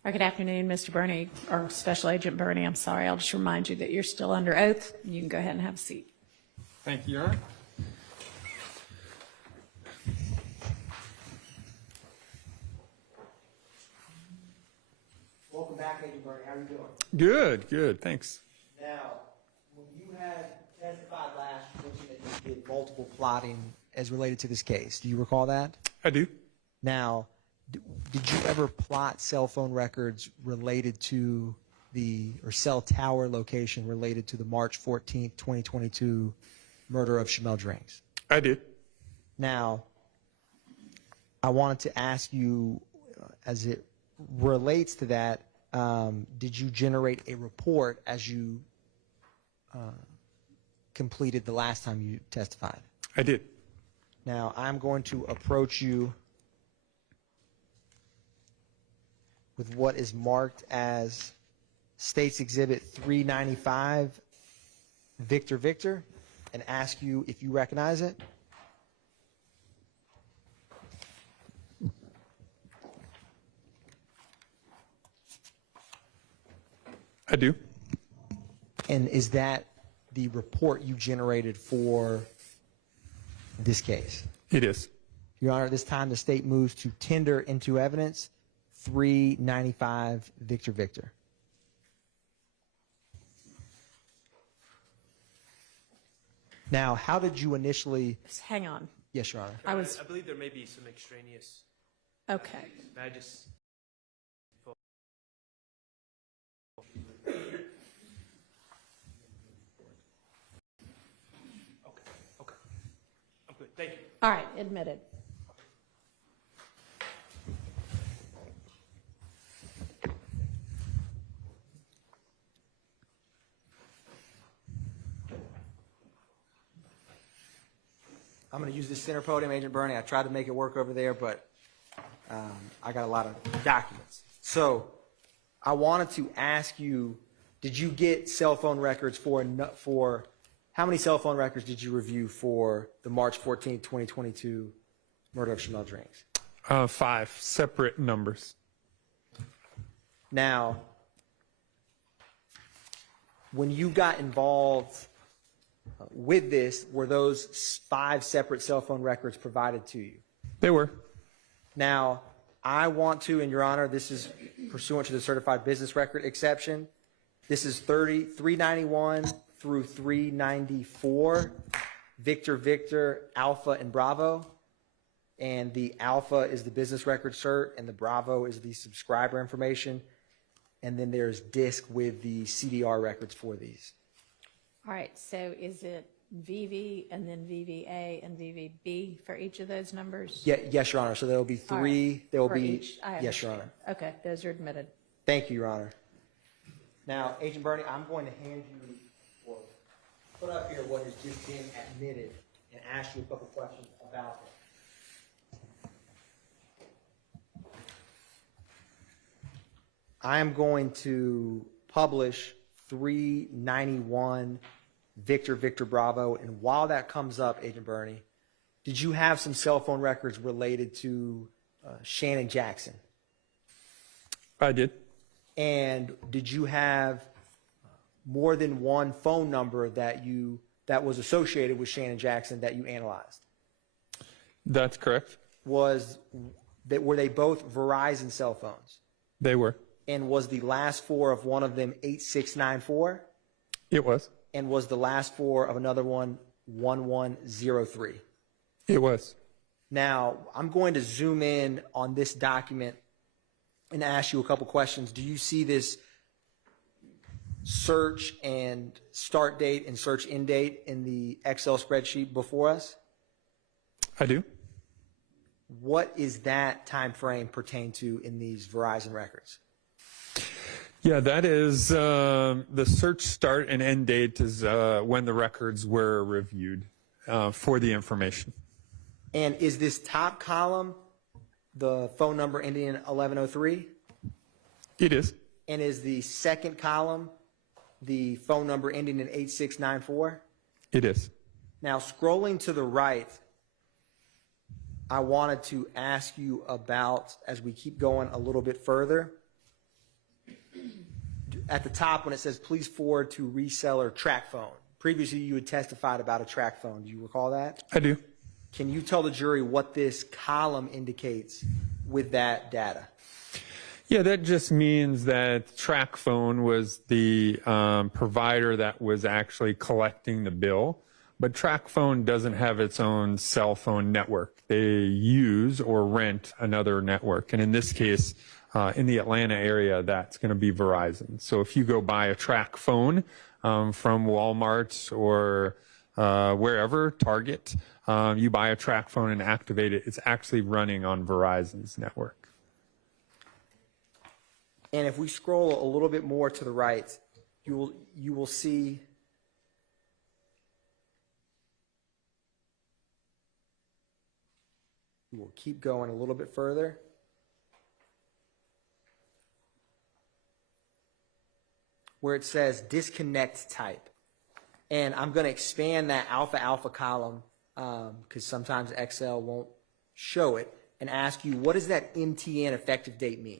Good afternoon, Mr. Bernie, or Special Agent Bernie. I'm sorry. I'll just remind you that you're still under oath. You can go ahead and have a seat. Thank you, Your Honor. Welcome back, Agent Bernie. How are you doing? Good, good. Thanks. Now, when you had testified last, you mentioned that you did multiple plotting as related to this case. Do you recall that? I do. Now, did you ever plot cell phone records related to or cell tower location related to the March 14th, 2022 murder of Shamel Drinks? I did. Now, I wanted to ask you, as it relates to that, did you generate a report as you completed the last time you testified? I did. Now, I'm going to approach you with what is marked as State's Exhibit 395, Victor Victor, and ask you if you recognize it. I do. And is that the report you generated for this case? It is. Your Honor, at this time, the state moves to tender into evidence 395 Victor Victor. Now, how did you initially... Hang on. Yes, Your Honor. I believe there may be some extraneous. Okay. May I just... Okay. I'm good. Thank you. All right, admitted. I'm going to use this center podium, Agent Bernie. I tried to make it work over there, but I got a lot of documents. So I wanted to ask you, did you get cell phone records for how many cell phone records did you review for the March 14, 2022 murder of Shamel Drinks? 5 separate numbers. Now, when you got involved with this, were those 5 separate cell phone records provided to you? They were. Now, I want to, in Your Honor, this is pursuant to the certified business record exception. This is 391 through 394, Victor Victor, Alpha, and Bravo. And the Alpha is the business record cert, and the Bravo is the subscriber information. And then there's DISC with the CDR records for these. All right, so is it VV and then VVA and VVB for each of those numbers? Yeah, yes, Your Honor. So there will be 3. Right. There will For be each? I yes, Your Honor. understand. Okay, those are admitted. Thank you, Your Honor. Now, Agent Bernie, I'm going to hand you, or put up here what has just been admitted and ask you a couple questions about it. I am going to publish 391 Victor Victor Bravo, and while that comes up, Agent Bernie, did you have some cell phone records related to Shannon Jackson? I did. And did you have more than one phone number that was associated with Shannon Jackson that you analyzed? That's correct. Were they both Verizon cell phones? They were. And was the last 4 of one of them 8694? It was. And was the last 4 of another one 1103? It was. Now, I'm going to zoom in on this document and ask you a couple questions. Do you see this search and start date and search end date in the Excel spreadsheet before us? I do. What is that time frame pertain to in these Verizon records? Yeah, that is the search start and end date is when the records were reviewed for the information. And is this top column the phone number ending in 1103? It is. And is the second column the phone number ending in 8694? It is. Now, scrolling to the right, I wanted to ask you about, as we keep going a little bit further, at the top when it says please forward to reseller track phone. Previously, you had testified about a track phone. Do you recall that? I do. Can you tell the jury what this column indicates with that data? Yeah, that just means that track phone was the provider that was actually collecting the bill. But track phone doesn't have its own cell phone network. They use or rent another network. And in this case, in the Atlanta area, that's going to be Verizon. So if you go buy a track phone from Walmart or wherever, Target, you buy a track phone and activate it, it's actually running on Verizon's network. And if we scroll a little bit more to the right, you will see we'll keep going a little bit further. Where it says disconnect type. And I'm going to expand that alpha column because sometimes Excel won't show it, and ask you, what does that MTN effective date mean?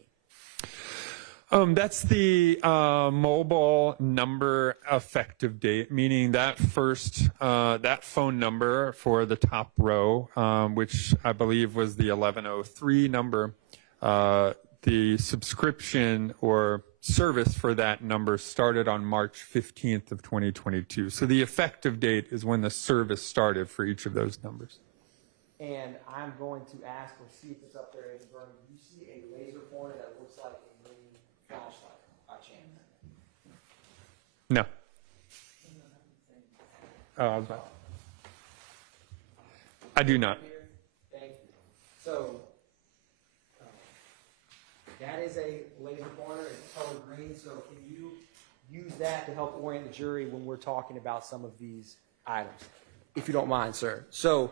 That's the mobile number effective date, meaning that first, that phone number for the top row, which I believe was the 1103 number, the subscription or service for that number started on March 15th of 2022. So the effective date is when the service started for each of those numbers. And I'm going to ask or see if it's up there. Do you see a laser pointer that looks like a green flashlight by chance? No. I do not. Thank you. So that is a laser pointer. It's color green. So can you use that to help orient the jury when we're talking about some of these items, if you don't mind, sir? So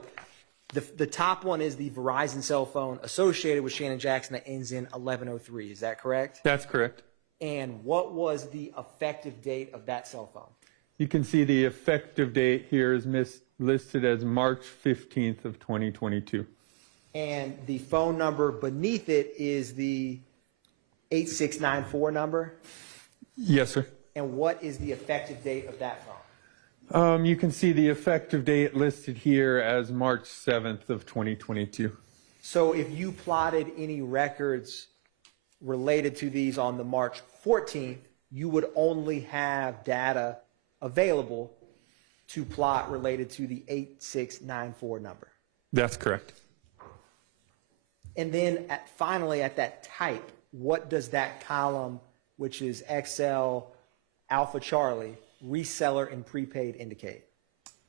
the top one is the Verizon cell phone associated with Shannon Jackson that ends in 1103. Is that correct? That's correct. And what was the effective date of that cell phone? You can see the effective date here is listed as March 15th of 2022. And the phone number beneath it is the 8694 number? Yes, sir. And what is the effective date of that phone? You can see the effective date listed here as March 7th of 2022. So if you plotted any records related to these on the March 14th, you would only have data available to plot related to the 8694 number. That's correct. And then finally at that type, what does that column, which is XL Alpha Charlie, reseller and prepaid, indicate?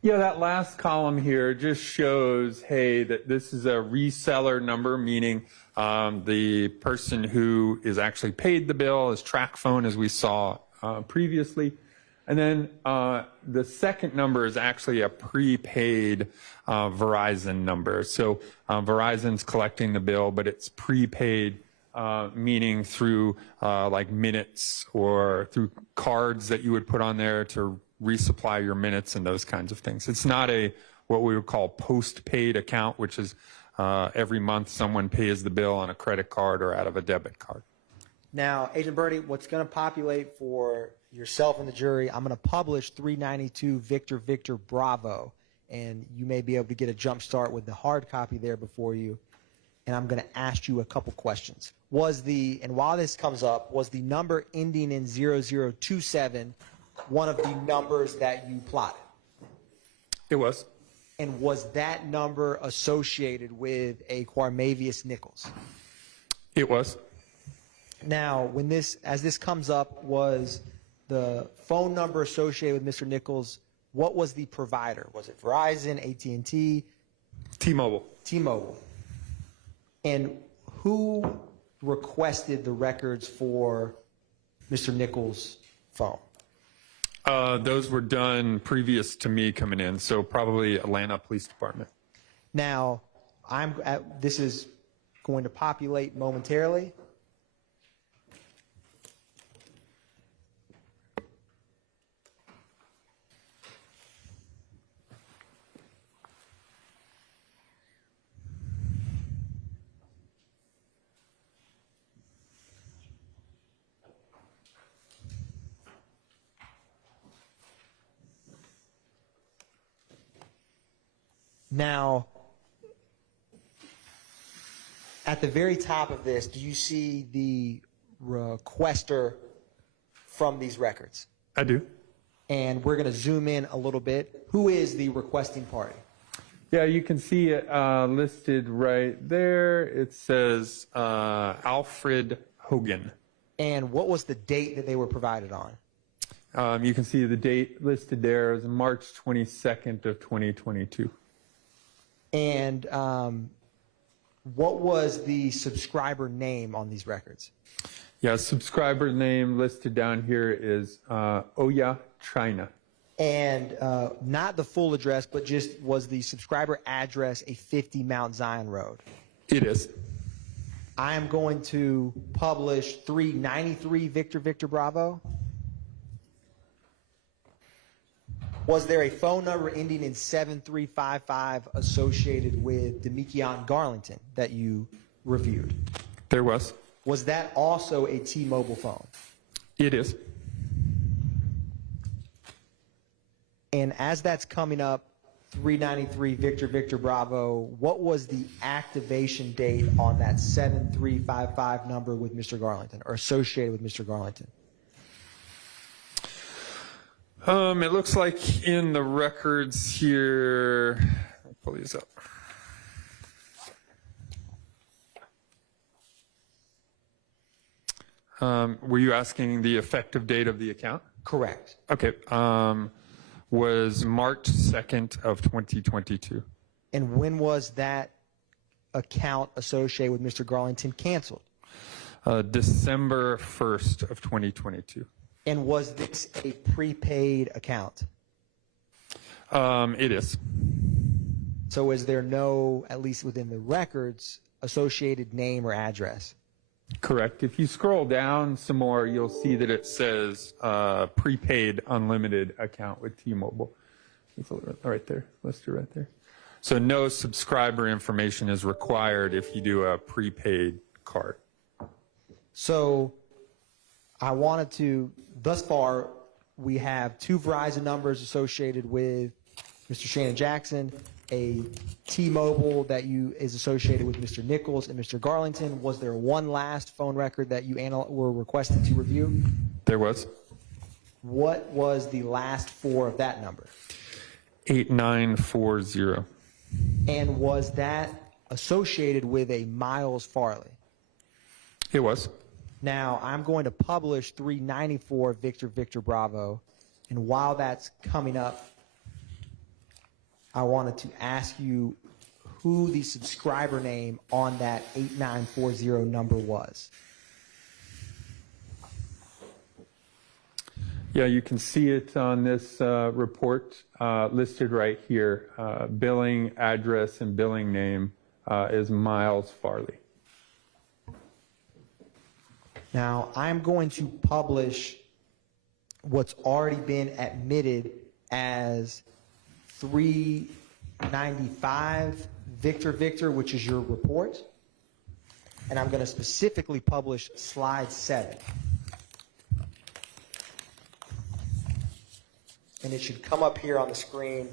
Yeah, that last column here just shows, hey, that this is a reseller number, meaning the person who is actually paid the bill is track phone, as we saw previously. And then the second number is actually a prepaid Verizon number. So Verizon's collecting the bill, but it's prepaid, meaning through like minutes or through cards that you would put on there to resupply your minutes and those kinds of things. It's not a what we would call postpaid account, which is every month someone pays the bill on a credit card or out of a debit card. Now, Agent Birdie, what's going to populate for yourself and the jury, I'm going to publish 392 Victor Victor Bravo, and you may be able to get a jump start with the hard copy there before you. And I'm going to ask you a couple questions. And while this comes up, was the number ending in 0027 one of the numbers that you plotted? It was. And was that number associated with a Quarmavius Nichols? It was. Now, as this comes up, was the phone number associated with Mr. Nichols, what was the provider? Was it Verizon, AT&T? T-Mobile. T-Mobile. And who requested the records for Mr. Nichols' phone? Those were done previous to me coming in, so probably Atlanta Police Department. Now, this is going to populate momentarily. Now, at the very top of this, do you see the requester from these records? I do. And we're going to zoom in a little bit. Who is the requesting party? Yeah, you can see it listed right there. It says Alfred Hogan. And what was the date that they were provided on? You can see the date listed there is March 22nd of 2022. And what was the subscriber name on these records? Yeah, subscriber name listed down here is Oya China. And not the full address, but just was the subscriber address a 50 Mount Zion Road? It is. I am going to publish 393 Victor Victor Bravo. Was there a phone number ending in 7355 associated with Demikion Garlington that you reviewed? There was. Was that also a T-Mobile phone? It is. And as that's coming up, 393 Victor Victor Bravo, what was the activation date on that 7355 number with Mr. Garlington, or associated with Mr. Garlington? It looks like in the records here, I'll pull these up. Were you asking the effective date of the account? Correct. Okay. Was March 2nd of 2022. And when was that account associated with Mr. Garlington canceled? December 1st of 2022. And was this a prepaid account? It is. So is there no, at least within the records, associated name or address? Correct. If you scroll down some more, you'll see that it says prepaid unlimited account with T-Mobile. It's right there, listed right there. So no subscriber information is required if you do a prepaid card. So I wanted to, thus far, we have 2 Verizon numbers associated with Mr. Shannon Jackson, a T-Mobile that is associated with Mr. Nichols and Mr. Garlington. Was there one last phone record that you were requested to review? There was. What was the last 4 of that number? 8940. And was that associated with a Miles Farley? It was. Now, I'm going to publish 394 Victor Victor Bravo, and while that's coming up, I wanted to ask you who the subscriber name on that 8940 number was. Yeah, you can see it on this report listed right here. Billing address and billing name is Miles Farley. Now, I'm going to publish what's already been admitted as 395 Victor Victor, which is your report. And I'm going to specifically publish slide 7. And it should come up here on the screen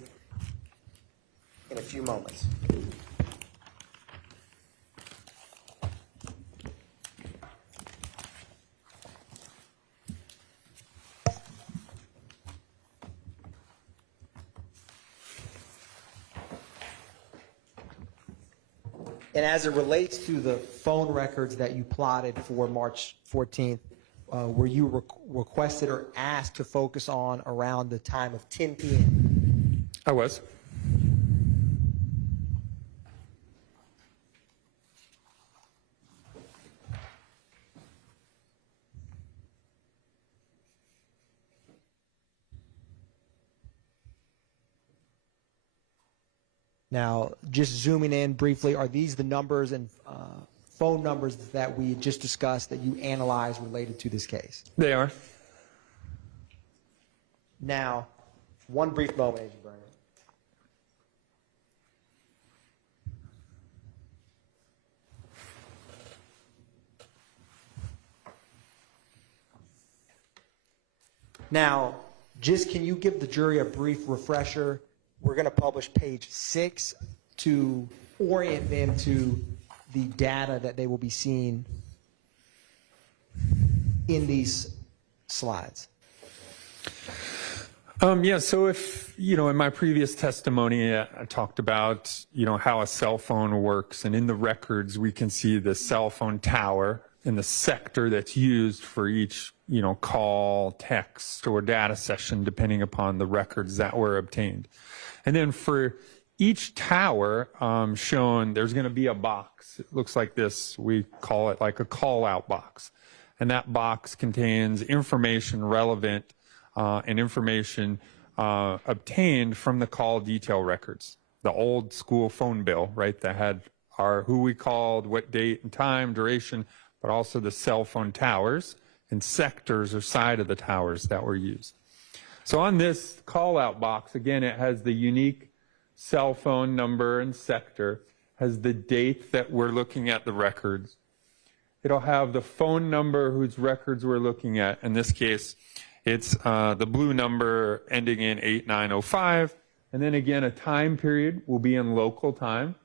in a few moments. And as it relates to the phone records that you plotted for March 14th, were you requested or asked to focus on around the time of 10 p.m.? I was. Now, just zooming in briefly, are these the numbers and phone numbers that we just discussed that you analyzed related to this case? They are. Now, one brief moment, Agent Berner. Now, just can you give the jury a brief refresher? We're going to publish page 6 to orient them to the data that they will be seeing in these slides. Yeah, so if, in my previous testimony, I talked about, how a cell phone works. And in the records, we can see the cell phone tower and the sector that's used for each, call, text, or data session, depending upon the records that were obtained. And then for each tower shown, there's going to be a box. It looks like this. We call it like a call-out box. And that box contains information relevant and information obtained from the call detail records. The old school phone bill, right, that had who we called, what date and time, duration, but also the cell phone towers and sectors or side of the towers that were used. So on this call-out box, again, it has the unique cell phone number and sector, has the date that we're looking at the records. It'll have the phone number whose records we're looking at. In this case, it's the blue number ending in 8905. And then again, a time period will be in local time.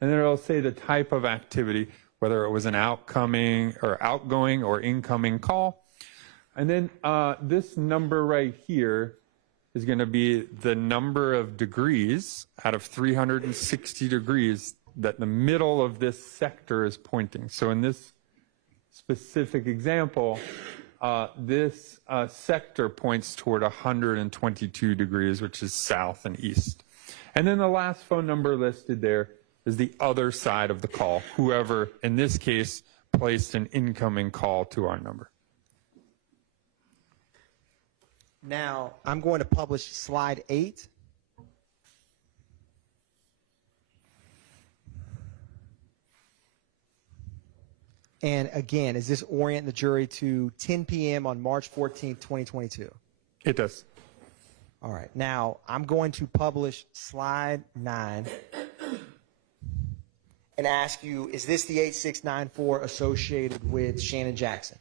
And then it'll say the type of activity, whether it was an outgoing or incoming call. And then this number right here is going to be the number of degrees out of 360 degrees that the middle of this sector is pointing. So in this specific example, this sector points toward 122 degrees, which is south and east. And then the last phone number listed there is the other side of the call, whoever, in this case, placed an incoming call to our number. Now, I'm going to publish slide 8. And again, is this orient the jury to 10 p.m. on March 14th, 2022? It does. All right. Now, I'm going to publish slide 9 and ask you, is this the 8694 associated with Shannon Jackson?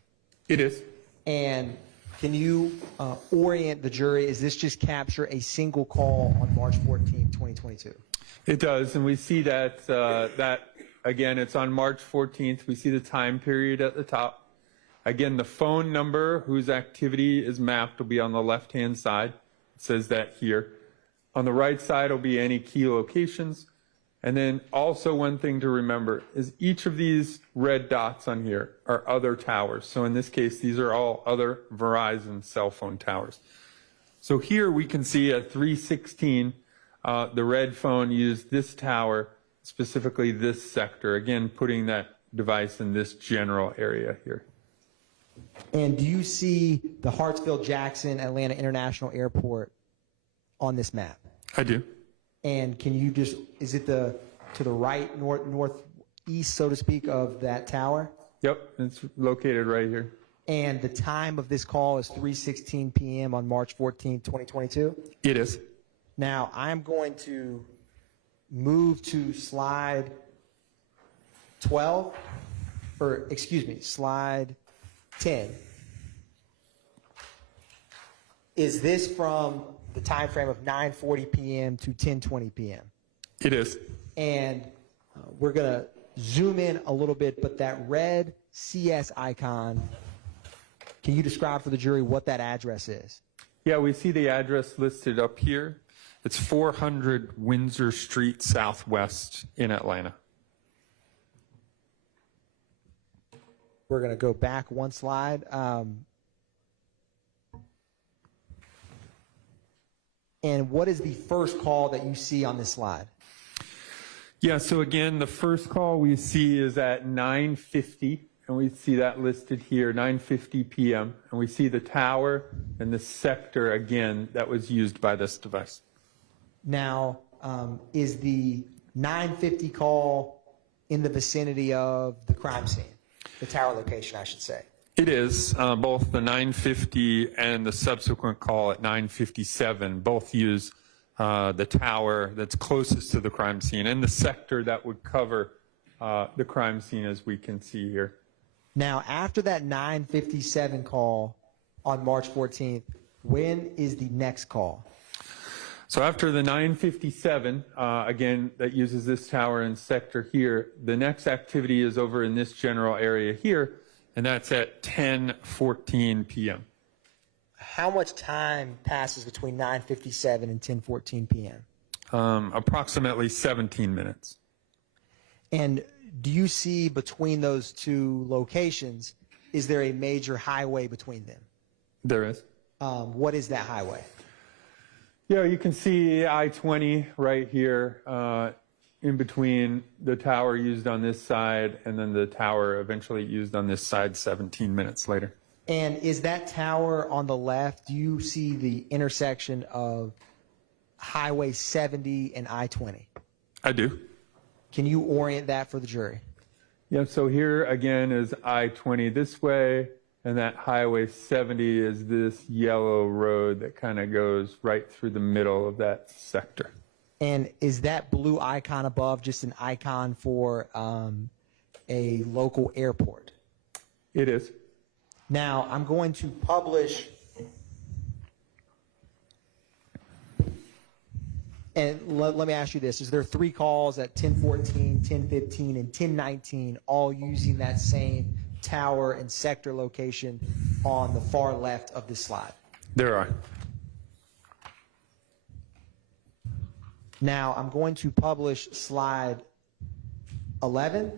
It is. And can you orient the jury? Is this just capture a single call on March 14th, 2022? It does, and we see that, again, it's on March 14th. We see the time period at the top. Again, the phone number whose activity is mapped will be on the left-hand side. It says that here. On the right side will be any key locations. And then also one thing to remember is each of these red dots on here are other towers. So in this case, these are all other Verizon cell phone towers. So here we can see at 316, the red phone used this tower, specifically this sector, again, putting that device in this general area here. And do you see the Hartsfield-Jackson Atlanta International Airport on this map? I do. And can you just, is it to the right, northeast, so to speak, of that tower? Yep, it's located right here. And the time of this call is 3:16 p.m. on March 14th, 2022? It is. Now, I'm going to move to slide 12, or excuse me, slide 10. Is this from the time frame of 9:40 p.m. to 10:20 p.m.? It is. And we're going to zoom in a little bit, but that red CS icon, can you describe for the jury what that address is? Yeah, we see the address listed up here. It's 400 Windsor Street Southwest in Atlanta. We're going to go back one slide. And what is the first call that you see on this slide? Yeah, so again, the first call we see is at 9:50, and we see that listed here, 9:50 p.m., and we see the tower and the sector, again, that was used by this device. Now, is the 950 call in the vicinity of the crime scene, the tower location, I should say. It is. Both the 950 and the subsequent call at 957 both use the tower that's closest to the crime scene and the sector that would cover the crime scene, as we can see here. Now, after that 957 call on March 14th, when is the next call? So after the 957, again, that uses this tower and sector here, the next activity is over in this general area here, and that's at 10:14 p.m. How much time passes between 957 and 10:14 p.m.? Approximately 17 minutes. And do you see between those two locations, is there a major highway between them? There is. What is that highway? Yeah, you can see I-20 right here in between the tower used on this side and then the tower eventually used on this side 17 minutes later. And is that tower on the left, do you see the intersection of Highway 70 and I-20? I do. Can you orient that for the jury? Yeah, so here again is I-20 this way, and that Highway 70 is this yellow road that kind of goes right through the middle of that sector. And is that blue icon above just an icon for a local airport? It is. Now, I'm going to publish, and let me ask you this. Is there 3 calls at 10:14, 10:15, and 10:19 all using that same tower and sector location on the far left of this slide? There are. Now, I'm going to publish slide 11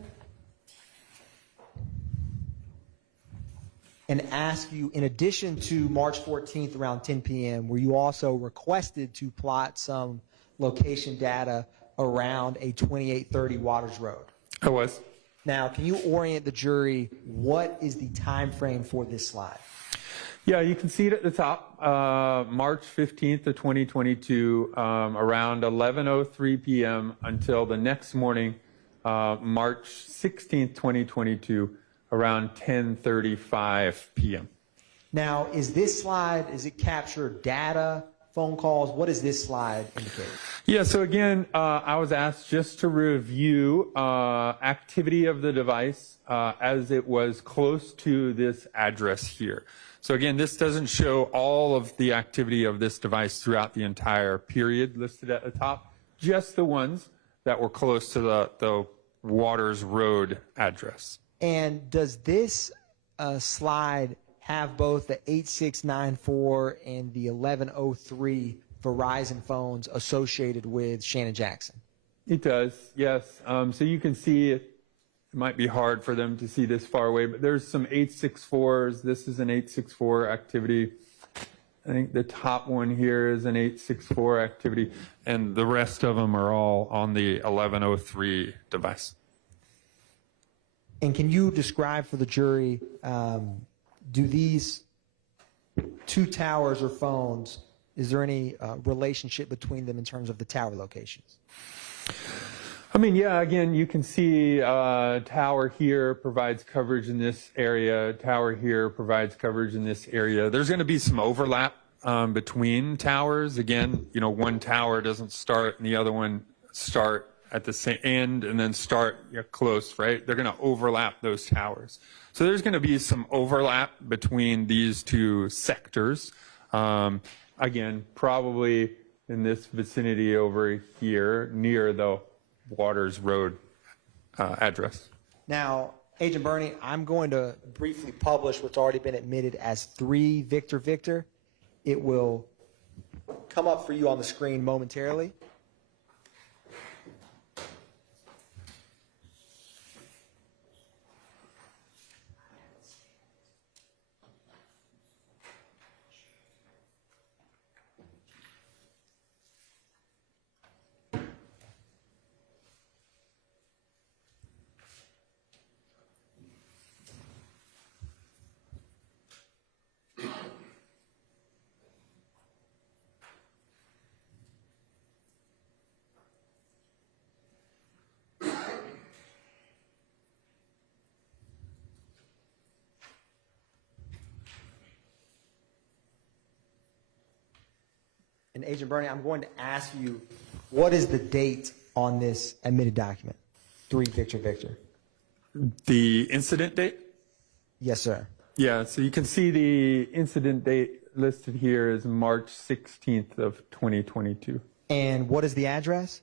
and ask you, in addition to March 14th around 10 p.m., were you also requested to plot some location data around a 2830 Waters Road? I was. Now, can you orient the jury, what is the time frame for this slide? Yeah, you can see it at the top, March 15th of 2022, around 11:03 p.m. until the next morning, March 16th, 2022, around 10:35 p.m. Now, is this slide, is it capture data, phone calls? What does this slide indicate? Yeah, so again, I was asked just to review activity of the device as it was close to this address here. So again, this doesn't show all of the activity of this device throughout the entire period listed at the top, just the ones that were close to the Waters Road address. And does this slide have both the 8694 and the 1103 Verizon phones associated with Shannon Jackson? It does, yes. So you can see it. It might be hard for them to see this far away, but there's some 864s. This is an 864 activity. I think the top one here is an 864 activity, and the rest of them are all on the 1103 device. And can you describe for the jury, do these 2 towers or phones, is there any relationship between them in terms of the tower locations? I mean, yeah, again, you can see tower here provides coverage in this area. Tower here provides coverage in this area. There's going to be some overlap between towers. Again, you know, one tower doesn't start and the other one start at the same end and then start close, right? They're going to overlap those towers. So there's going to be some overlap between these 2 sectors. Again, probably in this vicinity over here near the Waters Road address. Now, Agent Bernie, I'm going to briefly publish what's already been admitted as 3 Victor Victor. It will come up for you on the screen momentarily. And Agent Bernie, I'm going to ask you, what is the date on this admitted document? 3 Victor Victor. The incident date? Yes, sir. Yeah, so you can see the incident date listed here is March 16th of 2022. And what is the address?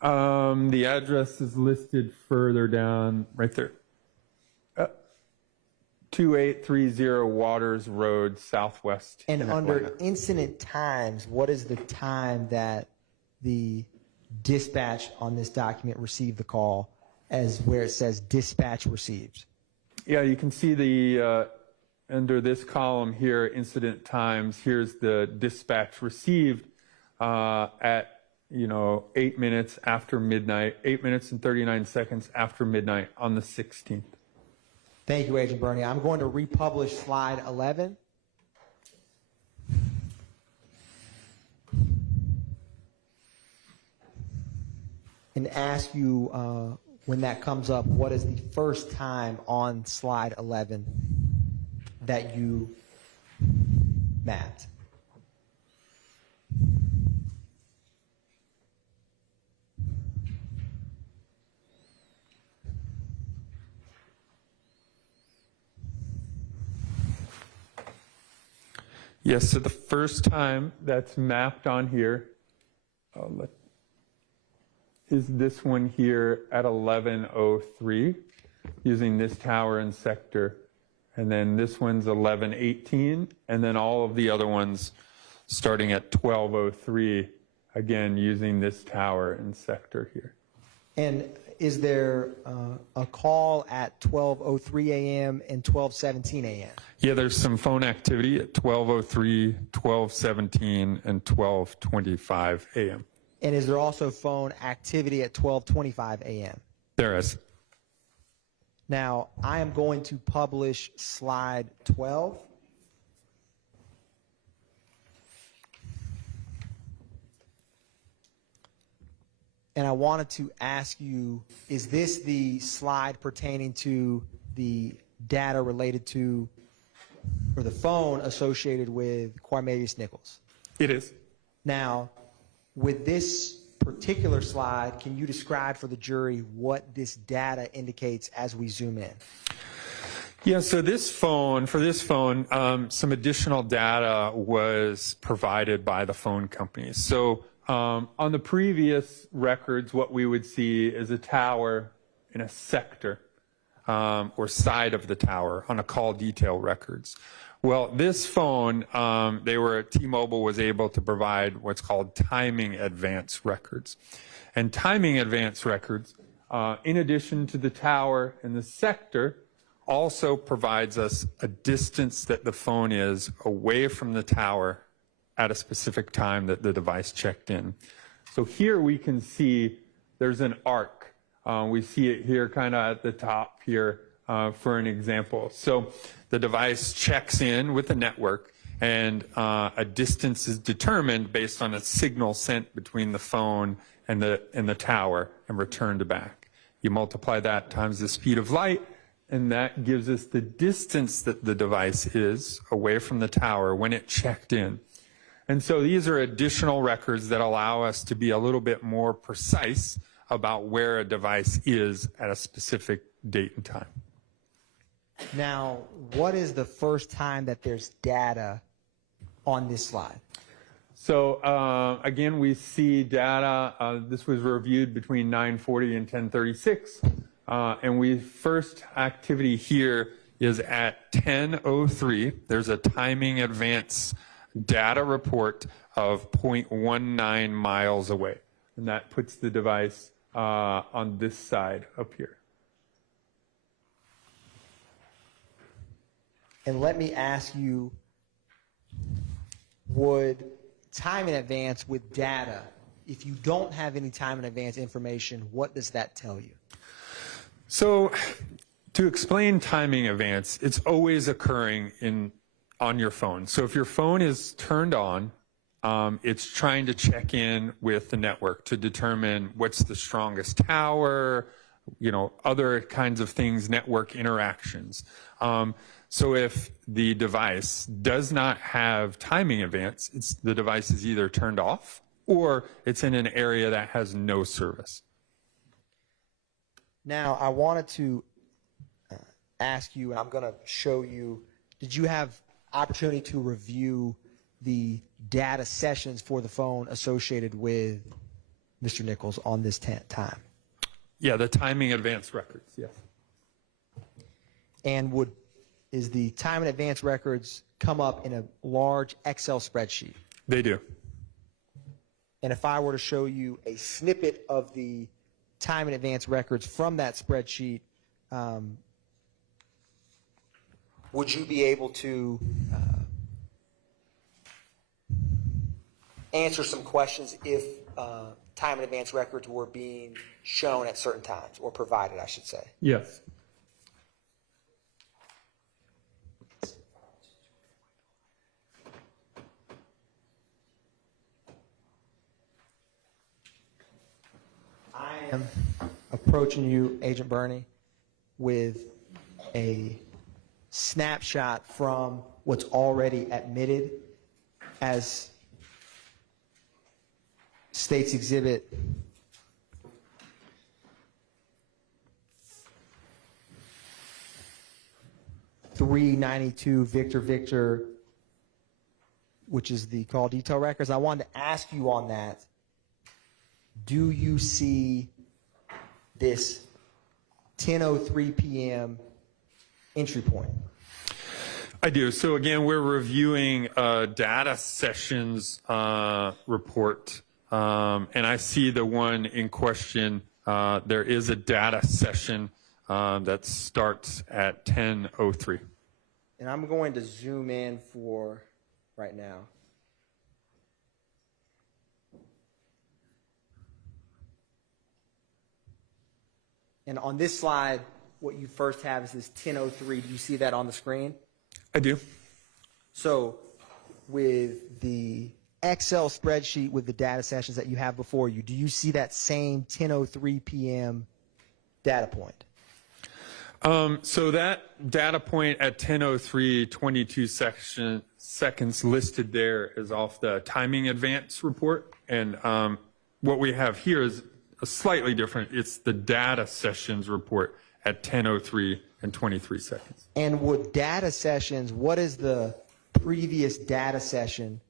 The address is listed further down, right there. 2830 Waters Road, Southwest. And in under Atlanta. incident times, what is the time that the dispatch on this document received the call, as where it says dispatch received? Yeah, you can see the under this column here, incident times. Here's the dispatch received at 8 minutes after midnight, 8 minutes and 39 seconds after midnight on the 16th. Thank you, Agent Bernie. I'm going to republish slide 11. And ask you, when that comes up, what is the first time on slide 11 that you mapped? Yes, so the first time that's mapped on here is this one here at 11:03 using this tower and sector. And then this one's 11:18, and then all of the other ones starting at 12:03, again using this tower and sector here. And is there a call at 12:03 a.m. and 12:17 a.m.? Yeah, there's some phone activity at 12:03, 12:17, and 12:25 a.m. And is there also phone activity at 12:25 a.m.? There is. Now, I am going to publish slide 12. And I wanted to ask you, is this the slide pertaining to the data related to, or the phone associated with Quarmelius Nichols? It is. Now, with this particular slide, can you describe for the jury what this data indicates as we zoom in? Yeah, so for this phone, some additional data was provided by the phone companies. So on the previous records, what we would see is a tower in a sector or side of the tower on a call detail records. Well, this phone, T-Mobile was able to provide what's called timing advance records. And timing advance records, in addition to the tower and the sector, also provides us a distance that the phone is away from the tower at a specific time that the device checked in. So here we can see there's an arc. We see it here kind of at the top here for an example. So the device checks in with the network, and a distance is determined based on a signal sent between the phone and the tower and returned back. You multiply that times the speed of light, and that gives us the distance that the device is away from the tower when it checked in. And so these are additional records that allow us to be a little bit more precise about where a device is at a specific date and time. Now, what is the first time that there's data on this slide? So again, we see data. This was reviewed between 9:40 and 10:36. And first activity here is at 10:03. There's a timing advance data report of 0.19 miles away. And that puts the device on this side up here. And let me ask you, would time in advance with data, if you don't have any time in advance information, what does that tell you? So to explain timing advance, it's always occurring on your phone. So if your phone is turned on, it's trying to check in with the network to determine what's the strongest tower, other kinds of things, network interactions. So if the device does not have timing advance, the device is either turned off or it's in an area that has no service. Now, I wanted to ask you, and I'm going to show you, did you have opportunity to review the data sessions for the phone associated with Mr. Nichols on this time? Yeah, the timing advance records, yes. And is the time and advance records come up in a large Excel spreadsheet? They do. And if I were to show you a snippet of the time and advance records from that spreadsheet, would you be able to answer some questions if time and advance records were being shown at certain times, or provided, I should say? Yes. I am approaching you, Agent Burney, with a snapshot from what's already admitted as State's Exhibit 392 Victor, which is the call detail records. I wanted to ask you on that, do you see this 10:03 p.m. entry point? I do. So again, we're reviewing data sessions report, and I see the one in question. There is a data session that starts at 10:03. And I'm going to zoom in for right now. And on this slide, what you first have is this 10:03. Do you see that on the screen? I do. So with the Excel spreadsheet with the data sessions that you have before you, do you see that same 10:03 p.m. data point? So that data point at 10:03, 22 seconds listed there is off the timing advance report. And what we have here is a slightly different. It's the data sessions report at 10:03 and 23 seconds. And with data sessions, what is the previous data session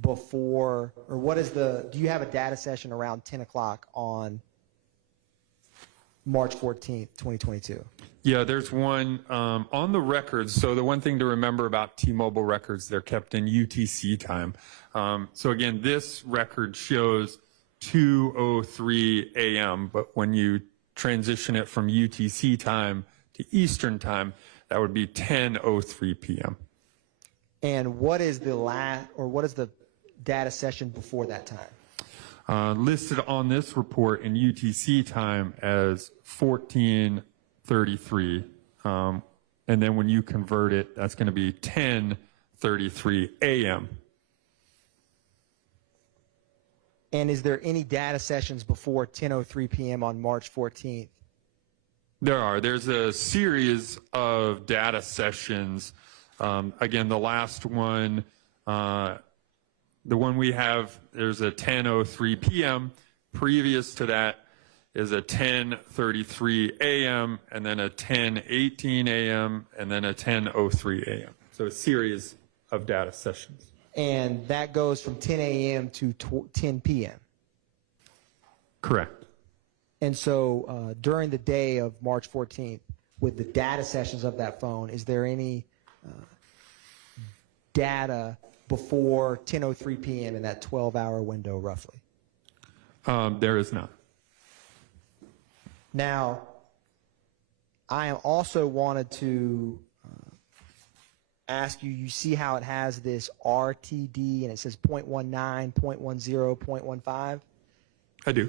before, or what is the, do you have a data session around 10 o'clock on March 14th, 2022? Yeah, there's one on the records. So the one thing to remember about T-Mobile records, they're kept in UTC time. So again, this record shows 2:03 a.m., but when you transition it from UTC time to Eastern time, that would be 10:03 p.m. And what is the what is the data session before that time? Listed on this report in UTC time as 14:33, and then when you convert it, that's going to be 10:33 a.m. And is there any data sessions before 10:03 p.m. on March 14th? There are. There's a series of data sessions. Again, the last one, the one we have, there's a 10:03 p.m. Previous to that is a 10:33 a.m., and then a 10:18 a.m., and then a 10:03 a.m. So a series of data sessions. And that goes from 10 a.m. to 10 p.m. Correct. And so during the day of March 14th, with the data sessions of that phone, is there any data before 10:03 p.m. in that 12-hour window, roughly? There is not. Now, I am also wanted to ask you, you see how it has this RTD and it says 0.19, 0.10, 0.15? I do.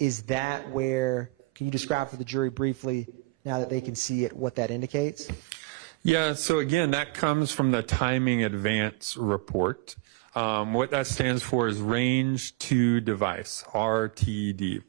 Is that where, can you describe for the jury briefly, now that they can see it, what that indicates? Yeah, so again, that comes from the timing advance report. What that stands for is range to device, RTD.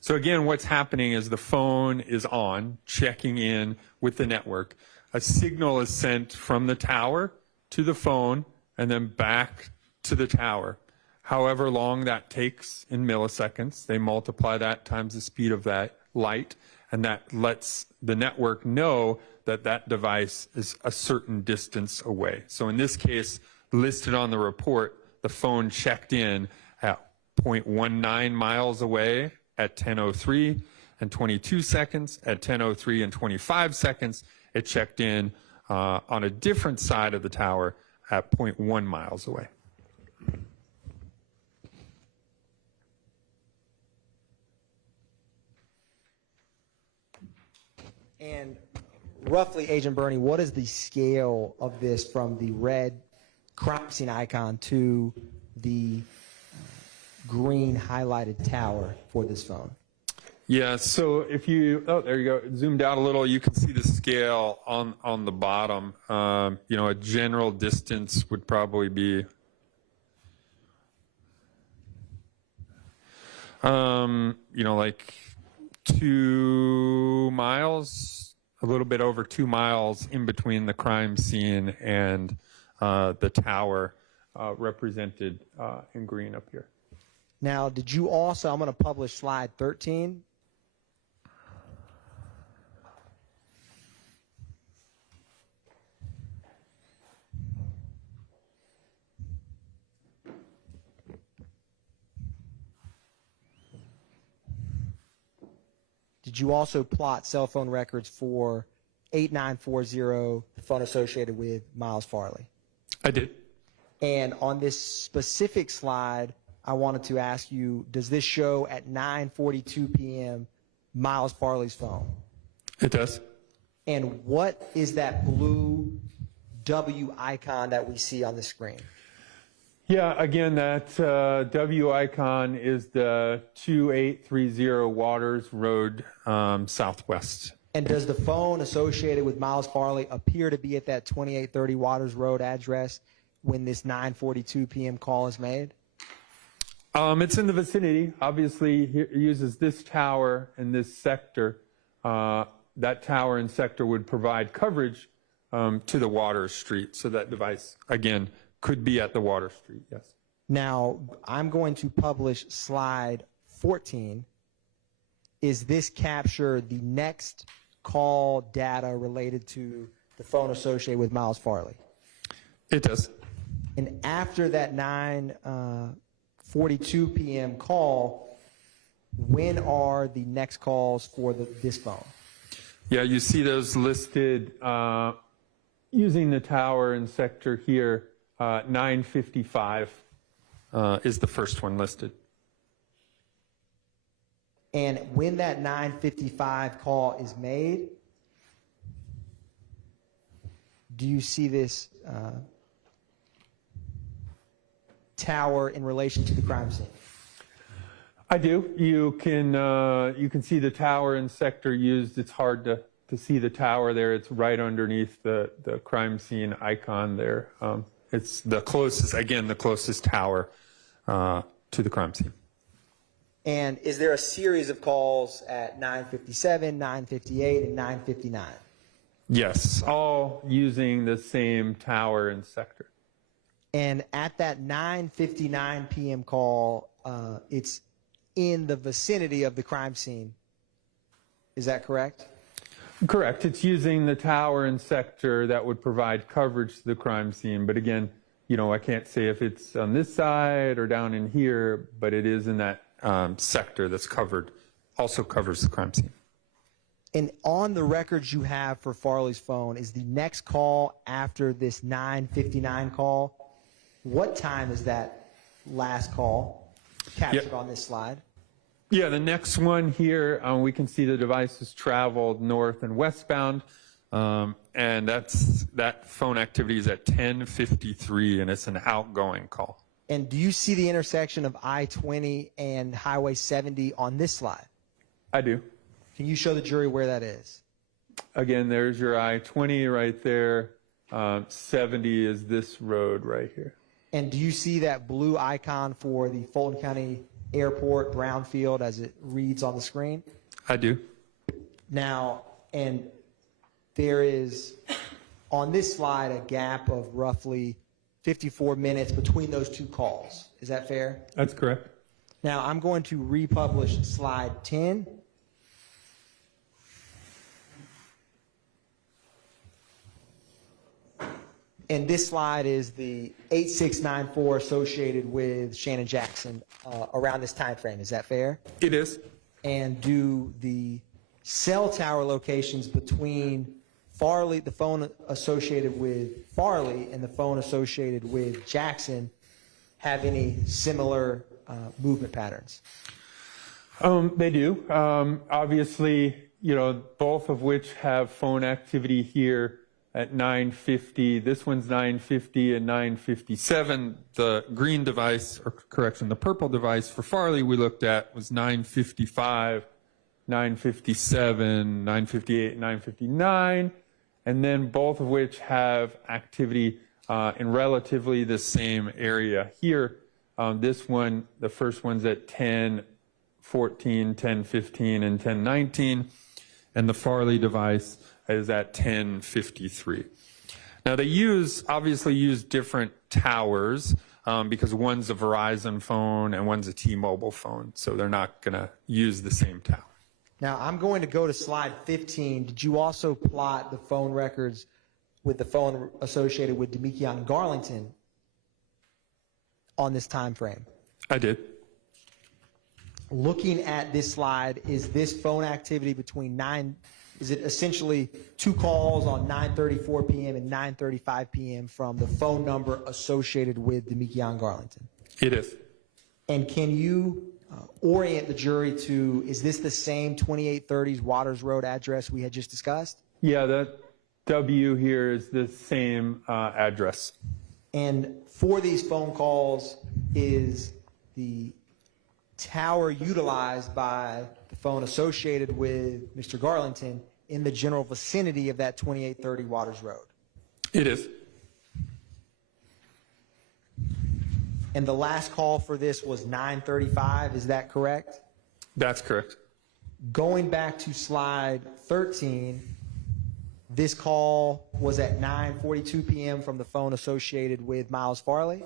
So again, what's happening is the phone is on, checking in with the network. a signal is sent from the tower to the phone and then back to the tower. However long that takes in milliseconds, they multiply that times the speed of that light, and that lets the network know that that device is a certain distance away. So in this case, listed on the report, the phone checked in at 0.19 miles away at 10:03 and 22 seconds. At 10:03 and 25 seconds, it checked in on a different side of the tower at 0.1 miles away. And roughly, Agent Bernie, what is the scale of this from the red crime scene icon to the green highlighted tower for this phone? Yeah, so if you, oh, there you go, zoomed out a little, you can see the scale on the bottom. You know, a general distance would probably be, you know, like 2 miles, a little bit over 2 miles in between the crime scene and the tower represented in green up here. Now, did you also, I'm going to publish slide 13. Did you also plot cell phone records for 8940, the phone associated with Miles Farley? I did. And on this specific slide, I wanted to ask you, does this show at 9:42 p.m. Miles Farley's phone? It does. And what is that blue W icon that we see on the screen? Yeah, again, that W icon is the 2830 Waters Road Southwest. And does the phone associated with Miles Farley appear to be at that 2830 Waters Road address when this 9:42 p.m. call is made? It's in the vicinity. Obviously, it uses this tower and this sector. That tower and sector would provide coverage to the Water Street. So that device, again, could be at the Water Street, yes. Now, I'm going to publish slide 14. Is this capture the next call data related to the phone associated with Miles Farley? It does. And after that 9:42 p.m. call, when are the next calls for this phone? Yeah, you see those listed using the tower and sector here. 9:55 is the first one listed. And when that 9:55 call is made, do you see this tower in relation to the crime scene? I do. You can see the tower and sector used. It's hard to see the tower there. It's right underneath the crime scene icon there. It's the closest, again, the closest tower to the crime scene. And is there a series of calls at 9:57, 9:58, and 9:59? Yes, all using the same tower and sector. And at that 9:59 p.m. call, it's in the vicinity of the crime scene. Is that correct? Correct. It's using the tower and sector that would provide coverage to the crime scene. But again, you know, I can't say if it's on this side or down in here, but it is in that sector that's covered, also covers the crime scene. And on the records you have for Farley's phone, is the next call after this 9:59 call? What time is that last call captured on this slide? Yeah, the next one here, we can see the device has traveled north and westbound, and that phone activity is at 10:53, and it's an outgoing call. And do you see the intersection of I-20 and Highway 70 on this slide? I do. Can you show the jury where that is? Again, there's your I-20 right there. 70 is this road right here. And do you see that blue icon for the Fulton County Airport Brownfield as it reads on the screen? I do. Now, and there is on this slide a gap of roughly 54 minutes between those two calls. Is that fair? That's correct. Now I'm going to republish slide 10. And this slide is the 8694 associated with Shannon Jackson around this time frame. Is that fair? It is. And do the cell tower locations between Farley, the phone associated with Farley, and the phone associated with Jackson have any similar movement patterns? They do. Obviously, both of which have phone activity here at 9:50. This one's 9:50 and 9:57. The green device, or correction, the purple device for Farley we looked at was 9:55, 9:57, 9:58, 9:59, and then both of which have activity in relatively the same area here. This one, the first one's at 10:14, 10:15, and 10:19, and the Farley device is at 10:53. Now they obviously use different towers because one's a Verizon phone and one's a T-Mobile phone, so they're not going to use the same tower. Now I'm going to go to slide 15. Did you also plot the phone records with the phone associated with Demekion Garlington on this time frame? I did. Looking at this slide, is this phone activity between is it essentially two calls on 9:34 p.m. and 9:35 p.m. from the phone number associated with Demekion Garlington? It is. And can you orient the jury to, is this the same 2830s Waters Road address we had just discussed? Yeah, that W here is the same address. And for these phone calls, is the tower utilized by the phone associated with Mr. Garlington in the general vicinity of that 2830 Waters Road? It is. And the last call for this was 9:35, is that correct? That's correct. Going back to slide 13, this call was at 9:42 p.m. from the phone associated with Miles Farley?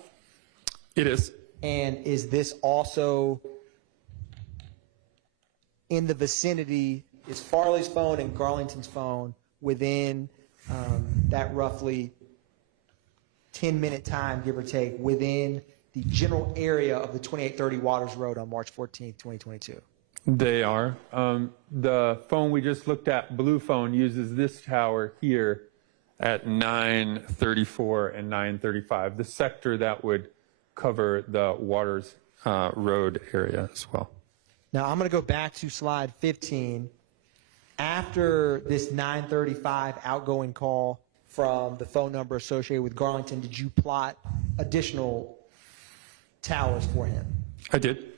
It is. And is this also in the vicinity, is Farley's phone and Garlington's phone within that roughly 10-minute time, give or take, within the general area of the 2830 Waters Road on March 14th, 2022? They are. The phone we just looked at, blue phone, uses this tower here at 9:34 and 9:35, the sector that would cover the Waters Road area as well. Now I'm going to go back to slide 15. After this 9:35 outgoing call from the phone number associated with Garlington, did you plot additional towers for him? I did.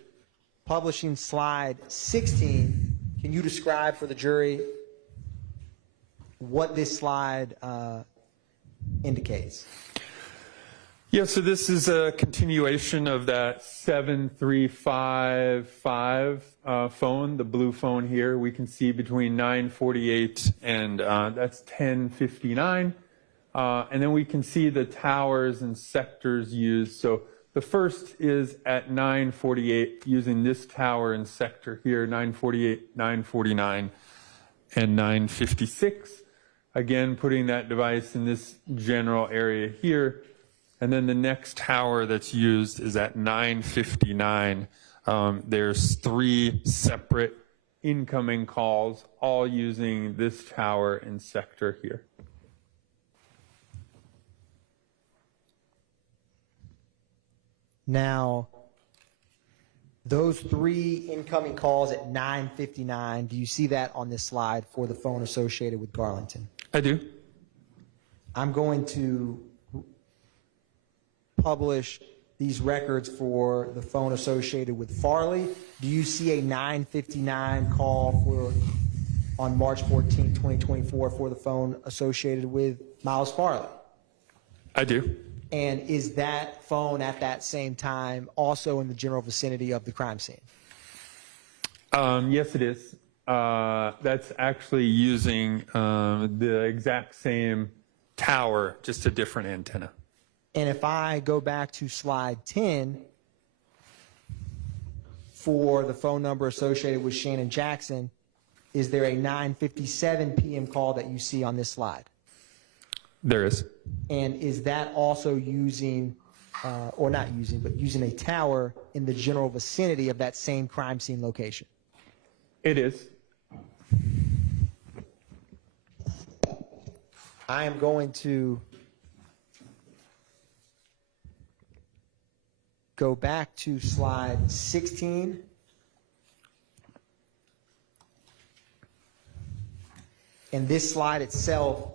Publishing slide 16, can you describe for the jury what this slide indicates? Yeah, so this is a continuation of that 7355 phone, the blue phone here. We can see between 9:48 and that's 10:59. And then we can see the towers and sectors used. So the first is at 9:48 using this tower and sector here, 9:48, 9:49, and 9:56. Again, putting that device in this general area here. And then the next tower that's used is at 9:59. There's 3 separate incoming calls, all using this tower and sector here. Now, those 3 incoming calls at 9:59, do you see that on this slide for the phone associated with Garlington? I do. I'm going to publish these records for the phone associated with Farley. Do you see a 9:59 call on March 14, 2024 for the phone associated with Miles Farley? I do. And is that phone at that same time also in the general vicinity of the crime scene? Yes, it is. That's actually using the exact same tower, just a different antenna. And if I go back to slide 10 for the phone number associated with Shannon Jackson, is there a 9:57 p.m. call that you see on this slide? There is. And is that also using, or not using, but using a tower in the general vicinity of that same crime scene location? It is. I am going to go back to slide 16. And this slide itself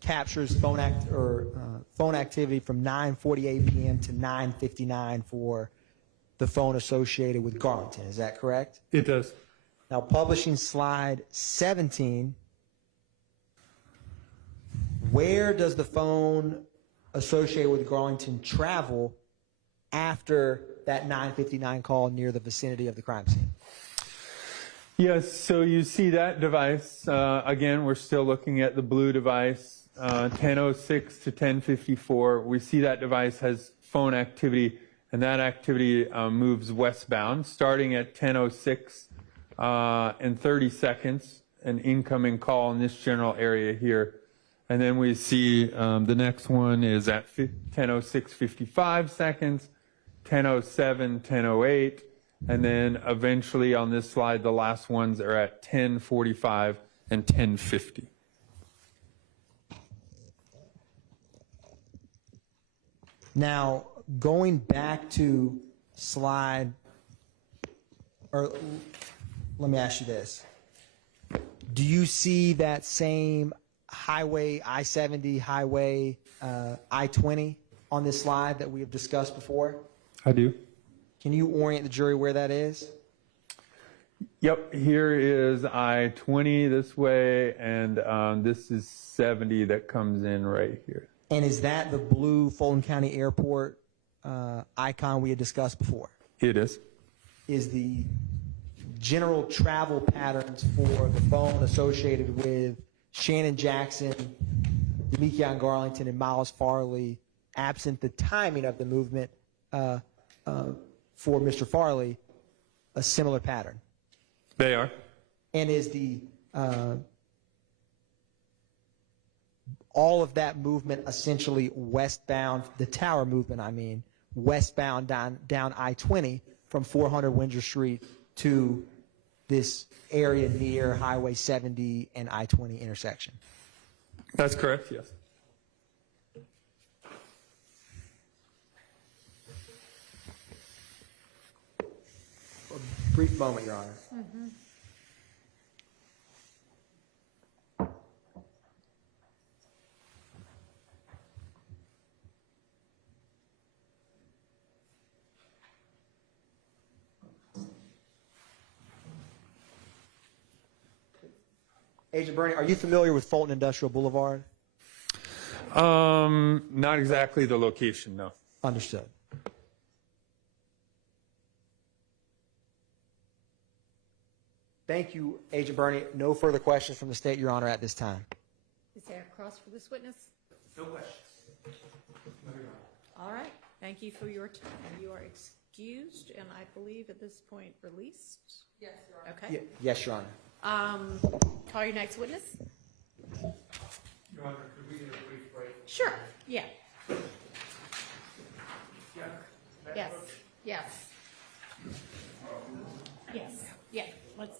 captures phone activity from 9:48 p.m. to 9:59 for the phone associated with Garlington. Is that correct? It does. Now, publishing slide 17, where does the phone associated with Garlington travel after that 9:59 call near the vicinity of the crime scene? Yes, so you see that device. Again, we're still looking at the blue device, 10:06 to 10:54. We see that device has phone activity, and that activity moves westbound, starting at 10:06 and 30 seconds, an incoming call in this general area here. And then we see the next one is at 10:06, 55 seconds, 10:07, 10:08. And then eventually on this slide, the last ones are at 10:45 and 10:50. Now, going back to slide, or let me ask you this. Do you see that same highway, I-70, highway, I-20 on this slide that we have discussed before? I do. Can you orient the jury where that is? Yep, here is I-20 this way, and this is 70 that comes in right here. And is that the blue Fulton County Airport icon we had discussed before? It is. Is the general travel patterns for the phone associated with Shannon Jackson, Demekion Garlington, and Miles Farley, absent the timing of the movement for Mr. Farley, a similar pattern? They are. And is the all of that movement essentially westbound, the tower movement, I mean, westbound down I-20 from 400 Windsor Street to this area near Highway 70 and I-20 intersection? That's correct, yes. A brief moment, Your Honor. Mm-hmm. Agent Bernie, are you familiar with Fulton Industrial Boulevard? Not exactly the location, no. Understood. Thank you, Agent Bernie. No further questions from the state, Your Honor, at this time. Is there a cross for this witness? No questions. All right. Thank you for your time. You are excused, and I believe at this point released. Yes, Your Honor. Okay. Yes, Your Honor. Call your next witness. Your Honor, could we get a brief break? Sure. Yeah. Yeah. Yes. Yes. Yes. Yeah. Let's.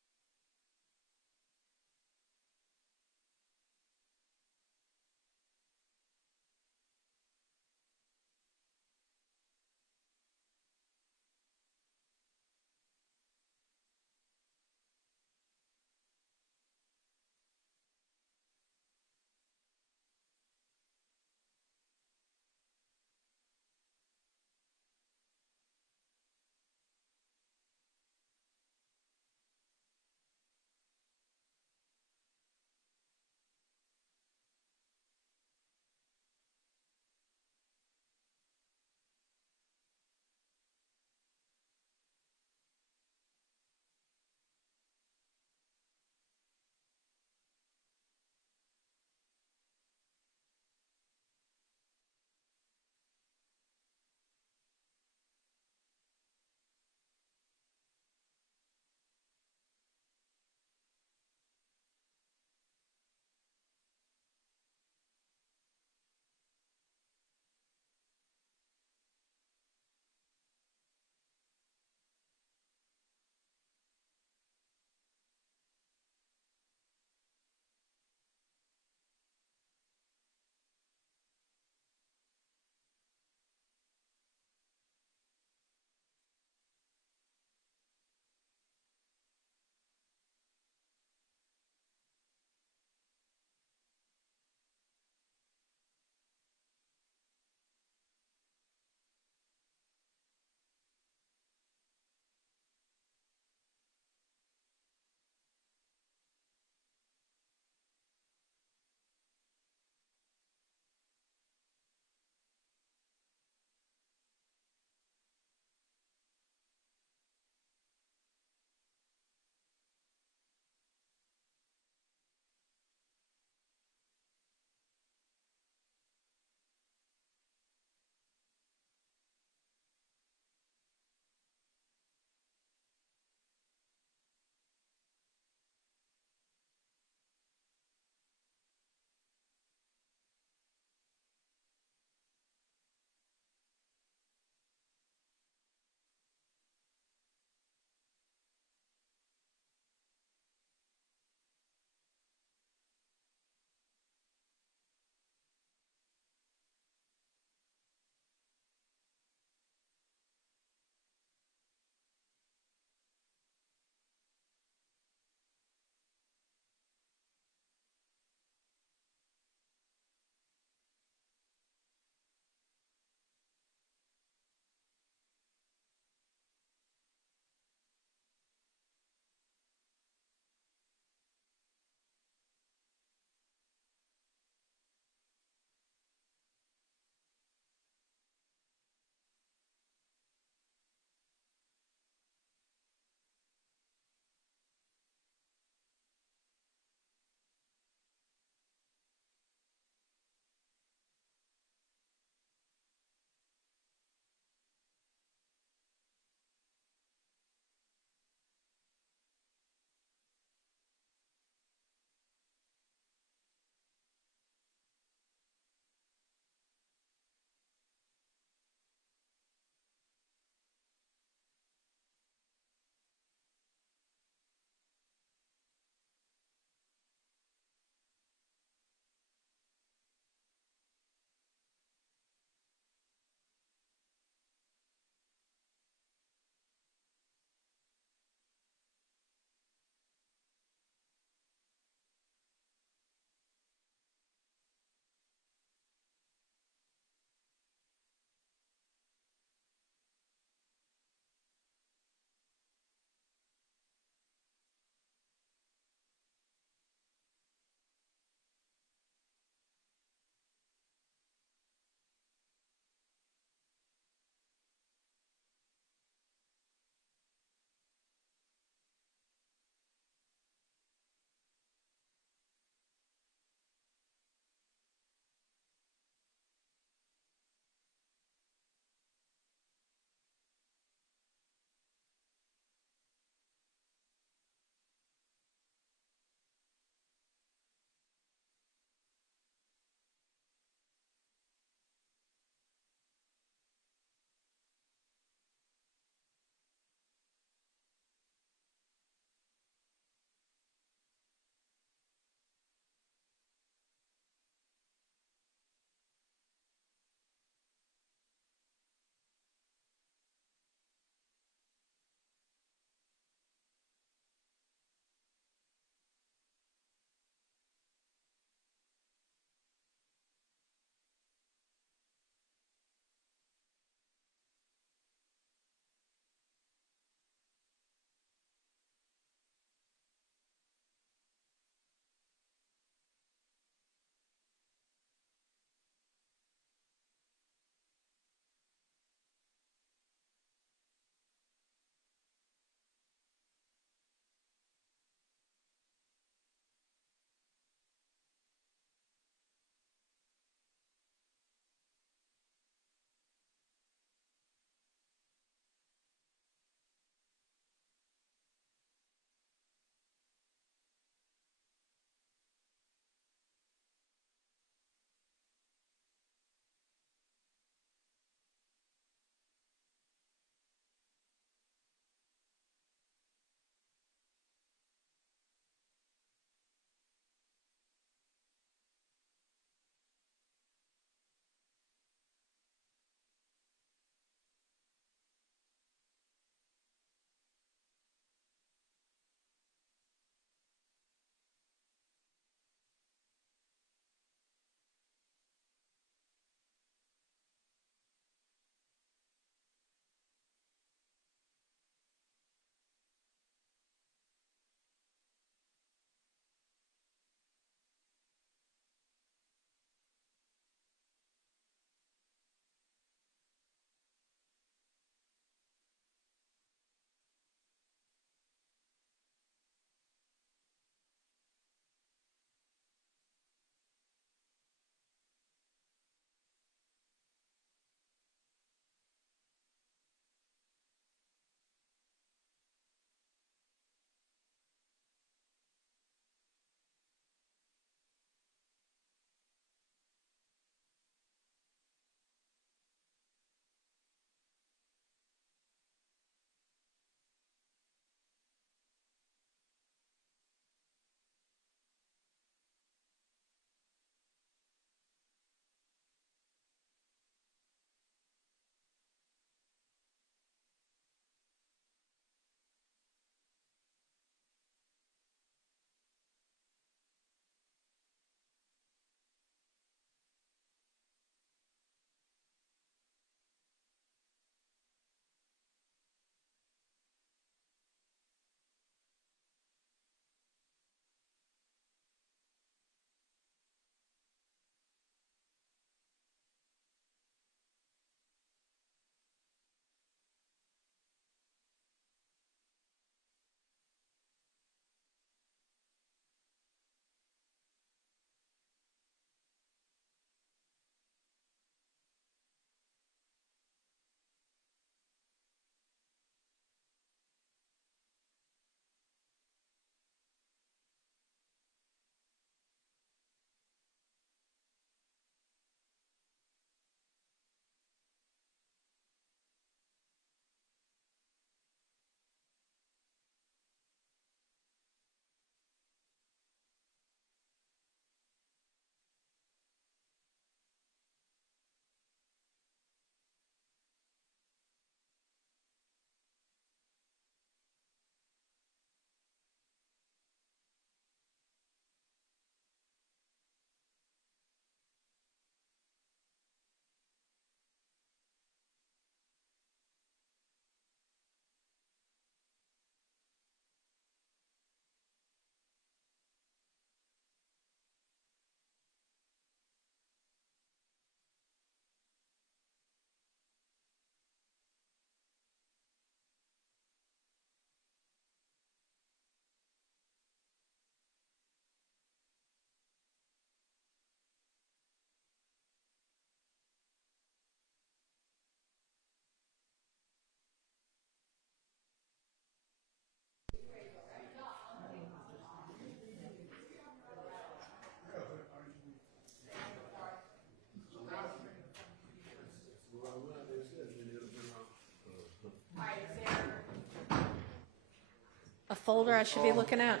A folder I should be looking at?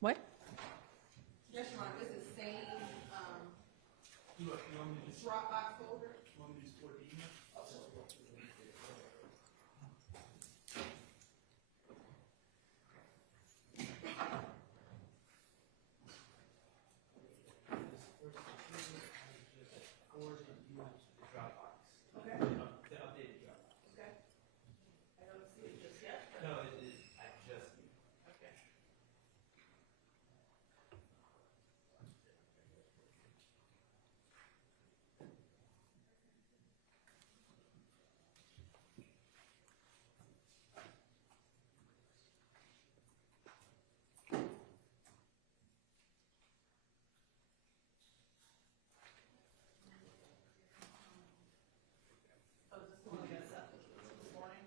What? Yes, Your Honor, it's the same, Dropbox folder. Okay. The updated Dropbox. Okay. I don't see it just yet. No, it is, I just. Okay. Oh, is this the one we got set this morning?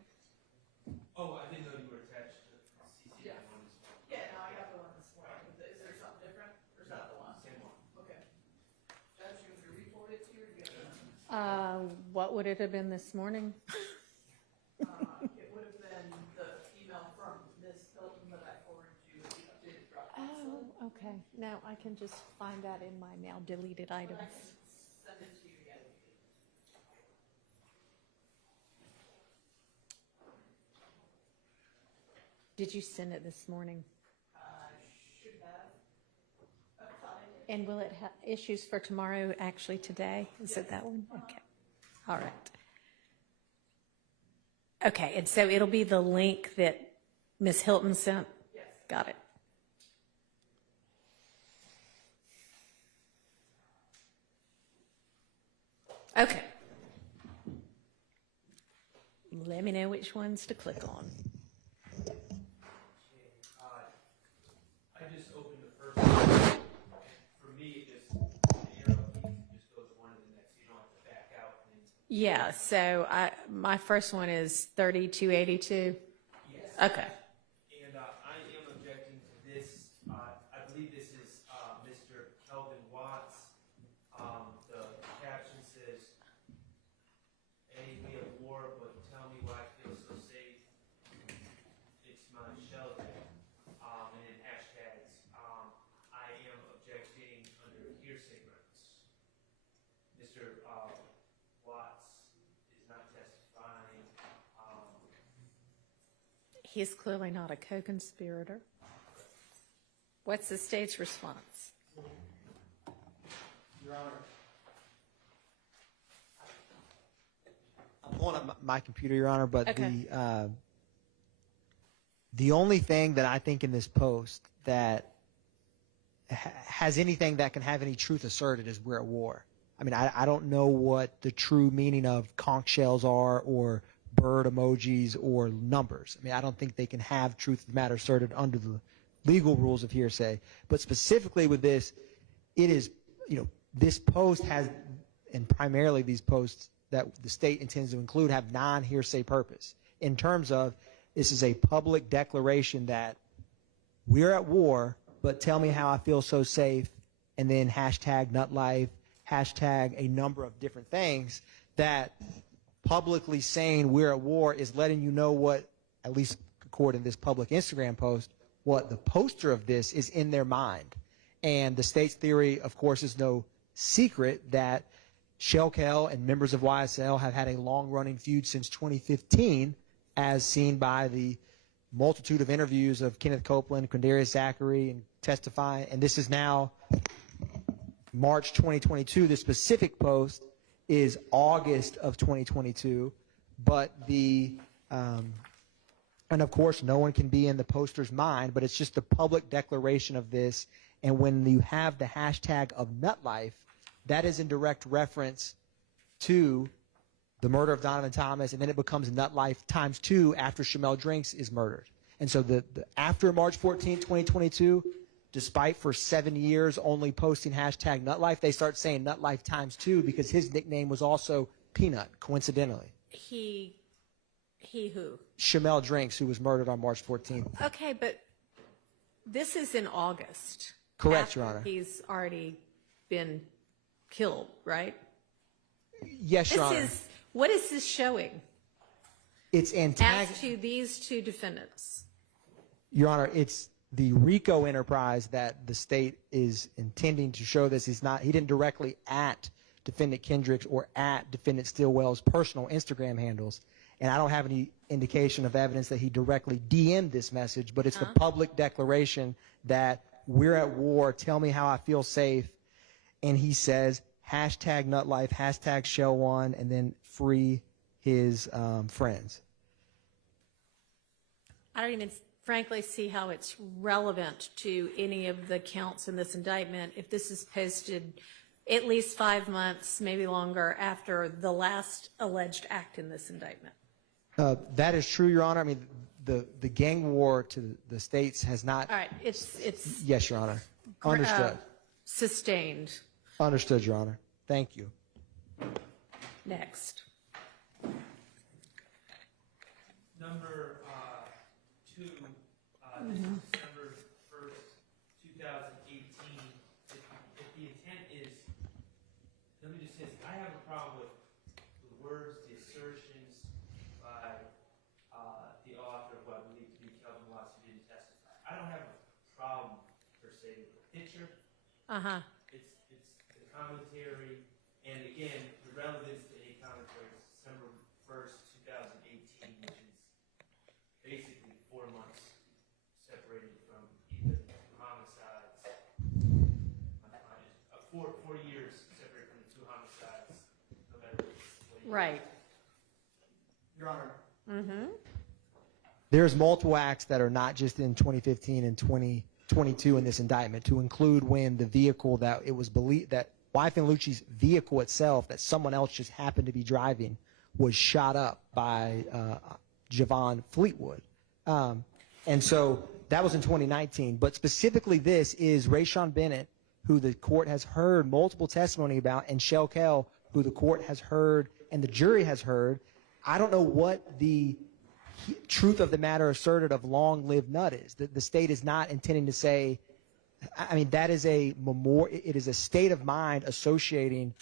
Oh, I didn't know you were attached to CC. Yeah. Yeah, no, I got the one this morning. Is there something different, or is that the one? Same one. Okay. That's you, if you re-forward it to you, or do you have it? What would it have been this morning? It would have been the email from Ms. Hilton that I forwarded you with the updated Dropbox. Oh, okay. Now I can just find that in my now deleted items. I can send it to you again. Did you send it this morning? Should have. I thought I did. And will it have issues for tomorrow, actually today? Is it that one? Okay. All right. Okay, and so it'll be the link that Ms. Hilton sent? Yes. Got it. Okay. Let me know which ones to click on. I just opened the first one. For me, it just, the arrow key just goes one to the next. You don't have to back out. Yeah, so my first one is 3282. Yes. Okay. And I am objecting to this. I believe this is Mr. Kelvin Watts. The caption says, "Hey, we at war, but tell me why I feel so safe. It's my shelter." And then hashtags. I am objecting under hearsay grounds. Mr. Watts is not testifying. He's clearly not a co-conspirator. What's the state's response? Your Honor, I'm on my computer, Your Honor, but Okay. The only thing that I think in this post that has anything that can have any truth asserted is we're at war. I mean, I don't know what the true meaning of conch shells are or bird emojis or numbers. I mean, I don't think they can have truth of the matter asserted under the legal rules of hearsay. But specifically with this, it is, this post has, and primarily these posts that the state intends to include have non-hearsay purpose in terms of this is a public declaration that we're at war, but tell me how I feel so safe, and then hashtag nutlife, hashtag a number of different things that publicly saying we're at war is letting you know what, at least according to this public Instagram post, what the poster of this is in their mind. And the state's theory, of course, is no secret that Shellkel and members of YSL have had a long-running feud since 2015, as seen by the multitude of interviews of Kenneth Copeland, Quindarius Zachary, and testifying. And this is now March 2022. The specific post is August of 2022. But and of course, no one can be in the poster's mind, but it's just the public declaration of this. And when you have the hashtag of nutlife, that is in direct reference to the murder of Donovan Thomas, and then it becomes nutlife times 2 after Shamel Drinks is murdered. And so after March 14, 2022, despite for 7 years only posting hashtag nutlife, they start saying nutlife times 2 because his nickname was also Peanut, coincidentally. He who? Shamel Drinks, who was murdered on March 14th. Okay, but this is in August. Correct, Your after Honor. He's already been killed, right? Yes, Your Honor. What is this showing? It's As to these two defendants. Your Honor, it's the RICO enterprise that the state is intending to show this. He didn't directly at Defendant Kendricks or at Defendant Stillwell's personal Instagram handles. And I don't have any indication of evidence that he directly DM'd this message, but it's the public declaration that we're at war, tell me how I feel safe. And he says, hashtag nutlife, hashtag shell one, and then free his friends. I don't even frankly see how it's relevant to any of the counts in this indictment if this is posted at least 5 months, maybe longer, after the last alleged act in this indictment. That is true, Your Honor. I mean, the gang war to the states has not. All right, it's Yes, Your Honor. Understood. Sustained. Understood, Your Honor. Thank you. Next. Number 2, this is December 1st, 2018. If the intent is, let me just say, I have a problem with the words, the assertions by the author of what I believe to be Kelvin Watts, who didn't testify. I don't have a problem, per se, with the picture. It's the commentary, and again, the relevance to any commentary is December 1st, 2018, which is basically 4 months separated from either homicides. 4 years separated from the 2 homicides, no matter what. Right. Your Honor. There's multiple acts that are not just in 2015 and 2022 in this indictment, to include when the vehicle that it was believed that Lucci's vehicle itself, that someone else just happened to be driving, was shot up by Javon Fleetwood. And so that was in 2019. But specifically, this is Rayshawn Bennett, who the court has heard multiple testimony about, and Shell Kell, who the court has heard and the jury has heard. I don't know what the truth of the matter asserted of long live nut is. The state is not intending to say, I mean, that is it is a state of mind associating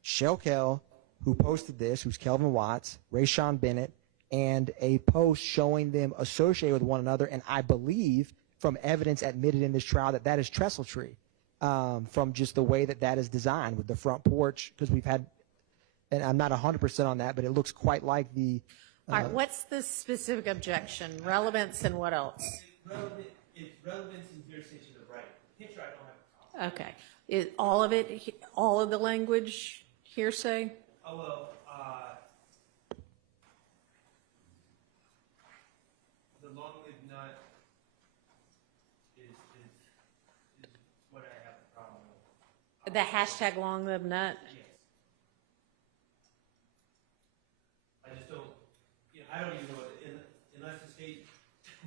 Shell Kell, who posted this, who's Kelvin Watts, Rayshawn Bennett, and a post showing them associated with one another. And I believe from evidence admitted in this trial that is trestle tree, from just the way that is designed with the front porch, because we've had, and I'm not 100% on that, but it looks quite like the. All right, what's the specific objection? Relevance and what else? It's relevance and hearsay to the right. Picture, I don't have a problem. Okay. Is all of it, all of the language hearsay? Oh, well, the long-lived nut is what I have a problem with. The hashtag long live nut? Yes. I just don't, I don't even know what, unless the state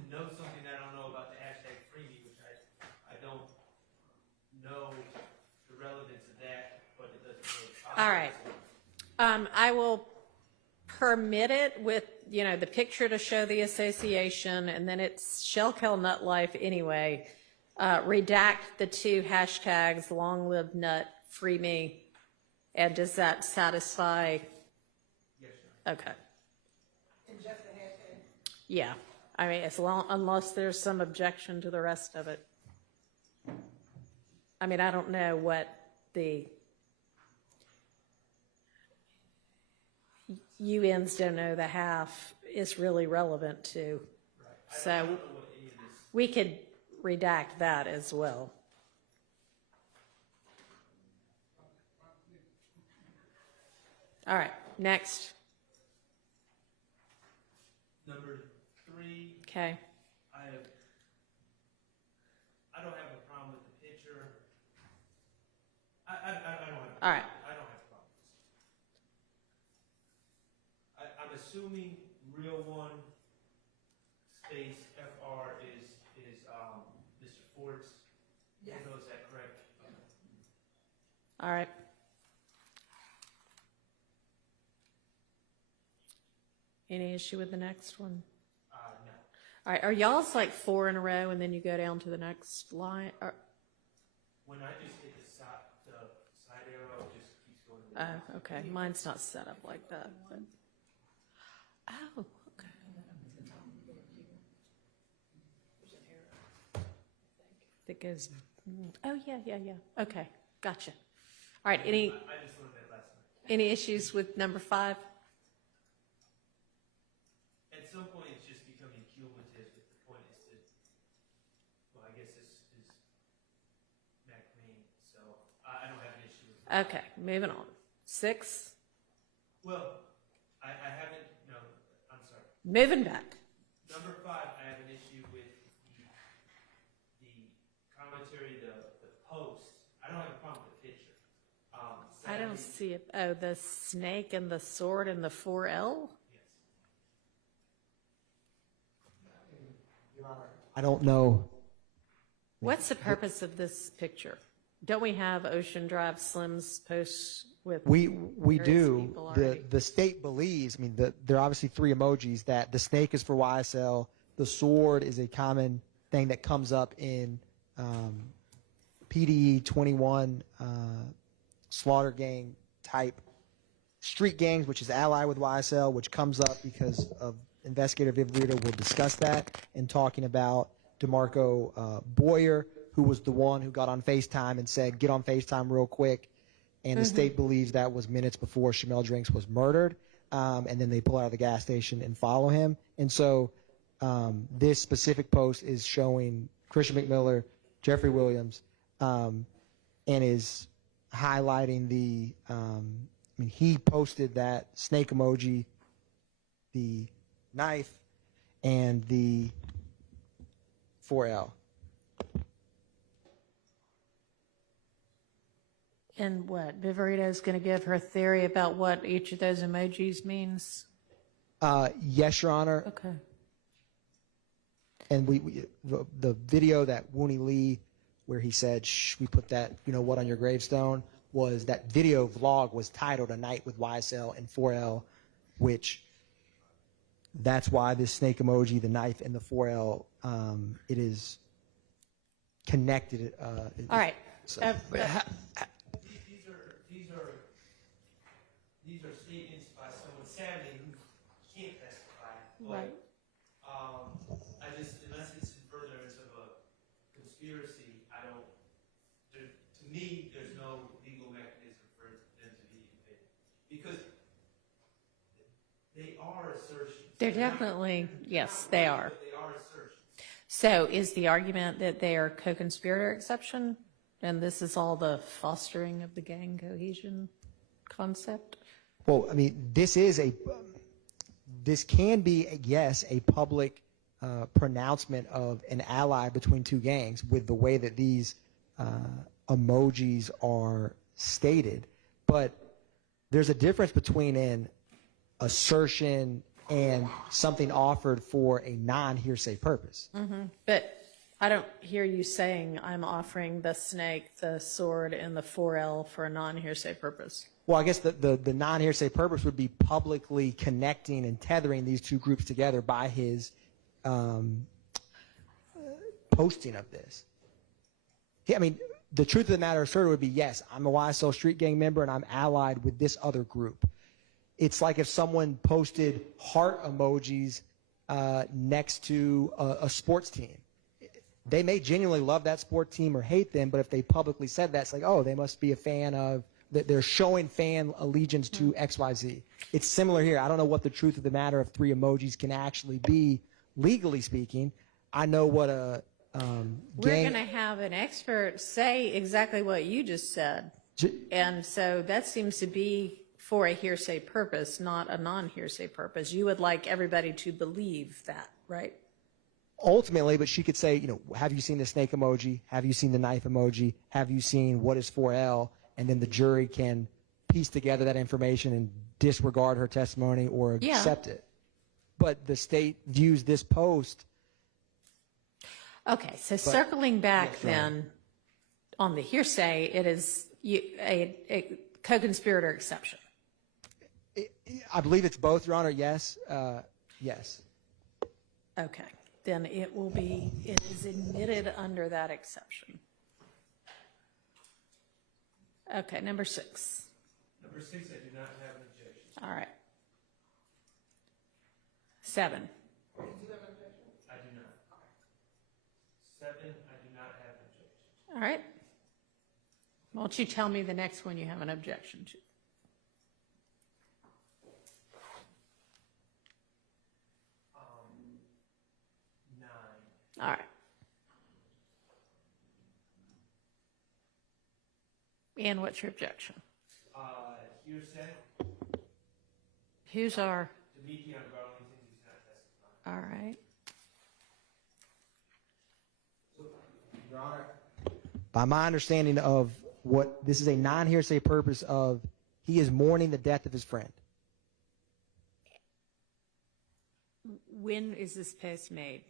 knows something I don't know about the hashtag free me, which I don't know the relevance of that, but it doesn't really bother me. All right. I will permit it with, the picture to show the association, and then it's Shell Kell Nut Life anyway. Redact the 2 hashtags, long live nut, free me. And does that satisfy? Yes, sir. Okay. And just the hashtag? Yeah. I mean, unless there's some objection to the rest of it. I mean, I don't know what the UNs don't know the half is really relevant to. Right. So I don't know what any of this. we could redact that as well. All right, next. Number 3. Okay. I don't have a problem with the picture. I don't have a problem. All right. I don't have a problem with this. I'm assuming real one space FR is Mr. Ford's. Yes. Is that correct? Okay. All right. Any issue with the next one? No. All right, are y'all's like 4 in a row and then you go down to the next line? When I just hit the side arrow, it just keeps going. Okay, mine's not set up like that. But. Oh, okay. That goes, oh, yeah. Okay, gotcha. All right, I just learned that last night. any issues with number 5? At some point, it's just becoming cumulative. If the point is to, well, I guess this is McMain, so I don't have an issue with that. Okay, moving on. 6, Well, I haven't, no, I'm sorry. moving back. Number 5, I have an issue with the commentary, the post. I don't have a problem with the picture. I don't see it. Oh, the snake and the sword and the 4L? I don't know. What's the purpose of this picture? Don't we have Ocean Drive Slim's posts with We various do. people already? The state believes, I mean, there are obviously 3 emojis, that the snake is for YSL, the sword is a common thing that comes up in PDE 21 slaughter gang type street gangs, which is allied with YSL, which comes up because of Investigator Viv Rita will discuss that in talking about DeMarco Boyer, who was the one who got on FaceTime and said, get on FaceTime real quick. And the state believes that was minutes before Shamel Drinks was murdered. And then they pull out of the gas station and follow him. And so this specific post is showing Christian McMiller, Jeffrey Williams, and is highlighting the, he posted that snake emoji, the knife, and the 4L. And what? Viverito's going to give her theory about what each of those emojis means? Yes, Your Honor. Okay. And the video that Wooney Lee, where he said, shh, we put that, you know what, on your gravestone, was that video vlog was titled A Night with YSL and 4L, which that's why this snake emoji, the knife, and the 4L, it is connected. All right. These are statements by someone sadly who can't testify. Right. I just, unless it's in furtherance of a conspiracy, I don't. To me, there's no legal mechanism for them to be admitted because they are assertions. They're definitely, yes, they are. But they are assertions. So is the argument that they are co-conspirator exception? And this is all the fostering of the gang cohesion concept? Well, I mean, this can be, yes, a public pronouncement of an ally between 2 gangs with the way that these emojis are stated. But there's a difference between an assertion and something offered for a non-hearsay purpose. Mm-hmm. But I don't hear you saying I'm offering the snake, the sword, and the 4L for a non-hearsay purpose. Well, I guess the non-hearsay purpose would be publicly connecting and tethering these 2 groups together by his posting of this. I mean, the truth of the matter asserted would be, yes, I'm a YSL street gang member and I'm allied with this other group. It's like if someone posted heart emojis next to a sports team. They may genuinely love that sport team or hate them, but if they publicly said that, it's like, oh, they must be a fan of, that they're showing fan allegiance to XYZ. It's similar here. I don't know what the truth of the matter of 3 emojis can actually be, legally speaking. I know what a We're gang... going to have an expert say exactly what you just said. And so that seems to be for a hearsay purpose, not a non-hearsay purpose. You would like everybody to believe that, right? Ultimately, but she could say, you know, have you seen the snake emoji? Have you seen the knife emoji? Have you seen what is 4L? And then the jury can piece together that information and disregard her testimony or accept it. But the state views this post. Okay, so circling back then on the hearsay, it is a co-conspirator exception. I believe it's both, Your Honor. Yes. Yes. Okay, then it is admitted under that exception. Okay, number 6. Number 6, I do not have an objection. All right. 7. I do not. 7, I do not have an objection. All right. Why don't you tell me the next one you have an objection to? Um, 9. All right. And what's your objection? Hearsay. Who's our? Demetrius Garlington, he's not testifying. All right. Your Honor, by my understanding of what this is a non-hearsay purpose of, he is mourning the death of his friend. When is this post made?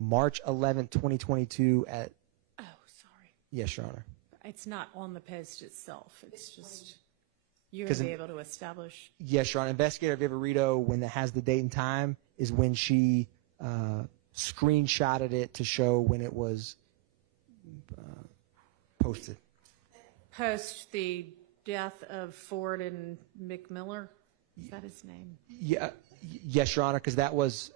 March 11th, 2022 at... Oh, sorry. Yes, Your Honor. It's not on the post itself. It's just you're going to be able to establish. Yes, Your Honor. Investigator Viverito, when it has the date and time, is when she screenshotted it to show when it was posted. Post the death of Ford and McMiller. Is that his name? Yeah, yes, Your Honor, because that was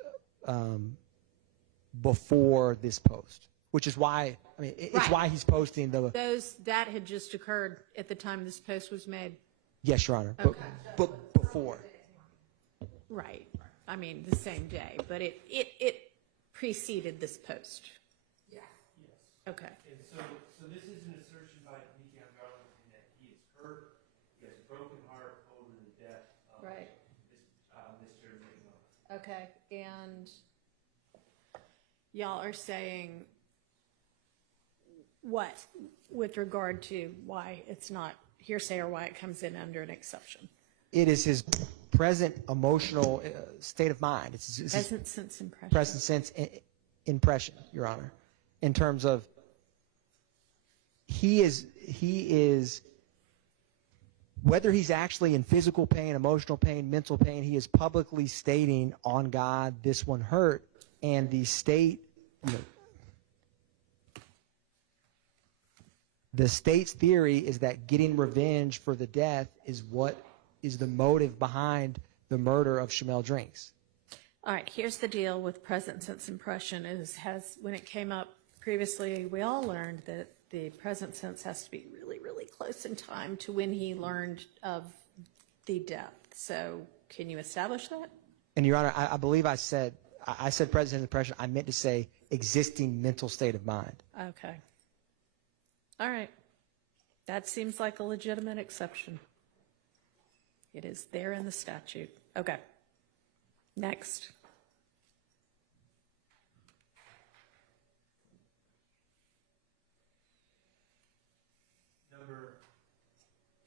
before this post, which is why, I mean, it's Right. why he's posting the... That had just occurred at the time this post was made. Yes, Your Honor, Okay. but before. Right. I mean, the same day, but it preceded this post. Yes. Okay. And so this is an assertion by Demetrius Garlington that he is hurt, he has a broken heart over the death of Right. Mr. McMillan. Okay. And y'all are saying what with regard to why it's not hearsay or why it comes in under an exception? It is his present emotional state of mind. It's his Present sense impression. present sense impression, Your Honor, in terms of he is whether he's actually in physical pain, emotional pain, mental pain, he is publicly stating, on God, this one hurt, and the state, the state's theory is that getting revenge for the death is what is the motive behind the murder of Shamel Drinks. All right, here's the deal with present sense impression when it came up previously, we all learned that the present sense has to be really, really close in time to when he learned of the death. So can you establish that? And Your Honor, I believe I said present sense impression. I meant to say existing mental state of mind. Okay. All right. That seems like a legitimate exception. It is there in the statute. Okay. Next. Number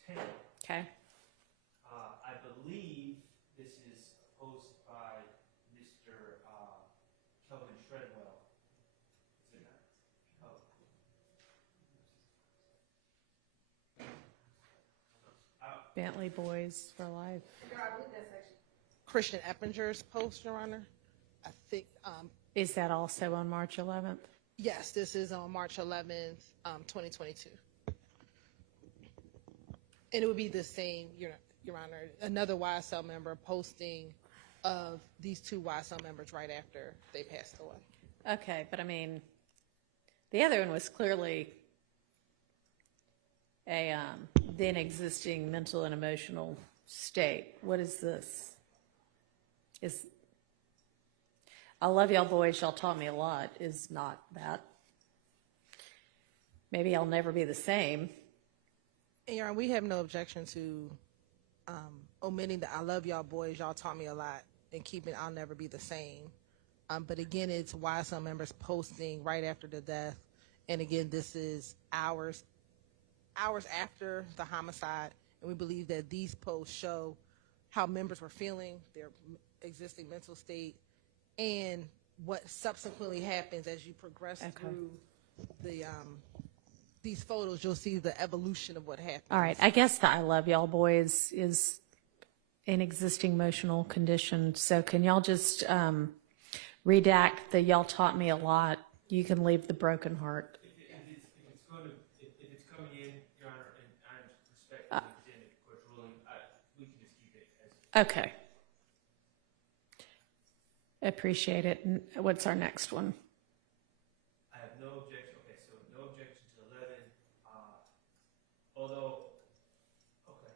10. Okay. I believe this is a post by Mr. Kelvin Shredwell. Is it not? Bentley Boys for Life. Christian Eppinger's post, Your Honor. I think, Is that also on March 11th? yes, this is on March 11th, 2022. And it would be the same, Your Honor, another YSL member posting of these two YSL members right after they passed away. Okay, but I mean, the other one was clearly a then existing mental and emotional state. What is this? I love y'all boys, y'all taught me a lot, is not that. Maybe I'll never be the same. And Your Honor, we have no objection to omitting the I love y'all boys, y'all taught me a lot, and keeping I'll never be the same. But again, it's YSL members posting right after the death. And again, this is hours after the homicide. And we believe that these posts show how members were feeling, their existing mental state, and what subsequently happens as you progress through the these photos. You'll see the evolution of what happened. All right, I guess the I love y'all boys is an existing emotional condition. So can y'all just redact the y'all taught me a lot? You can leave the broken heart. If it's coming in, Your Honor, and I respect the court's ruling, we can just keep it as. Okay. Appreciate it. And what's our next one? I have no objection, okay, so no objection to 11, although, okay.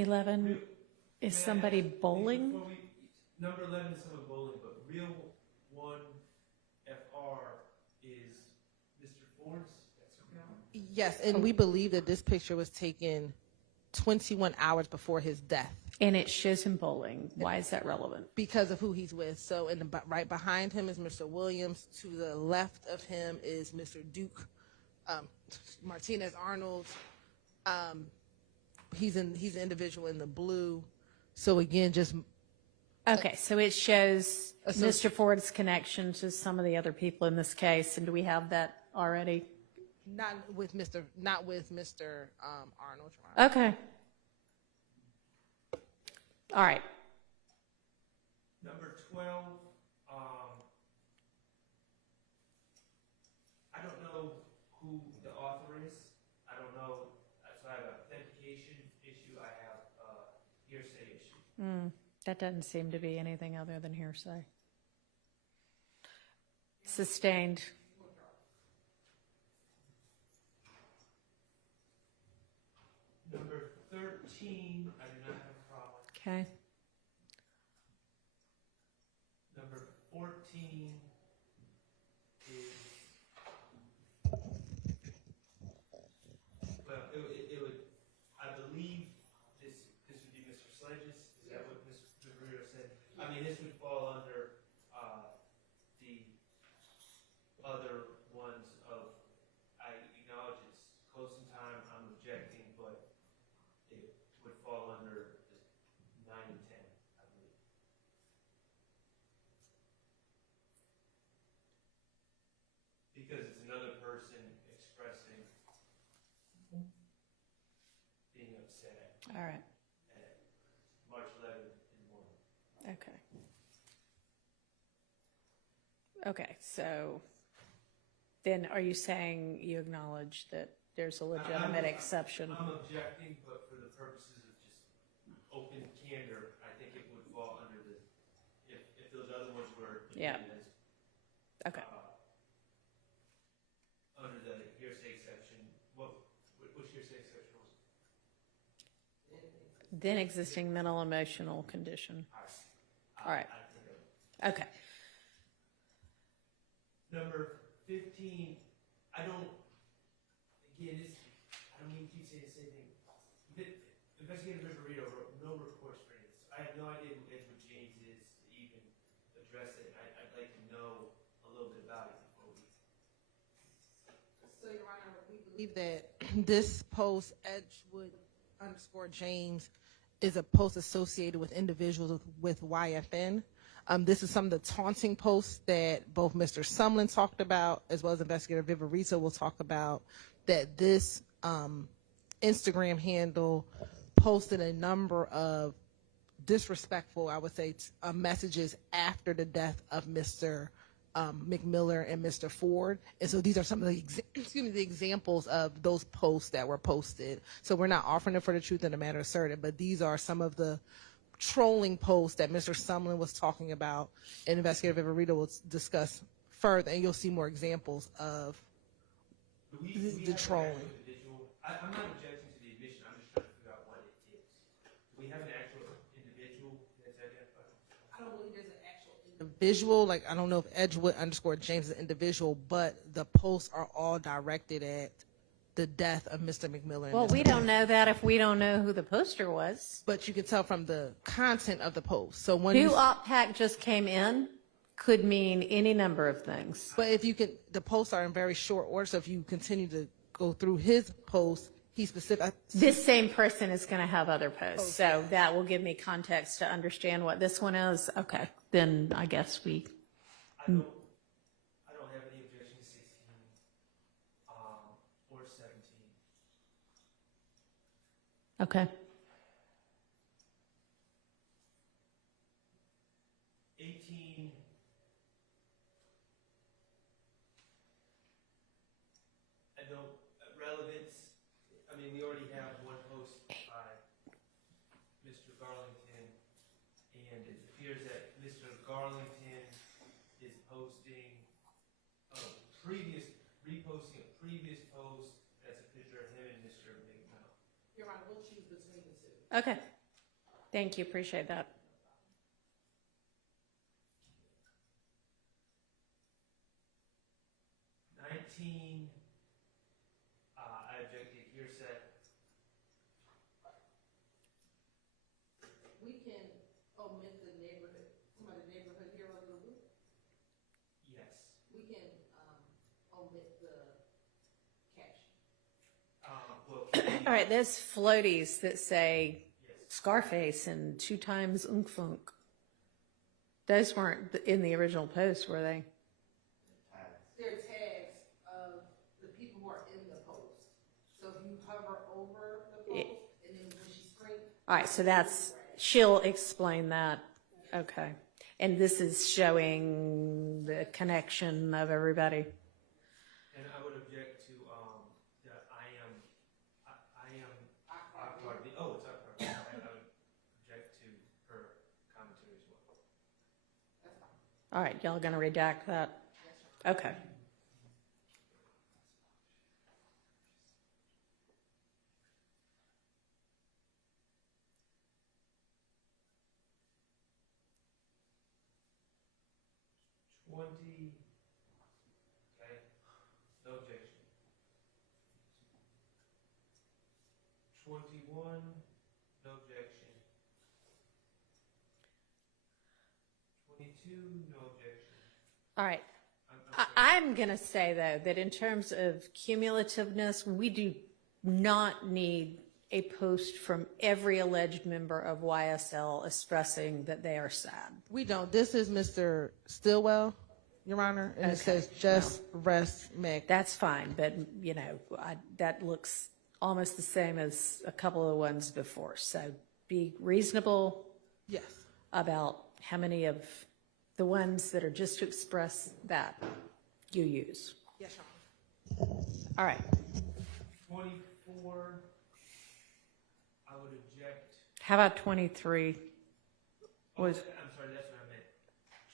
11 is somebody bowling? Number 11 is someone bowling, but real 1 FR is Mr. Ford's? Yes, and we believe that this picture was taken 21 hours before his death. And it shows him bowling. Why is that relevant? Because of who he's with. So right behind him is Mr. Williams. To the left of him is Mr. Duke, Martinez Arnold. He's an individual in the blue. So again, just Okay, so it shows Mr. Ford's connection to some of the other people in this case, and do we have that already? not with Mr. Arnold. Your Honor. Okay. All right. Number 12, I don't know who the author is. I don't know, so I have an authentication issue, I have a hearsay issue. That doesn't seem to be anything other than hearsay. Sustained. Number 13, I do not have a problem. Okay. Number 14 is, well, it would, I believe this would be Mr. Sledges. Is that what Mr. Bruder said? I mean, this would fall under the other ones of, I acknowledge it's close in time, I'm objecting, but it would fall under the 9 and 10, I believe. Because it's another person expressing being upset All right. at March 11th in the morning. Okay. Okay, so then are you saying you acknowledge that there's a legitimate exception? I'm objecting, but for the purposes of just open candor, I think it would fall under the, if those other ones were Yeah. as, Okay. under the hearsay exception, which hearsay exception was it? Then existing mental emotional condition. All right. Okay. Number 15, I don't, again, I don't mean to keep saying the same thing. Investigator Riverito wrote no reports for any of this. I have no idea who Edward James is to even address it. I'd like to know a little bit about it before we. So, Your Honor, we believe that this post, Edgewood_James, is a post associated with individuals with YFN. This is some of the taunting posts that both Mr. Sumlin talked about, as well as Investigator Vivarito will talk about, that this Instagram handle posted a number of disrespectful, I would say, messages after the death of Mr. McMiller and Mr. Ford. And so these are some of the, the examples of those posts that were posted. So we're not offering it for the truth of the matter asserted, but these are some of the trolling posts that Mr. Sumlin was talking about, and Investigator Vivarito will discuss further, and you'll see more examples of the trolling. I'm not objecting to the admission, I'm just trying to figure out what it is. Do we have an actual individual that's identified? I don't believe there's an actual individual, like I don't know if Edgewood_James is an individual, but the posts are all directed at the death of Mr. McMiller. Well, we don't know that if we don't know who the poster was. But you can tell from the content of the post. So when Who OPPAC just came in could mean any number of things. But if you can, the posts are in very short order. So if you continue to go through his posts, he's specific. This same person is going to have other posts, so that will give me context to understand what this one is. Okay, then I guess we. I don't have any objection to 16 or 17. Okay. 18. I don't, relevance, I mean, we already have one post by Mr. Garlington and it appears that Mr. Garlington is posting reposting a previous post. That's a picture of him and Mr. McMillan. Your Honor, we'll choose between the two. Okay. Thank you. Appreciate that. I object to hearsay. We can omit the neighborhood, some of the neighborhood hero of the week. Yes. We can omit the cash. All right, there's floaties that say Scarface and 2 times Funk. Those weren't in the original post, were they? They're tags of the people who are in the post. So if you hover over the post, and then when she screams. All right, so she'll explain that. Okay. And this is showing the connection of everybody. And I would object to that I am part of the, oh, it's our part. I would object to her commentary as well. All right, y'all gonna redact that? Okay. Okay, no objection. 21, no objection. 22, no objection. All right. I'm going to say, though, that in terms of cumulativeness, we do not need a post from every alleged member of YSL expressing that they are sad. We don't. This is Mr. Stillwell, Your Honor, and it says just rest Meg. That's fine, but, you know, that looks almost the same as a couple of ones before. So be reasonable Yes. about how many of the ones that are just to express that you use. Yes, Your Honor. All right. 24, I would object. How about 23? I'm sorry, that's what I meant.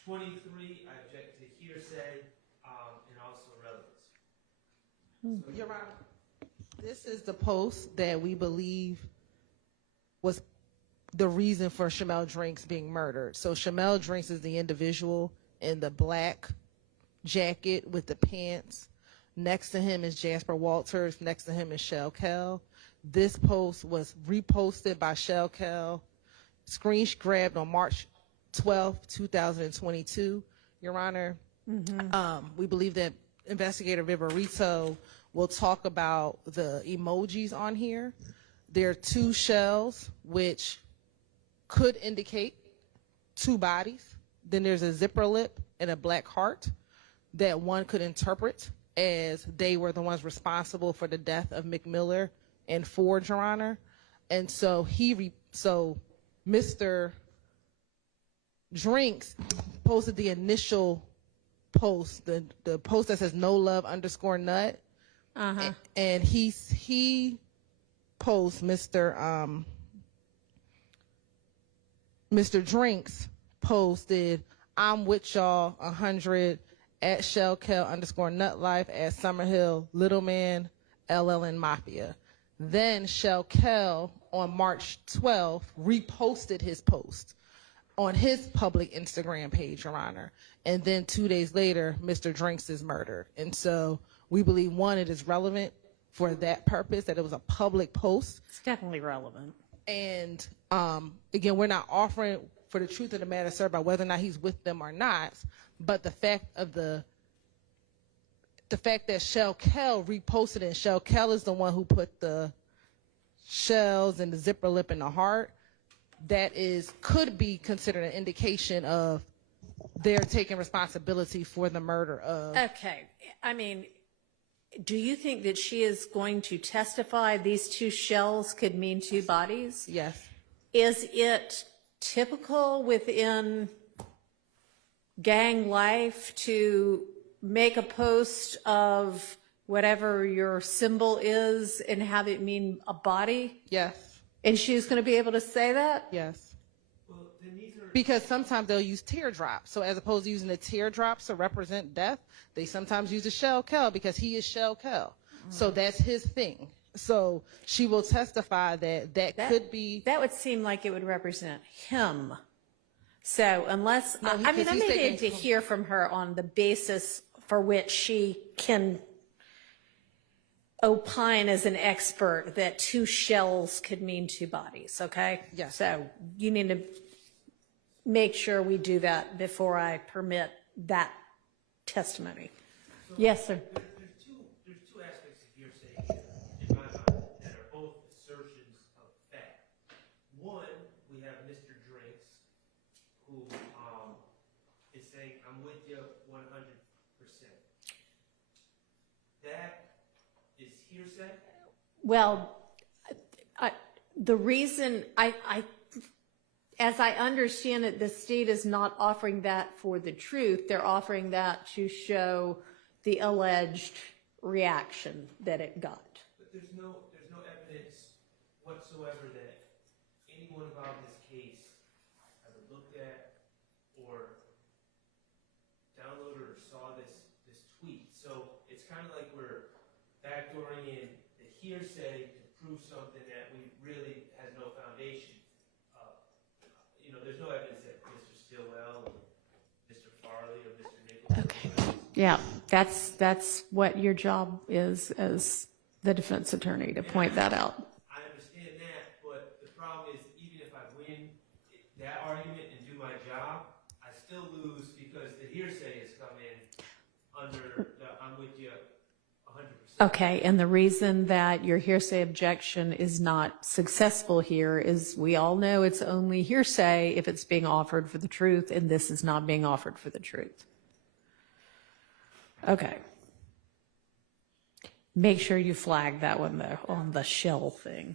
23, I object to hearsay and also relevance. Your Honor, this is the post that we believe was the reason for Shamel Drinks being murdered. So Shamel Drinks is the individual in the black jacket with the pants. Next to him is Jasper Walters. Next to him is Shell Kell. This post was reposted by Shell Kell, screen grabbed on March 12, 2022. Your Honor, we believe that Investigator Viverito will talk about the emojis on here. There are 2 shells, which could indicate 2 bodies. Then there's a zipper lip and a black heart that one could interpret as they were the ones responsible for the death of McMiller and Ford, Your Honor. And so Mr. Drinks posted the initial post, the post that says no love _ nut. And he posts Mr. Drinks posted, I'm with y'all 100 at Shellkel _ nut life at Summerhill, Little Man, LLN Mafia. Then Shellkel on March 12th reposted his post on his public Instagram page, Your Honor. And then 2 days later, Mr. Drinks is murdered. And so we believe, one, it is relevant for that purpose, that it was a public post. It's definitely relevant. And again, we're not offering for the truth of the matter, sir, about whether or not he's with them or not, but the fact that Shell Kell reposted it, and Shell Kell is the one who put the shells and the zipper lip in the heart, that could be considered an indication of they're taking responsibility for the murder of. Okay. I mean, do you think that she is going to testify these 2 shells could mean 2 bodies? Yes. Is it typical within gang life to make a post of whatever your symbol is and have it mean a body? Yes. And she's going to be able to say that? Yes. Well, then these are Because sometimes they'll use teardrops. So as opposed to using the teardrops to represent death, they sometimes use a shell Kel because he is shell Kel. So that's his thing. So she will testify that could be. That would seem like it would represent him. So unless, I mean, I may need to hear from her on the basis for which she can opine as an expert that 2 shells could mean 2 bodies, okay? Yes. So you need to make sure we do that before I permit that testimony. Yes, sir. There's two aspects of hearsay in my mind that are both assertions of fact. One, we have Mr. Drinks, who is saying, "I'm with you 100%." That is hearsay. Well, the reason as I understand it, the state is not offering that for the truth. They're offering that to show the alleged reaction that it got. But there's no evidence whatsoever that anyone involved in this case ever looked at or downloaded or saw this tweet. So it's kind of like we're backdooring in the hearsay to prove something that we really has no foundation. There's no evidence that Mr. Stillwell or Mr. Farley or Mr. Nichols. Okay. Yeah, that's what your job is as the defense attorney, to point that out. I understand that, but the problem is, even if I win that argument and do my job, I still lose because the hearsay has come in under the "I'm with you 100%. Okay, and the reason that your hearsay objection is not successful here is we all know it's only hearsay if it's being offered for the truth, and this is not being offered for the truth. Okay. Make sure you flag that one, though, on the shell thing.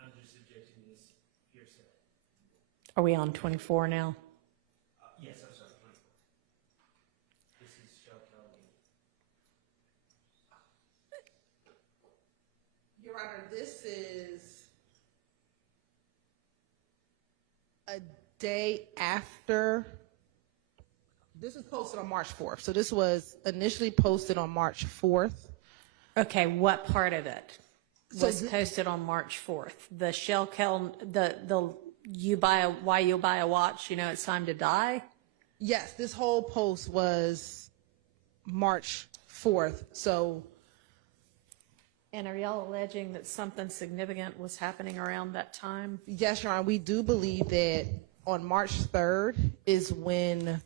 I'm just objecting to this hearsay. Are we on 24 now? Yes, I'm sorry. 24. This is Shell Kelly. Your Honor, this is a day after. This is posted on March 4th. So this was initially posted on March 4th. Okay, what part of it was posted on March 4th? The shell Kel, why you buy a watch, it's time to die? Yes, this whole post was March 4th. So. And are y'all alleging that something significant was happening around that time? Yes, Your Honor, we do believe that on March 3rd is when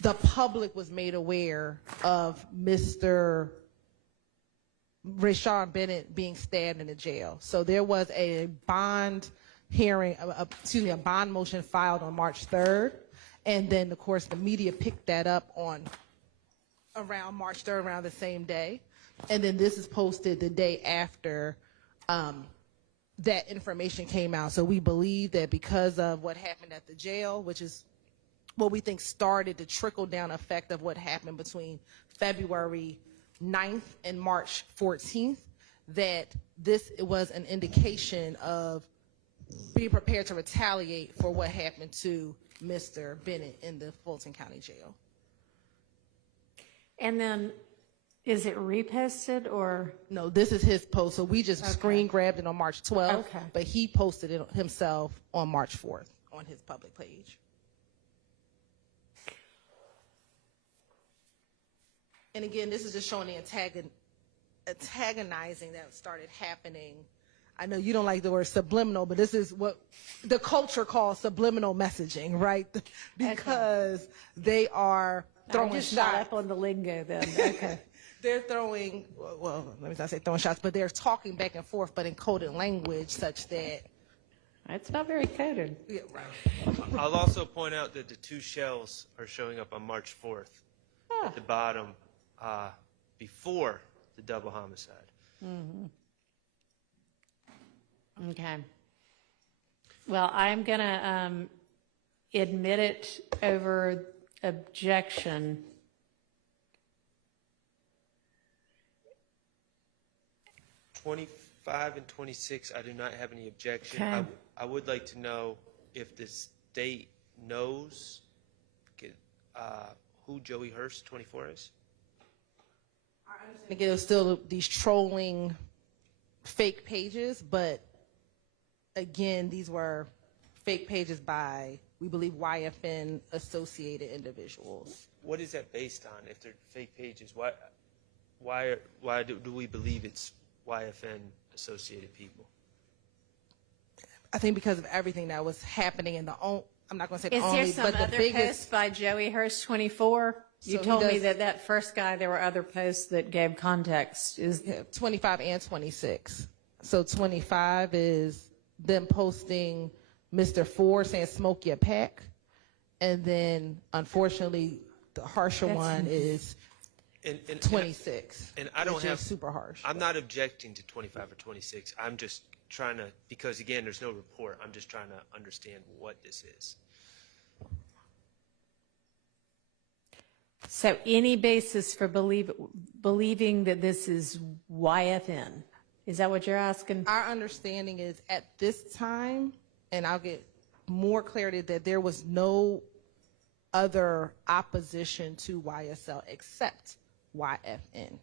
the public was made aware of Mr. Rayshard Bennett being stabbed in the jail. So there was a bond hearing, a bond motion filed on March 3rd. And then, of course, the media picked that up on around March 3rd, around the same day. And then this is posted the day after that information came out. So we believe that because of what happened at the jail, which is what we think started the trickle-down effect of what happened between February 9th and March 14th, that this was an indication of being prepared to retaliate for what happened to Mr. Bennett in the Fulton County Jail. And then, is it reposted or? No, this is his post. So we just screen grabbed it on March 12th, but he posted it himself on March 4th on his public page. And again, this is just showing the antagonizing that started happening. I know you don't like the word subliminal, but this is what the culture calls subliminal messaging, right? Because they are throwing just shots. not up on the lingo then. Okay. They're throwing, well, let me not say throwing shots, but they're talking back and forth, but in coded language such that. It's not very coded. Yeah, right. I'll also point out that the 2 shells are showing up on March 4th at the bottom before the double homicide. Mm-hmm. Okay. Well, I'm going to admit it over objection 25 and 26, I do not have any objection. Okay. I would like to know if the state knows who Joey Hurst 24 is. Again, it was still these trolling fake pages, but again, these were fake pages by, we believe, YFN associated individuals. What is that based on? If they're fake pages, why do we believe it's YFN associated people? I think because of everything that was happening in I'm not going to say the Is there only, some but the other biggest. post by Joey Hurst 24? You So he told me does- that first guy, there were other posts that gave context. Is 25 and 26. So 25 is them posting Mr. Ford saying smoke your pack. And then, unfortunately, the harsher one is And 26. And I don't which have is super harsh. I'm not objecting to 25 or 26. I'm just trying to, because again, there's no report. I'm just trying to understand what this is. so any basis for believing that this is YFN? Is that what you're asking? Our understanding is at this time, and I'll get more clarity, that there was no other opposition to YSL except YFN.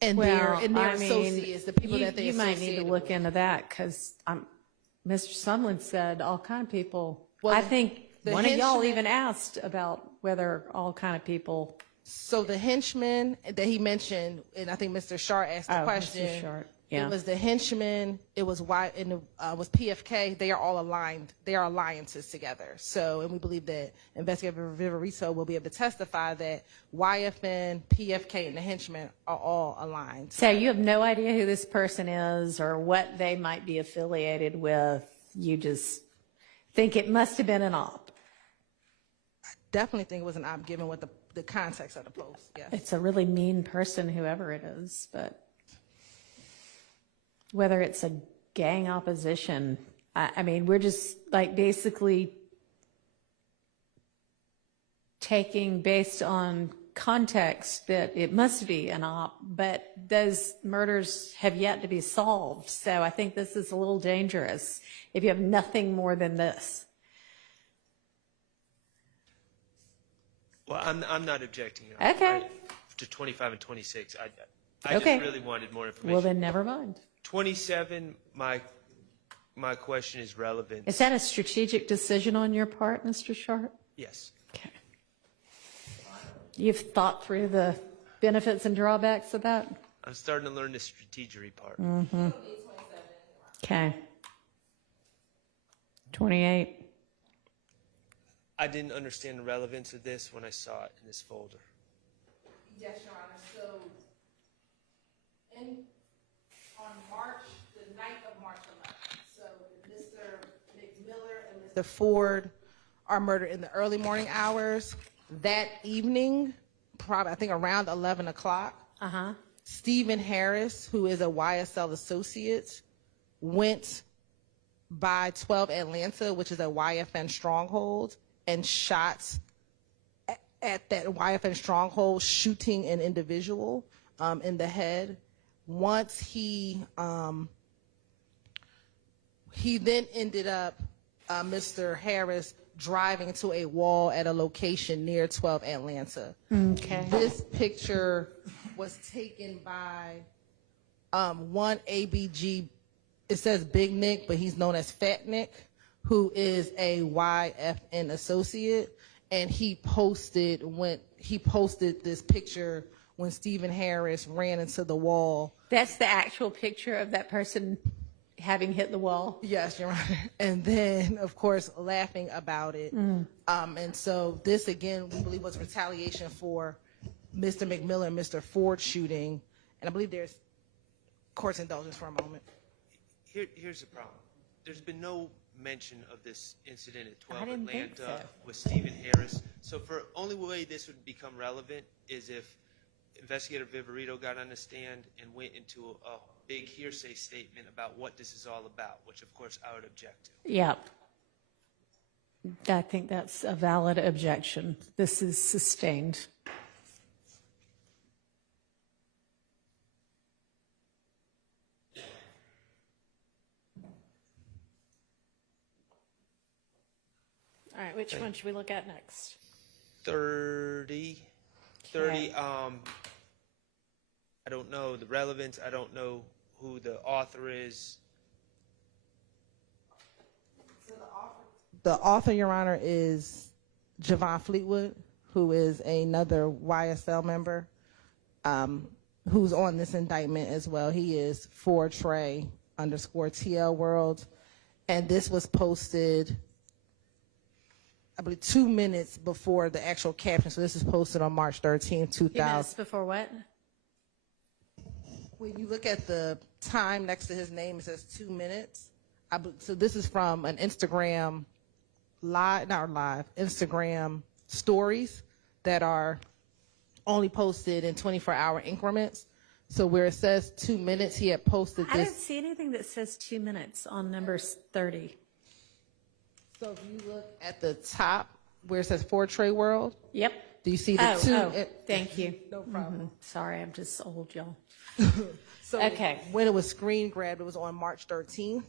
And their associates, the people that they you might need to associated look with. into that because Mr. Sumlin said all kind of people. Well, I think the one of y'all henchman- even asked about whether all kind of people. So the henchman that he mentioned, and I think Mr. Shart asked the Oh, Mr. question. Shart, yeah. It was the henchman. It was was PFK. They are all aligned. They are alliances together. So, and we believe that Investigator Viverito will be able to testify that YFN, PFK, and the henchmen are all aligned. So you have no idea who this person is or what they might be affiliated with. You just think it must have been an op. Definitely think it was an op given what the context of the post. Yes. It's a really mean person, whoever it is, but whether it's a gang opposition, I mean, we're just like basically taking based on context that it must be an op, but those murders have yet to be solved. So I think this is a little dangerous if you have nothing more than this. Well, I'm not objecting. Okay. To 25 and 26. I Okay. just really wanted more information. Well, then never mind. 27, my question is relevant. Is that a strategic decision on your part, Mr. Sharp? Yes. Okay. You've thought through the benefits and drawbacks of that? I'm starting to learn the strategery part. Mm-hmm. Okay. 28. I didn't understand the relevance of this when I saw it in this folder. Yes, Your Honor. So, on the night of March 11th, so Mr. McMiller and Mr. Ford are murdered in the early morning hours. That evening, probably I think around 11 o'clock, Stephen Harris, who is a YSL associate, went by 12 Atlanta, which is a YFN stronghold, and shot at that YFN stronghold, shooting an individual in the head. Once he then ended up, Mr. Harris, driving to a wall at a location near 12 Atlanta. Okay. This picture was taken by one ABG, it says Big Nick, but he's known as Fat Nick, who is a YFN associate, and he posted this picture when Stephen Harris ran into the wall. That's the actual picture of that person having hit the wall? Yes, Your Honor. And then, of course, laughing about it. And so this, again, we believe was retaliation for Mr. McMiller and Mr. Ford shooting. And I believe there's court's indulgence for a moment. Here's the problem. There's been no mention of this incident at 12 didn't think Atlanta so. with Stephen Harris. So for only way this would become relevant is if Investigator Viverito got on the stand and went into a big hearsay statement about what this is all about, which of course I would object to. Yep. I think that's a valid objection. This is sustained. All right, which one should we look at next? 30. I don't know the relevance. I don't know who the author is. The author, Your Honor, is Javon Fleetwood, who is another YSL member, who's on this indictment as well. He is _TL World, and this was posted, I believe, 2 minutes before the actual caption. So this is posted on March 13th, 2 minutes 2000. before what? When you look at the time next to his name, it says 2 minutes. So this is from an Instagram Instagram stories that are only posted in 24-hour increments. So where it says 2 minutes, he had posted I this. don't see anything that says 2 minutes on number 30. So if you look at the top where it says Portrait World. Yep. Do you see the two? Thank you. No problem. Sorry, I'm just old, y'all. So Okay. when it was screen grabbed, it was on March 13th.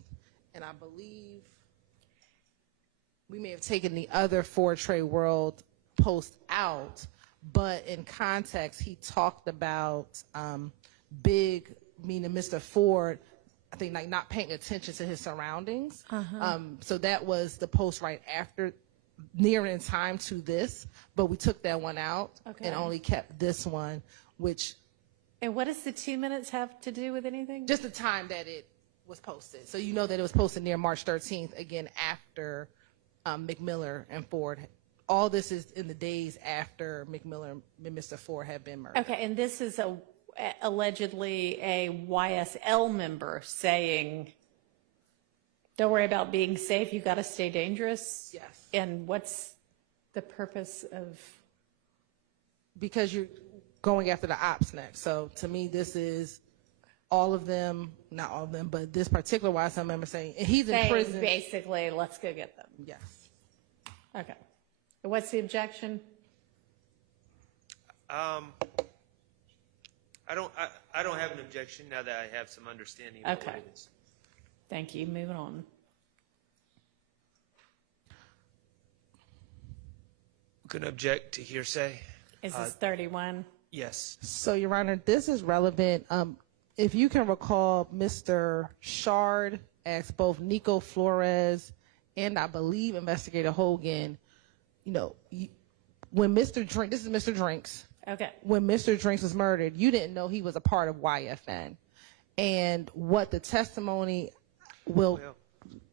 And I believe we may have taken the other Portrait World post out. But in context, he talked about Big, meaning Mr. Ford, I think like not paying attention to his surroundings. So that was the post right after, near in time to this, but we took that one out Okay. and only kept this one, which And what does the 2 minutes have to do with anything? just the time that it was posted. So you know that it was posted near March 13th, again after McMiller and Ford. All this is in the days after McMiller and Mr. Ford had been murdered. Okay, and this is allegedly a YSL member saying, don't worry about being safe, you got to stay dangerous? Yes. And what's the purpose of? Because you're going after the ops next. So to me, this is all of them, not all of them, but this particular YSL member saying, and he's in Saying prison. basically, let's go get them. Yes. Okay. What's the objection? I don't have an objection now that I have some understanding of what Okay. it is. Thank you. Moving on. Going to object to hearsay. Is this 31? Yes. So, Your Honor, this is relevant. If you can recall, Mr. Shard asked both Nico Flores and I believe Investigator Hogan, when Mr. Drink, this is Mr. Drinks. Okay. When Mr. Drinks was murdered, you didn't know he was a part of YFN. And what the testimony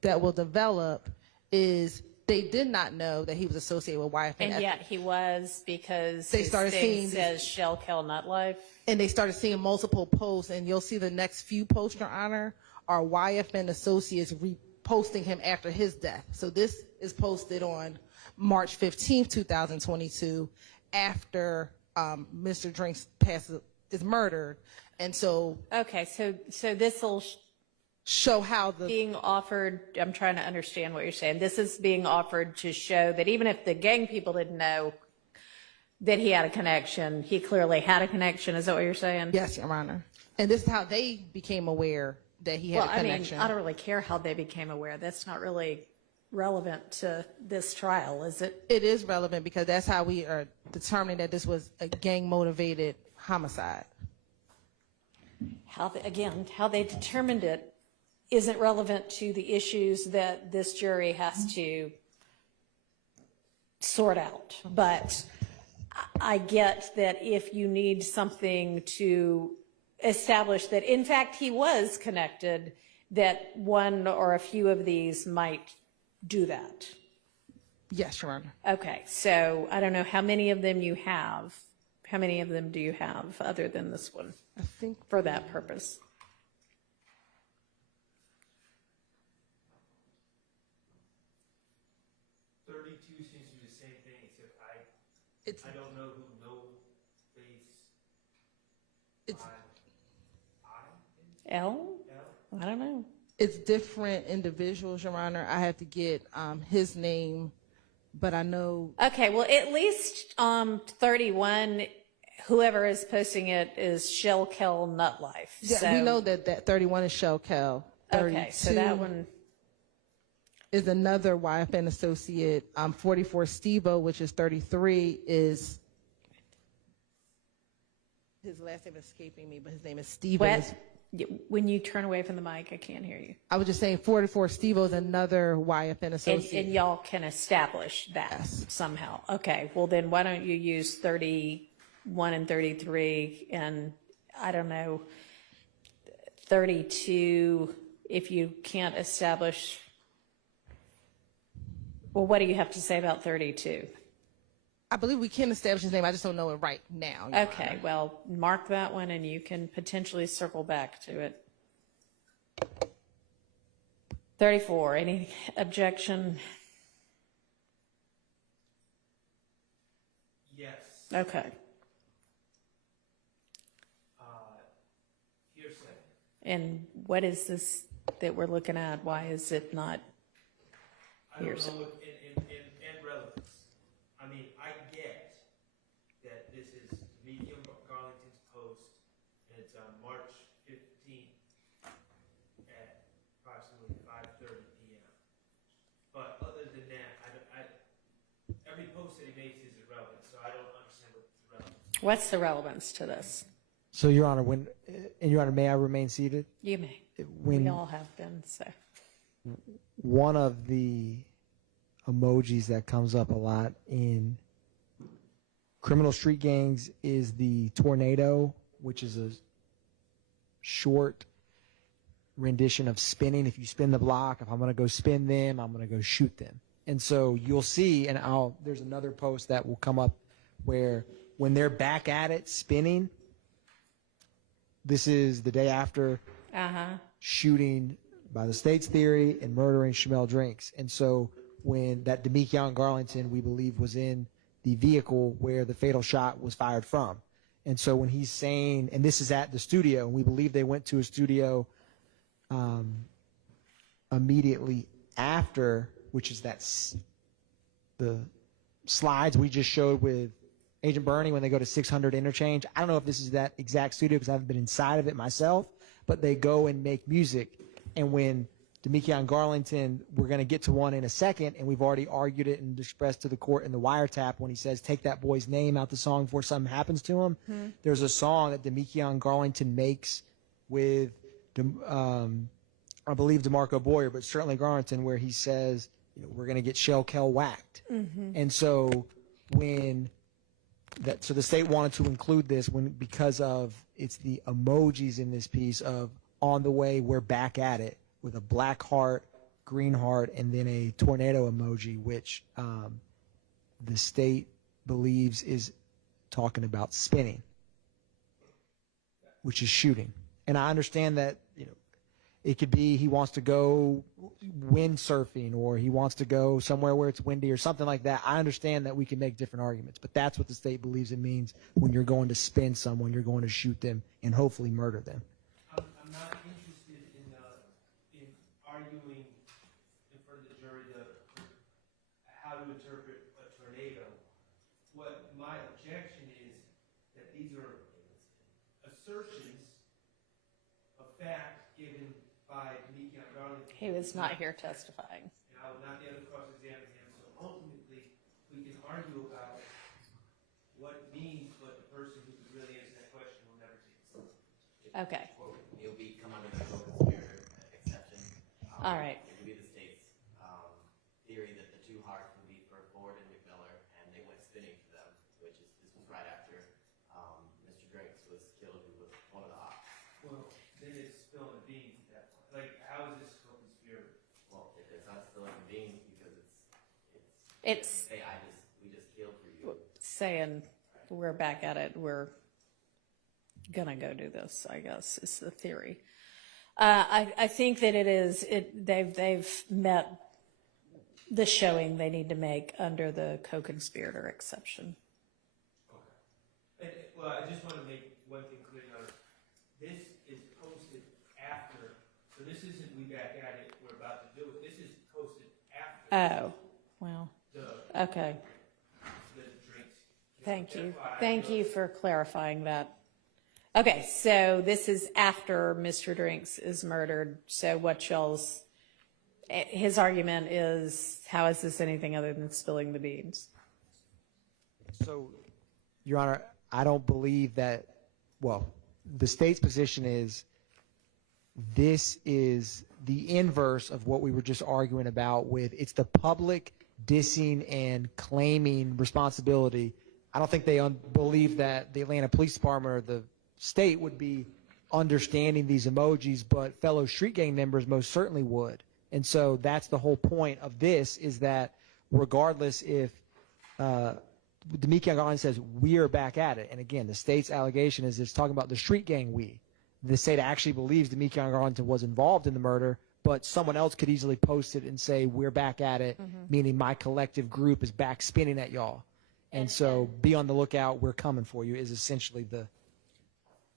that will develop is they did not know that he was associated with YFN. And yet he was, because They his started thing seeing says Shell Kill Nutlife. And they started seeing multiple posts, and you'll see the next few posts, Your Honor, are YFN associates reposting him after his death. So this is posted on March 15th, 2022, after Mr. Drinks is murdered. And so Okay, so this will show how the being offered. I'm trying to understand what you're saying. This is being offered to show that even if the gang people didn't know that he had a connection, he clearly had a connection. Is that what you're saying? Yes, Your Honor. And this is how they became aware that he had a connection. I don't really care how they became aware. That's not really relevant to this trial, is it? It is relevant because that's how we are determining that this was a gang-motivated homicide. How they determined it isn't relevant to the issues that this jury has to sort out. But I get that if you need something to establish that, in fact, he was connected, that one or a few of these might do that. Yes, Your Honor. Okay, so I don't know how many of them you have. How many of them do you have other than this one? I think for that purpose. Seems to be the same thing, except I don't know who no face. L? I don't know. It's different individuals, Your Honor. I have to get his name, but I know. Okay, well, at least 31, whoever is posting it is Shell Kill Nutlife. Yeah, So, we know that 31 is Shell Kel. okay, so that one. is another YFN associate. 44 Stevo, which is 33, is his last name is escaping me, but his name is Steven. When you turn away from the mic, I can't hear you. I was just saying 44 Stevo is another YFN associate. And y'all can establish that somehow. Okay, well then why don't you use 31 and 33 and, I don't know, 32 if you can't establish. Well, what do you have to say about 32? I believe we can establish his name. I just don't know it right now. Your Okay, Honor. well, mark that one and you can potentially circle back to it. 34, any objection? Yes. Okay. Hearsay. And what is this that we're looking at? Why is it not hearsay? I don't know, and relevance. I mean, I get that this is Medium Garlington's post, and it's on March 15th at approximately 5:30 p.m. But other than that, every post that he makes is irrelevant, so I don't understand what's relevant. What's the relevance to this? So, Your Honor, Your Honor, may I remain seated? You may. When We all have been, so. one of the emojis that comes up a lot in criminal street gangs is the tornado, which is a short rendition of spinning. If you spin the block, if I'm going to go spin them, I'm going to go shoot them. And so you'll see, and there's another post that will come up where when they're back at it spinning, this is the day after shooting by the state's theory and murdering Shamel Drinks. And so when that Demekion Garlington, we believe, was in the vehicle where the fatal shot was fired from. And so when he's saying, and this is at the studio, and we believe they went to a studio immediately after, which is the slides we just showed with Agent Bernie when they go to 600 Interchange. I don't know if this is that exact studio because I haven't been inside of it myself, but they go and make music. And when Demekion Garlington, we're going to get to one in a second, and we've already argued it and expressed to the court in the wiretap when he says, take that boy's name out the song before something happens to him. There's a song that Demekion Garlington makes with, I believe, DeMarco Boyer, but certainly Garlington, where he says, we're going to get Shell Kell whacked. And so so the state wanted to include this because of it's the emojis in this piece of on the way, we're back at it, with a black heart, green heart, and then a tornado emoji, which the state believes is talking about spinning, which is shooting. And I understand that it could be he wants to go windsurfing or he wants to go somewhere where it's windy or something like that. I understand that we can make different arguments, but that's what the state believes it means when you're going to spin someone, you're going to shoot them and hopefully murder them. I'm not interested in arguing in front of the jury how to interpret a tornado. What my objection is that these are assertions of fact given by Demekion Garlington. He was not here testifying. And I will not be able to cross-examine him, so ultimately we can argue about what it means, but the person who could really answer that question will never take the stand. Okay. It'll come under the co-conspirator exception. All right. It would be the state's theory that the two hearts would be for Ford and McMiller, and they went spinning to them, which is this was right after Mr. Drakes was killed, who was one of the ops. Well, then it's spilling the beans at that point. Like, how is this co-conspirator? Well, if it's not spilling the beans because It's say we just killed for you. saying we're back at it. We're gonna go do this, I guess, is the theory. I think that they've met the showing they need to make under the co-conspirator exception. Okay. Well, I just want to make one thing clear. This is posted after, so this isn't we back at it, we're about to do it. This is posted after. Oh, well, okay. The drinks. Thank you. Thank you for clarifying that. Okay, so this is after Mr. Drinks is murdered. So what y'all's, his argument is, how is this anything other than spilling the beans? So, Your Honor, I don't believe that, well, the state's position is this is the inverse of what we were just arguing about with it's the public dissing and claiming responsibility. I don't think they believe that the Atlanta Police Department or the state would be understanding these emojis, but fellow street gang members most certainly would. And so that's the whole point of this, is that regardless if Demikian Garland says we are back at it, and again, the state's allegation is it's talking about the street gang we. The state actually believes Demikian Garland was involved in the murder, but someone else could easily post it and say we're back at it, meaning my collective group is back spinning at y'all. And so be on the lookout, we're coming for you, is essentially the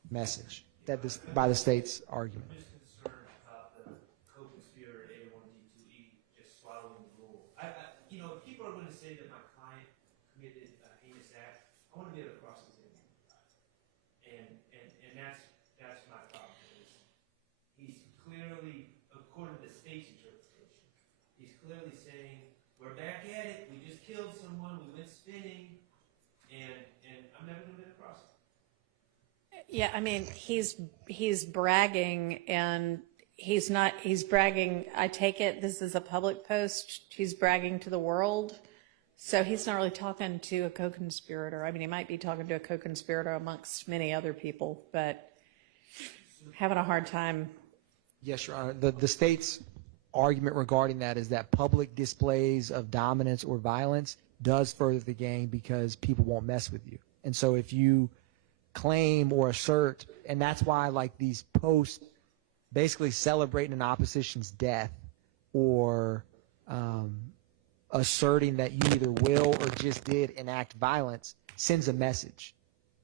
message that this, by the state's argument. I'm just concerned about the co-conspirator A1D2E just swallowing the rule. You know, if people are going to say that my client committed a heinous act, I want to be able to cross-examine him. And that's my problem. He's clearly, according to the state's interpretation, he's clearly saying, we're back at it, we just killed someone, we went spinning, and I'm never going to get across it. Yeah, I mean, he's bragging, and he's bragging, I take it this is a public post, he's bragging to the world, so he's not really talking to a co-conspirator. I mean, he might be talking to a co-conspirator amongst many other people, but having a hard time. Yes, Your Honor. The state's argument regarding that is that public displays of dominance or violence does further the gang because people won't mess with you. And so if you claim or assert, and that's why like these posts basically celebrating an opposition's death or asserting that you either will or just did enact violence sends a message.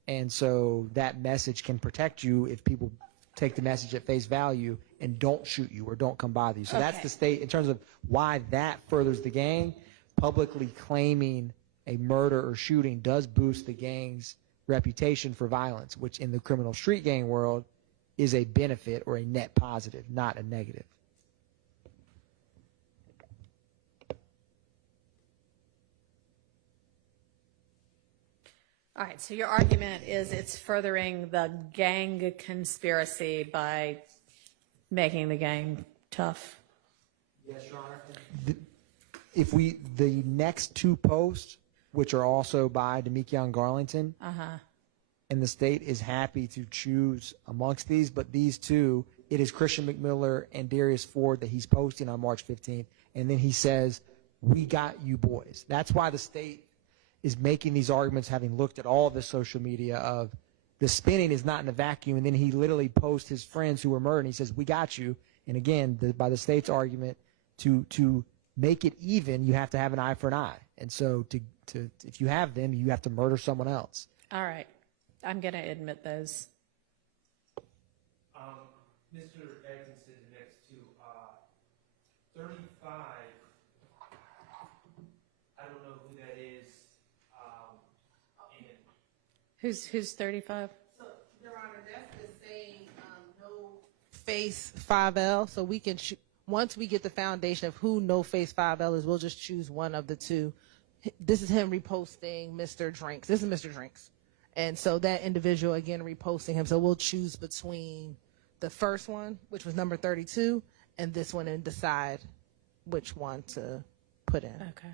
And so that message can protect you if people take the message at face value and don't shoot you or don't come bother you. So that's the state in terms of why that furthers the gang. Publicly claiming a murder or shooting does boost the gang's reputation for violence, which in the criminal street gang world is a benefit or a net positive, not a negative. All right, so your argument is it's furthering the gang conspiracy by making the gang tough. Yes, Your Honor. The next two posts, which are also by Demikian Garlington, and the state is happy to choose amongst these, but these two, it is Christian McMiller and Darius Ford that he's posting on March 15th, and then he says, we got you boys. That's why the state is making these arguments, having looked at all of the social media of the spinning is not in a vacuum, and then he literally posts his friends who were murdered, and he says, we got you. And again, by the state's argument, to make it even, you have to have an eye for an eye. And so if you have them, you have to murder someone else. All right, I'm going to admit those. Mr. Atkins said the next two. 35, I don't know who that is. Who's 35? So, Your Honor, that's the same no face 5L. So we can, once we get the foundation of who no face 5L is, we'll just choose one of the two. This is him reposting Mr. Drinks. This is Mr. Drinks. And so that individual, again, reposting him. So we'll choose between the first one, which was number 32, and this one and decide which one to put in. Okay.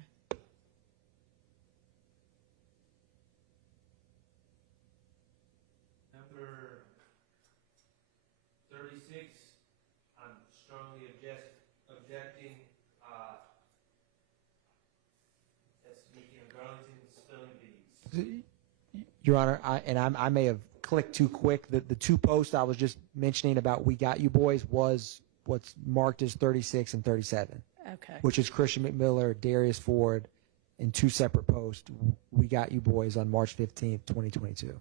Number 36, I'm strongly objecting. That's Demikian Garlington spilling beans. Your Honor, I may have clicked too quick. The two posts I was just mentioning about we got you boys was what's marked as 36 and 37. Okay. Which is Christian McMiller, Darius Ford, in two separate posts. We got you boys on March 15th, 2022.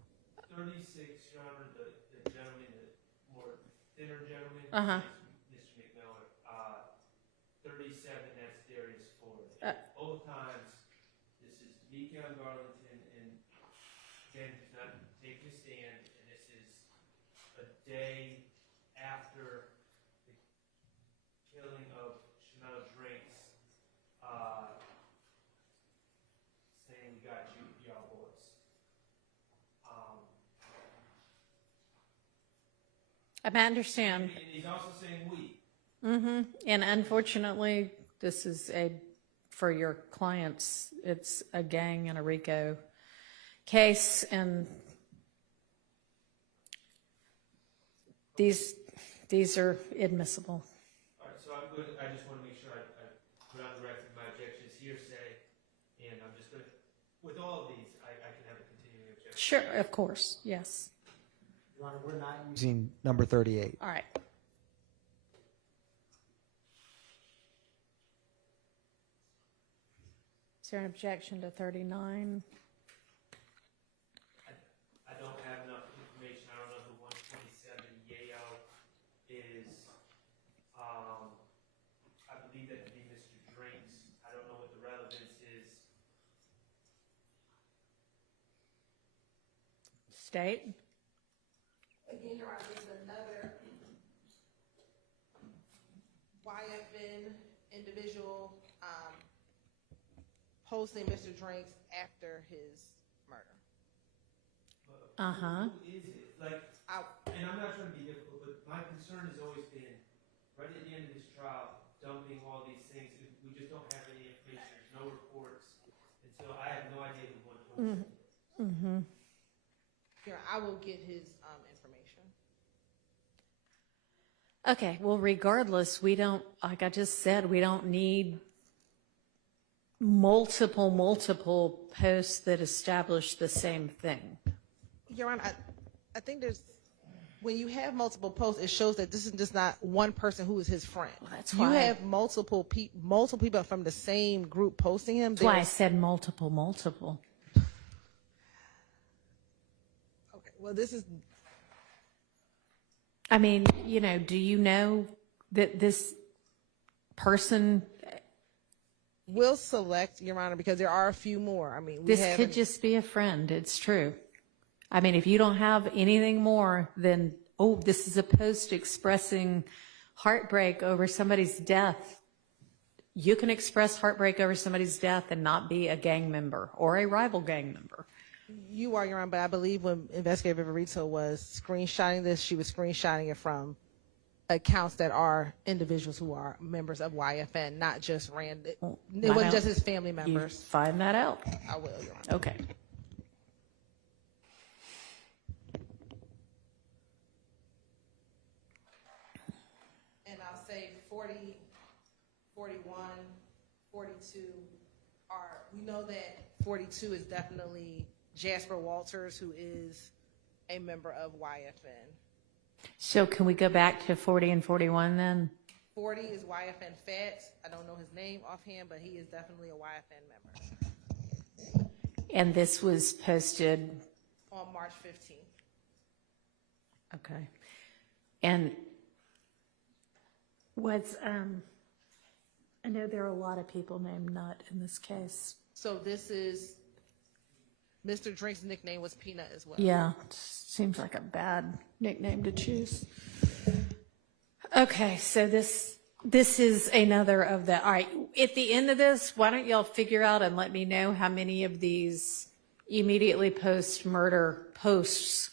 36, Your Honor, the gentleman, the more thinner gentleman, Mr. McMiller. 37, that's Darius Ford. Both times, this is Demikian Garlington, and again, he's not taking a stand, and this is a day after the killing of Chanel I understand. And he's also saying we. And unfortunately, this is for your clients, it's a gang and a RICO case, and these are admissible. All right, so I'm good. I just want to make sure I put on the record my objection is hearsay, and I'm just going to, with all of these, I can have a continuing objection. Sure, of course, yes. Your Honor, we're not using number 38. All right. Is there an objection to 39? I don't have enough information. I don't know who 127 Yale is. I believe that to be Mr. Drinks. I don't know what the relevance is. State? Again, Your Honor, this is another YFN individual posting Mr. Drinks after his murder. Uh-huh. Who is it? Like, and I'm not trying to be difficult, but my concern has always been, right at the end of this trial, dumping all these things, we just don't have any information, there's no reports, and so I have no idea who 127 is. Here, I will get his information. Okay, well, regardless, we don't, like I just said, we don't need multiple posts that establish the same thing. Your Honor, I think there's, when you have multiple posts, it shows that this is just not one person who is his friend. That's you why have multiple people from the same group posting him. That's why I said multiple. Okay, well, this is, I mean, you know, do you know that this person, we'll select, Your Honor, because there are a few more. I mean, this could just be a friend, it's true. I mean, if you don't have anything more than, oh, this is a post expressing heartbreak over somebody's death, you can express heartbreak over somebody's death and not be a gang member or a rival gang member. You are, Your Honor, but I believe when Investigator Viverito was screenshotting this, she was screenshotting it from accounts that are individuals who are members of YFN, not just random. It wasn't just his family members. You find that out. I will, Your Honor. Okay. And I'll say 40, 41, 42 are, we know that 42 is definitely Jasper Walters, who is a member of YFN. So can we go back to 40 and 41 then? 40 is YFN Fats. I don't know his name offhand, but he is definitely a YFN member. And this was posted? On March 15th. Okay. And what's, I know there are a lot of people named Nut in this case. So this is, Mr. Drink's nickname was Peanut as well. Yeah, seems like a bad nickname to choose. Okay, so this is another of the, all right, at the end of this, why don't y'all figure out and let me know how many of these immediately post-murder posts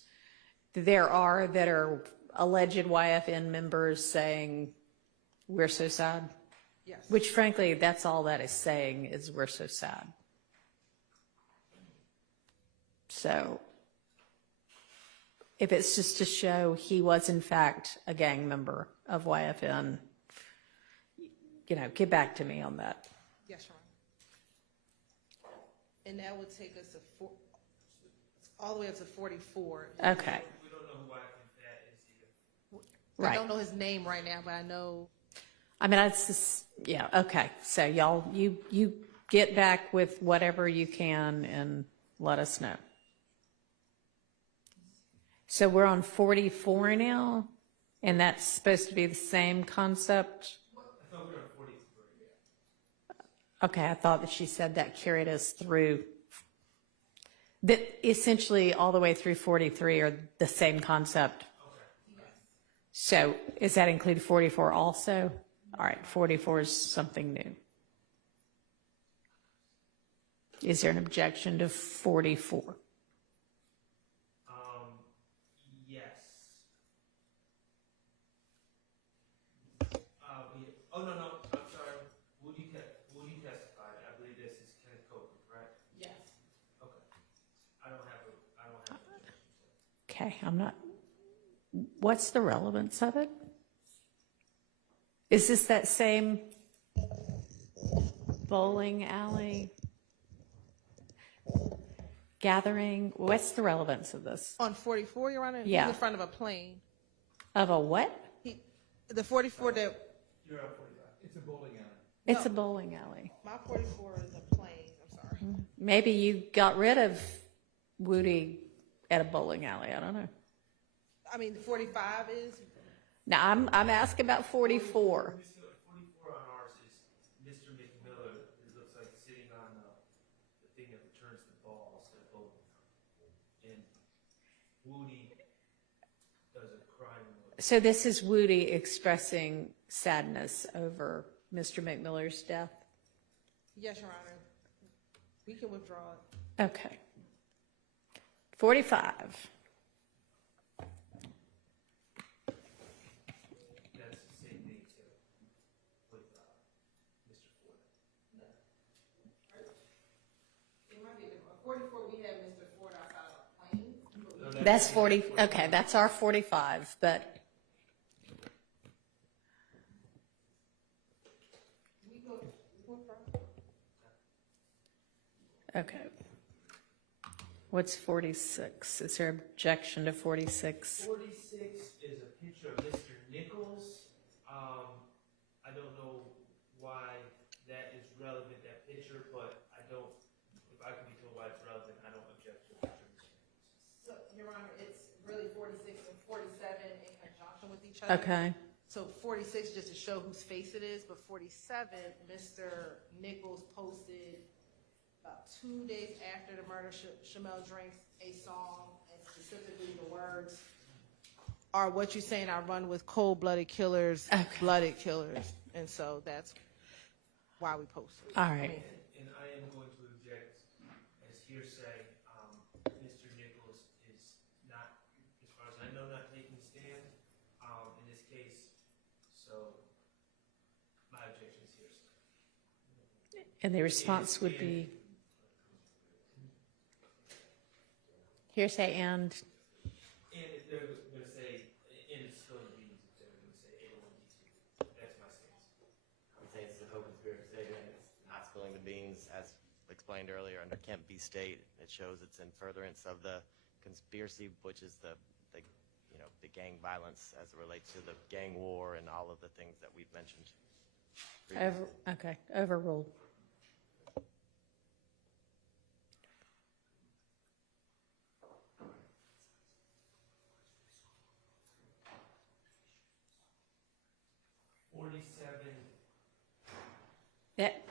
there are that are alleged YFN members saying, we're so sad? Yes. Which frankly, that's all that is saying is we're so sad. So if it's just to show he was in fact a gang member of YFN, you know, get back to me on that. Yes, Your Honor. And that would take us to all the way up to 44. Okay. We don't know who YFN Fat is either. I Right. don't know his name right now, but I know. I mean, it's just, yeah, okay. So y'all, you get back with whatever you can and let us know. So we're on 44 now, and that's supposed to be the same concept? I thought we were on 43. Okay, I thought that she said that carried us through, that essentially all the way through 43 are the same concept. Okay. So does that include 44 also? All right, 44 is something new. Is there an objection to 44? Yes. Okay, what's the relevance of it? Is this that same bowling alley gathering? What's the relevance of this? On 44, Your Honor? Yeah. He's in front of a plane. Of a what? The 44 that, You're at 45. It's a bowling alley. It's a bowling alley. my 44 is a plane, I'm sorry. Maybe you got rid of Woody at a bowling alley. I don't know. I mean, the 45 is, Now, I'm asking about 44. 44 on ours is Mr. McMiller. It looks like sitting on the thing that returns the balls that bowling. And Woody does a crying emoji. So this is Woody expressing sadness over Mr. McMiller's death? yes, Your Honor. We can withdraw it. Okay. 45. That's the same thing too with Mr. Ford. It might be, 44, we have Mr. Ford outside of a plane. That's 40. Okay, that's our 45, but okay. What's 46? Is there objection to 46? 46 is a picture of Mr. Nichols. I don't know why that is relevant, that picture, but I don't, if I can be told why it's relevant, I don't object to it. So, Your Honor, it's really 46 and 47 in conjunction with each other. Okay. So 46, just to show whose face it is, but 47, Mr. Nichols posted about 2 days after the murder, Shamel drinks a song, and specifically the words are what you saying, I run with cold-blooded killers, blooded killers. And so that's why we posted. All right. And I am going to object as hearsay. Mr. Nichols is not, as far as I know, not taking a stand in this case. So my objection is hearsay. And the response would be hearsay and And if they're going to say, and it's still in the meetings, if they're going to say 801D2, that's my stance. I would say it's a co-conspirator statement. It's not spilling the beans, as explained earlier under Kemp v. State. It shows it's in furtherance of the conspiracy, which is the gang violence as it relates to the gang war and all of the things that we've mentioned previously. okay, overruled.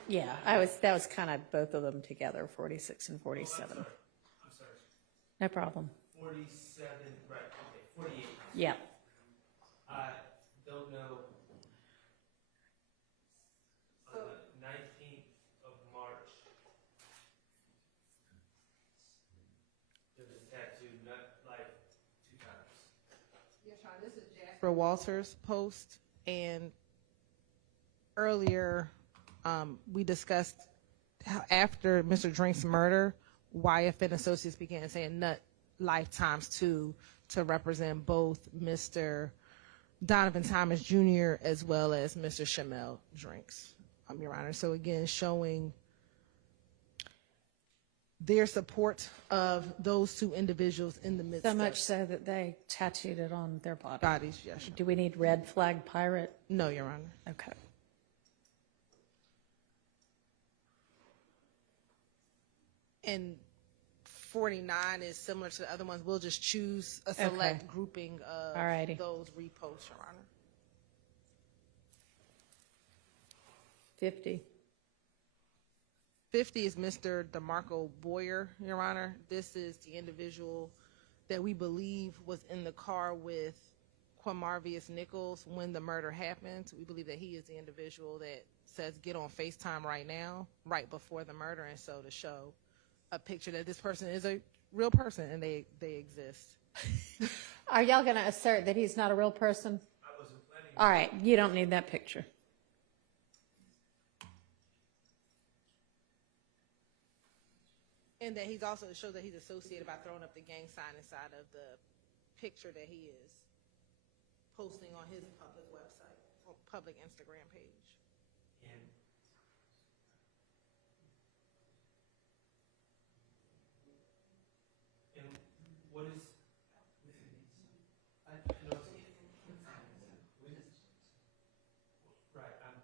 Yeah, that was kind of both of them together, 46 and 47. I'm sorry. No problem. 47, right, okay, 48. Yeah. I don't know. On the 19th of March, there was a tattoo, not like 2 times. Yes, Your Honor, this is Jasper Walters' post, and earlier we discussed how after Mr. Drink's murder, YFN Associates began saying nut lifetimes to represent both Mr. Donovan Thomas Jr. as well as Mr. Shamel Drinks, Your Honor. So again, showing their support of those two individuals in the midst So of much so that they tattooed it on their bodies. bodies. Yes. Do we need red flag pirate? No, Your Honor. Okay. And 49 is similar to the other ones. We'll just choose a select grouping of Alrighty. those reposts, Your Honor. 50. 50 is Mr. DeMarco Boyer, Your Honor. This is the individual that we believe was in the car with Quamarvius Nichols when the murder happened. We believe that he is the individual that says get on FaceTime right now, right before the murder, and so to show a picture that this person is a real person and they exist. Are y'all going to assert that he's not a real person? I wasn't planning. All right, you don't need that picture. And that he's also to show that he's associated by throwing up the gang sign inside of the picture that he is posting on his public website or public Instagram page. And what is, right, I'm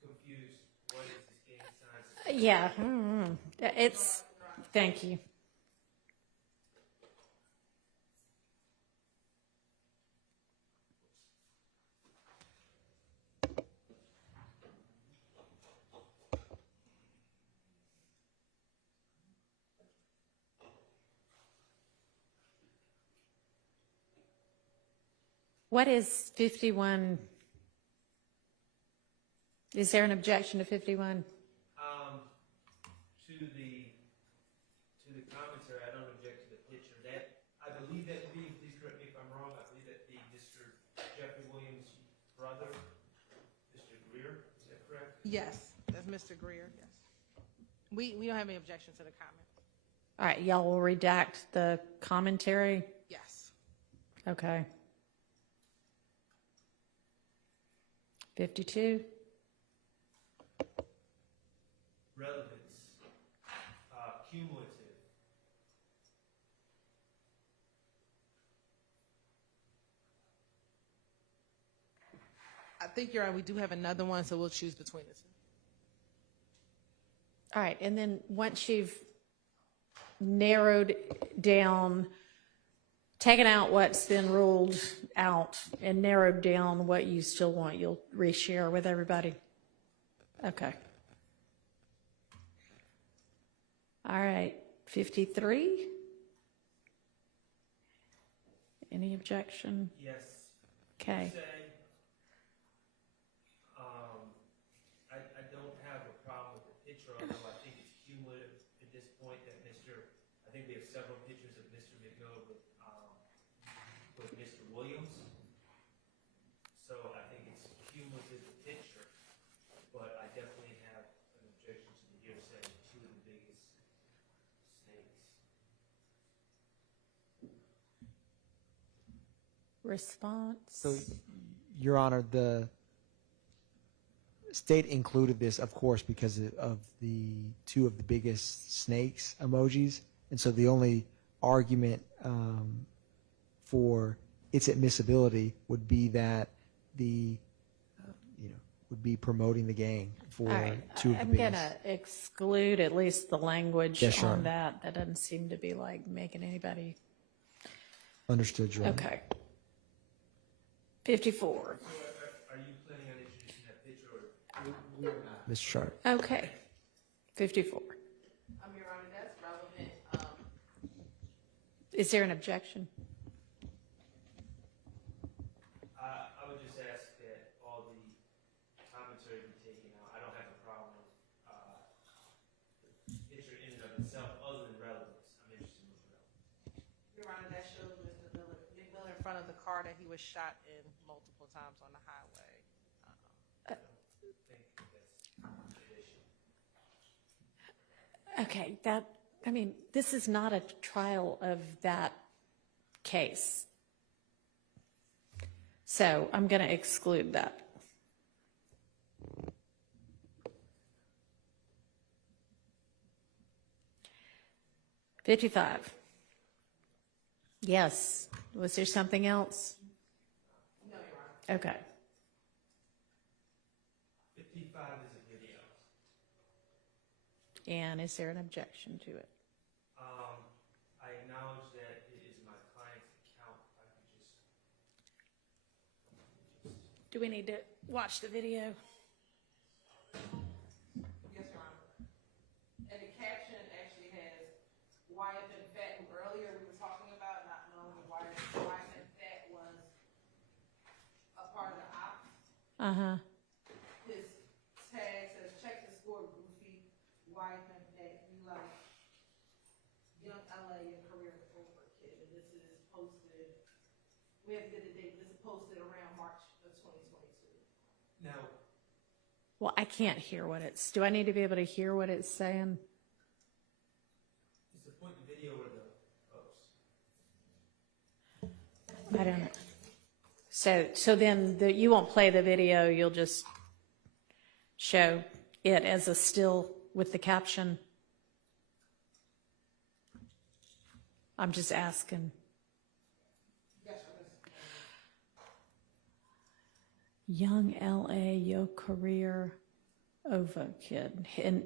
confused. What is this gang sign? Yeah, it's, thank you. What is 51? Is there an objection to 51? To the commentary, I don't object to the picture. That, I believe that being, please correct me if I'm wrong, I believe that being Mr. Jeffrey Williams' brother, Mr. Greer, is that correct? Yes, that's Mr. Greer, yes. We don't have any objection to the comment. All right, y'all will redact the commentary? Yes. Okay. 52? Relevance, cumulative. I think you're right. We do have another one, so we'll choose between the two. All right, and then once you've narrowed down, taken out what's been ruled out and narrowed down what you still want, you'll reshare with everybody? Okay. All right, 53? Any objection? Yes. Okay. I don't have a problem with the picture, although I think it's cumulative at this point that I think we have several pictures of Mr. McMillan with Mr. Williams. So I think it's cumulative picture, but I definitely have an objection to the hearsay, two of the biggest snakes. Response? So, Your Honor, the state included this, of course, because of the two of the biggest snakes emojis. And so the only argument for its admissibility would be that would be promoting the gang for All right, two of the I'm biggest. going to exclude at least the language Yes, Your on Honor. that. That doesn't seem to be like making anybody. Understood, Your Honor. Okay. 54. Are you planning on introducing that picture or? Mr. Sharp. Okay. 54. Your Honor, that's relevant. Is there an objection? I would just ask that all the commentary be taken out. I don't have a problem with the picture in and of itself, other than relevance. I'm interested in relevance. Your Honor, that shows Mr. McMillan in front of the car that he was shot in multiple times on the highway. Okay, this is not a trial of that case. So I'm going to exclude that. $55. Yes. Was there something else? No, Your Honor. Okay. 55 is a video. And is there an objection to it? I acknowledge that it is my client's account. I could just. Do we need to watch the video? Yes, Your Honor. And the caption actually has YFN Fat, who earlier we were talking about, not knowing YFN Fat was a part of the op. Uh-huh. His tag says, check the score, Goofy, YFN Fat, you like Young LA, your career over, kid. And this is posted, we have to get the date, this is posted around March of 2022. Now, Well, I can't hear what it's. Do I need to be able to hear what it's saying? is the point of the video or the post? I don't know. So then you won't play the video, you'll just show it as a still with the caption? I'm just asking. Young LA, Yo Career, OVO kid. And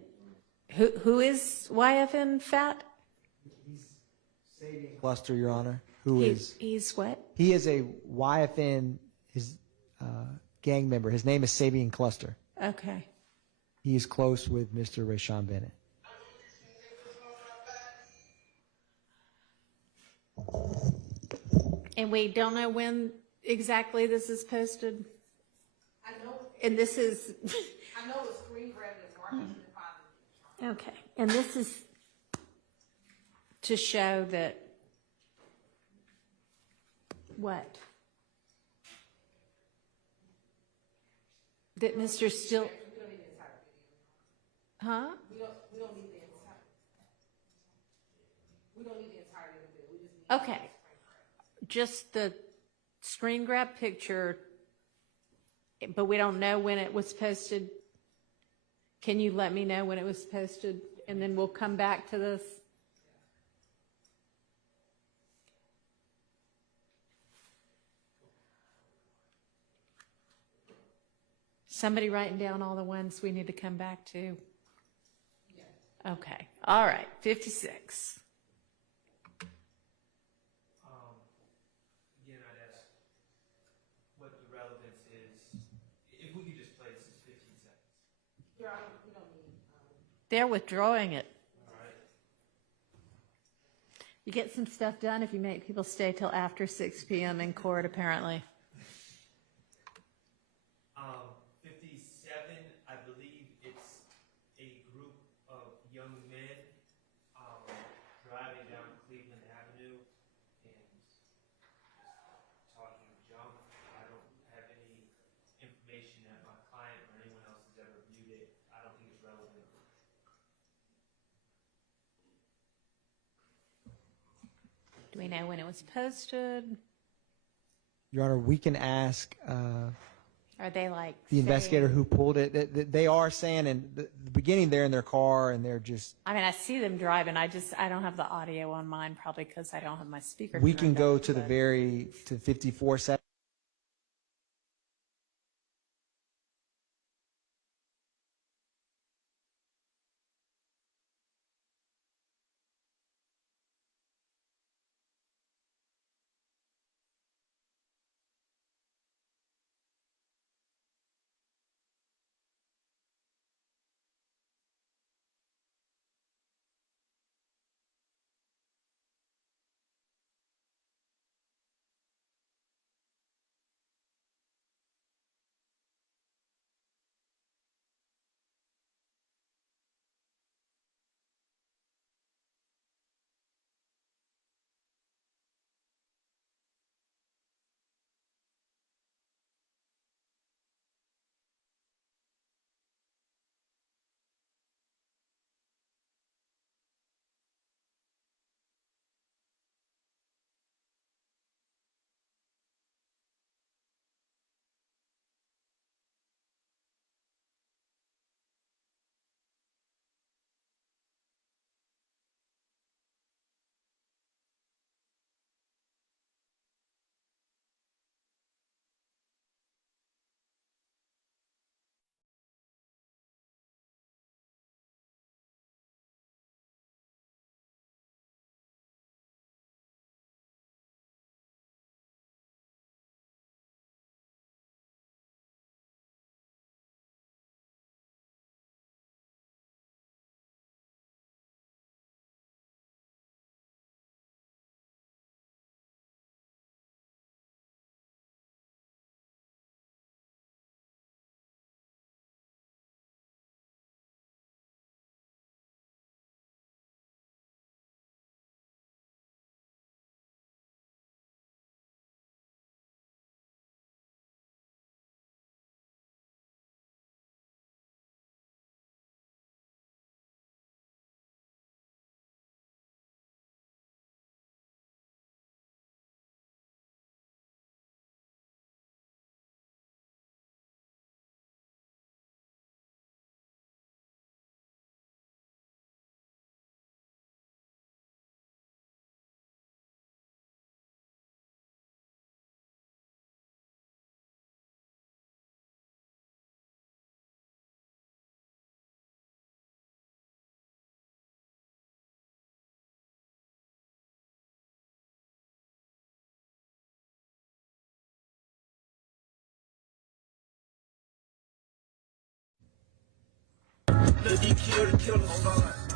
who is YFN Fat? Cluster, Your Honor. He's what? He is a YFN gang member. His name is Sabian Cluster. Okay. He is close with Mr. Rayshawn Bennett. And we don't know when exactly this is posted? I know. And this is... I know it's screen grabbed in March. Okay. And this is to show that... What? That Mr. Still... Huh? We don't need the entire. We don't need the entirety of it. We just need. Okay. Just the screen grab picture, but we don't know when it was posted. Can you let me know when it was posted? And then we'll come back to this. Somebody writing down all the ones we need to come back to? Okay. All right. 56. Again, I'd ask what the relevance is. If we could just play this as 15 seconds. Your Honor, we don't need. They're withdrawing it. All right. You get some stuff done if you make people stay till after 6 p.m. in court, apparently. 57, I believe it's a group of young men driving down Cleveland Avenue and just talking junk. I don't have any information that my client or anyone else has ever viewed it. I don't think it's relevant. Do we know when it was posted? Your Honor, we can ask Are they like the investigator who pulled it. They are saying in the beginning they're in their car and they're just. I mean, I see them driving. I don't have the audio on mine, probably because I don't have my speaker. We can turned go up, to the but- to 54 seconds. Lil' D kill the killers.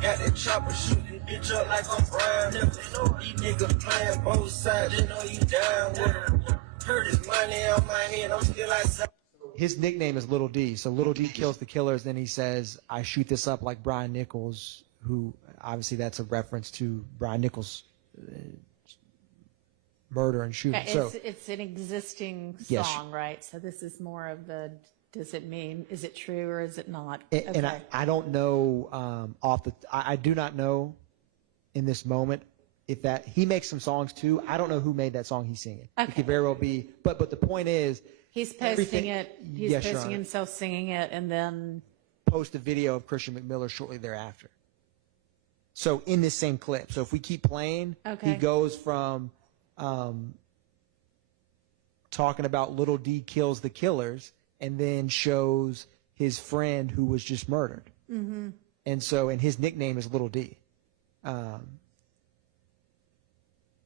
Got that chopper shooting bitch up like I'm Brian. Never know these niggas playing both sides. Just know you down with 'em. Heard his money on my head. I'm still outside. His nickname is Little D. So Little D kills the killers. Then he says, I shoot this up like Brian Nichols, who obviously that's a reference to Brian Nichols' murder and shooting. Okay, So it's an existing Yes. song, right? So this is more of the, does it mean, is it true or is it not? And I don't know I do not know in this moment if that he makes some songs too. I don't know who made that song he's singing. It could very well be. But the point is, He's posting it, he's Yes, Your posting Honor. himself singing it, and then Post a video of Christian McMiller shortly thereafter. So in this same clip. So if we keep playing, Okay. he goes from talking about Little D kills the killers, and then shows his friend who was just murdered. Mhm. And so, and his nickname is Little D.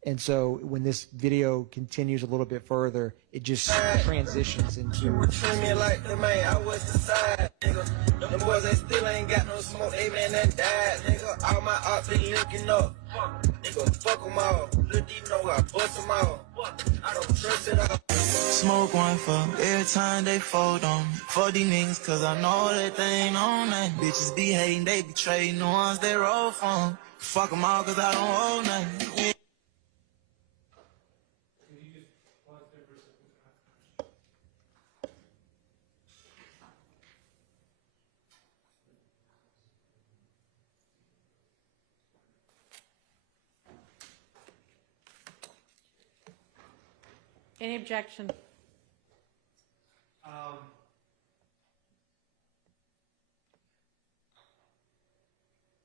And so when this video continues a little bit further, it just transitions into. Treat me like the man, I was the side, nigga. Them boys, they still ain't got no smoke, they man that died, nigga. All my ops, they linking up. Nigga, fuck them all. Lil' D know I bust them all. I don't trust it all. Smoke one for every time they fold on me. For these niggas, cause I know that they ain't on that. Bitches be hating, they be trading the ones they roll from. Fuck them all, cause I don't hold nothing. any objection?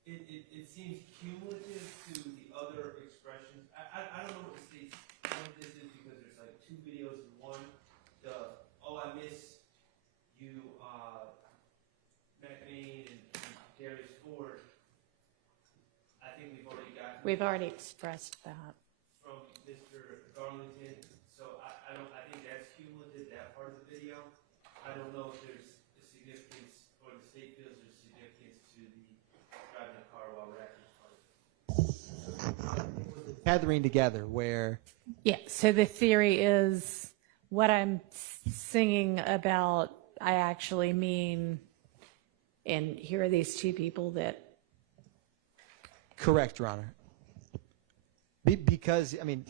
It seems cumulative to the other expressions. I don't know what the state's point this is, because there's like two videos in one. The I miss you, McMain and Darius Ford. I think We've already expressed that. from Mr. Darlington. So I think that's cumulative, that part of the video. I don't know if there's a significance, or the state feels there's significance to the driving a car while rapping part of it. Tethering together where. Yeah, so the theory is what I'm singing about, I actually mean, and here are these two people that. Correct, Your Honor. Because, I mean,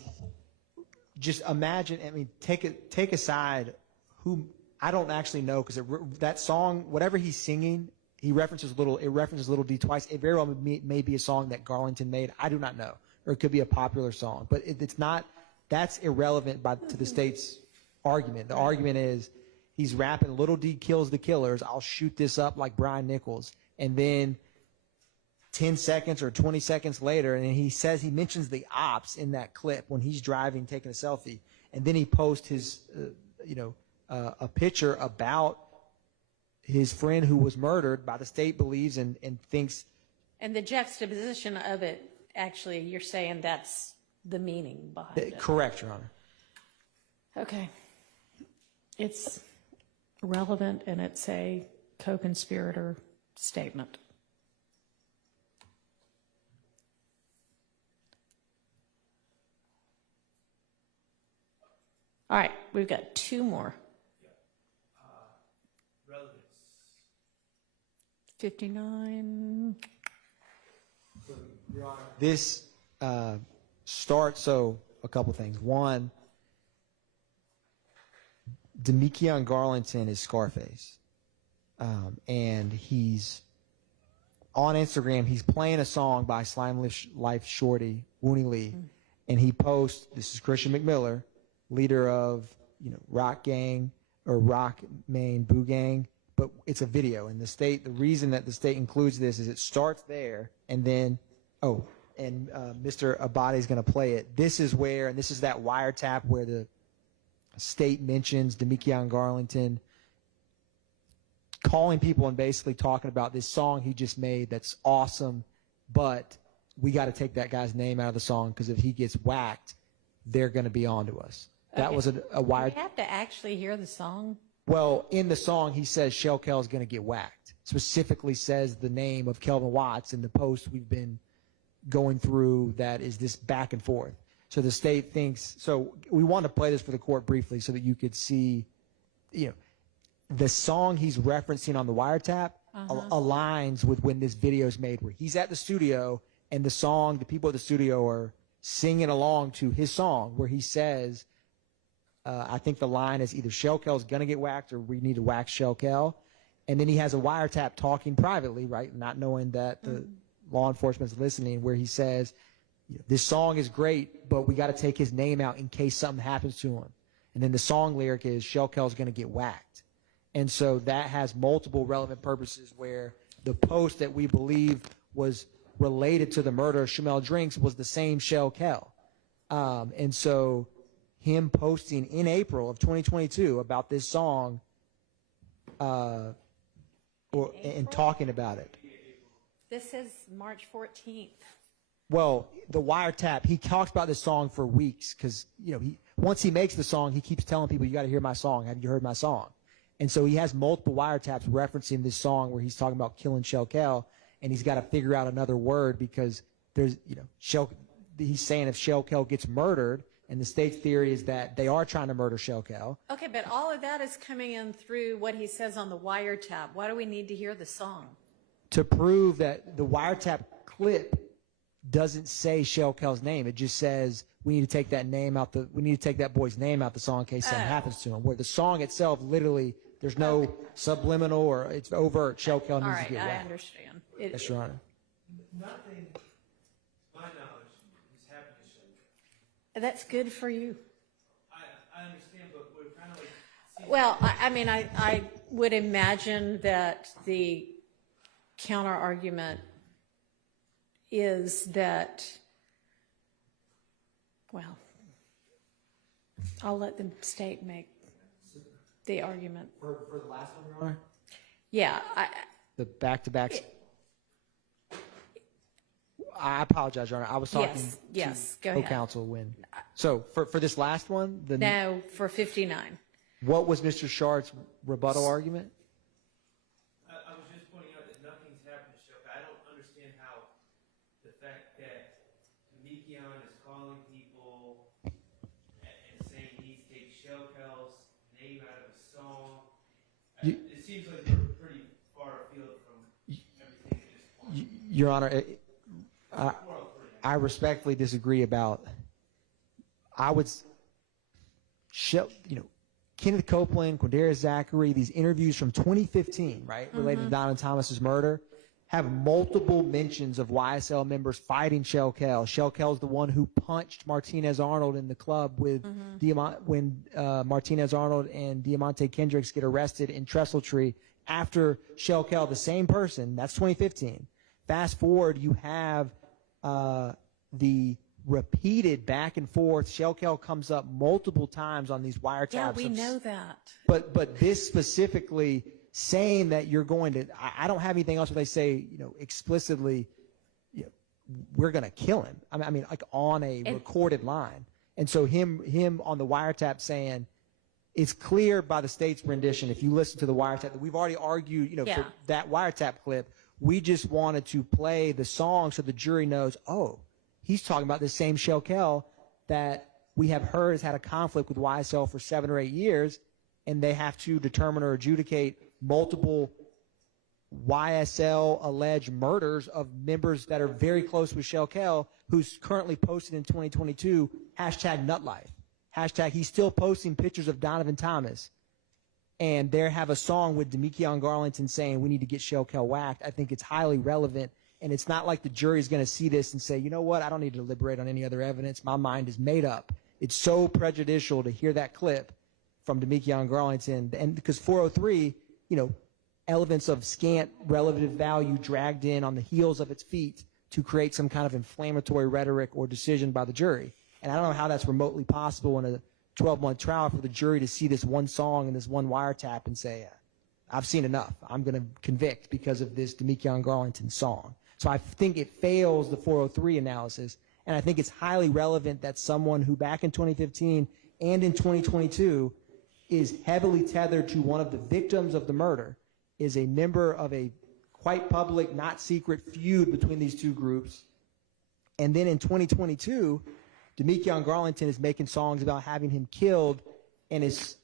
just imagine, I mean, take aside who, I don't actually know, because that song, whatever he's singing, it references Little D twice. It very well may be a song that Garlington made. I do not know. Or it could be a popular song. But it's not, that's irrelevant to the state's argument. The argument is he's rapping, Little D kills the killers, I'll shoot this up like Brian Nichols. And then 10 seconds or 20 seconds later, and he mentions the ops in that clip when he's driving, taking a selfie. And then he posts his, a picture about his friend who was murdered by the state believes and thinks. And the juxtaposition of it, actually, you're saying that's the meaning behind it. Correct, Your Honor. Okay. It's relevant, and it's a co-conspirator statement. All right, we've got two more. Relevance. 59. Your Honor, this starts, so a couple things. One, Demekion Garlington is Scarface. And he's on Instagram, he's playing a song by Slime Life Shorty, Wooney Lee, and he posts, this is Christian McMiller, leader of, Rock Gang or Rock Main Boo Gang, but it's a video. And the reason that the state includes this is it starts there, and then, Mr. Abadi is going to play it. This is where, and this is that wiretap where the state mentions Demekion Garlington calling people and basically talking about this song he just made that's awesome, but we got to take that guy's name out of the song because if he gets whacked, they're going to be on to us. That Okay. was a Do wire. we have to actually hear the song? Well, in the song, he says Shell Kel's going to get whacked. Specifically says the name of Kelvin Watts in the post we've been going through that is this back and forth. So the state thinks, so we want to play this for the court briefly so that you could see, the song he's referencing on the wiretap aligns with when this video is made, where he's at the studio and the people at the studio are singing along to his song where he says, I think the line is either Shell Kel's going to get whacked or we need to whack Shell Kel. And then he has a wiretap talking privately, right, not knowing that the law enforcement is listening, where he says, this song is great, but we got to take his name out in case something happens to him. And then the song lyric is Shell Kel's going to get whacked. And so that has multiple relevant purposes, where the post that we believe was related to the murder of Shamel Drinks was the same Shell Kel. And so him posting in April of 2022 about this song and talking about it. This is March 14th. Well, the wiretap, he talks about this song for weeks because, once he makes the song, he keeps telling people, you got to hear my song. Have you heard my song? And so he has multiple wiretaps referencing this song where he's talking about killing Shell Kel, and he's got to figure out another word because there's, he's saying if Shell Kel gets murdered, and the state's theory is that they are trying to murder Shell Kel. Okay, but all of that is coming in through what he says on the wiretap. Why do we need to hear the song? To prove that the wiretap clip doesn't say Shell Kel's name. It just says we need to take that boy's name out the song in case something happens to him. Where the song itself, literally, there's no subliminal or it's overt. Shell Kel needs to get whacked. I understand. Yes, Your Honor. Nothing, to my knowledge, is happening to Shell Kel. That's good for you. I understand, but we're kind of like... Well, I would imagine that the counter argument is that, well, I'll let the state make the argument. For the last one, Your Honor? Yeah. The back-to-backs. I apologize, Your Honor. I was talking yes, to go ahead. co-counsel when. So for this last one, No, for 59. What was Mr. Shart's rebuttal argument? I was just pointing out that nothing's happened to Shell Kel. I don't understand how the fact that Mikion is calling people and saying he needs to take Shell Kel's name out of a song. It seems like we're pretty far afield from everything at this point. Your Honor, I respectfully disagree about. Kenneth Copeland, Quindarius Zachary, these interviews from 2015, right, related to Donna Thomas's murder, have multiple mentions of YSL members fighting Shell Kel. Shell Kel's the one who punched Martinez Arnold in the club with when Martinez Arnold and Diamante Kendricks get arrested in Trestle Tree after Shell Kel, the same person. That's 2015. Fast forward, you have the repeated back and forth. Shell Kel comes up multiple times on these wiretaps. Yeah, we know that. But this specifically saying that you're going to, I don't have anything else where they say, explicitly, we're going to kill him. I mean, like on a recorded line. And so him on the wiretap saying, it's clear by the state's rendition, if you listen to the wiretap, that we've already argued, for that wiretap clip, we just wanted to play the song so the jury knows, oh, he's talking about the same Shell Kel that we have heard has had a conflict with YSL for 7 or 8 years, and they have to determine or adjudicate multiple YSL alleged murders of members that are very close with Shell Kel, who's currently posted in 2022, #Nutlife. He's still posting pictures of Donovan Thomas. And they have a song with Demekion Garlington saying we need to get Shell Kel whacked. I think it's highly relevant. And it's not like the jury is going to see this and say, you know what, I don't need to deliberate on any other evidence. My mind is made up. It's so prejudicial to hear that clip from Demekion Garlington. And because 403, elements of scant relative value dragged in on the heels of its feet to create some kind of inflammatory rhetoric or decision by the jury. And I don't know how that's remotely possible in a 12-month trial for the jury to see this one song and this one wiretap and say, I've seen enough. I'm going to convict because of this Demekion Garlington song. So I think it fails the 403 analysis, and I think it's highly relevant that someone who back in 2015 and in 2022 is heavily tethered to one of the victims of the murder, is a member of a quite public, not secret feud between these two groups. And then in 2022, Demekion Garlington is making songs about having him killed, and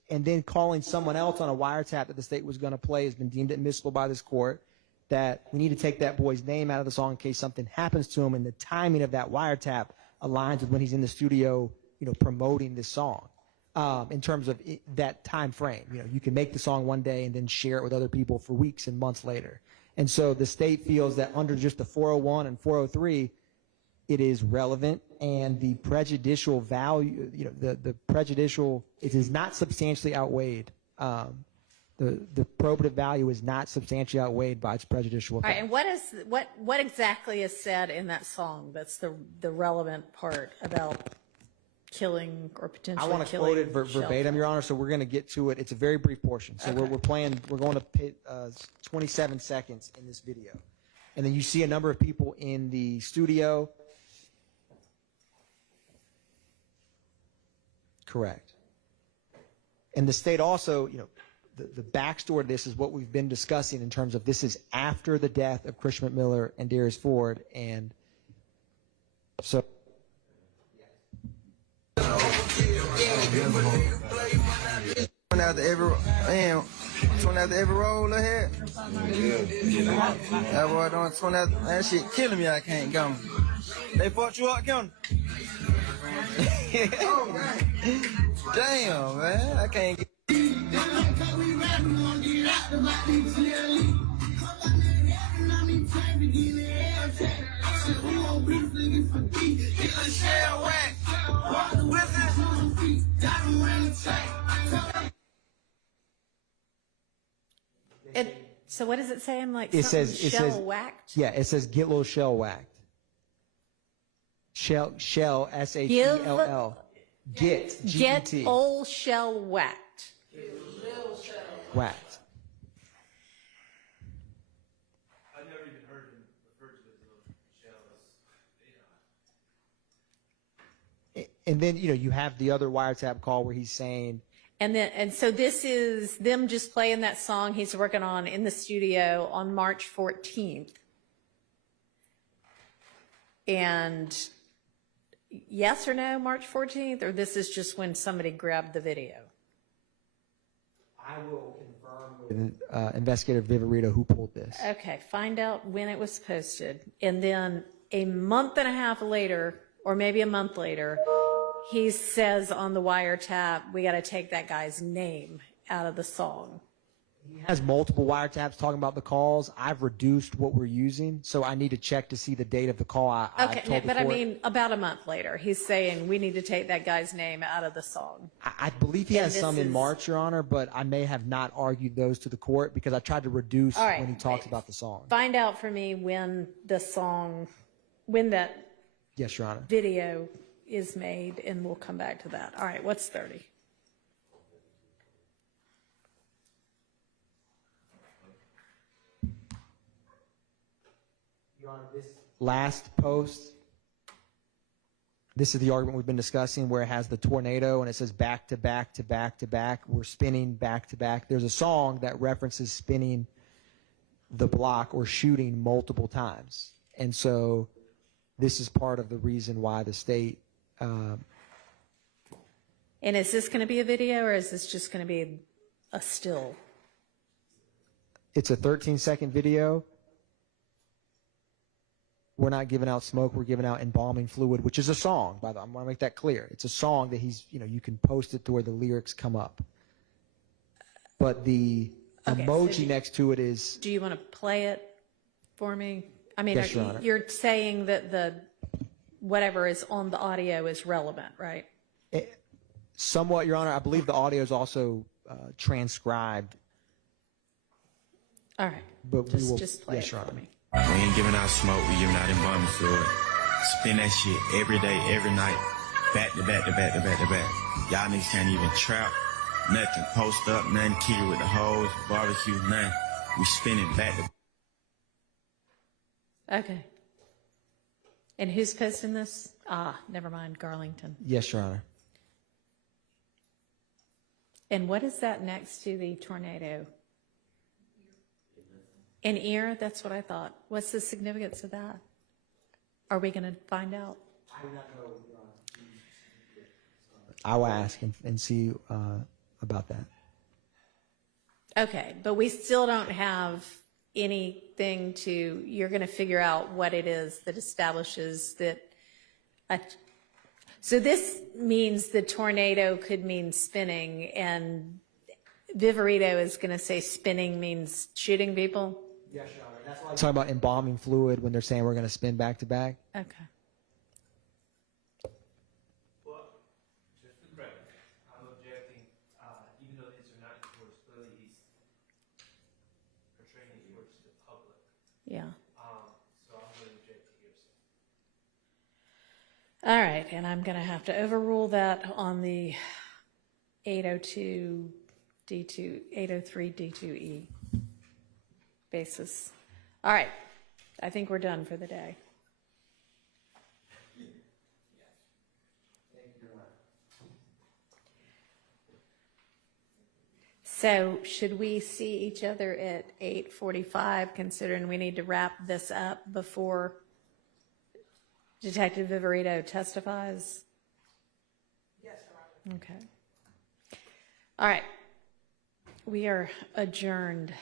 then calling someone else on a wiretap that the state was going to play has been deemed admissible by this court, that we need to take that boy's name out of the song in case something happens to him, and the timing of that wiretap aligns with when he's in the studio, promoting this song. In terms of that time frame, you can make the song one day and then share it with other people for weeks and months later. And so the state feels that under just the 401 and 403, it is relevant, and the prejudicial value, the prejudicial, it is not substantially outweighed. The probative value is not substantially outweighed by its prejudicial effect. All right, and what exactly is said in that song that's the relevant part about killing or potentially I want to killing quote it verbatim, Your Honor, so we're going to get to it. It's a very brief portion. So we're going to pit 27 seconds in this video. And then you see a number of people in the studio. Correct. And the state also, the backstory to this is what we've been discussing in terms of this is after the death of Christian McMiller and Darius Ford. And so. After every roll ahead. That boy doing 20 after, that shit killing me. I can't go. They fucked you up, Kim? Damn, man. I can't get. So what does it say? I'm like, It something says shell whacked? Yeah, it says get little shell whacked. Shell SHELL. Get G-E-T. Old shell whacked. Whacked. I've never even heard him refer to it as little shells. And then, you have the other wiretap call where he's saying. And so this is them just playing that song he's working on in the studio on March 14th. And yes or no, March 14th, or this is just when somebody grabbed the video? I will confirm with Investigator Viverito who pulled this. Okay, find out when it was posted. And then a month and a half later, or maybe a month later, he says on the wiretap, we got to take that guy's name out of the song. He has multiple wiretaps talking about the calls. I've reduced what we're using, so I need to check to see the date of the call. I mean, about a month later, he's saying we need to take that guy's name out of the song. I believe he has some in March, Your Honor, but I may have not argued those to the court because I tried to reduce when he talks about the song. Find out for me when that Yes, Your Honor. video is made, and we'll come back to that. All right, what's 30? Your Honor, this last post, this is the argument we've been discussing where it has the tornado and it says back to back to back to back. We're spinning back to back. There's a song that references spinning the block or shooting multiple times. And so this is part of the reason why the state. And is this going to be a video, or is this just going to be a still? It's a 13-second video. We're not giving out smoke. We're giving out embalming fluid, which is a song, by the way. I want to make that clear. It's a song that you can post it to where the lyrics come up. But the emoji next to it is. Do you want to play it for me? I mean, Yes, Your Honor. You're saying that the whatever is on the audio is relevant, right? Somewhat, Your Honor. I believe the audio is also transcribed. All right. But just play yes, it Your for Honor. me. We ain't giving out smoke, we giving out embalming fluid. Spin that shit every day, every night. Back to back to back to back to back. Y'all niggas can't even trap. Nothing. Post up, nothing. Kick it with the hose. Barbecue, nothing. We spinning back to Okay. And who's posting this? Never mind, Garlington. Yes, Your Honor. And what is that next to the tornado? An ear? That's what I thought. What's the significance of that? Are we going to find out? I will ask and see about that. Okay, but we still don't have anything to, you're going to figure out what it is that establishes that. So this means the tornado could mean spinning, and Viverito is going to say spinning means shooting people? Yes, Your Honor. That's why I'm talking about embalming fluid when they're saying we're going to spin back to back. Okay. Well, just for the record, I'm objecting, even though these are not yours, clearly he's portraying it towards the public. Yeah. So I'm going to object to hearsay. All right, and I'm going to have to overrule that on the 802 D2, 803 D2E basis. All right, I think we're done for the day. So should we see each other at 8:45, considering we need to wrap this up before Detective Viverito testifies? Yes, Your Honor. Okay. All right. We are adjourned.